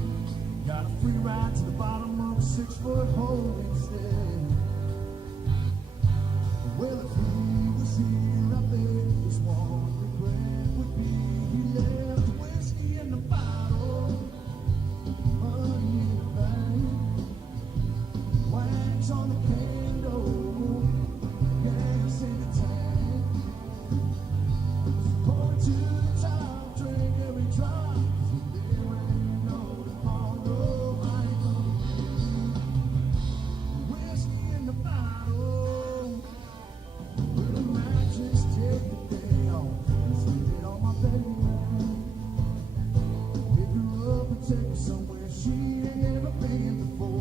Got a free ride to the bottom of a 6-foot hole instead. Well, if he was here, I bet his one regret would be he left whiskey in the bottle, money in the bank, wax on the candle, gas in the tank. Pour it to the top, drink every drop, 'cause there ain't no tomorrow. I ain't gonna give whiskey in the bottle. With a mattress, take the day off and sleep it on my bed. Pick her up and take her somewhere she ain't ever been before.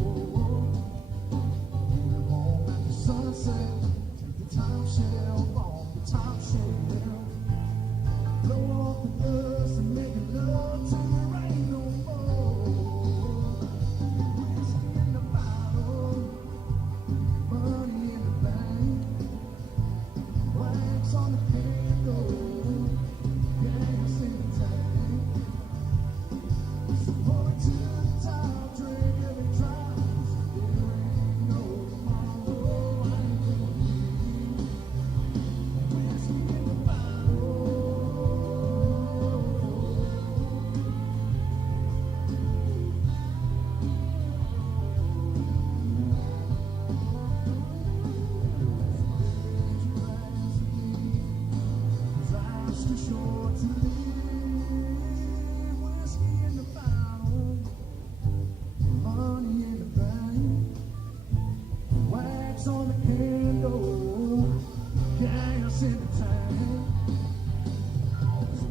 drinks in the tank.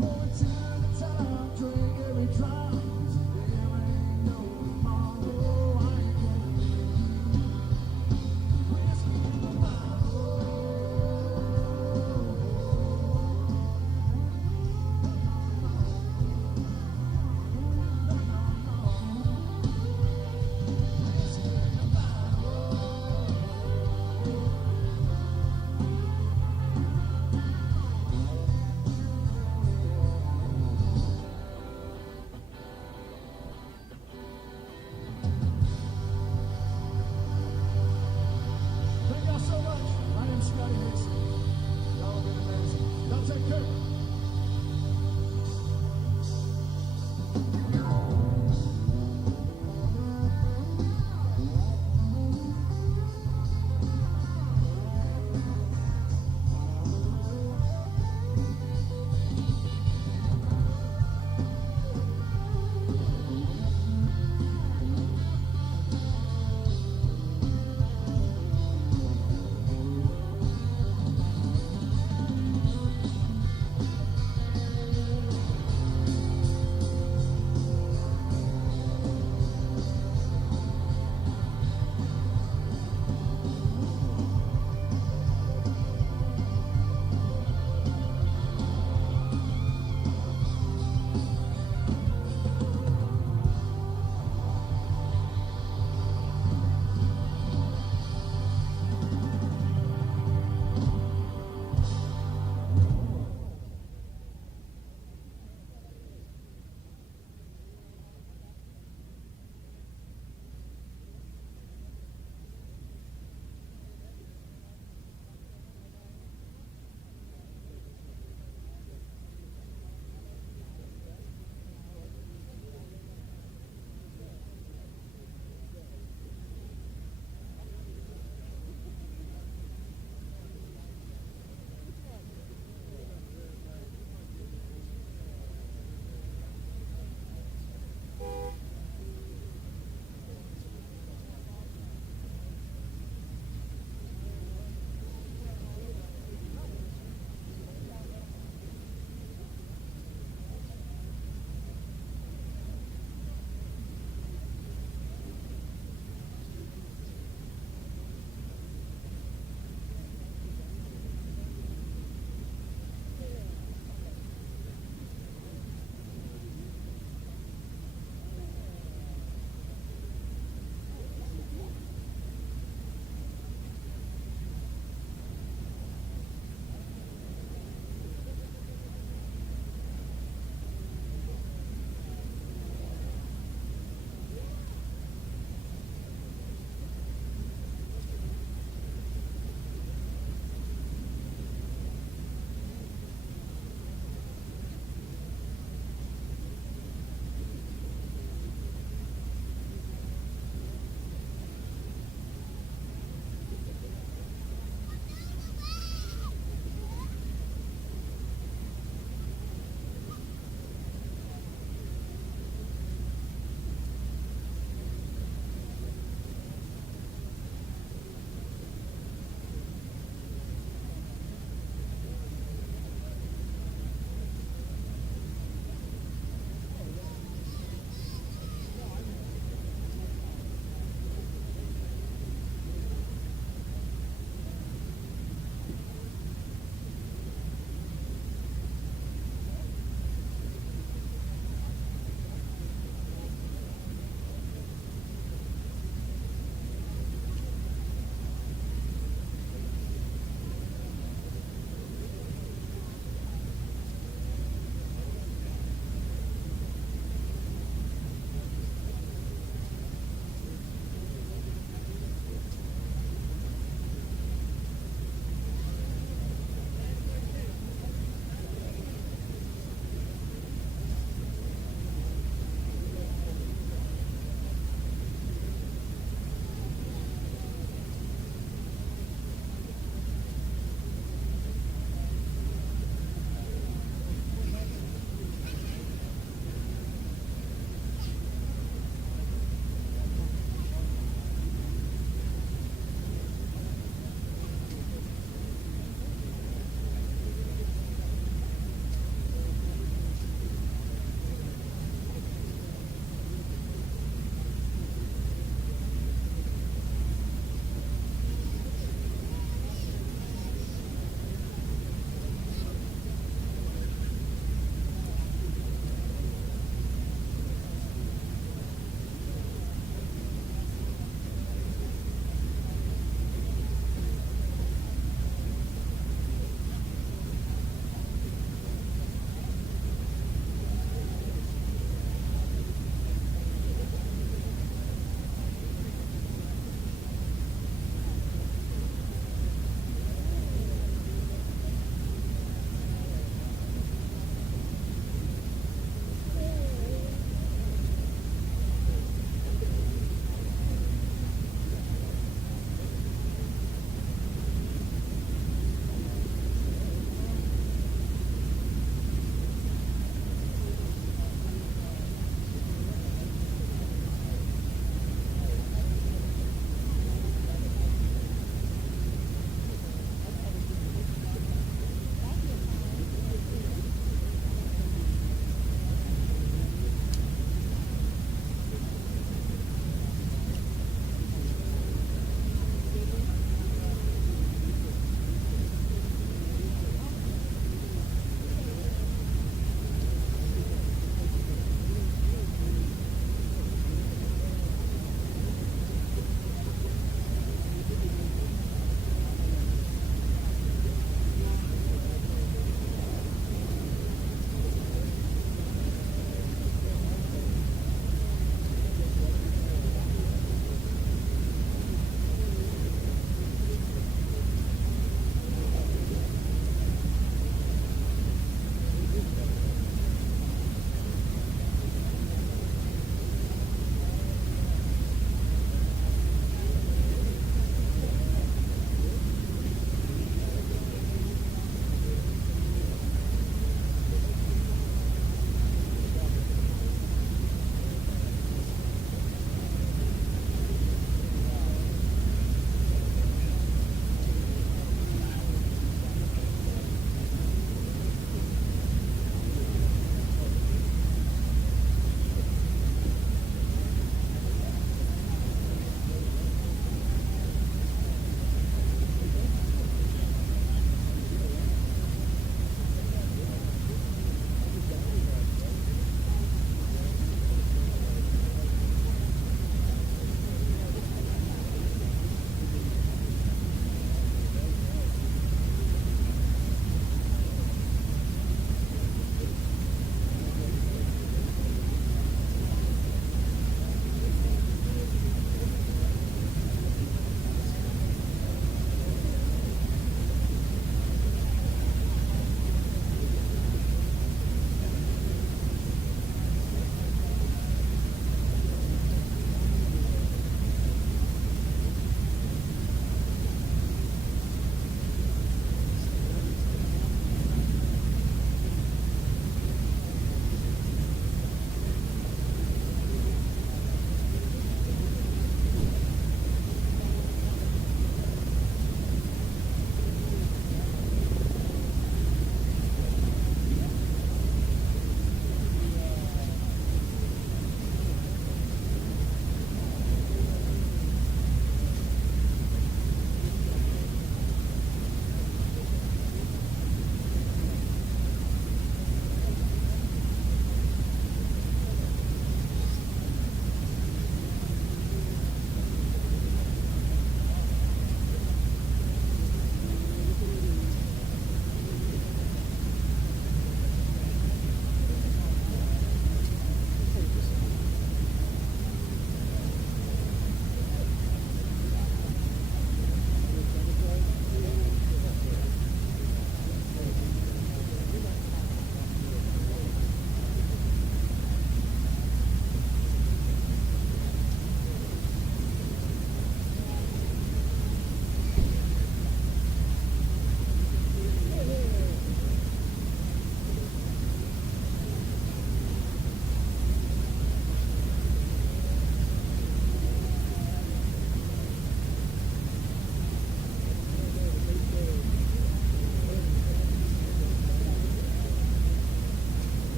Pour it to the top, drink every drop. There ain't no tomorrow. I ain't gonna leave. Whiskey in the bottle.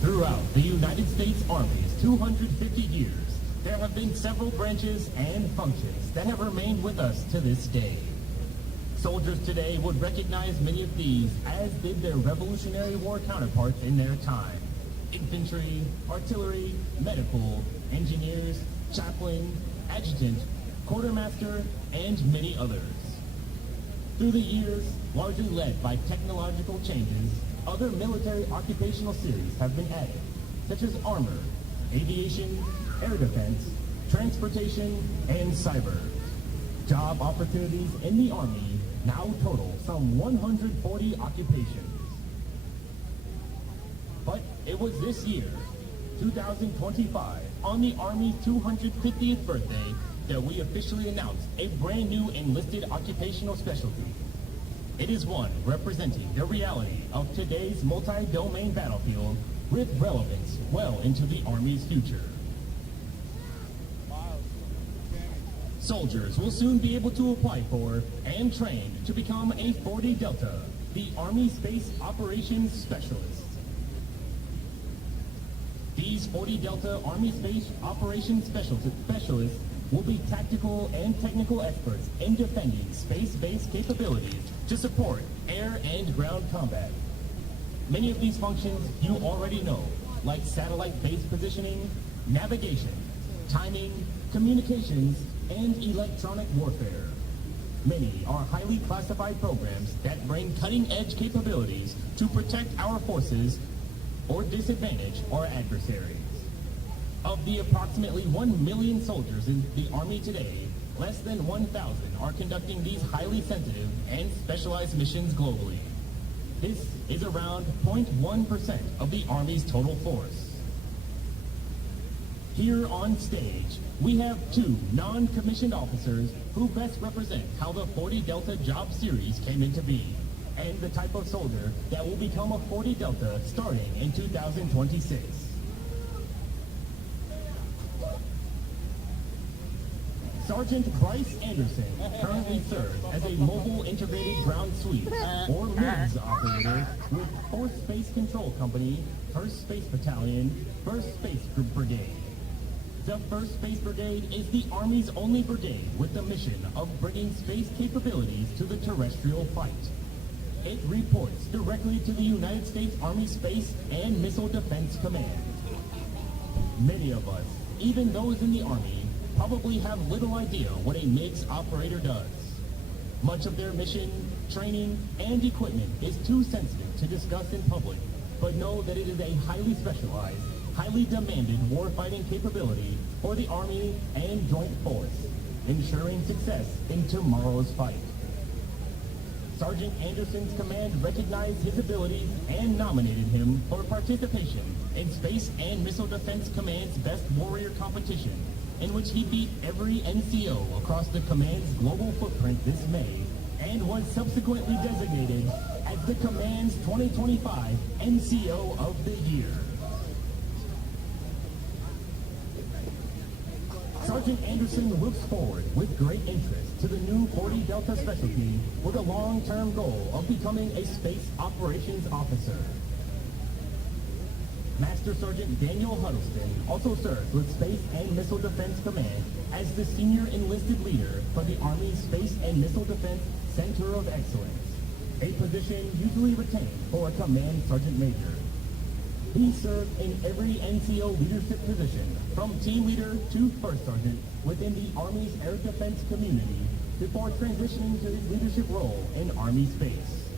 Throughout the United States Army's 250 years, there have been several branches and functions that have remained with us to this day. Soldiers today would recognize many of these, as did their Revolutionary War counterparts in their time. Infantry, artillery, medical, engineers, chaplain, adjutant, quartermaster, and many others. Through the years, largely led by technological changes, other military occupational series have been added, such as armor, aviation, air defense, transportation, and cyber. Job opportunities in the Army now total some 140 occupations. But it was this year, 2025, on the Army's 250th birthday, that we officially announced a brand new enlisted occupational specialty. It is one representing the reality of today's multi-domain battlefield with relevance well into the Army's future. Soldiers will soon be able to apply for and train to become a 40 Delta, the Army Space Operations Specialist. These 40 Delta Army Space Operations Specialists will be tactical and technical experts in defending space-based capabilities to support air and ground combat. Many of these functions you already know, like satellite-based positioning, navigation, timing, communications, and electronic warfare. Many are highly classified programs that bring cutting-edge capabilities to protect our forces or disadvantage our adversaries. Of the approximately 1 million soldiers in the Army today, less than 1,000 are conducting these highly sensitive and specialized missions globally. This is around 0.1% of the Army's total force. Here on stage, we have two non-commissioned officers who best represent how the 40 Delta job series came into being, and the type of soldier that will become a 40 Delta starting in 2026. Sergeant Bryce Anderson currently serves as a mobile integrated ground sweep, or MIGS operator with 4th Space Control Company, 1st Space Battalion, 1st Space Brigade. The 1st Space Brigade is the Army's only brigade with the mission of bringing space capabilities to the terrestrial fight. It reports directly to the United States Army Space and Missile Defense Command. Many of us, even those in the Army, probably have little idea what a MIGS operator does. Much of their mission, training, and equipment is too sensitive to discuss in public, but know that it is a highly specialized, highly demanded warfighting capability for the Army and Joint Force, ensuring success in tomorrow's fight. Sergeant Anderson's command recognized his abilities and nominated him for participation in Space and Missile Defense Command's Best Warrior competition, in which he beat every NCO across the command's global footprint this May, and was subsequently designated as the command's 2025 NCO of the Year. Sergeant Anderson looks forward with great interest to the new 40 Delta specialty with a long-term goal of becoming a space operations officer. Master Sergeant Daniel Huddleston also serves with Space and Missile Defense Command as the senior enlisted leader for the Army's Space and Missile Defense Center of Excellence, a position usually retained for a command sergeant major. He served in every NCO leadership position, from team leader to first sergeant, within the Army's air defense community before transitioning to his leadership role in Army space.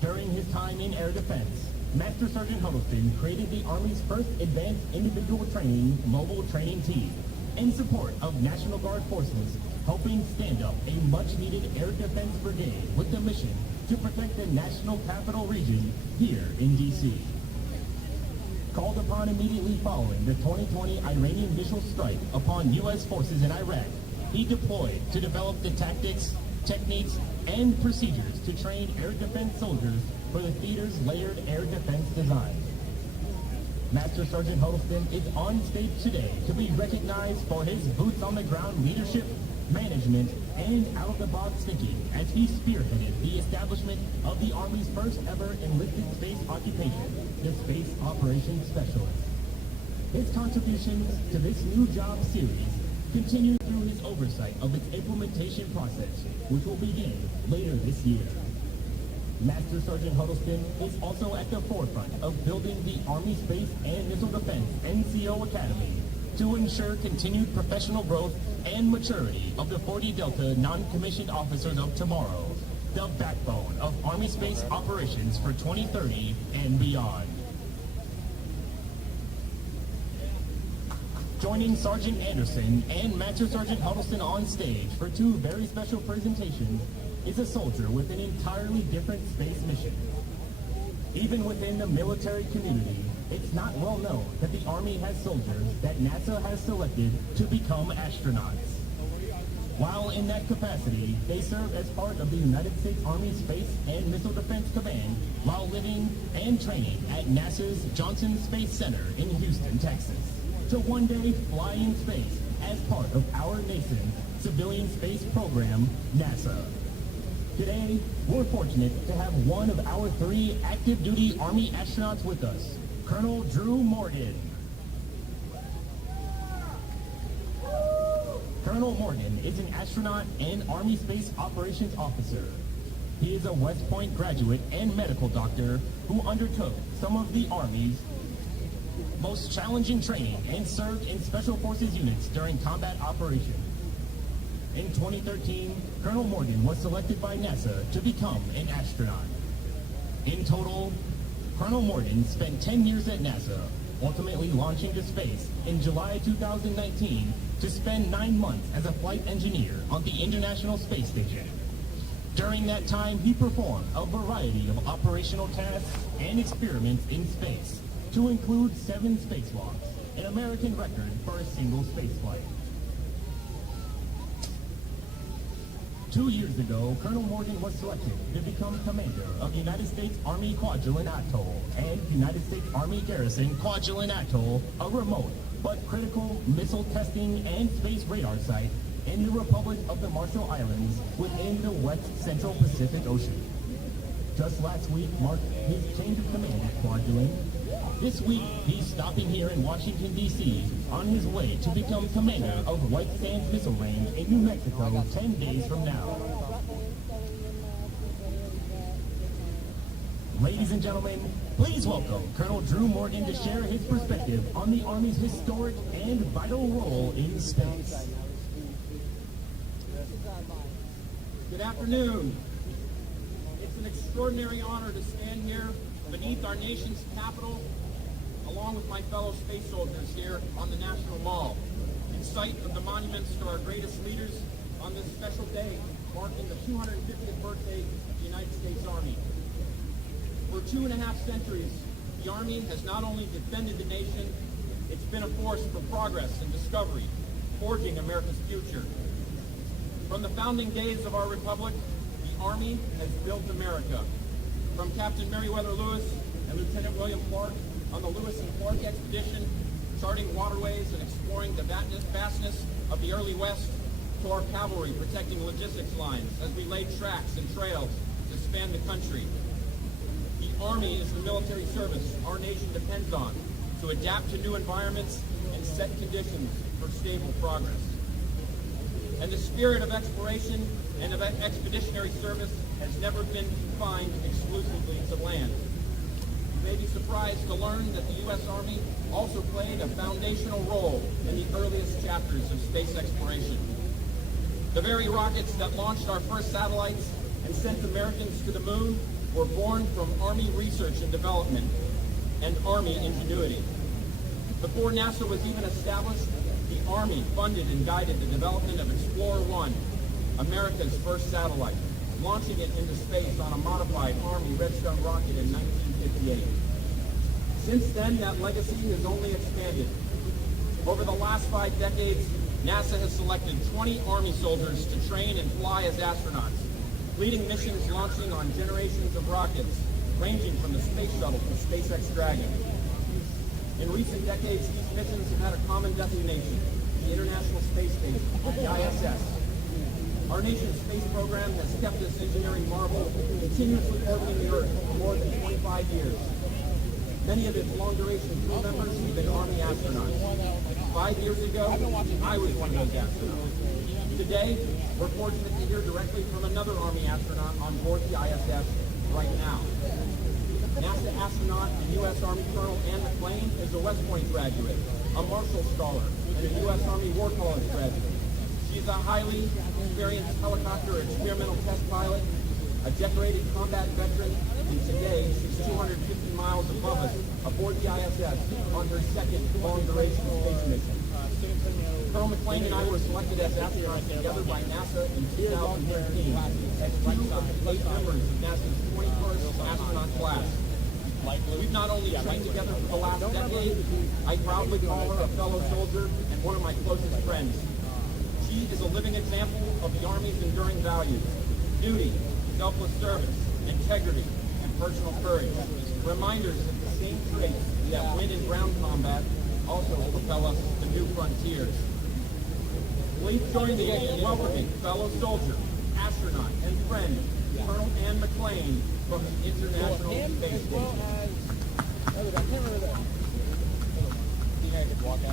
During his time in air defense, Master Sergeant Huddleston created the Army's first advanced individual training mobile training team in support of National Guard forces, helping stand up a much-needed air defense brigade with the mission to protect the national capital region here in D.C. Called upon immediately following the 2020 Iranian missile strike upon U.S. forces in Iraq, he deployed to develop the tactics, techniques, and procedures to train air defense soldiers for the theater's layered air defense design. Master Sergeant Huddleston is on stage today to be recognized for his boots-on-the-ground leadership, management, and out-of-the-box thinking as he spearheaded the establishment unveiling of the Army's first ever enlisted space occupation, the Space Operations Specialist. His contributions to this new job series continue through his oversight of its implementation process, which will begin later this year. Master Sergeant Huddleston is also at the forefront of building the Army Space and Missile Defense NCO Academy to ensure continued professional growth and maturity of the 40 Delta non-commissioned officers of tomorrow, the backbone of Army Space operations for 2030 and beyond. Joining Sergeant Anderson and Master Sergeant Huddleston on stage for two very special presentations is a soldier with an entirely different space mission. Even within the military community, it's not well known that the Army has soldiers that NASA has selected to become astronauts. While in that capacity, they serve as part of the United States Army Space and Missile Defense Command while living and training at NASA's Johnson Space Center in Houston, Texas, to one day fly in space as part of our nation's civilian space program, NASA. Today, we're fortunate to have one of our 3 active duty Army astronauts with us, Colonel Drew Morgan. Colonel Morgan is an astronaut and Army Space Operations Officer. He is a West Point graduate and medical doctor who undertook some of the Army's most challenging training and served in Special Forces units during combat operations. In 2013, Colonel Morgan was selected by NASA to become an astronaut. In total, Colonel Morgan spent 10 years at NASA, ultimately launching to space in July 2019 to spend 9 months as a flight engineer on the International Space Station. During that time, he performed a variety of operational tasks and experiments in space, to include 7 spacewalks, an American record for a single spaceflight. 2 years ago, Colonel Morgan was selected to become commander of United States Army Kwajalein Atoll and United States Army Garrison Kwajalein Atoll, a remote but critical missile testing and space radar site in the Republic of the Marshall Islands within the West Central Pacific Ocean. Just last week marked his change of command at Kwajalein. This week, he's stopping here in Washington, D.C. on his way to become commander of White Sands Missile Range in New Mexico 10 days from now. Ladies and gentlemen, please welcome Colonel Drew Morgan to share his perspective on the Army's historic and vital role in space. Good afternoon. It's an extraordinary honor to stand here beneath our nation's capital, along with my fellow space soldiers here on the National Mall, in sight of the monuments to our greatest leaders on this special day marking the 250th birthday of the United States Army. For 2.5 centuries, the Army has not only defended the nation, it's been a force for progress and discovery, forging America's future. From the founding days of our republic, the Army has built America. From Captain Meriwether Lewis and Lieutenant William Clark on the Lewis and Clark expedition, charting waterways and exploring the vastness of the early West, to our cavalry protecting logistics lines as we laid tracks and trails to span the country. The Army is the military service our nation depends on to adapt to new environments and set conditions for stable progress. And the spirit of exploration and of expeditionary service has never been confined exclusively to land. You may be surprised to learn that the U.S. Army also played a foundational role in the earliest chapters of space exploration. The very rockets that launched our first satellites and sent Americans to the moon were born from Army research and development and Army ingenuity. Before NASA was even established, the Army funded and guided the development of Explorer 1, America's first satellite, launching it into space on a modified Army Redstone rocket in 1958. Since then, that legacy has only expanded. Over the last 5 decades, NASA has selected 20 Army soldiers to train and fly as astronauts, leading missions launching on generations of rockets, ranging from the Space Shuttle to SpaceX Dragon. In recent decades, these missions have had a common destination, the International Space Station, the ISS. Our nation's space program has kept this engineering marvel continuously orbiting the Earth for more than 25 years. Many of its long-duration crew members have been Army astronauts. 5 years ago, I was one of those astronauts. Today, we're fortunate to hear directly from another Army astronaut on board the ISS right now. NASA astronaut and U.S. Army Colonel Ann McClain is a West Point graduate, a Marshall Scholar, and a U.S. Army War College graduate. She's a highly experienced helicopter experimental test pilot, a decorated combat veteran, and today she's 250 miles above us aboard the ISS on her second long-duration space mission. Colonel McClain and I were selected as astronauts together by NASA in 2013 as two of 8 members of NASA's 21st astronaut class. We've not only trained together for the last decade, I proudly call her a fellow soldier and one of my closest friends. She is a living example of the Army's enduring values: duty, selfless service, integrity, and personal courage. Reminders of the same traits that win in ground combat also propel us to new frontiers. Please join me in welcoming fellow soldier, astronaut, and friend, Colonel Ann McClain from the International Space Station.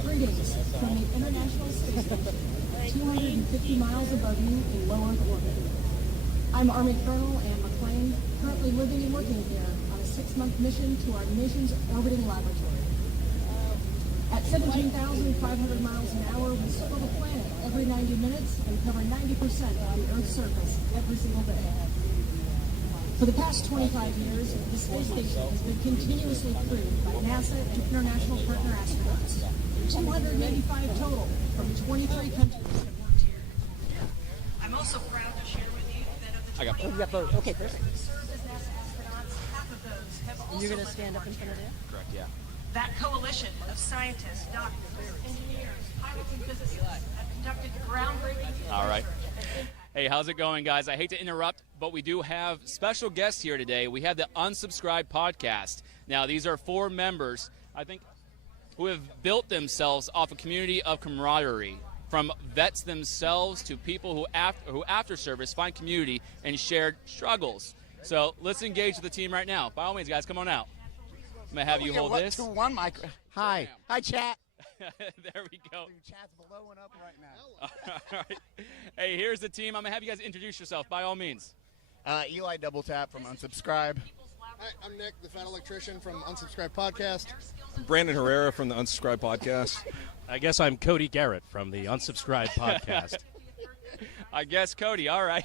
Greetings from the International Space Station, 250 miles above you in low Earth orbit. I'm Army Colonel Ann McClain, currently living and working here on a 6-month mission to our nation's orbiting laboratory. At 17,500 miles an hour, we circle the planet every 90 minutes and cover 90% of the Earth's surface every single day. For the past 25 years, the space station has been continuously crewed by NASA and international partner astronauts. 285 total from 23 countries have worked here. I'm also proud to share with you that of the 25 Okay, perfect. who served as NASA astronauts, half of those have also You're going to stand up in front of them? Correct, yeah. That coalition of scientists, doctors, engineers, pilots, and physicists have conducted groundbreaking All right. Hey, how's it going, guys? I hate to interrupt, but we do have special guests here today. We have the Unsubscribed podcast. Now, these are 4 members, I think, who have built themselves off a community of camaraderie, from vets themselves to people who after service find community and shared struggles. So let's engage with the team right now. By all means, guys, come on out. I'm going to have you hold this. One mic. Hi. Hi, chat. There we go. Chat's blowing up right now. All right. Hey, here's the team. I'm going to have you guys introduce yourself, by all means. Eli Double Tap from Unsubscribe. Hi, I'm Nick, the Fat Electrician from Unsubscribe Podcast. Brandon Herrera from the Unsubscribe Podcast. I guess I'm Cody Garrett from the Unsubscribe Podcast. I guess Cody. All right.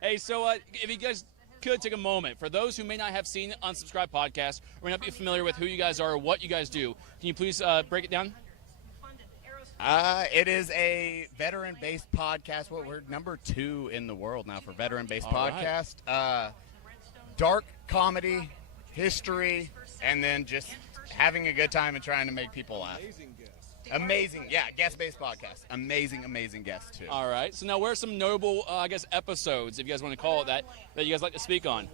Hey, so if you guys could take a moment, for those who may not have seen the Unsubscribe Podcast or may not be familiar with who you guys are or what you guys do, can you please break it down? It is a veteran-based podcast. Well, we're number 2 in the world now for veteran-based podcast. Right. Dark comedy, history, and then just having a good time and trying to make people laugh. Amazing, yeah, guest-based podcast. Amazing guests, too. All right. So now, where are some notable, episodes, if you guys want to call it that you guys like to speak on?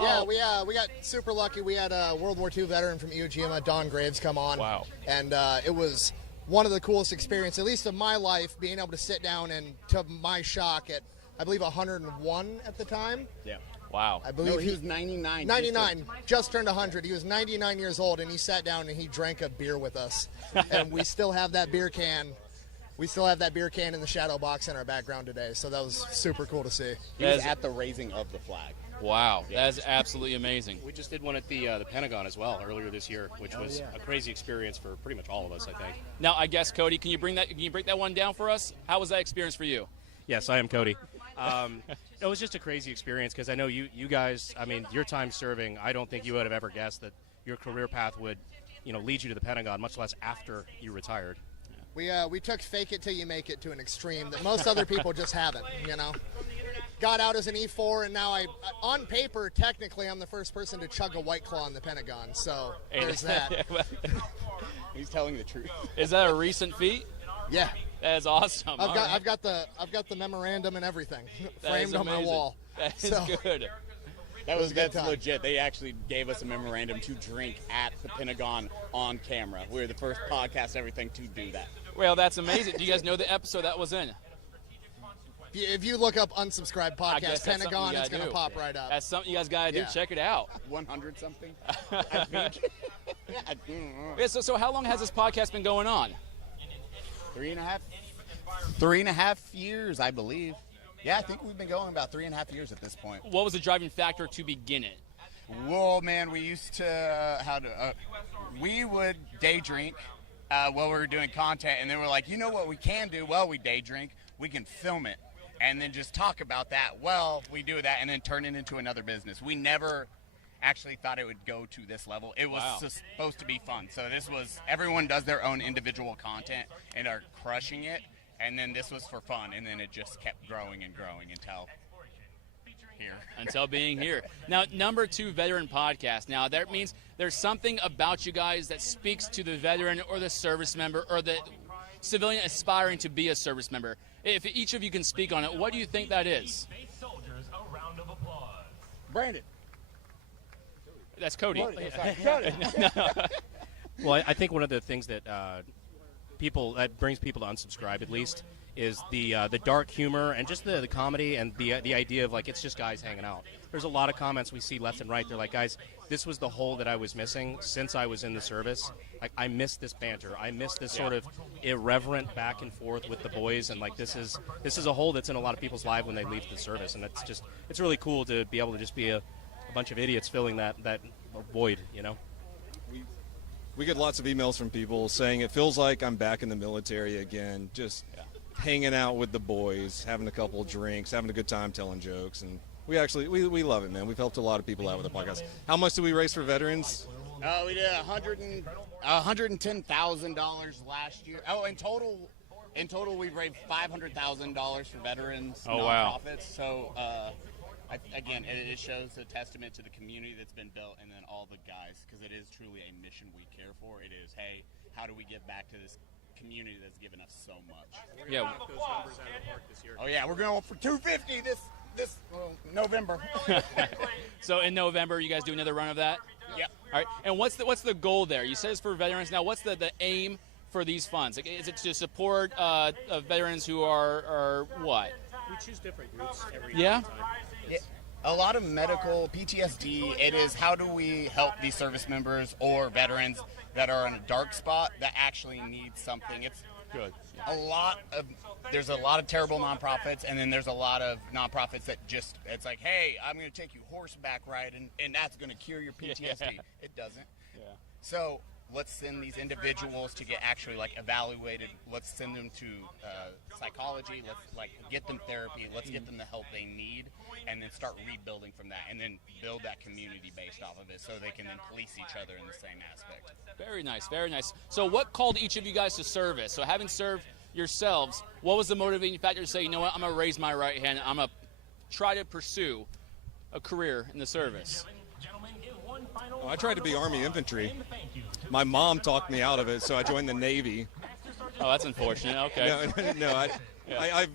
Yeah, we got super lucky. We had a World War II veteran from Iwo Jima, Don Graves, come on. Wow. And it was one of the coolest experiences, at least of my life, being able to sit down and, to my shock, at, I believe, 101 at the time. Yeah. Wow. I believe he was 99. 99, just turned 100. He was 99 years old, and he sat down and he drank a beer with us. And we still have that beer can. We still have that beer can in the shadow box in our background today, so that was super cool to see. He was at the raising of the flag. Wow, that's absolutely amazing. We just did one at the Pentagon as well earlier this year, which was a crazy experience for pretty much all of us, I think. Now, I guess, Cody, can you break that one down for us? How was that experience for you? Yes, I am Cody. It was just a crazy experience because I know you guys, I mean, your time serving, I don't think you would have ever guessed that your career path would, lead you to the Pentagon, much less after you retired. We took fake it till you make it to an extreme that most other people just haven't, Got out as an E4, and now on paper, technically, I'm the first person to chug a White Claw in the Pentagon, so there's that. He's telling the truth. Is that a recent feat? Yeah. That is awesome. I've got the memorandum and everything framed on my wall. That is good. That's legit. They actually gave us a memorandum to drink at the Pentagon on camera. We were the first podcast, everything, to do that. Well, that's amazing. Do you guys know the episode that was in? If you look up unsubscribe podcast Pentagon, it's going to pop right up. That's something you guys got to do. Check it out. 100 something. I think. Yeah, so how long has this podcast been going on? 3.5 years, I believe. Yeah, I think we've been going about 3.5 years at this point. What was the driving factor to begin it? Well, man, we used to we would day drink while we were doing content, and then we're like, you know what we can do while we day drink? We can film it and then just talk about that. Well, we do that and then turn it into another business. We never actually thought it would go to this level. It was supposed to be fun. So this was, everyone does their own individual content and are crushing it, and then this was for fun, and then it just kept growing and growing until here. Until being here. Now, number 2 veteran podcast. Now, that means there's something about you guys that speaks to the veteran or the service member or the civilian aspiring to be a service member. If each of you can speak on it, what do you think that is? Brandon. That's Cody. Well, I think one of the things that brings people to unsubscribe, at least, is the dark humor and just the comedy and the idea of, like, it's just guys hanging out. There's a lot of comments we see left and right. They're like, guys, this was the hole that I was missing since I was in the service. Like, I missed this banter. I missed this sort of irreverent back and forth with the boys, and like this is a hole that's in a lot of people's lives when they leave the service, and it's really cool to be able to just be a bunch of idiots filling that void, you know. We get lots of emails from people saying it feels like I'm back in the military again, just hanging out with the boys, having a couple of drinks, having a good time telling jokes, and we love it, man. We've helped a lot of people out with the podcast. How much did we raise for veterans? We did $110,000 last year. Oh, in total we've raised $500,000 for veterans nonprofits. So again, it shows a testament to the community that's been built, and then all the guys, because it is truly a mission we care for. It is, hey, how do we give back to this community that's given us so much? Yeah, knock those numbers out of the park this year. Oh yeah, we're going for 250 this November. So in November, you guys do another run of that? Yep. All right. And what's the goal there? You said it's for veterans. Now, what's the aim for these funds? Like, is it to support veterans who are what? We choose different groups every Yeah. time. Yeah. A lot of medical PTSD. It is how do we help these service members or veterans that are in a dark spot that actually need something. It's good. There's a lot of terrible nonprofits, and then there's a lot of nonprofits that just, it's like, hey, I'm going to take you horseback riding, and that's going to cure your PTSD. Yeah. It doesn't. Yeah. So let's send these individuals to get actually evaluated. Let's send them to psychology. Let's get them therapy. Let's get them the help they need, and then start rebuilding from that, and then build that community based off of it, so they can then police each other in the same aspect. Very nice, very nice. So what called each of you guys to service? So having served yourselves, what was the motivating factor to say, you know what, I'm going to raise my right hand, I'm going to try to pursue a career in the service? I tried to be Army infantry. My mom talked me out of it, so I joined the Navy. Oh, that's unfortunate. Okay. I've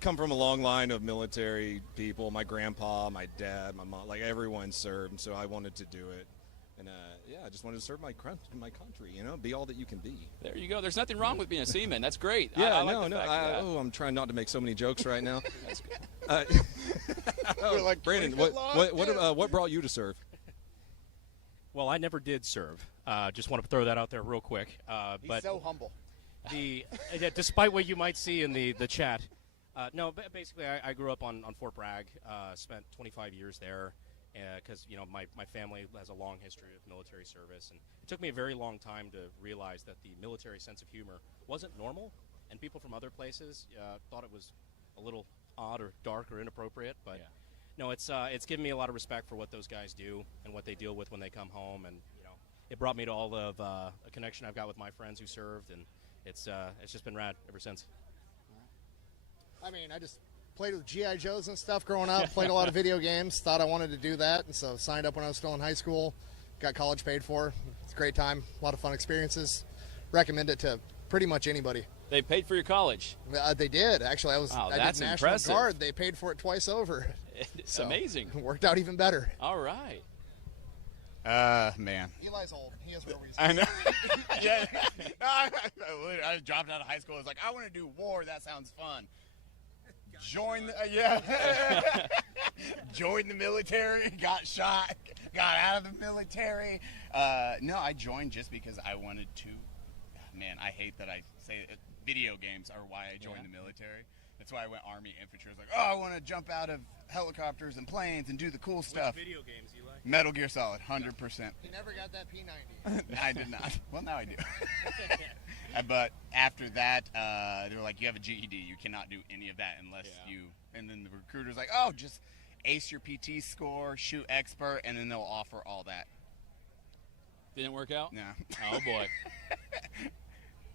come from a long line of military people. My grandpa, my dad, my mom, everyone served, and so I wanted to do it. And I just wanted to serve my country, be all that you can be. There you go. There's nothing wrong with being a seaman. That's great. Yeah, I like the fact that. I'm trying not to make so many jokes right now. That's good. Brandon, what brought you to serve? Well, I never did serve. Just want to throw that out there real quick. He's so humble. Despite what you might see in the chat, no. Basically, I grew up on Fort Bragg. Spent 25 years there because my family has a long history of military service, and it took me a very long time to realize that the military sense of humor wasn't normal, and people from other places thought it was a little odd or dark or inappropriate. But no, it's given me a lot of respect for what those guys do and what they deal with when they come home, and it brought me to all of a connection I've got with my friends who served, and it's just been rad ever since. I mean, I just played with G.I. Joes and stuff growing up, played a lot of video games, thought I wanted to do that, and so signed up when I was still in high school, got college paid for. It's a great time, a lot of fun experiences. Recommend it to pretty much anybody. They paid for your college? They did. Actually, I did National impressive. Guard. They paid for it twice over. It's amazing. It worked out even better. All right. Man. Eli's old. He has real reasons. I know. Yeah. I dropped out of high school. I was like, I want to do war. That sounds fun. Join the military, got shot, got out of the military. No, I joined just because I wanted to. Man, I hate that I say it. Video games are why I joined the military. That's why I went Army Infantry. I was like, oh, I want to jump out of helicopters and planes and do the cool stuff. Which video games you like? Metal Gear Solid, 100%. You never got that P90. I did not. Well, now I do. But after that, they were like, you have a GED. You cannot do any of that unless you... And then the recruiter's like, oh, just ace your PT score, shoot expert, and then they'll offer all that. Didn't work out? No. Oh, boy.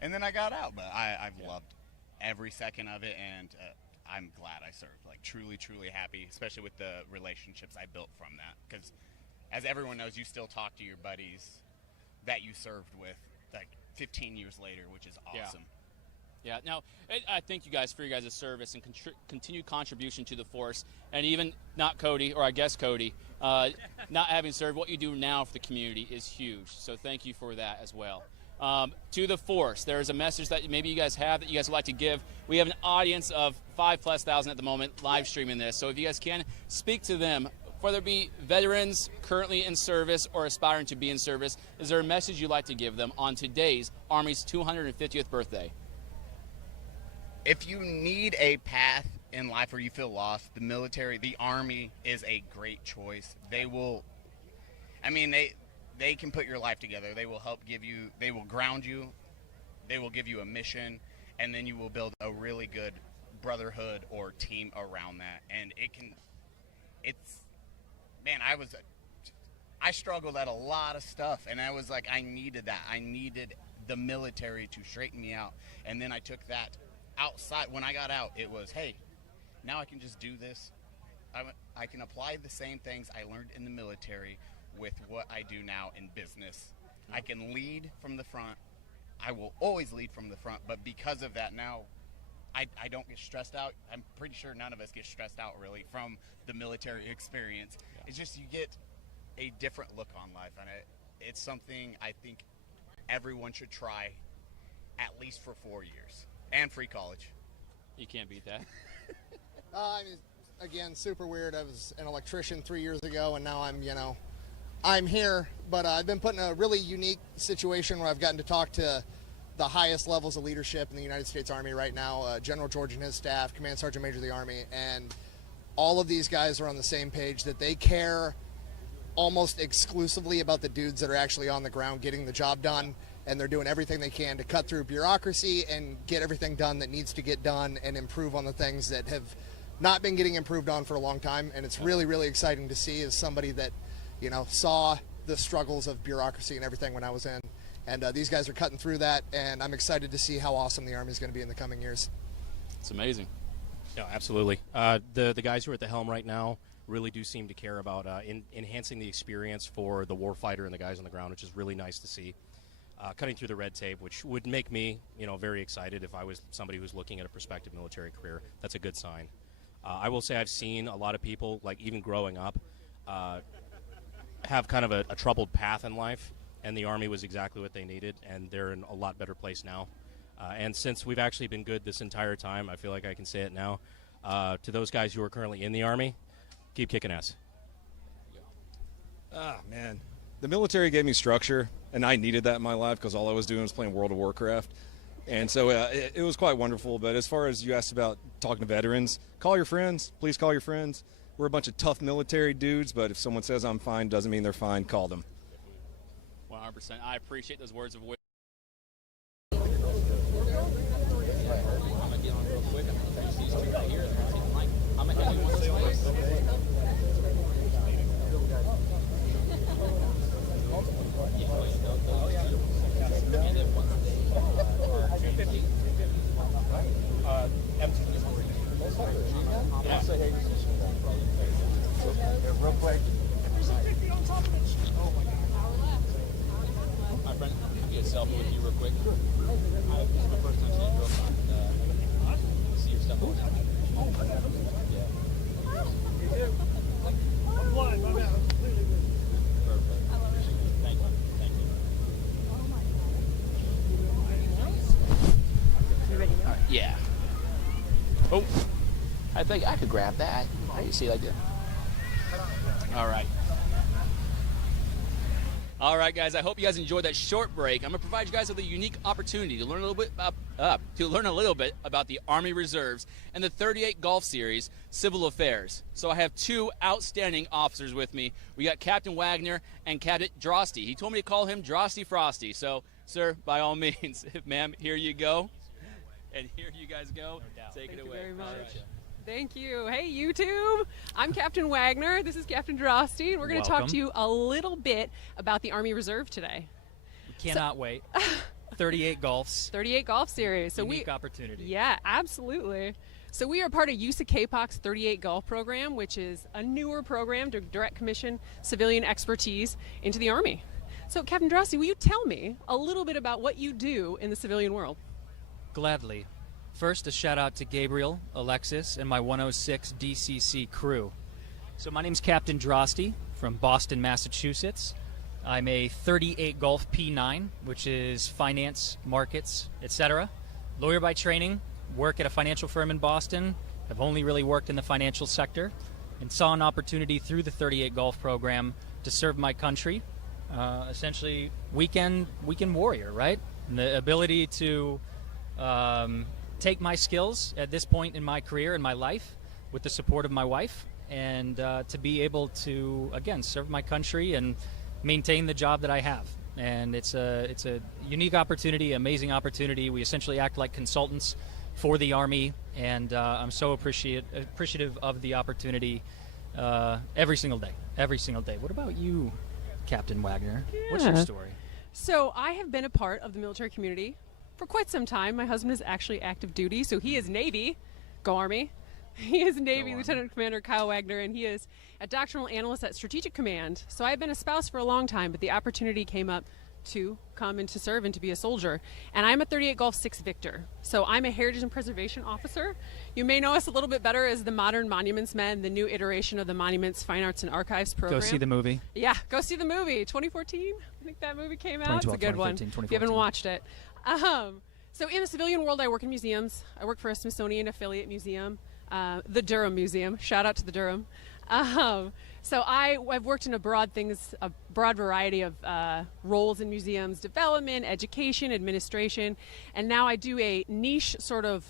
And then I got out, but I've loved every second of it, and I'm glad I served. Like, truly, truly happy, especially with the relationships I built from that. Because, as everyone knows, you still talk to your buddies that you served with, like, 15 years later, which is awesome. Yeah. Now, I thank you guys for your guys' service and continued contribution to the force, and even not Cody, or I guess Cody, not having served, what you do now for the community is huge. So thank you for that as well. To the force, there is a message that maybe you guys have that you guys would like to give. We have an audience of 5,000+ at the moment live streaming this, so if you guys can speak to them, whether it be veterans currently in service or aspiring to be in service, is there a message you'd like to give them on today's Army's 250th birthday? If you need a path in life or you feel lost, the military, the Army is a great choice. They will, I mean, they can put your life together. They will help give you, they will ground you, they will give you a mission, and then you will build a really good brotherhood or team around that. And I struggled at a lot of stuff, and I was like, I needed that. I needed the military to straighten me out. And then I took that outside. When I got out, it was, hey, now I can just do this. I can apply the same things I learned in the military with what I do now in business. I can lead from the front. I will always lead from the front, but because of that now, I don't get stressed out. I'm pretty sure none of us get stressed out really from the military experience. It's just you get a different look on life, and it's something I think everyone should try at least for 4 years. And free college. You can't beat that. I mean, again, super weird. I was an electrician 3 years ago, and now I'm here. But I've been put in a really unique situation where I've gotten to talk to the highest levels of leadership in the United States Army right now, General George and his staff, Command Sergeant Major of the Army, and all of these guys are on the same page that they care almost exclusively about the dudes that are actually on the ground getting the job done. And they're doing everything they can to cut through bureaucracy and get everything done that needs to get done and improve on the things that have not been getting improved on for a long time. And it's really, really exciting to see as somebody that, saw the struggles of bureaucracy and everything when I was in. And these guys are cutting through that, and I'm excited to see how awesome the Army is going to be in the coming years. It's amazing. No, absolutely. The guys who are at the helm right now really do seem to care about enhancing the experience for the warfighter and the guys on the ground, which is really nice to see. Cutting through the red tape, which would make me, very excited if I was somebody who's looking at a prospective military career. That's a good sign. I will say I've seen a lot of people, like even growing up, have kind of a troubled path in life, and the Army was exactly what they needed, and they're in a lot better place now. And since we've actually been good this entire time, I feel like I can say it now, to those guys who are currently in the Army, keep kicking ass. Man. The military gave me structure, and I needed that in my life because all I was doing was playing World of Warcraft. And so it was quite wonderful. But as far as you asked about talking to veterans, call your friends. Please call your friends. We're a bunch of tough military dudes, but if someone says I'm fine, doesn't mean they're fine. Call them. 100%. I appreciate those words of wisdom. I'm going to get on real quick. I'm going to introduce these two right here. I'm going to have you one place. Real quick. My friend, can I get a selfie with you real quick? This is my first time seeing your girlfriend. See your stuff on it. Yeah. I'm blind, my bad. Perfect. Thank you. Thank you. You ready now? Yeah. Oh, I feel like I could grab that. I can see like that. All right. All right, guys. I hope you guys enjoyed that short break. I'm going to provide you guys with a unique opportunity to learn a little bit about the Army Reserves and the 38 Golf Series Civil Affairs. So I have two outstanding officers with me. We got Captain Wagner and Captain Drosty. He told me to call him Drosty Frosty. So, sir, by all means, ma'am, here you go. And here you guys go. Take it away. Thank you very much. All right. Thank you. Hey, YouTube. I'm Captain Wagner. This is Captain Drosty, and we're going to talk to you a little bit about the Army Reserve today. Cannot wait. 38 golfs. 38 Golf Series. So Unique opportunity. Yeah, absolutely. So we are part of USA KPOC's 38 Golf program, which is a newer program to direct commission civilian expertise into the Army. So, Captain Drosty, will you tell me a little bit about what you do in the civilian world? Gladly. First, a shout out to Gabriel, Alexis, and my 106 DCC crew. So my name's Captain Drosty from Boston, Massachusetts. I'm a 38 Golf P9, which is finance, markets, etc. Lawyer by training, work at a financial firm in Boston. I've only really worked in the financial sector and saw an opportunity through the 38 Golf program to serve my country. Essentially, weekend warrior, right? And the ability to take my skills at this point in my career and my life with the support of my wife and to be able to, again, serve my country and maintain the job that I have. And it's a unique opportunity, amazing opportunity. We essentially act like consultants for the Army, and I'm so appreciative of the opportunity every single day. What about you, Captain Wagner? Yeah. What's your story? So I have been a part of the military community for quite some time. My husband is actually active duty, so he is Navy. Go Army. He is Navy Lieutenant Commander Kyle Wagner, and he is a doctrinal analyst at Strategic Command. So I've been a spouse for a long time, but the opportunity came up to come and to serve and to be a soldier. And I'm a 38 Golf 6 Victor. So I'm a Heritage and Preservation Officer. You may know us a little bit better as the Modern Monuments Men, the new iteration of the Monuments, Fine Arts, and Archives program. Go see the movie. Yeah, go see the movie. 2014, I think that movie came out. It's a good one. If you haven't watched it. So in the civilian world, I work in museums. I work for a Smithsonian affiliate museum, the Durham Museum. Shout out to the Durham. So I've worked in a broad variety of roles in museums: development, education, administration, and now I do a niche sort of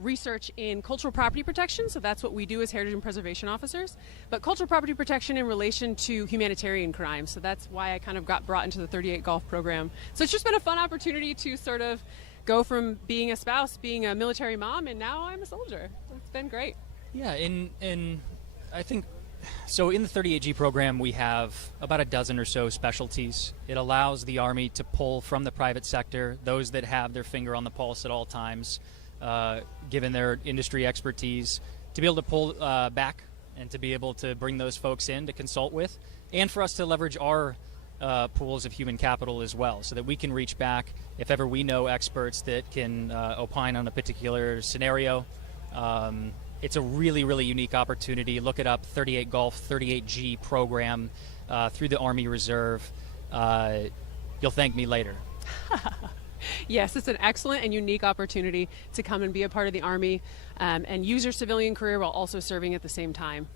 research in cultural property protection. So that's what we do as Heritage and Preservation Officers, but cultural property protection in relation to humanitarian crimes. So that's why I kind of got brought into the 38 Golf program. So it's just been a fun opportunity to sort of go from being a spouse, being a military mom, and now I'm a soldier. It's been great. Yeah, and I think, so in the 38G program, we have about a dozen or so specialties. It allows the Army to pull from the private sector those that have their finger on the pulse at all times, given their industry expertise, to be able to pull back and to be able to bring those folks in to consult with, and for us to leverage our pools of human capital as well, so that we can reach back if ever we know experts that can opine on a particular scenario. It's a really, really unique opportunity. Look it up, 38 Golf, 38G program through the Army Reserve. You'll thank me later. Yes, it's an excellent and unique opportunity to come and be a part of the Army and use your civilian career while also serving at the same time.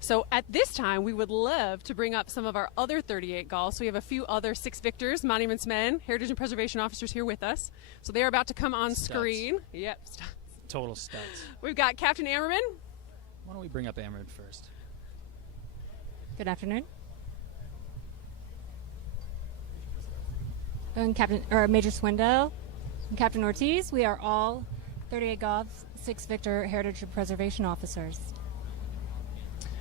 So at this time, we would love to bring up some of our other 38 Golfs. We have a few other 6 Victors, Monuments Men, Heritage and Preservation Officers here with us. So they are about to come on screen. Yep. Total studs. We've got Captain Ammerman. Why don't we bring up Ammerman first? Good afternoon. And Major Swindell and Captain Ortiz. We are all 38 Golf 6 Victor Heritage and Preservation Officers.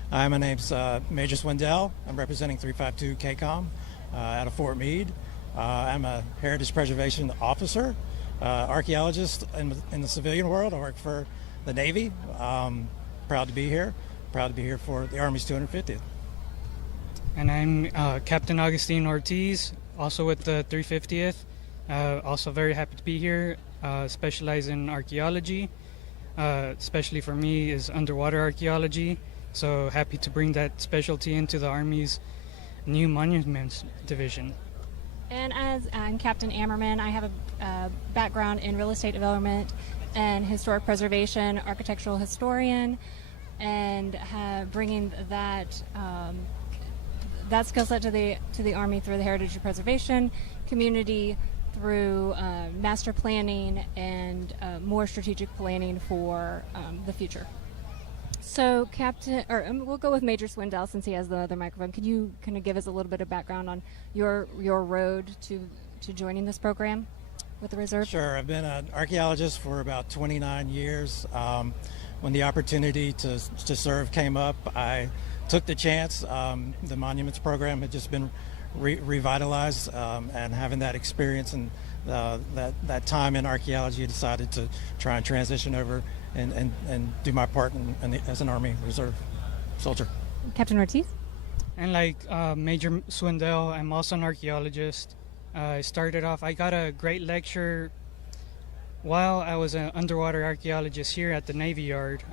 Hi, my name's Major Swindell. I'm representing 352 KCOM out of Fort Meade. I'm a Heritage Preservation Officer, archaeologist in the civilian world. I work for the Navy. Proud to be here. Proud to be here for the Army's 250th. And I'm Captain Augustine Ortiz, also with the 350th. Also very happy to be here. Specialize in archaeology. Especially for me is underwater archaeology. So happy to bring that specialty into the Army's new Monuments Division. And as I'm Captain Ammerman, I have a background in real estate development and historic preservation, architectural historian. and bringing that that skill set to the Army through the heritage preservation community, through master planning and more strategic planning for the future. So, we'll go with Major Swindell since he has the other microphone. Could you kind of give us a little bit of background on your road to joining this program with the reserve? Sure. I've been an archaeologist for about 29 years. When the opportunity to serve came up, I took the chance. The Monuments program had just been revitalized, and having that experience and that time in archaeology, I decided to try and transition over and do my part as an Army Reserve soldier. Captain Ortiz? And like Major Swindell, I'm also an archaeologist. I started off, I got a great lecture while I was an underwater archaeologist here at the Navy Yard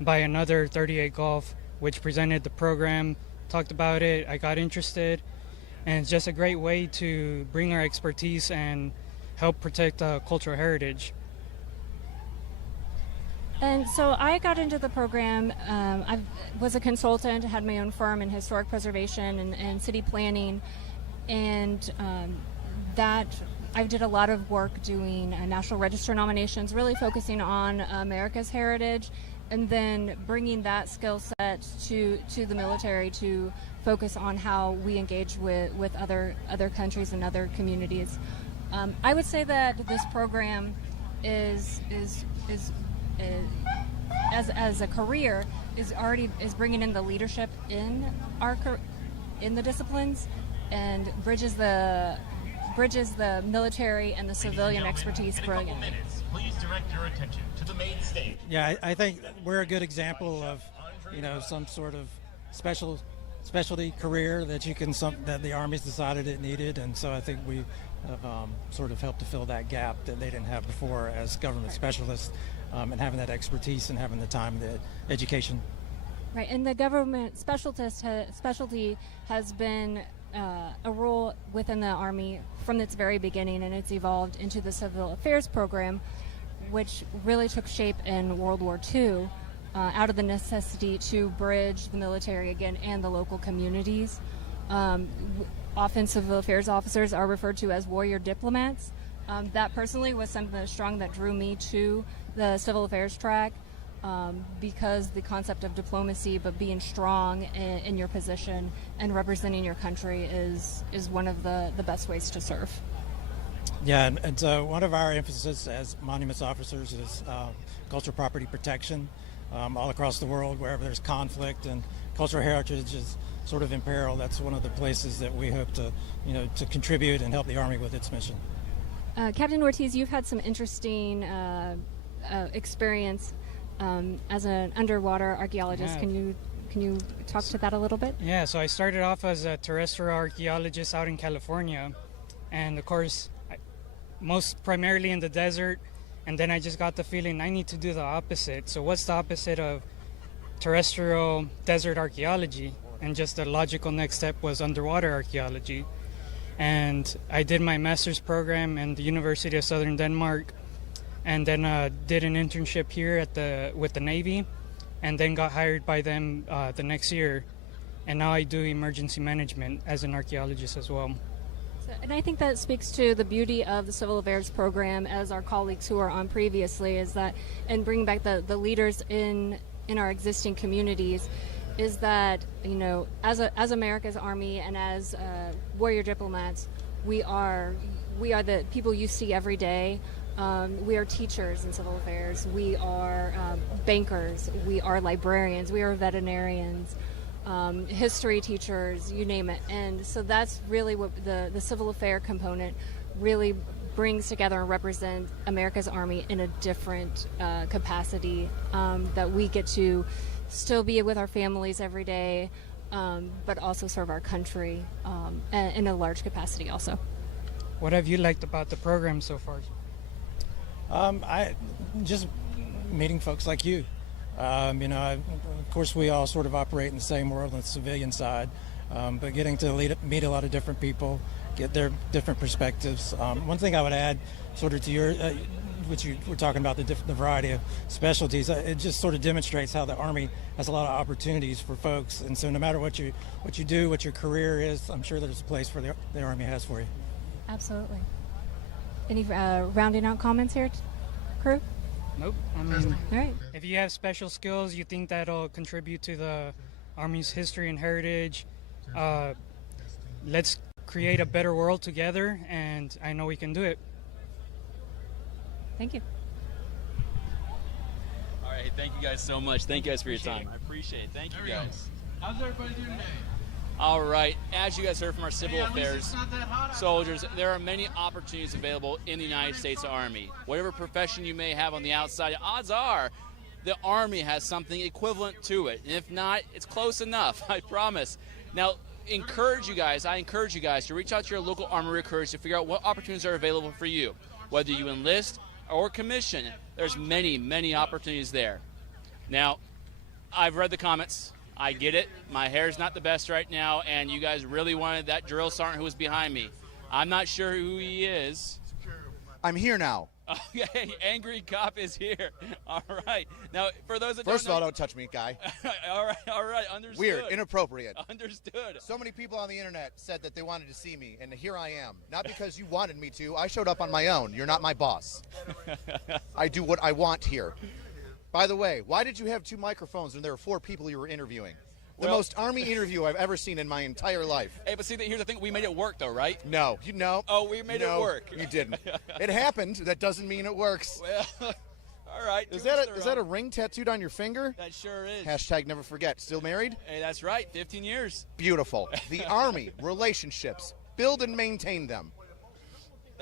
by another 38 Golf, which presented the program, talked about it. I got interested, and it's just a great way to bring our expertise and help protect cultural heritage. And so I got into the program. I was a consultant, had my own firm in historic preservation and city planning, and that I did a lot of work doing National Register nominations, really focusing on America's heritage, and then bringing that skill set to the military to focus on how we engage with other countries and other communities. I would say that this program is as a career is bringing in the leadership in the disciplines and bridges the military and the civilian expertise brilliantly. Please direct your attention to the main stage. Yeah, I think we're a good example of, some sort of specialty career that the Army's decided it needed, and so I think we have sort of helped to fill that gap that they didn't have before as government specialists, and having that expertise and having the time, the education. Right, and the government specialty has been a role within the Army from its very beginning, and it's evolved into the Civil Affairs program, which really took shape in World War II out of the necessity to bridge the military again and the local communities. Often civil affairs officers are referred to as warrior diplomats. That personally was something strong that drew me to the civil affairs track, because the concept of diplomacy, but being strong in your position and representing your country is one of the best ways to serve. Yeah, and so one of our emphasis as monuments officers is cultural property protection all across the world. Wherever there's conflict and cultural heritage is sort of in peril, that's one of the places that we hope to contribute and help the Army with its mission. Captain Ortiz, you've had some interesting experience as an underwater archaeologist. Yeah. Can you talk to that a little bit? Yeah, so I started off as a terrestrial archaeologist out in California, and of course, most primarily in the desert, and then I just got the feeling I need to do the opposite. So what's the opposite of terrestrial desert archaeology? And just the logical next step was underwater archaeology. And I did my master's program in the University of Southern Denmark, and then did an internship here with the Navy, and then got hired by them the next year. And now I do emergency management as an archaeologist as well. And I think that speaks to the beauty of the Civil Affairs program, as our colleagues who are on previously, is that, and bringing back the leaders in our existing communities, is that, as America's Army and as warrior diplomats, we are the people you see every day. We are teachers in civil affairs. We are bankers. We are librarians. We are veterinarians. History teachers, you name it. And so that's really what the civil affair component really brings together and represents America's Army in a different capacity, that we get to still be with our families every day, but also serve our country in a large capacity also. What have you liked about the program so far? I just meeting folks like you. Of course, we all sort of operate in the same world on the civilian side, but getting to meet a lot of different people, get their different perspectives. One thing I would add, sort of to what you were talking about, the variety of specialties, it just sort of demonstrates how the Army has a lot of opportunities for folks. And so no matter what you do, what your career is, I'm sure there's a place for the Army has for you. Absolutely. Any rounding out comments here, crew? Nope. I mean, all right. If you have special skills you think that'll contribute to the Army's history and heritage, let's create a better world together, and I know we can do it. Thank you. All right, thank you guys so much. Thank you guys for your time. I appreciate it. Thank you guys. How's everybody doing today? All right, as you guys heard from our civil affairs soldiers, there are many opportunities available in the United States Army. Whatever profession you may have on the outside, odds are the Army has something equivalent to it. And if not, it's close enough, I promise. Now, I encourage you guys to reach out to your local Army recruiters to figure out what opportunities are available for you. Whether you enlist or commission, there's many, many opportunities there. Now, I've read the comments. I get it. My hair's not the best right now, and you guys really wanted that drill sergeant who was behind me. I'm not sure who he is. I'm here now. Okay, angry cop is here. All right. Now, for those that First of all, don't don't touch me, guy. all right, understood. Weird, inappropriate. Understood. So many people on the internet said that they wanted to see me, and here I am. Not because you wanted me to. I showed up on my own. You're not my boss. I do what I want here. By the way, why did you have 2 microphones when there were 4 people you were interviewing? The most Army interview I've ever seen in my entire life. Hey, but see, here's the thing. We made it work, though, right? No. You know. Oh, we made it work. You didn't. It happened. That doesn't mean it works. Well, all right. Is that a ring tattooed on your finger? That sure is. Hashtag never forget. Still married? Hey, that's right. 15 years. Beautiful. The Army, relationships. Build and maintain them.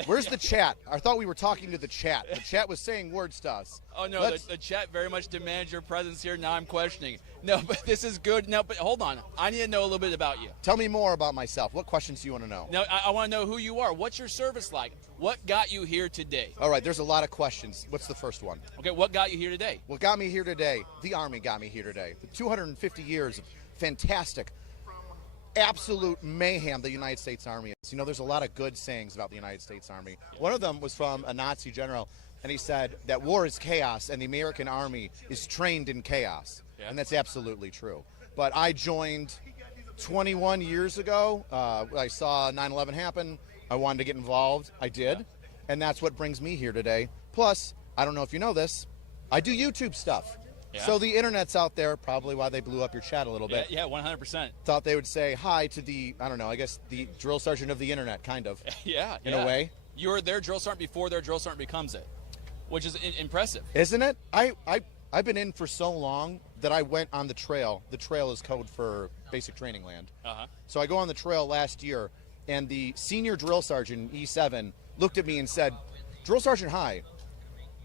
Where's the chat? I thought we were talking to the chat. The chat was saying words to us. Oh, no, the chat very much demands your presence here. Now I'm questioning. No, but this is good. No, but hold on. I need to know a little bit about you. Tell me more about myself. What questions do you want to know? No, I want to know who you are. What's your service like? What got you here today? All right, there's a lot of questions. What's the first one? Okay, what got you here today? What got me here today? The Army got me here today. The 250 years of fantastic, absolute mayhem the United States Army is. You know, there's a lot of good sayings about the United States Army. One of them was from a Nazi general, and he said that war is chaos and the American Army is trained in chaos. Yeah. And that's absolutely true. But I joined 21 years ago. I saw 9/11 happen. I wanted to get involved. I did. Yeah. And that's what brings me here today. Plus, I don't know if you know this, I do YouTube stuff. Yeah. So the internet's out there, probably why they blew up your chat a little bit. Yeah, 100%. Thought they would say hi to the, I don't know, I guess the drill sergeant of the internet, kind of. Yeah. In a way. You're their drill sergeant before their drill sergeant becomes it, which is impressive. Isn't it? I've been in for so long that I went on the trail. The trail is code for basic training land. Uh-huh. So I go on the trail last year, and the senior drill sergeant, E7, looked at me and said, "Drill Sergeant, hi.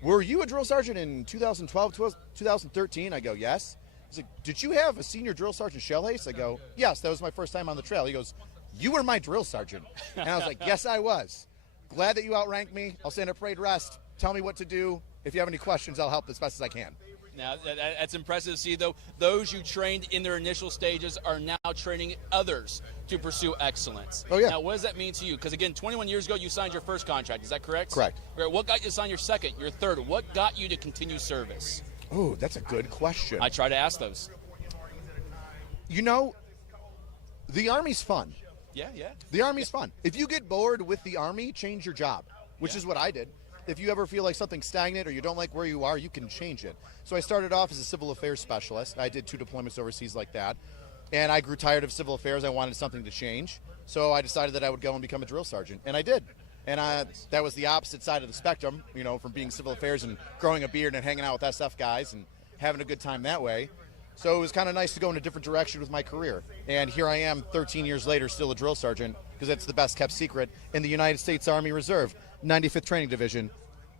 Were you a drill sergeant in 2012, 2013? I go, yes. He's like, did you have a senior drill sergeant shell haste? I go, yes, that was my first time on the trail. He goes, you were my drill sergeant. And I was like, yes, I was. Glad that you outranked me. I'll stand at parade rest. Tell me what to do. If you have any questions, I'll help as best as I can. Now, that's impressive to see, though. Those you trained in their initial stages are now training others to pursue excellence. Oh, yeah. Now, what does that mean to you? Because, again, 21 years ago, you signed your first contract. Is that correct? Correct. What got you to sign your second, your third? What got you to continue service? Oh, that's a good question. I try to ask those. You know, the Army's fun. Yeah. The Army's fun. If you get bored with the Army, change your job, which is what I did. If you ever feel like something's stagnant or you don't like where you are, you can change it. So I started off as a civil affairs specialist. I did 2 deployments overseas like that. And I grew tired of civil affairs. I wanted something to change. So I decided that I would go and become a drill sergeant. And I did. And that was the opposite side of the spectrum, you know, from being civil affairs and growing a beard and hanging out with SF guys and having a good time that way. So it was kind of nice to go in a different direction with my career. And here I am 13 years later, still a drill sergeant, because it's the best kept secret in the United States Army Reserve, 95th Training Division.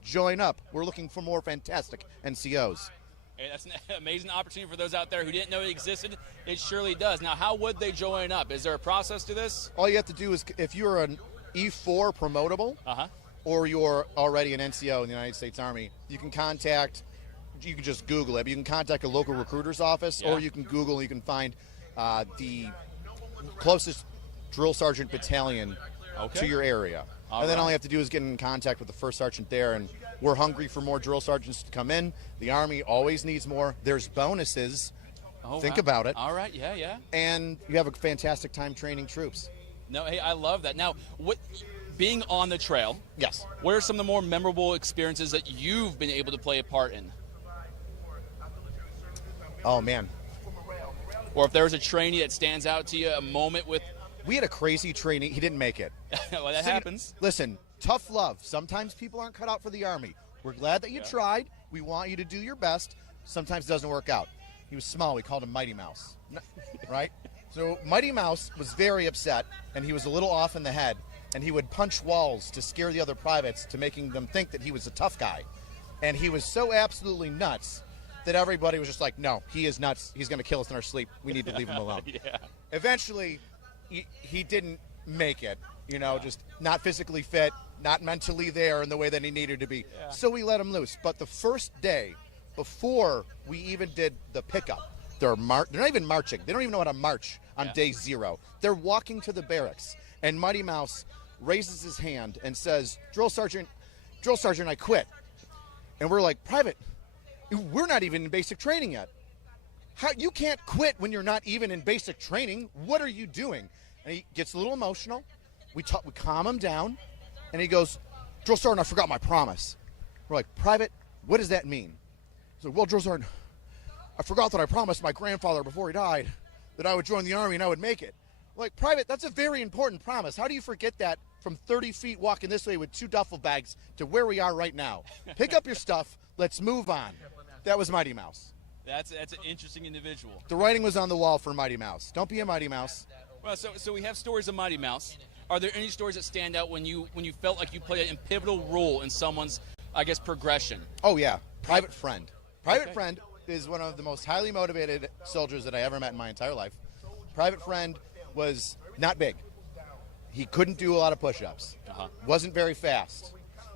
Join up. We're looking for more fantastic NCOs. Hey, that's an amazing opportunity for those out there who didn't know it existed. It surely does. Now, how would they join up? Is there a process to this? All you have to do is, if you're an E4 promotable, or you're already an NCO in the United States Army, you can just Google it. You can contact a local recruiter's office, or you can Google and you can find the closest drill sergeant battalion to your area. All and then right. all you have to do is get in contact with the first sergeant there, and we're hungry for more drill sergeants to come in. The Army always needs more. There's bonuses. Think wow. about it. All right, yeah. And you have a fantastic time training troops. No, hey, I love that. Now, being on the trail, yes. What are some of the more memorable experiences that you've been able to play a part in? Oh, man. Or if there was a trainee that stands out to you, a moment with... We had a crazy trainee. He didn't make it. Well, that happens. Listen, tough love. Sometimes people aren't cut out for the Army. We're glad that you tried. We want you to do your best. Sometimes it doesn't work out. He was small. We called him Mighty Mouse. Right? So Mighty Mouse was very upset, and he was a little off in the head, and he would punch walls to scare the other privates to making them think that he was a tough guy. And he was so absolutely nuts that everybody was just like, no, he is nuts. He's going to kill us in our sleep. We need to leave him alone. Yeah. Eventually, he didn't make it, just not physically fit, not mentally there in the way that he needed to be. Yeah. So we let him loose. But the first day, before we even did the pickup, they're not even marching. They don't even know how to march on day 0. They're walking to the barracks, and Mighty Mouse raises his hand and says, Drill Sergeant, I quit. And we're like, Private, we're not even in basic training yet. You can't quit when you're not even in basic training. What are you doing? And he gets a little emotional. We calm him down, and he goes, Drill Sergeant, I forgot my promise. We're like, Private, what does that mean? He's like, well, Drill Sergeant, I forgot that I promised my grandfather before he died that I would join the Army and I would make it. We're like, Private, that's a very important promise. How do you forget that from 30 feet walking this way with 2 duffel bags to where we are right now? Pick up your stuff. Let's move on. That was Mighty Mouse. That's an interesting individual. The writing was on the wall for Mighty Mouse. Don't be a Mighty Mouse. Well, so we have stories of Mighty Mouse. Are there any stories that stand out when you felt like you played a pivotal role in someone's, I guess, progression? Oh, yeah. Private Friend. Private Friend is one of the most highly motivated soldiers that I ever met in my entire life. Private Friend was not big. He couldn't do a lot of push-ups. Wasn't very fast.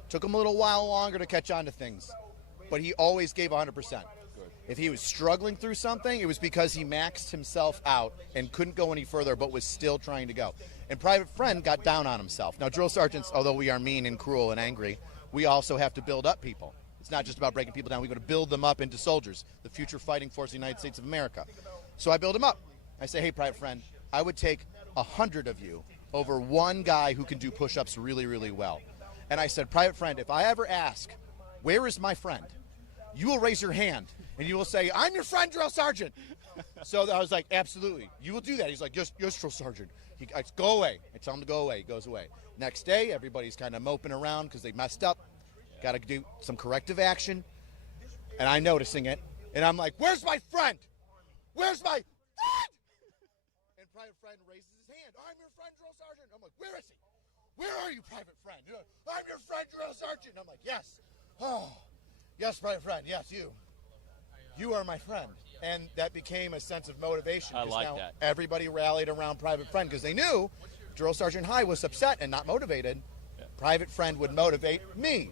Took him a little while longer to catch on to things. But he always gave 100%. If he was struggling through something, it was because he maxed himself out and couldn't go any further, but was still trying to go. And Private Friend got down on himself. Now, drill sergeants, although we are mean and cruel and angry, we also have to build up people. It's not just about breaking people down. We've got to build them up into soldiers, the future fighting force of the United States of America. So I build them up. I say, hey, Private Friend, I would take 100 of you over one guy who can do push-ups really, really well. And I said, Private Friend, if I ever ask, where is my friend? You will raise your hand, and you will say, I'm your friend, Drill Sergeant. So I was like, absolutely. You will do that. He's like, yes, Drill Sergeant. Go away. I tell him to go away. He goes away. Next day, everybody's kind of moping around because they messed up. Got to do some corrective action. And I'm noticing it. And I'm like, where's my friend? Where's my friend? And Private Friend raises his hand. I'm your friend, Drill Sergeant. I'm like, where is he? Where are you, Private Friend? I'm your friend, Drill Sergeant. I'm like, yes. Oh. Yes, Private Friend, yes, you. You are my friend. And that became a sense of motivation. I like now that. Everybody rallied around Private Friend because they knew Drill Sergeant High was upset and not motivated. Private Friend would motivate me.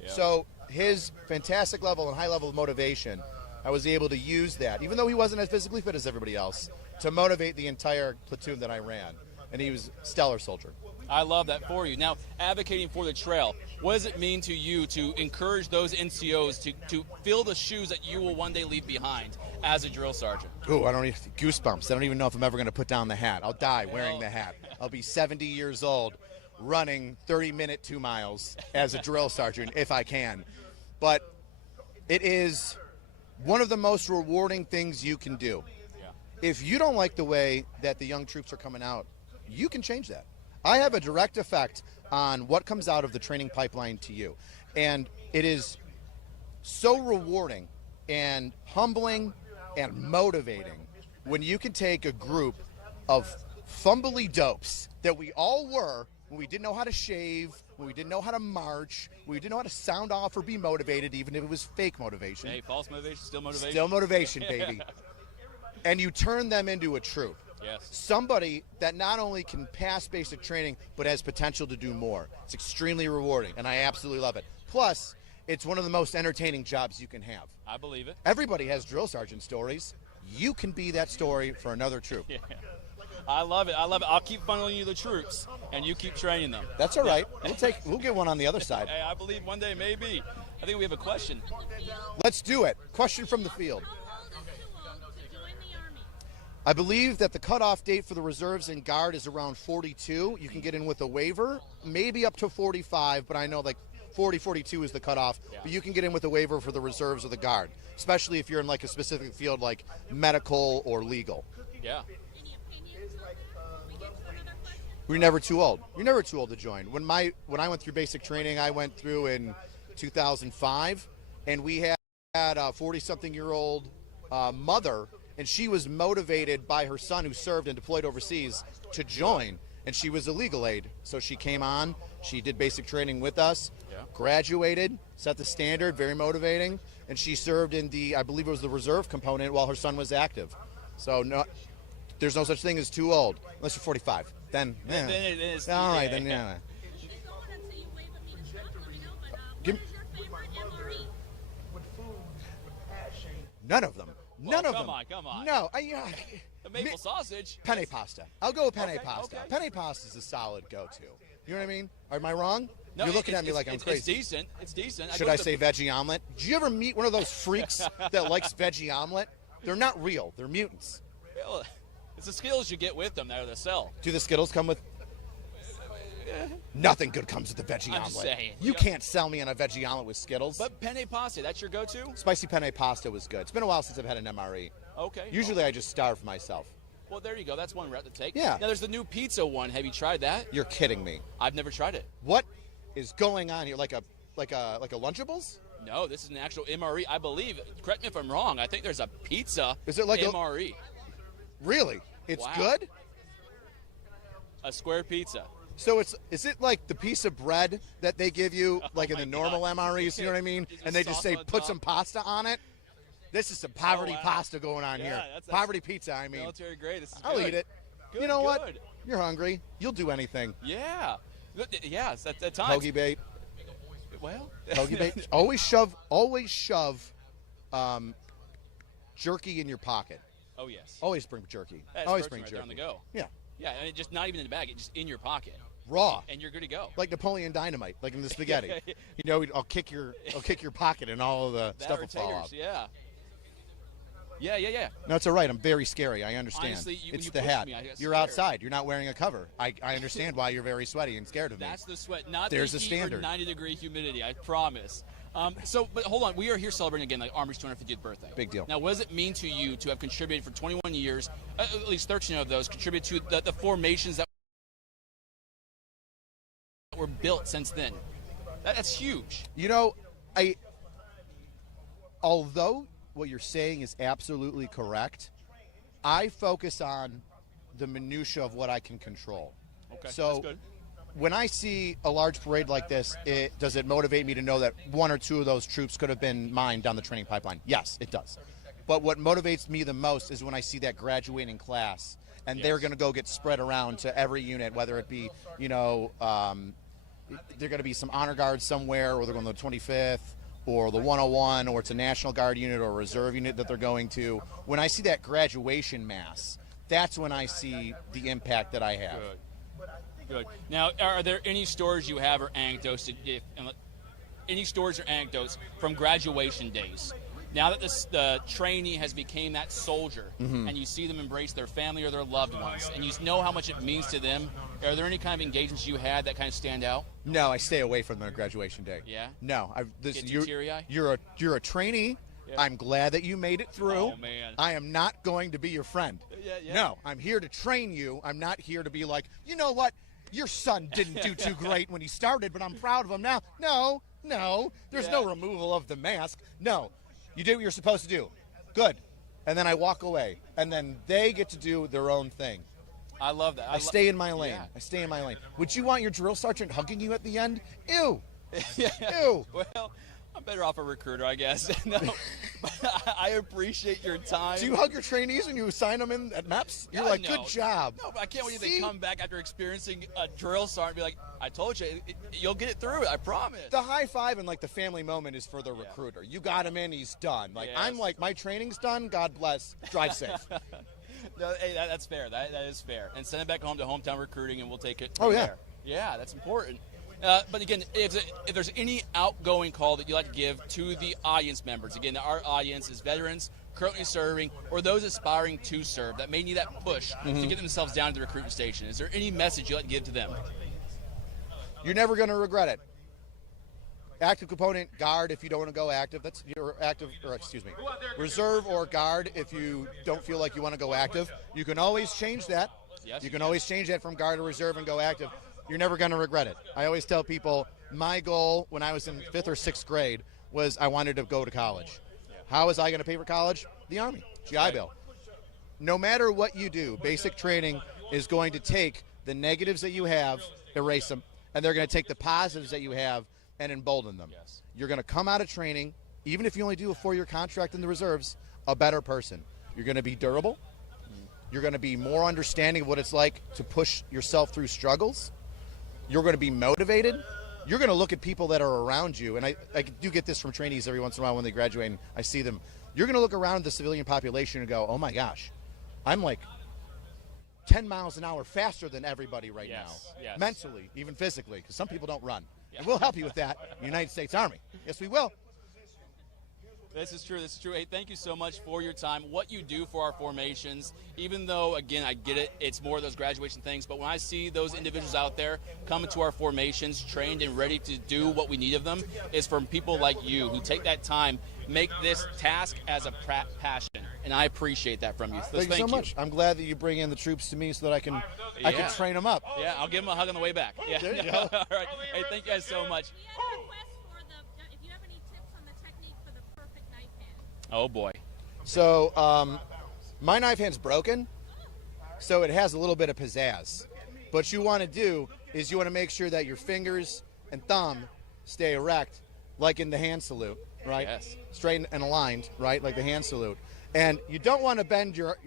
Yeah. So his fantastic level and high level of motivation, I was able to use that, even though he wasn't as physically fit as everybody else, to motivate the entire platoon that I ran. And he was a stellar soldier. I love that for you. Now, advocating for the trail, what does it mean to you to encourage those NCOs to fill the shoes that you will one day leave behind as a drill sergeant? Ooh, I don't even goosebumps. I don't even know if I'm ever going to put down the hat. I'll die wearing the hat. I'll be 70 years old running 30-minute 2 miles as a drill sergeant if I can. But it is one of the most rewarding things you can do. Yeah. If you don't like the way that the young troops are coming out, you can change that. I have a direct effect on what comes out of the training pipeline to you. And it is so rewarding and humbling and motivating when you can take a group of fumbly dopes that we all were when we didn't know how to shave, when we didn't know how to march, when we didn't know how to sound off or be motivated, even if it was fake motivation. Hey, false motivation, still motivation. Still motivation, baby. And you turn them into a troop. Yes. Somebody that not only can pass basic training, but has potential to do more. It's extremely rewarding, and I absolutely love it. Plus, it's one of the most entertaining jobs you can have. I believe it. Everybody has drill sergeant stories. You can be that story for another troop. Yeah. I love it. I love it. I'll keep funneling you the troops, and you keep training them. That's all right. We'll get one on the other side. Hey, I believe one day, maybe. I think we have a question. Let's do it. Question from the field. I believe that the cutoff date for the reserves and guard is around 42. You can get in with a waiver, maybe up to 45, but I know like 40, 42 is the cutoff. Yeah. But you can get in with a waiver for the reserves or the guard, especially if you're in like a specific field like medical or legal. Yeah. We're never too old. You're never too old to join. When I went through basic training, I went through in 2005, and we had a 40-something-year-old mother, and she was motivated by her son who served and deployed overseas to join, and she was a legal aid. So she came on, she did basic training with us, graduated, set the standard, very motivating, and she served in I believe it was the reserve component while her son was active. So no, there's no such thing as too old, unless you're 45. Then it is. All right, then yeah. None of them. None of them. Come on. No, the maple sausage. Penne pasta. I'll go with penne pasta. Okay. Penne pasta is a solid go-to. You know what I mean? Am I wrong? No, you're looking at me like I'm crazy. It's decent. Should I say veggie omelet? Did you ever meet one of those freaks that likes veggie omelet? They're not real. They're mutants. Well, it's the skills you get with them that are the sell. Do the Skittles come with? Nothing good comes with the veggie I'm omelet. Just saying. You can't sell me on a veggie omelet with Skittles. But penne pasta, that's your go-to? Spicy penne pasta was good. It's been a while since I've had an MRE. Okay. Usually I just starve myself. Well, there you go. That's one route to take. Yeah. Now, there's the new pizza one. Have you tried that? You're kidding me. I've never tried it. What is going on here? Like a Lunchables? No, this is an actual MRE. I believe. Correct me if I'm wrong. I think there's a pizza. Is it like MRE? Really? It's good? A square pizza. So is it like the piece of bread that they give you like in the normal MREs, you know what I mean? And they just say put some pasta on it? This is some poverty pasta going on here. That's poverty pizza, I mean. Military grade. This is I'll good. eat it. Good, you know what? You're hungry. You'll do anything. Yeah. Yes, at times. Hoagie bait. Well. Hoagie bait. Always shove jerky in your pocket. Oh, yes. Always bring jerky. That's always bring right jerky. there on the go. Yeah. Yeah, and just not even in the bag. It's just in your pocket. Raw. And you're good to go. Like Napoleon Dynamite, like in the spaghetti. You know, I'll kick your pocket and all of the stuff will fall off. Yeah. Yeah. No, it's all right. I'm very scary. I understand. Honestly, it's you the pushed hat. me, I got You're scared. outside. You're not wearing a cover. I understand why you're very sweaty and scared of me. That's the sweat, not There's the a heat standard. or 90-degree humidity, I promise. But hold on. We are here celebrating again the Army's 250th birthday. Big deal. Now, what does it mean to you to have contributed for 21 years, at least 13 of those, contributed to the formations that were built since then? That's huge. You know, although what you're saying is absolutely correct, I focus on the minutia of what I can control. Okay, so that's good. When I see a large parade like this, does it motivate me to know that one or two of those troops could have been mine down the training pipeline? Yes, it does. But what motivates me the most is when I see that graduating class, and they're going to go get spread around to every unit, whether it be, they're going to be some honor guards somewhere, or they're going to the 25th, or the 101, or it's a National Guard unit or a reserve unit that they're going to. When I see that graduation mass, that's when I see the impact that I have. Good. Now, are there any stories you have or anecdotes, any stories or anecdotes from graduation days? Now that the trainee has become that soldier, and you see them embrace their family or their loved ones, and you know how much it means to them, are there any kind of engagements you had that kind of stand out? No, I stay away from them on graduation day. Yeah? No. Get too teary-eyed? You're a trainee. Yeah. I'm glad that you made it through. Oh, man. I am not going to be your friend. Yeah. No, I'm here to train you. I'm not here to be like, you know what? Your son didn't do too great when he started, but I'm proud of him now. No. There's no removal of the mask. No. You did what you're supposed to do. Good. And then I walk away. And then they get to do their own thing. I love that. I stay in my lane. Yeah. I stay in my lane. Would you want your drill sergeant hugging you at the end? Ew. Yeah. Ew. Well, I'm better off a recruiter, I guess. No, I appreciate your time. Do you hug your trainees when you assign them in at MEPS? You're like, good job. No, but I can't wait till they come back after experiencing a drill sergeant and be like, I told you, you'll get it through it, I promise. The high five and like the family moment is for the recruiter. You got him in, he's done. Like I'm like, my training's done, God bless, drive safe. No, hey, that's fair. That is fair. And send it back home to hometown recruiting, and we'll take it from there. Yeah, that's important. But again, if there's any outgoing call that you'd like to give to the audience members, again, our audience is veterans currently serving or those aspiring to serve that may need that push to get themselves down to the recruiting station. Is there any message you'd like to give to them? You're never going to regret it. Active component, guard if you don't want to go active. That's your active, or excuse me, reserve or guard if you don't feel like you want to go active. You can always change that. Yes, you can always change that from guard to reserve and go active. You're never going to regret it. I always tell people my goal when I was in 5th or 6th grade was I wanted to go to college. How was I going to pay for college? The Army, GI Bill. No matter what you do, basic training is going to take the negatives that you have, erase them, and they're going to take the positives that you have and embolden them. Yes. You're going to come out of training, even if you only do a 4-year contract in the reserves, a better person. You're going to be durable. You're going to be more understanding of what it's like to push yourself through struggles. You're going to be motivated. You're going to look at people that are around you, and I do get this from trainees every once in a while when they graduate and I see them. You're going to look around the civilian population and go, oh my gosh, I'm like 10 miles an hour faster than everybody right now. Yes. Mentally, even physically, because some people don't run. And we'll help you with that, United States Army. Yes, we will. This is true. This is true. Hey, thank you so much for your time. What you do for our formations, even though, again, I get it, it's more of those graduation things, but when I see those individuals out there coming to our formations, trained and ready to do what we need of them, is from people like you who take that time, make this task as a passion, and I appreciate that from you. So Thank you so much. I'm glad that you bring in the troops to me so that I can train them up. Yeah, I'll give them a hug on the way back. Yeah. There you go. All right. Hey, thank you guys so much. Oh, boy. So my knife hand's broken, so it has a little bit of pizzazz. What you want to do is you want to make sure that your fingers and thumb stay erect, like in the hand salute, right? Yes. Straight and aligned, right, like the hand salute. And you don't want to bend your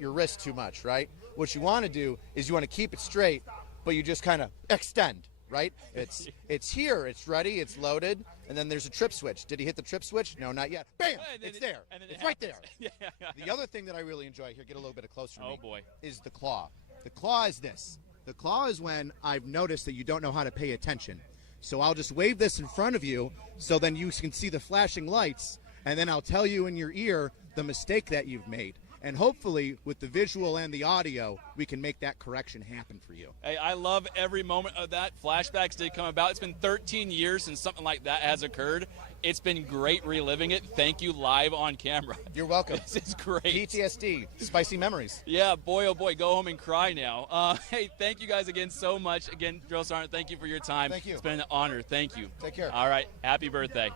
wrist too much, right? What you want to do is you want to keep it straight, but you just kind of extend, right? It's here, it's ready, it's loaded. And then there's a trip switch. Did he hit the trip switch? No, not yet. Bam! It's there. It's right there. The other thing that I really enjoy, here, get a little bit closer to me, boy, is the claw. The claw is this. The claw is when I've noticed that you don't know how to pay attention. So I'll just wave this in front of you so then you can see the flashing lights, and then I'll tell you in your ear the mistake that you've made. And hopefully, with the visual and the audio, we can make that correction happen for you. Hey, I love every moment of that. Flashbacks did come about. It's been 13 years since something like that has occurred. It's been great reliving it. Thank you live on camera. You're welcome. This is great. PTSD, spicy memories. Yeah, boy, oh boy, go home and cry now. Hey, thank you guys again so much. Again, Drill Sergeant, thank you for your time. Thank you. It's been an honor. Thank you. Take care. All right. Happy birthday.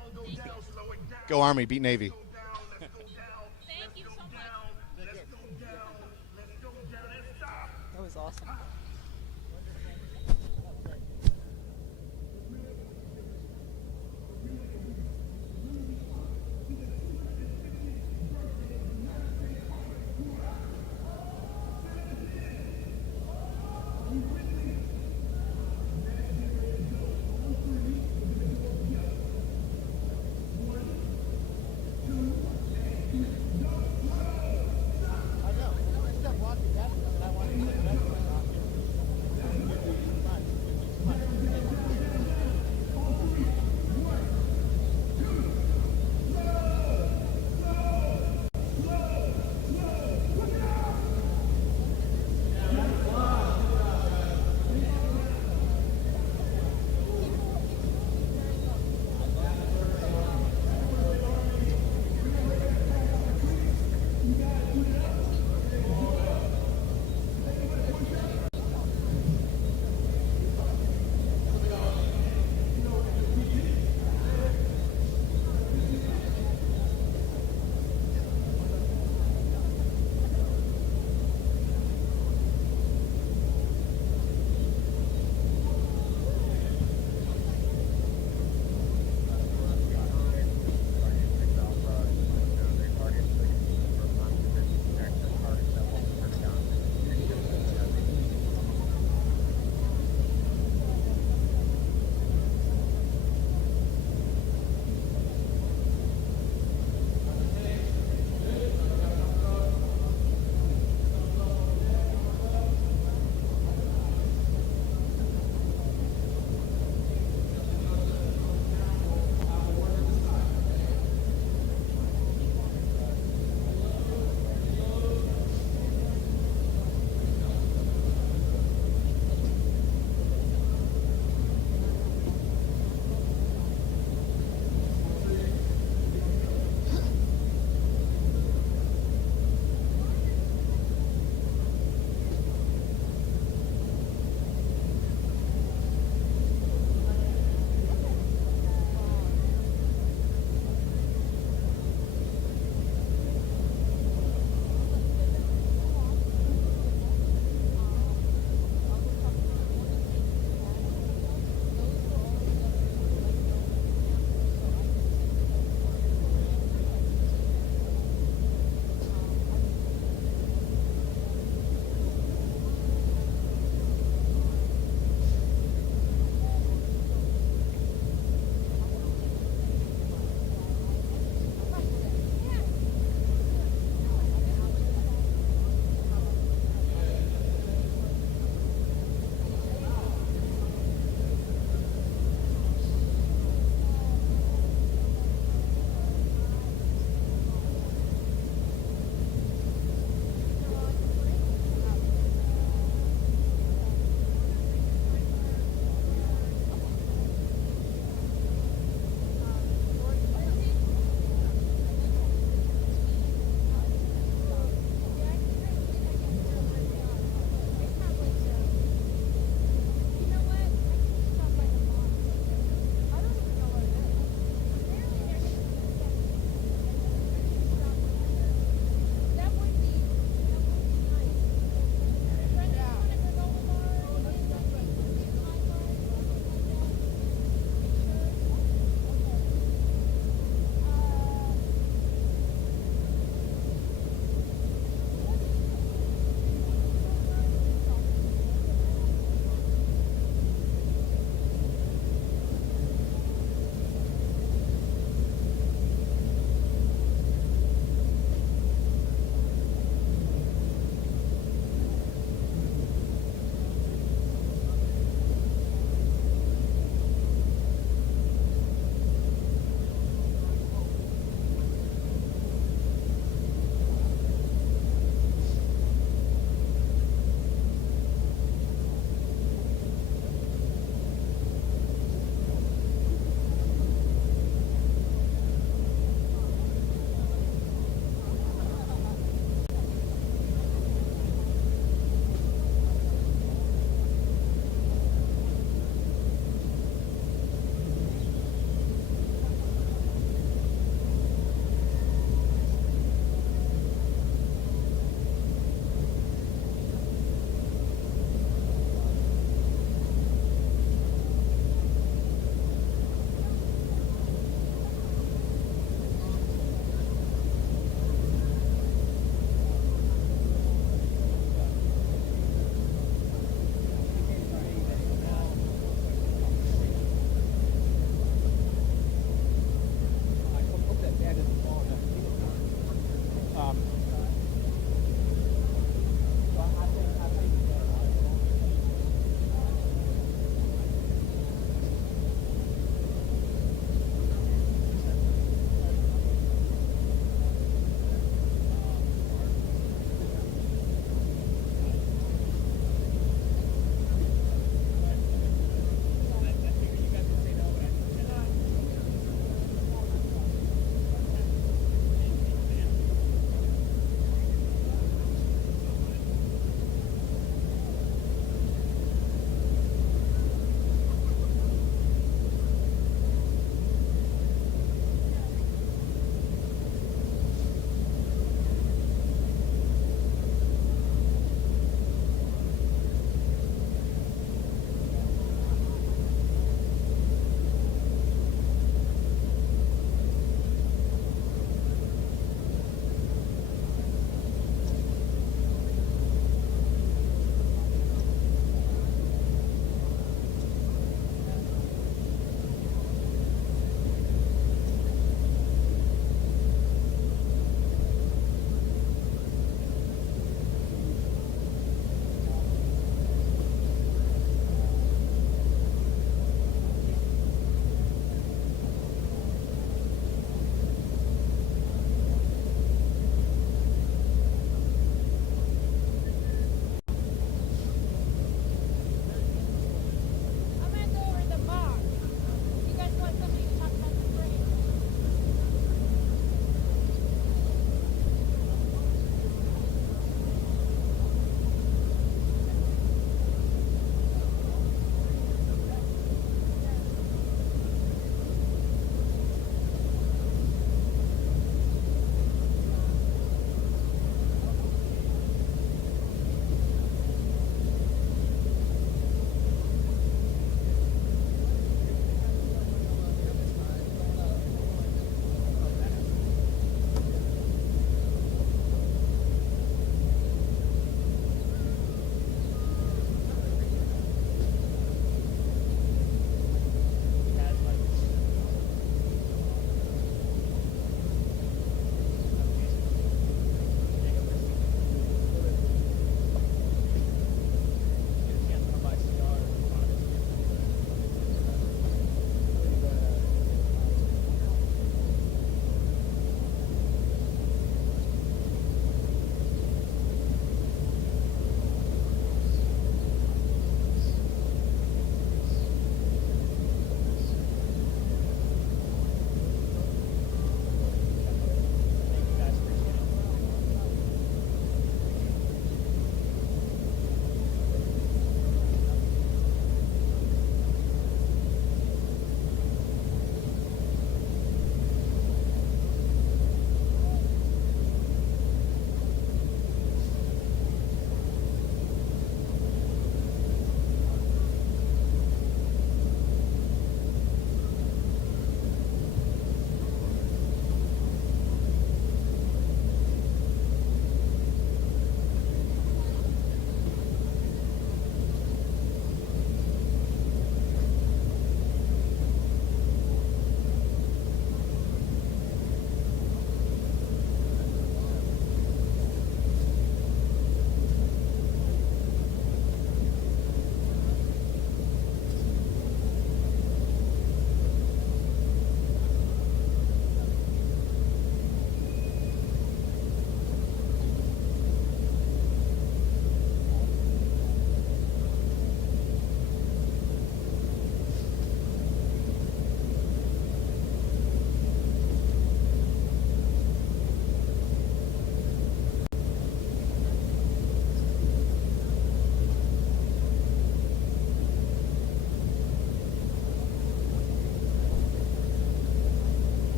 Go Army, beat Navy. That was awesome.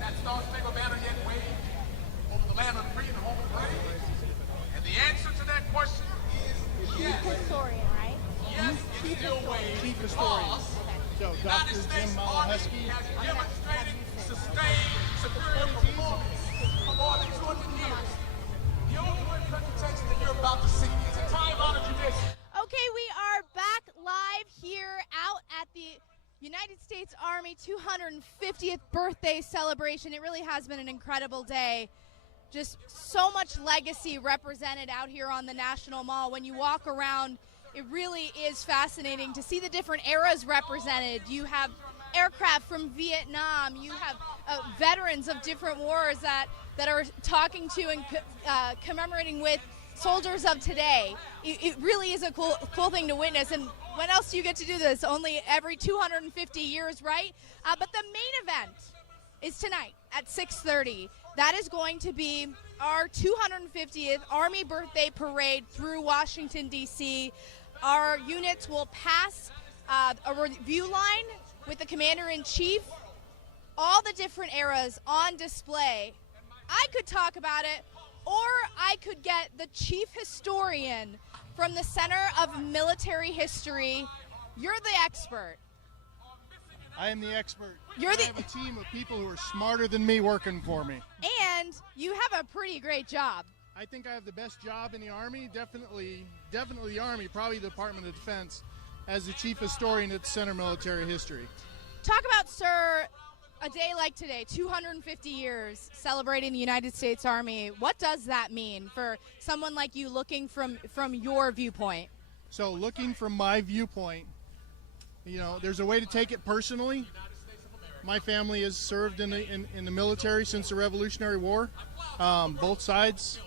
That Star-Spangled Banner yet wave over the land of the free and the home of the brave? And the answer to that question is yes. Chief historian, right? Yes, it still waves. Chief historian. So Dr. Jim Malahusky has demonstrated sustained superior performance for more than 200 years. The overall presentation that you're about to see is a time-honored tradition. Okay, we are back live here out at the United States Army 250th birthday celebration. It really has been an incredible day. Just so much legacy represented out here on the National Mall. When you walk around, it really is fascinating to see the different eras represented. You have aircraft from Vietnam. You have veterans of different wars that are talking to and commemorating with soldiers of today. It really is a cool thing to witness. And when else do you get to do this? Only every 250 years, right? But the main event is tonight at 6:30. That is going to be our 250th Army Birthday Parade through Washington, D.C. Our units will pass a review line with the Commander-in-Chief. All the different eras on display. I could talk about it, or I could get the chief historian from the Center of Military History. You're the expert. I am the expert. I have a team of people who are smarter than me working for me. And you have a pretty great job. I think I have the best job in the Army, definitely the Army, probably the Department of Defense, as the chief historian at the Center of Military History. Talk about, sir, a day like today, 250 years celebrating the United States Army. What does that mean for someone like you looking from your viewpoint? So looking from my viewpoint, you know, there's a way to take it personally. My family has served in the military since the Revolutionary War, both sides.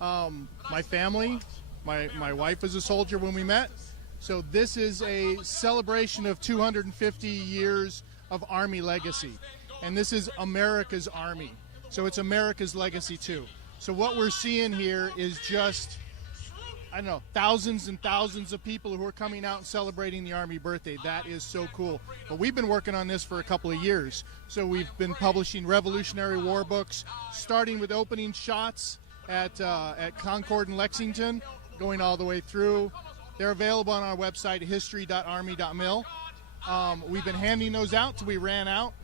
My family, my wife was a soldier when we met. So this is a celebration of 250 years of Army legacy. And this is America's Army. So it's America's legacy too. So what we're seeing here is just, I don't know, thousands and thousands of people who are coming out and celebrating the Army birthday. That is so cool. But we've been working on this for a couple of years. So we've been publishing Revolutionary War books, starting with opening shots at Concord and Lexington, going all the way through. They're available on our website, history.army.mil. We've been handing those out till we ran out.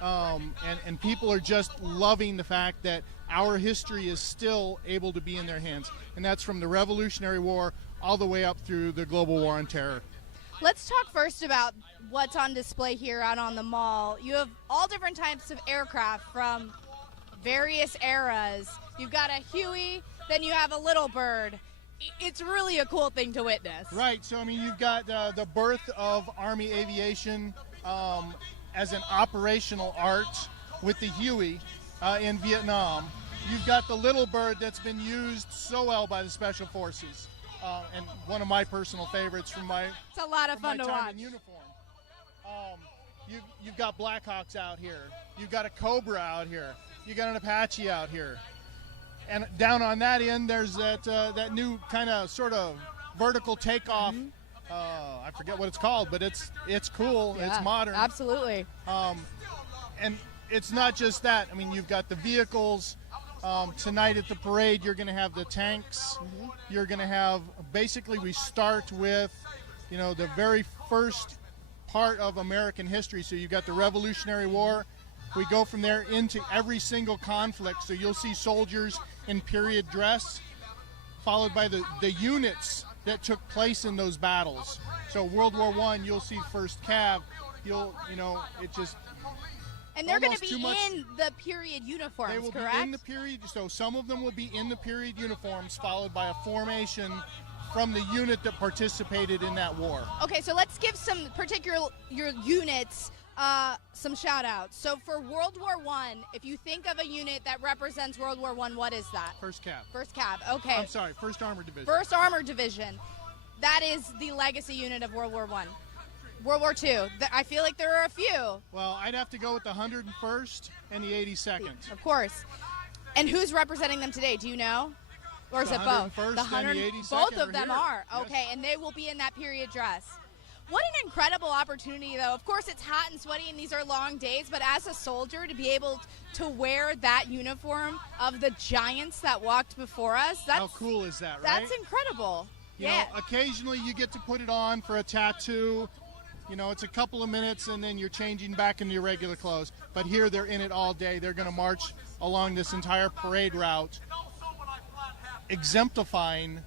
And people are just loving the fact that our history is still able to be in their hands. And that's from the Revolutionary War all the way up through the global war on terror. Let's talk first about what's on display here out on the mall. You have all different types of aircraft from various eras. You've got a Huey, then you have a Little Bird. It's really a cool thing to witness. Right. So, I mean, you've got the birth of Army aviation as an operational art with the Huey in Vietnam. You've got the Little Bird that's been used so well by the Special Forces, and one of my personal favorites from my it's a lot of fun to watch. In uniform. You've got Blackhawks out here. You've got a Cobra out here. You got an Apache out here. And down on that end, there's that new kind of sort of vertical takeoff. I forget what it's called, but it's cool. Yeah, it's modern. Absolutely. And it's not just that. I mean, you've got the vehicles. Tonight at the parade, you're going to have the tanks. You're going to have, basically, we start with, you know, the very first part of American history. So you've got the Revolutionary War. We go from there into every single conflict. So you'll see soldiers in period dress, followed by the units that took place in those battles. So World War I, you'll see 1st Cav. It just... And they're going to be in the period uniforms, they will correct? Be in the period, so some of them will be in the period uniforms, followed by a formation from the unit that participated in that war. Okay, so let's give some your units some shout-outs. So for World War I, if you think of a unit that represents World War I, what is that? 1st Cav. 1st Cav, okay. I'm sorry, 1st Armored Division. 1st Armored Division. That is the legacy unit of World War I. World War II. I feel like there are a few. Well, I'd have to go with the 101st and the 82nd. Of course. And who's representing them today? Do you know? Or is it both? The 101st and the 82nd Both of them here. are. Yes. Okay, and they will be in that period dress. What an incredible opportunity, though. Of course, it's hot and sweaty, and these are long days, but as a soldier, to be able to wear that uniform of the giants that walked before us, how cool is that, right? That's incredible. You know, occasionally you get to put it on for a tattoo. You know, it's a couple of minutes, and then you're changing back into your regular clothes. But here, they're in it all day. They're going to march along this entire parade route, exemplifying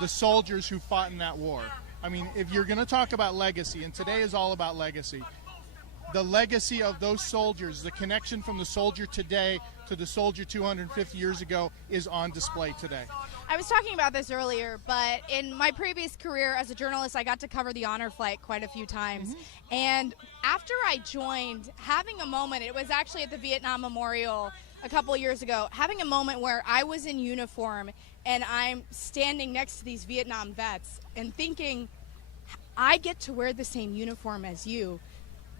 the soldiers who fought in that war. I mean, if you're going to talk about legacy, and today is all about legacy, the legacy of those soldiers, the connection from the soldier today to the soldier 250 years ago is on display today. I was talking about this earlier, but in my previous career as a journalist, I got to cover the honor flight quite a few times. And after I joined, having a moment, it was actually at the Vietnam Memorial a couple of years ago, having a moment where I was in uniform and I'm standing next to these Vietnam vets and thinking, I get to wear the same uniform as you.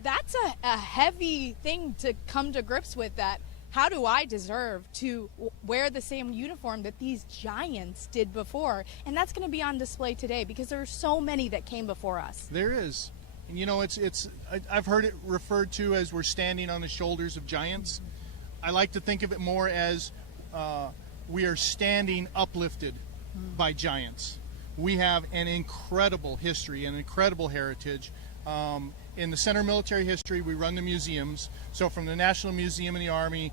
That's a heavy thing to come to grips with, that how do I deserve to wear the same uniform that these giants did before? And that's going to be on display today because there are so many that came before us. There is. And you know, I've heard it referred to as we're standing on the shoulders of giants. I like to think of it more as we are standing uplifted by giants. We have an incredible history, an incredible heritage. In the Center of Military History, we run the museums. So from the National Museum in the Army,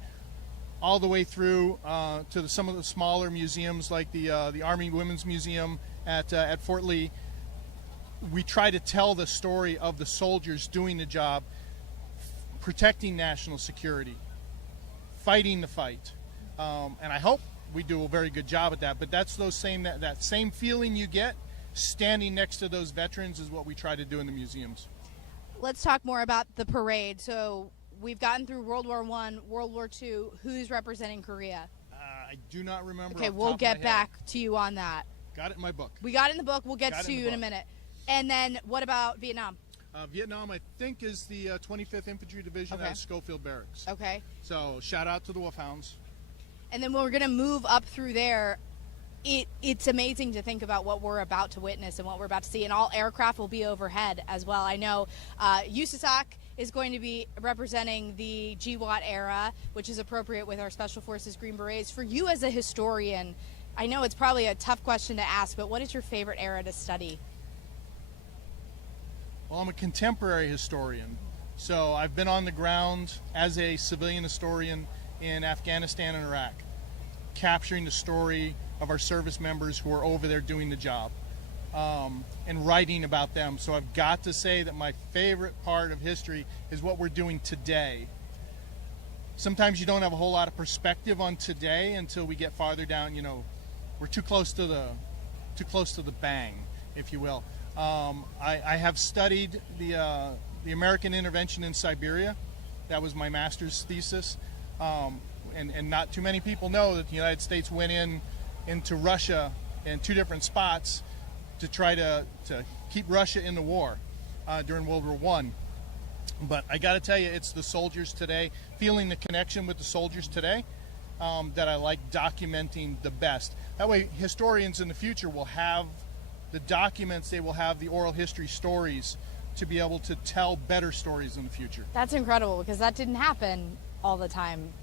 all the way through to some of the smaller museums like the Army Women's Museum at Fort Lee, we try to tell the story of the soldiers doing the job, protecting national security, fighting the fight. And I hope we do a very good job at that. But that's that same feeling you get standing next to those veterans is what we try to do in the museums. Let's talk more about the parade. So we've gotten through World War I, World War II. Who's representing Korea? I do not remember. Okay, we'll get back to you on that. Got it in my book. We got it in the book. We'll get to you in a minute. And then what about Vietnam? Vietnam, I think, is the 25th Infantry Division at Schofield Barracks. Okay. So shout out to the Wolfhounds. And then we're going to move up through there. It's amazing to think about what we're about to witness and what we're about to see. And all aircraft will be overhead as well. I know USASOC is going to be representing the GWAT era, which is appropriate with our Special Forces Green Berets. For you as a historian, I know it's probably a tough question to ask, but what is your favorite era to study? Well, I'm a contemporary historian. So I've been on the ground as a civilian historian in Afghanistan and Iraq, capturing the story of our service members who are over there doing the job, and writing about them. So I've got to say that my favorite part of history is what we're doing today. Sometimes you don't have a whole lot of perspective on today until we get farther down. You know, we're too close to the bang, if you will. I have studied the American intervention in Siberia. That was my master's thesis. And not too many people know that the United States went into Russia in two different spots to try to keep Russia in the war during World War I. But I got to tell you, it's the soldiers today, feeling the connection with the soldiers today, that I like documenting the best. That way, historians in the future will have the documents, they will have the oral history stories to be able to tell better stories in the future. That's incredible, because that didn't happen all the time,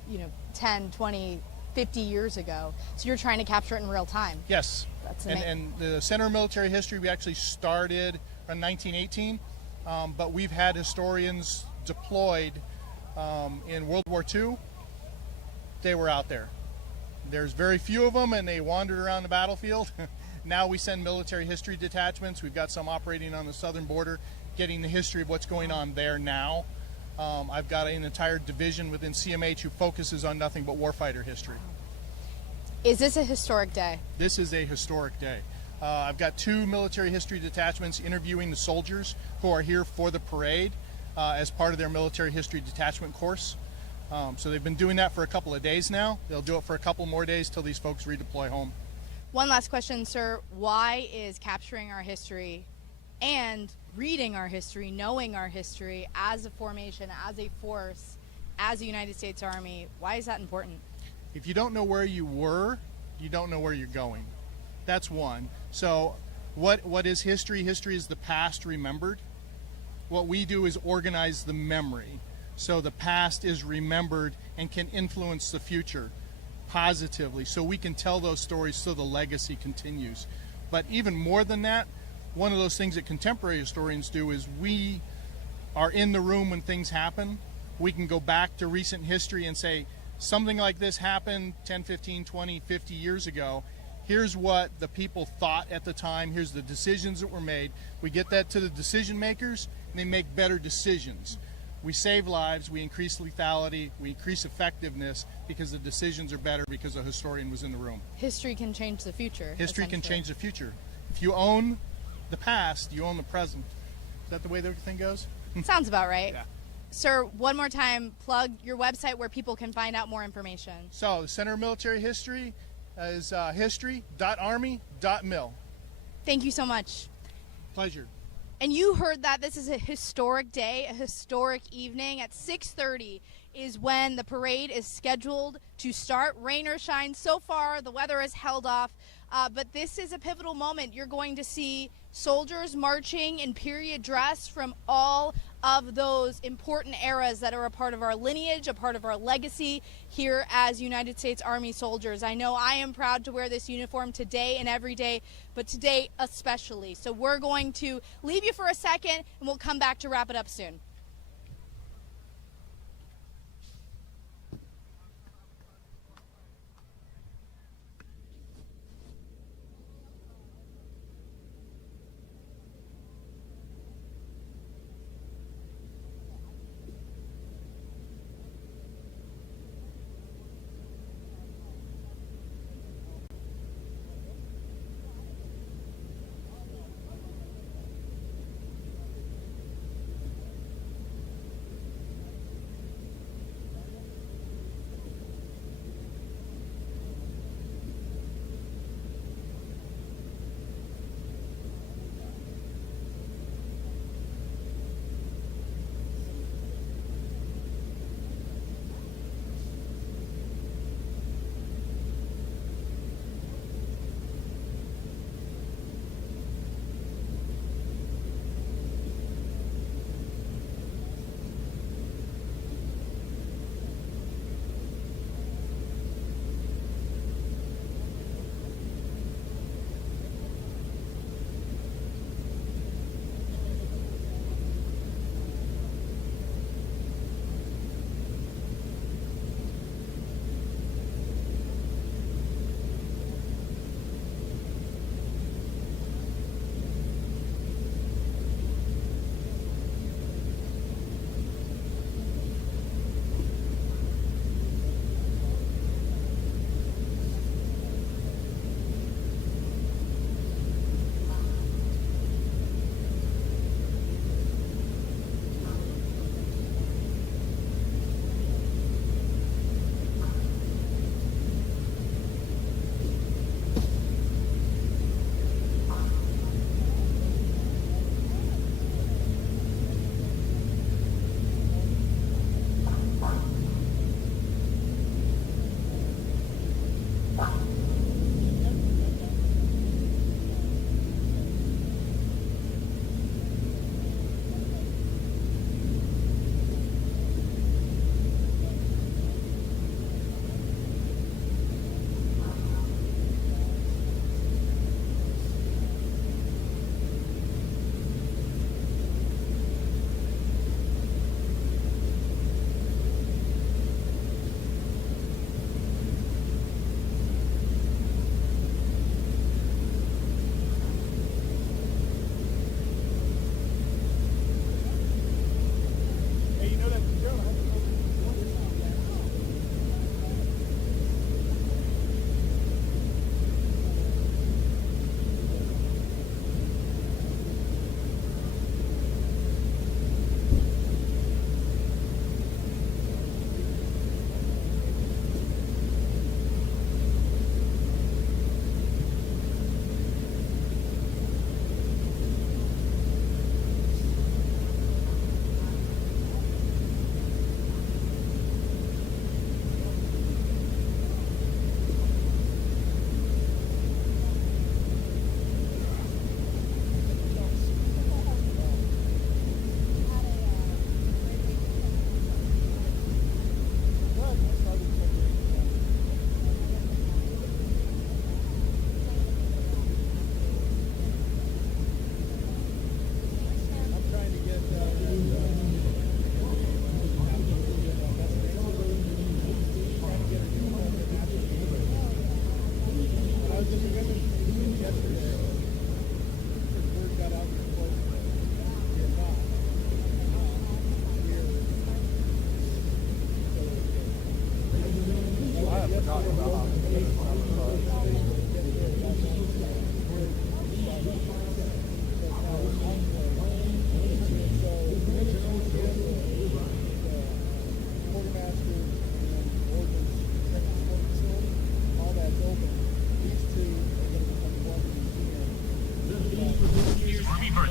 10, 20, 50 years ago. So you're trying to capture it in real time. Yes. That's amazing. And the Center of Military History, we actually started in 1918, but we've had historians deployed in World War II. They were out there. There's very few of them, and they wandered around the battlefield. Now we send military history detachments. We've got some operating on the southern border, getting the history of what's going on there now. I've got an entire division within CMH who focuses on nothing but warfighter history. Is this a historic day? This is a historic day. I've got 2 military history detachments interviewing the soldiers who are here for the parade as part of their military history detachment course. So they've been doing that for a couple of days now. They'll do it for a couple more days till these folks redeploy home. One last question, sir. Why is capturing our history and reading our history, knowing our history as a formation, as a force, as a United States Army, why is that important? If you don't know where you were, you don't know where you're going. That's one. So what is history? History is the past remembered. What we do is organize the memory, so the past is remembered and can influence the future positively, so we can tell those stories so the legacy continues. But even more than that, one of those things that contemporary historians do is we are in the room when things happen. We can go back to recent history and say, something like this happened 10, 15, 20, 50 years ago. Here's what the people thought at the time. Here's the decisions that were made. We get that to the decision makers, and they make better decisions. We save lives, we increase lethality, we increase effectiveness because the decisions are better because a historian was in the room. History can change the future. History can change the future. If you own the past, you own the present. Is that the way everything goes? Sounds about right. Yeah. Sir, one more time, plug your website where people can find out more information. So the Center of Military History is history.army.mil. Thank you so much. Pleasure. And you heard that this is a historic day, a historic evening. At 6:30 is when the parade is scheduled to start. Rain or shine, so far the weather has held off, but this is a pivotal moment. You're going to see soldiers marching in period dress from all of those important eras that are a part of our lineage, a part of our legacy here as United States Army soldiers. I know I am proud to wear this uniform today and every day, but today especially. So we're going to leave you for a second, and we'll come back to wrap it up soon.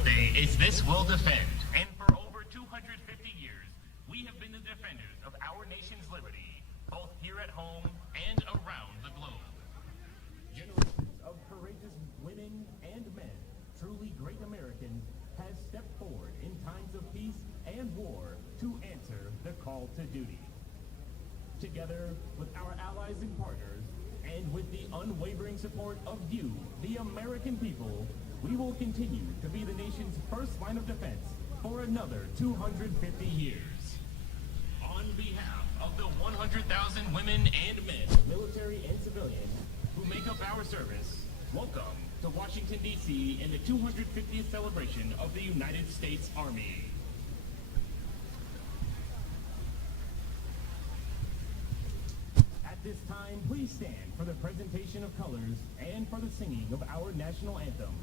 birthday is This Will Defend, and for over 250 years, we have been the defenders of our nation's liberty, both here at home and around the globe. Generations of courageous women and men, truly great Americans, has stepped forward in times of peace and war to answer the call to duty. Together with our allies and partners, and with the unwavering support of you, the American people, we will continue to be the nation's first line of defense for another 250 years. On behalf of the 100,000 women and men, military and civilian, who make up our service, welcome to Washington, D.C. in the 250th celebration of the United States Army. At this time, please stand for the presentation of colors and for the singing of our national anthem,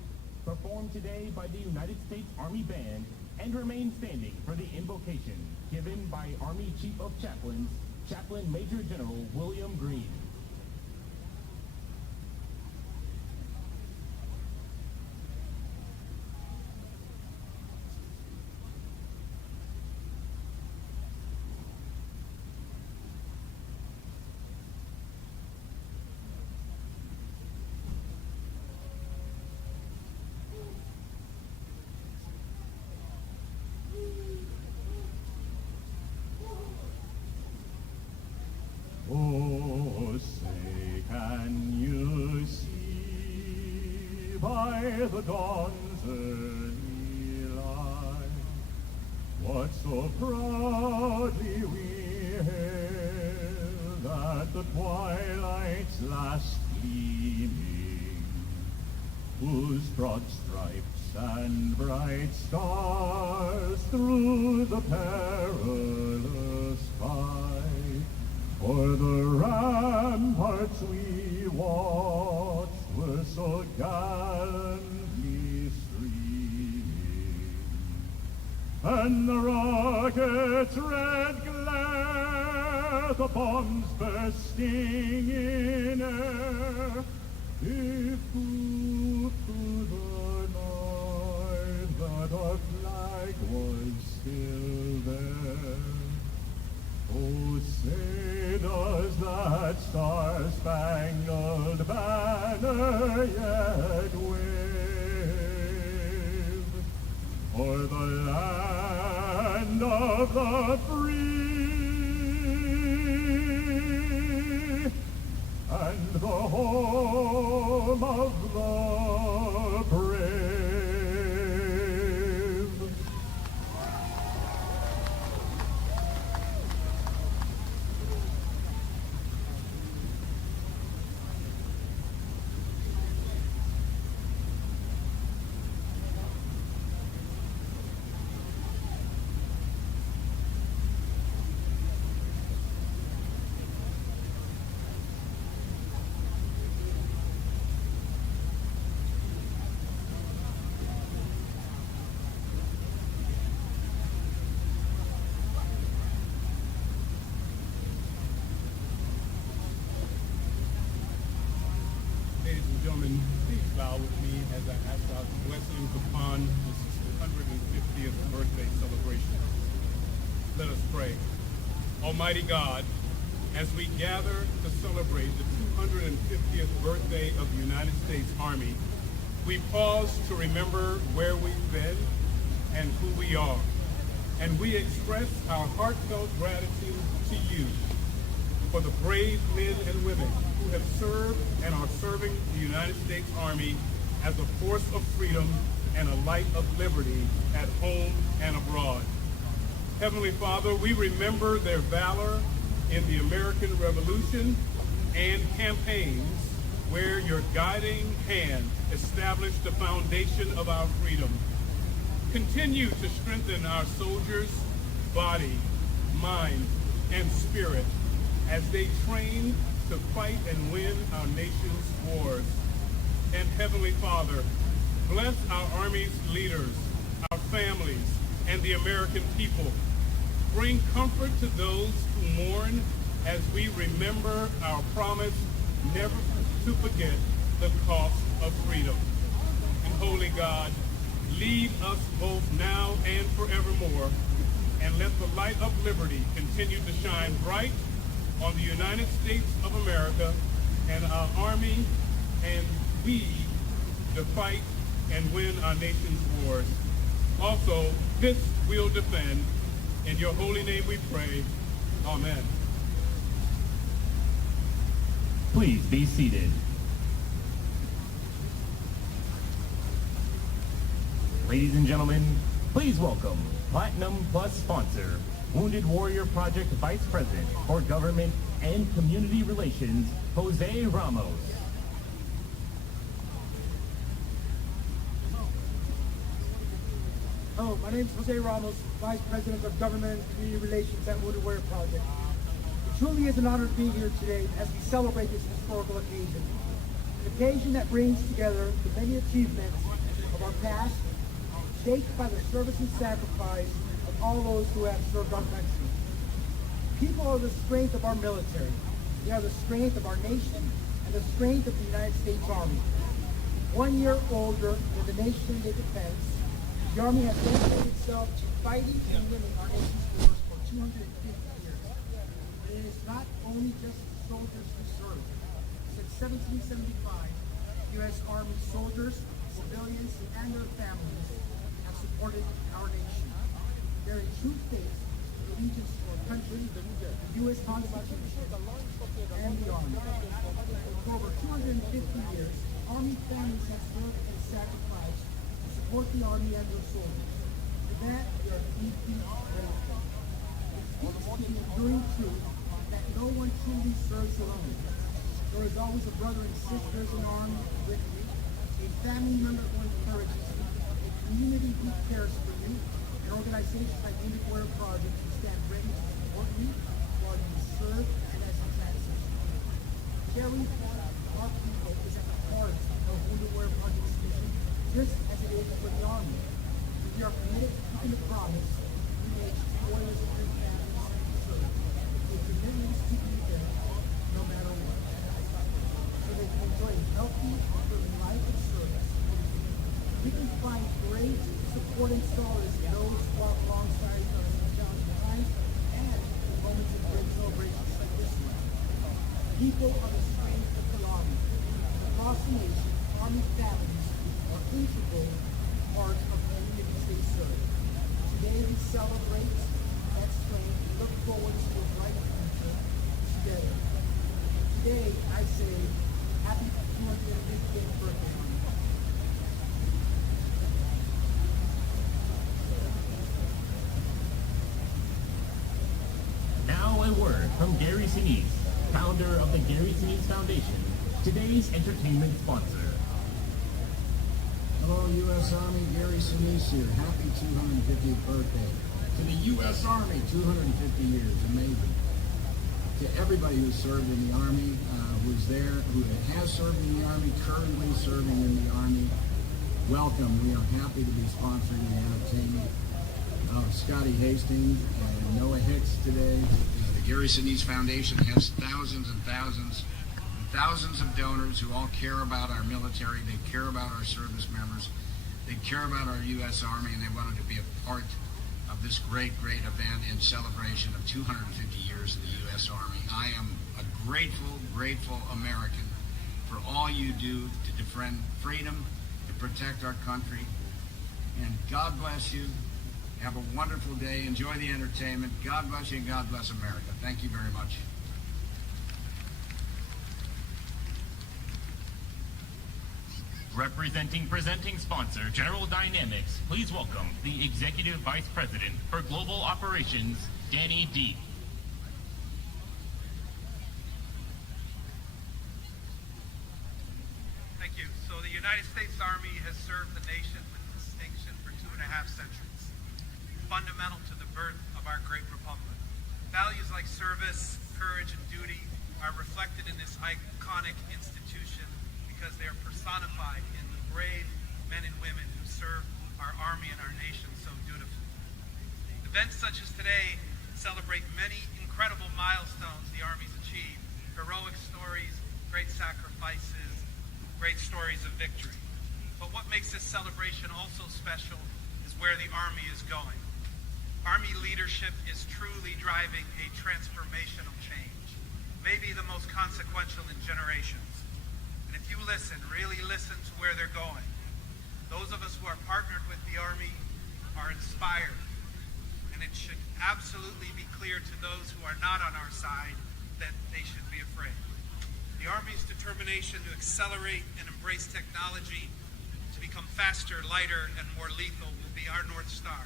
performed today by the United States Army Band, and remain standing for the invocation given by Army Chief of Chaplains, Chaplain Major General William Green. Oh, say, can you see by the dawn's early light what so proudly we hailed at the twilight's last gleaming, whose broad stripes and bright stars through the perilous fight o'er the ramparts we watched were so gallantly streaming, and the rocket's red glare, the bombs bursting in air, gave proof to the night that our flag was still there. Oh, say does that star-spangled banner yet wave o'er the land of the free and the home of the brave? Ladies and gentlemen, please bow with me as I ask God's blessings upon this 250th birthday celebration. Let us pray. Almighty God, as we gather to celebrate the 250th birthday of the United States Army, we pause to remember where we've been and who we are. And we express our heartfelt gratitude to you for the brave men and women who have served and are serving the United States Army as a force of freedom and a light of liberty at home and abroad. Heavenly Father, we remember their valor in the American Revolution and campaigns where your guiding hand established the foundation of our freedom. Continue to strengthen our soldiers' body, mind, and spirit as they train to fight and win our nation's wars. And Heavenly Father, bless our Army's leaders, our families, and the American people. Bring comfort to those who mourn as we remember our promise never to forget the cost of freedom. And Holy God, lead us both now and forevermore, and let the light of liberty continue to shine bright on the United States of America and our Army, and we to fight and win our nation's wars. Also, this we'll defend. In your holy name we pray. Amen. Please be seated. Ladies and gentlemen, please welcome Platinum Plus sponsor, Wounded Warrior Project Vice President for Government and Community Relations, Jose Ramos. Hello, my name is Jose Ramos, Vice President of Government and Community Relations at Wounded Warrior Project. It truly is an honor to be here today as we celebrate this historical occasion. An occasion that brings together the many achievements of our past, shaped by the service and sacrifice of all those who have served our country. People are the strength of our military. They are the strength of our nation and the strength of the United States Army. 1 year older than the nation they defend, the Army has dedicated itself to fighting and winning our nation's wars for 250 years. But it is not only just soldiers who serve. Since 1775, U.S. Army soldiers, civilians, and their families have supported our nation. Bearing true faith and allegiance to our country, the U.S. Constitution, and the Army. For over 250 years, Army families have served and sacrificed to support the Army and their soldiers. For that, we are deeply grateful. It speaks to the enduring truth that no one truly serves alone. There is always a brother and sisters in arms with you, a family member who encourages you, a community who cares for you, and organizations like Wounded Warrior Project who stand ready to support you while you serve and as you transition. Caring for our people is at the heart of Wounded Warrior Project's mission, just as it is for the Army. We are committed to keeping the promise we made to warriors and their families who serve. A commitment to be there no matter what, so they can enjoy a healthy, fulfilling life of service. We can find great support and solace in those who walk alongside us in challenging times and in moments of great celebrations like this one. People are the strength of the Army. Across the nation, Army families are integral part of the communities they serve. Today we celebrate that strength and look forward to a bright future together. Today I say, happy 250th birthday, Army. Now a word from Gary Sinise, founder of the Gary Sinise Foundation, today's entertainment sponsor. Hello, U.S. Army, Gary Sinise here. Happy 250th birthday. To the U.S. Army, 250 years, amazing. To everybody who served in the Army, who's there, who has served in the Army, currently serving in the Army, welcome. We are happy to be sponsoring the entertainment of Scotty Hastings and Noah Hicks today. The Gary Sinise Foundation has thousands and thousands of donors who all care about our military, they care about our service members, they care about our U.S. Army, and they wanted to be a part of this great event in celebration of 250 years of the U.S. Army. I am a grateful American for all you do to defend freedom, to protect our country, and God bless you. Have a wonderful day. Enjoy the entertainment. God bless you and God bless America. Thank you very much. Presenting sponsor, General Dynamics, please welcome the Executive Vice President for Global Operations, Danny D. Thank you. So the United States Army has served the nation with distinction for 2.5 centuries, fundamental to the birth of our great republic. Values like service, courage, and duty are reflected in this iconic institution because they are personified in the brave men and women who serve our Army and our nation so dutifully. Events such as today celebrate many incredible milestones the Army's achieved, heroic stories, great sacrifices, great stories of victory. But what makes this celebration also special is where the Army is going. Army leadership is truly driving a transformational change, maybe the most consequential in generations. And if you listen, really listen to where they're going, those of us who are partnered with the Army are inspired. And it should absolutely be clear to those who are not on our side that they should be afraid. The Army's determination to accelerate and embrace technology to become faster, lighter, and more lethal will be our North Star.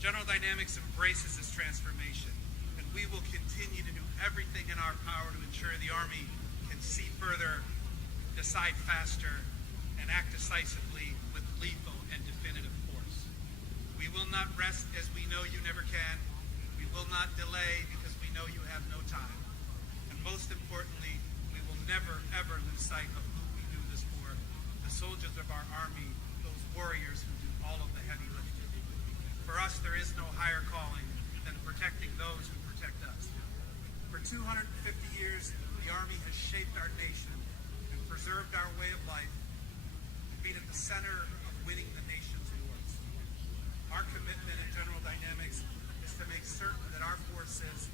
General Dynamics embraces this transformation, and we will continue to do everything in our power to ensure the Army can see further, decide faster, and act decisively with lethal and definitive force. We will not rest as we know you never can. We will not delay because we know you have no time. And most importantly, we will never, ever lose sight of who we do this for, the soldiers of our Army, those warriors who do all of the heavy lifting. For us, there is no higher calling than protecting those who protect us. For 250 years, the Army has shaped our nation and preserved our way of life, being at the center of winning the nation's wars. Our commitment at General Dynamics is to make certain that our forces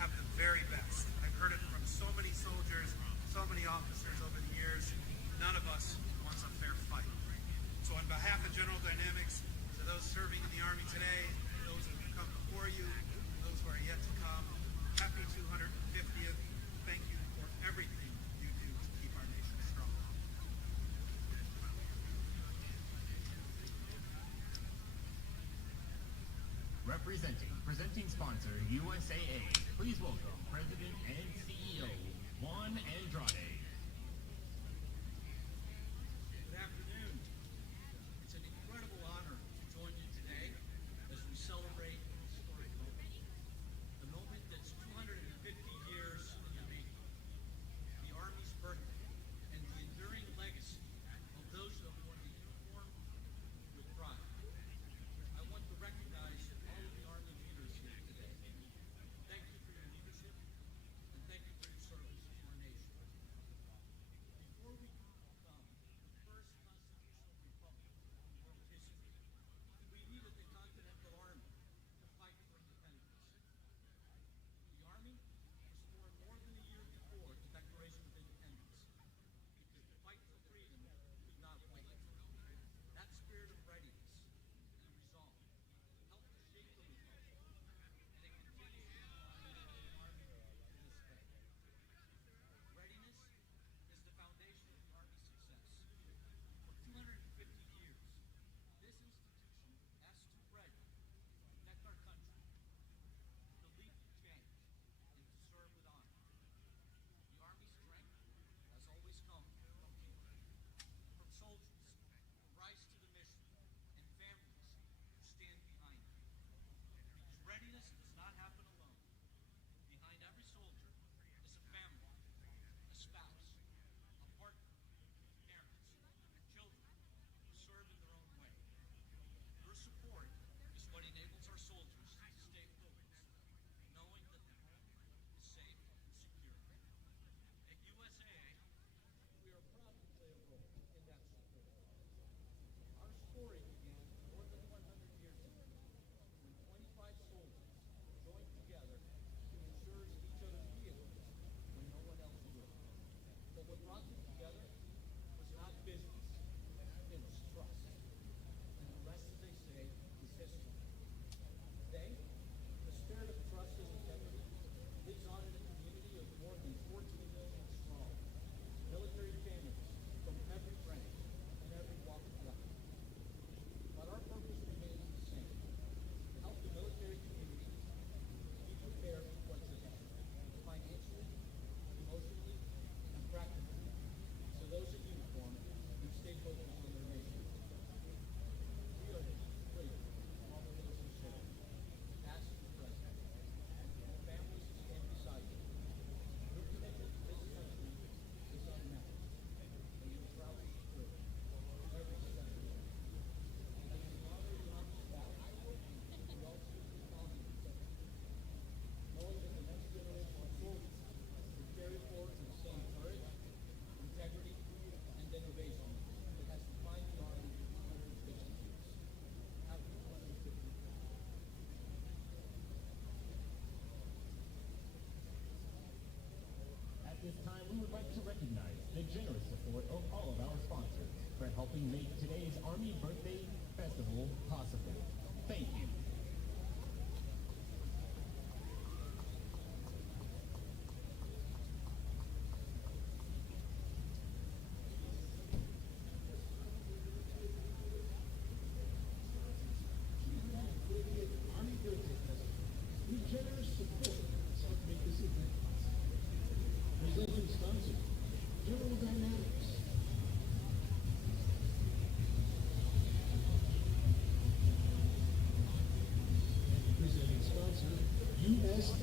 have the very best. I've heard it from so many soldiers, so many officers over the years. None of us wants a fair fight. So on behalf of General Dynamics, to those serving in the Army today, those who have come before you, those who are yet to come, happy 250th. Thank you for everything you do to keep our nation strong. Presenting sponsor, USAA. Please welcome President and CEO, Juan Andrade. Good afternoon. It's an incredible honor to join you today as we celebrate a historic moment. The moment that's 250 years in the making. The Army's birthday and the enduring legacy of those who have worn the uniform with pride. I want to recognize all of the Army leaders here today. Thank you for your leadership and thank you for your service to our nation.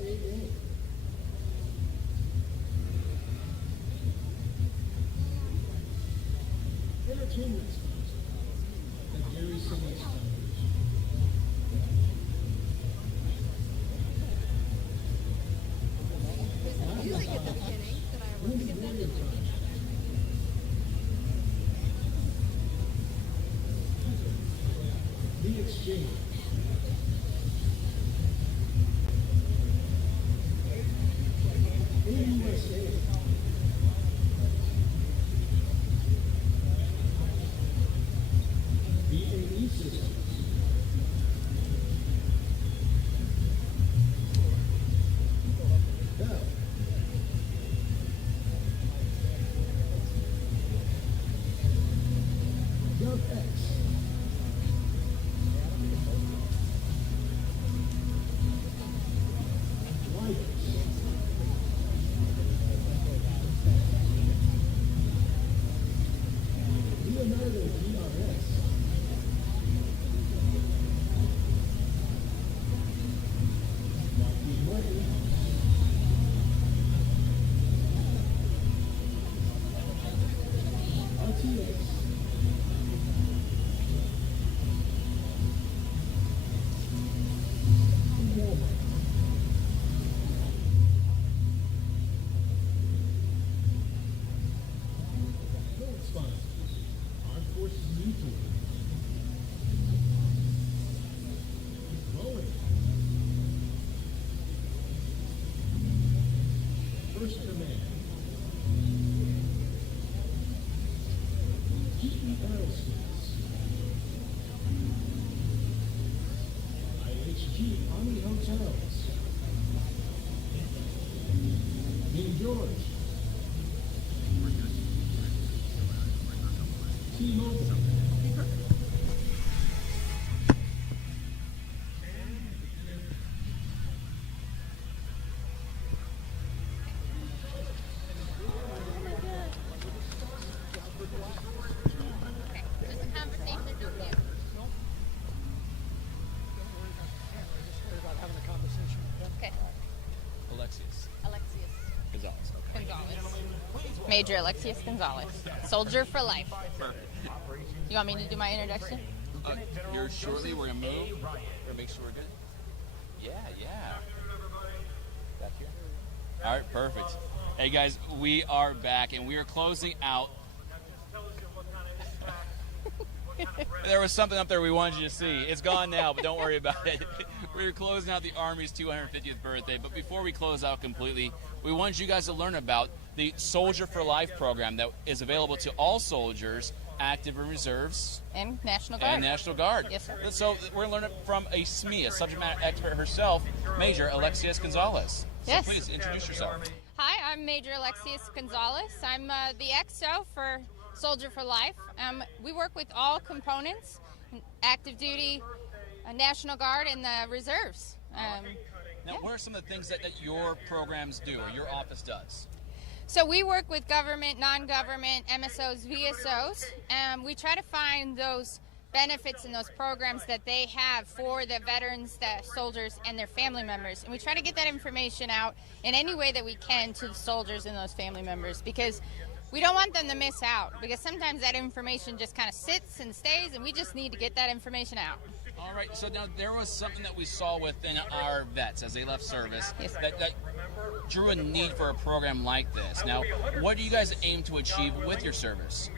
USA. Entertainment sponsor, the Gary Sinise Foundation. There's music at the beginning that I Lindsay Williams Project. The Exchange. AUSA. BAE Systems. Bell. GovX. Leonardo DRS. Lockheed Martin. RTX. And Walmart. Gold sponsors. Armed Forces Mutual. Growing. First Command. GE Aerospace. IHG Army Hotels. King George. T-Mobile. Major Alexius Gonzalez, soldier for life. Perfect. You want me to do my introduction? Here shortly, we're going to move. We're going to make sure we're good. Yeah. Back here. All right, perfect. Hey, guys, we are back, and we are closing out. There was something up there we wanted you to see. It's gone now, but don't worry about it. We're closing out the Army's 250th birthday, but before we close out completely, we wanted you guys to learn about the Soldier for Life program that is available to all soldiers, active and reserves. And National Guard. And National Guard. Yes, sir. So we're going to learn it from a SME, a subject matter expert herself, Major Alexius Gonzalez. Yes. So please introduce yourself. Hi, I'm Major Alexius Gonzalez. I'm the XO for Soldier for Life. We work with all components, active duty, National Guard, and the reserves. Now, what are some of the things that your programs do or your office does? So we work with government, non-government, MSOs, VSOs. We try to find those benefits and those programs that they have for the veterans, the soldiers, and their family members. And we try to get that information out in any way that we can to the soldiers and those family members, because we don't want them to miss out, because sometimes that information just kind of sits and stays, and we just need to get that information out. All right, so now there was something that we saw within our vets as they left service that drew a need for a program like this. Now, what do you guys aim to achieve with your service?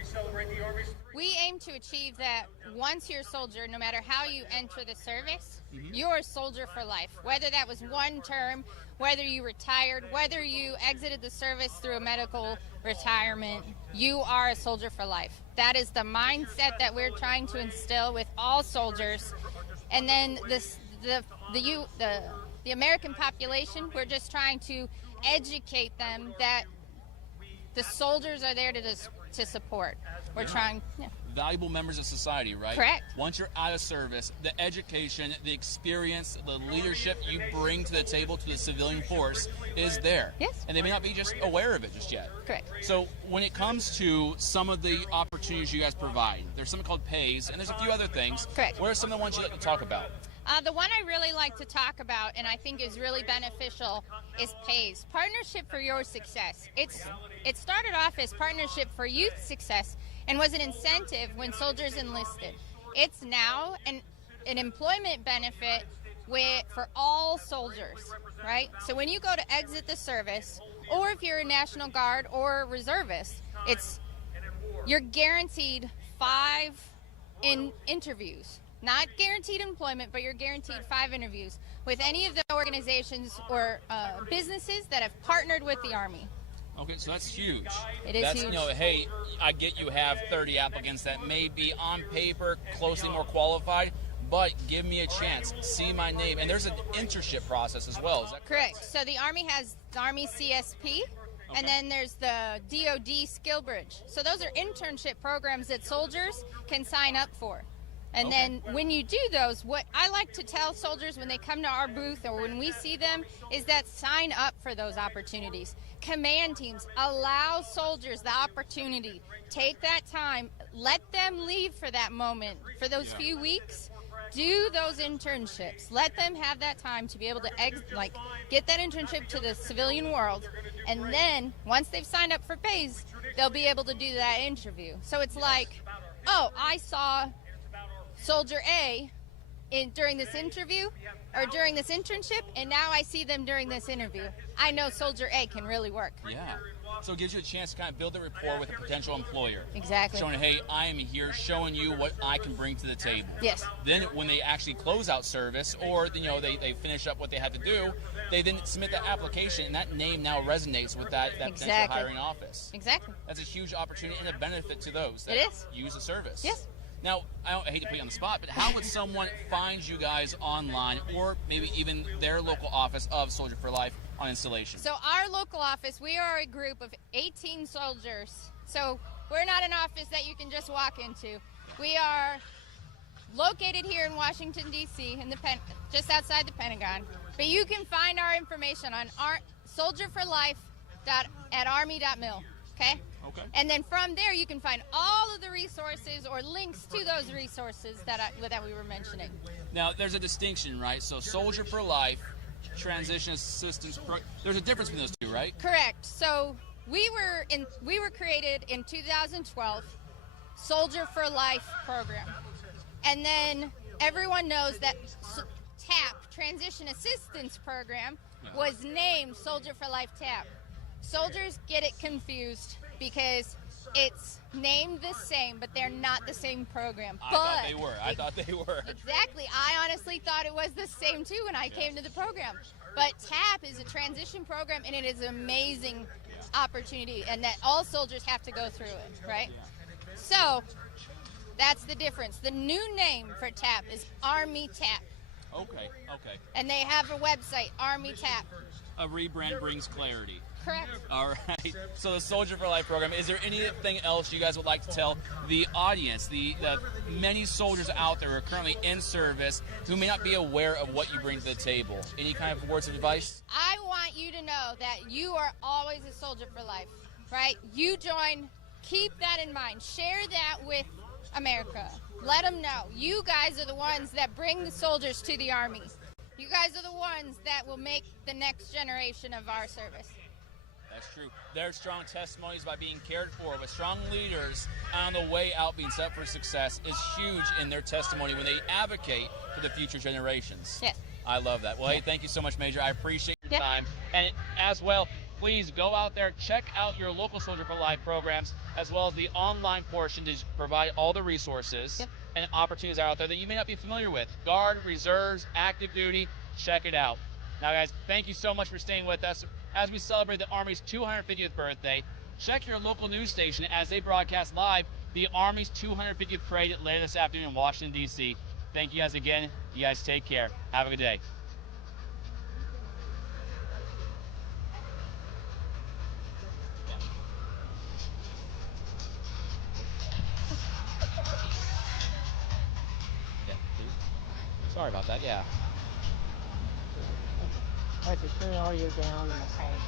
We aim to achieve that once you're a soldier, no matter how you enter the service, you're a soldier for life. Whether that was one term, whether you retired, whether you exited the service through a medical retirement, you are a soldier for life. That is the mindset that we're trying to instill with all soldiers. And then the American population, we're just trying to educate them that the soldiers are there to support. We're trying, Valuable members of society, right? Correct. Once you're out of service, the education, the experience, the leadership you bring to the table to the civilian force is there. Yes. And they may not be just aware of it just yet. Correct. So when it comes to some of the opportunities you guys provide, there's something called pays, and there's a few other things. Correct. What are some of the ones you'd like to talk about? The one I really like to talk about and I think is really beneficial is PAYS, Partnership for Your Success. It started off as Partnership for Youth Success and was an incentive when soldiers enlisted. It's now an employment benefit for all soldiers, right? So when you go to exit the service, or if you're a National Guard or a reservist, you're guaranteed 5 interviews. Not guaranteed employment, but you're guaranteed 5 interviews with any of the organizations or businesses that have partnered with the Army. Okay, so that's huge. It is that's, huge. You know, hey, I get you have 30 applicants that may be on paper closely more qualified, but give me a chance, see my name. And there's an internship process as well, is that correct? Correct. So the Army has the Army CSP, and then there's the DoD Skill Bridge. So those are internship programs that soldiers can sign up for. And then when you do those, what I like to tell soldiers when they come to our booth or when we see them is that sign up for those opportunities. Command teams allow soldiers the opportunity. Take that time. Let them leave for that moment, for those few weeks. Do those internships. Let them have that time to be able to get that internship to the civilian world. And then once they've signed up for PAYS, they'll be able to do that interview. So it's like, oh, I saw Soldier A during this interview or during this internship, and now I see them during this interview. I know Soldier A can really work. Yeah. So it gives you a chance to kind of build a rapport with a potential employer. Exactly. Showing, hey, I am here, showing you what I can bring to the table. Yes. Then when they actually close out service, or they finish up what they had to do, they then submit that application, and that name now resonates with that potential hiring office. Exactly. That's a huge opportunity and a benefit to those that use the service. Yes. Now, I hate to put you on the spot, but how would someone find you guys online, or maybe even their local office of Soldier for Life on installation? So our local office, we are a group of 18 soldiers. So we're not an office that you can just walk into. We are located here in Washington, D.C., just outside the Pentagon. But you can find our information on soldierforlife.army.mil. Okay? Okay. And then from there, you can find all of the resources or links to those resources that we were mentioning. Now, there's a distinction, right? So Soldier for Life, Transition Assistance, there's a difference between those two, right? Correct. So we were created in 2012, Soldier for Life program. And then everyone knows that TAP, Transition Assistance Program, was named Soldier for Life TAP. Soldiers get it confused because it's named the same, but they're not the same program. I thought they were. Exactly. I honestly thought it was the same too when I came to the program. But TAP is a transition program, and it is an amazing opportunity, and that all soldiers have to go through it, right? So that's the difference. The new name for TAP is Army TAP. Okay. And they have a website, Army TAP. A rebrand brings clarity. Correct. All right. So the Soldier for Life program, is there anything else you guys would like to tell the audience, the many soldiers out there who are currently in service who may not be aware of what you bring to the table? Any kind of words of advice? I want you to know that you are always a soldier for life, right? You join, keep that in mind. Share that with America. Let them know. You guys are the ones that bring the soldiers to the Army. You guys are the ones that will make the next generation of our service. That's true. Their strong testimonies by being cared for, with strong leaders on the way out being set for success is huge in their testimony when they advocate for the future generations. Yes. I love that. Well, hey, thank you so much, Major. I appreciate your time. And as well, please go out there, check out your local Soldier for Life programs, as well as the online portion to provide all the resources and opportunities out there that you may not be familiar with. Guard, reserves, active duty, check it out. Now, guys, thank you so much for staying with us as we celebrate the Army's 250th birthday. Check your local news station as they broadcast live the Army's 250th parade later this afternoon in Washington, D.C. Thank you guys again. You guys take care. Have a good day. Sorry about that, yeah. I had to turn all your down in the tank.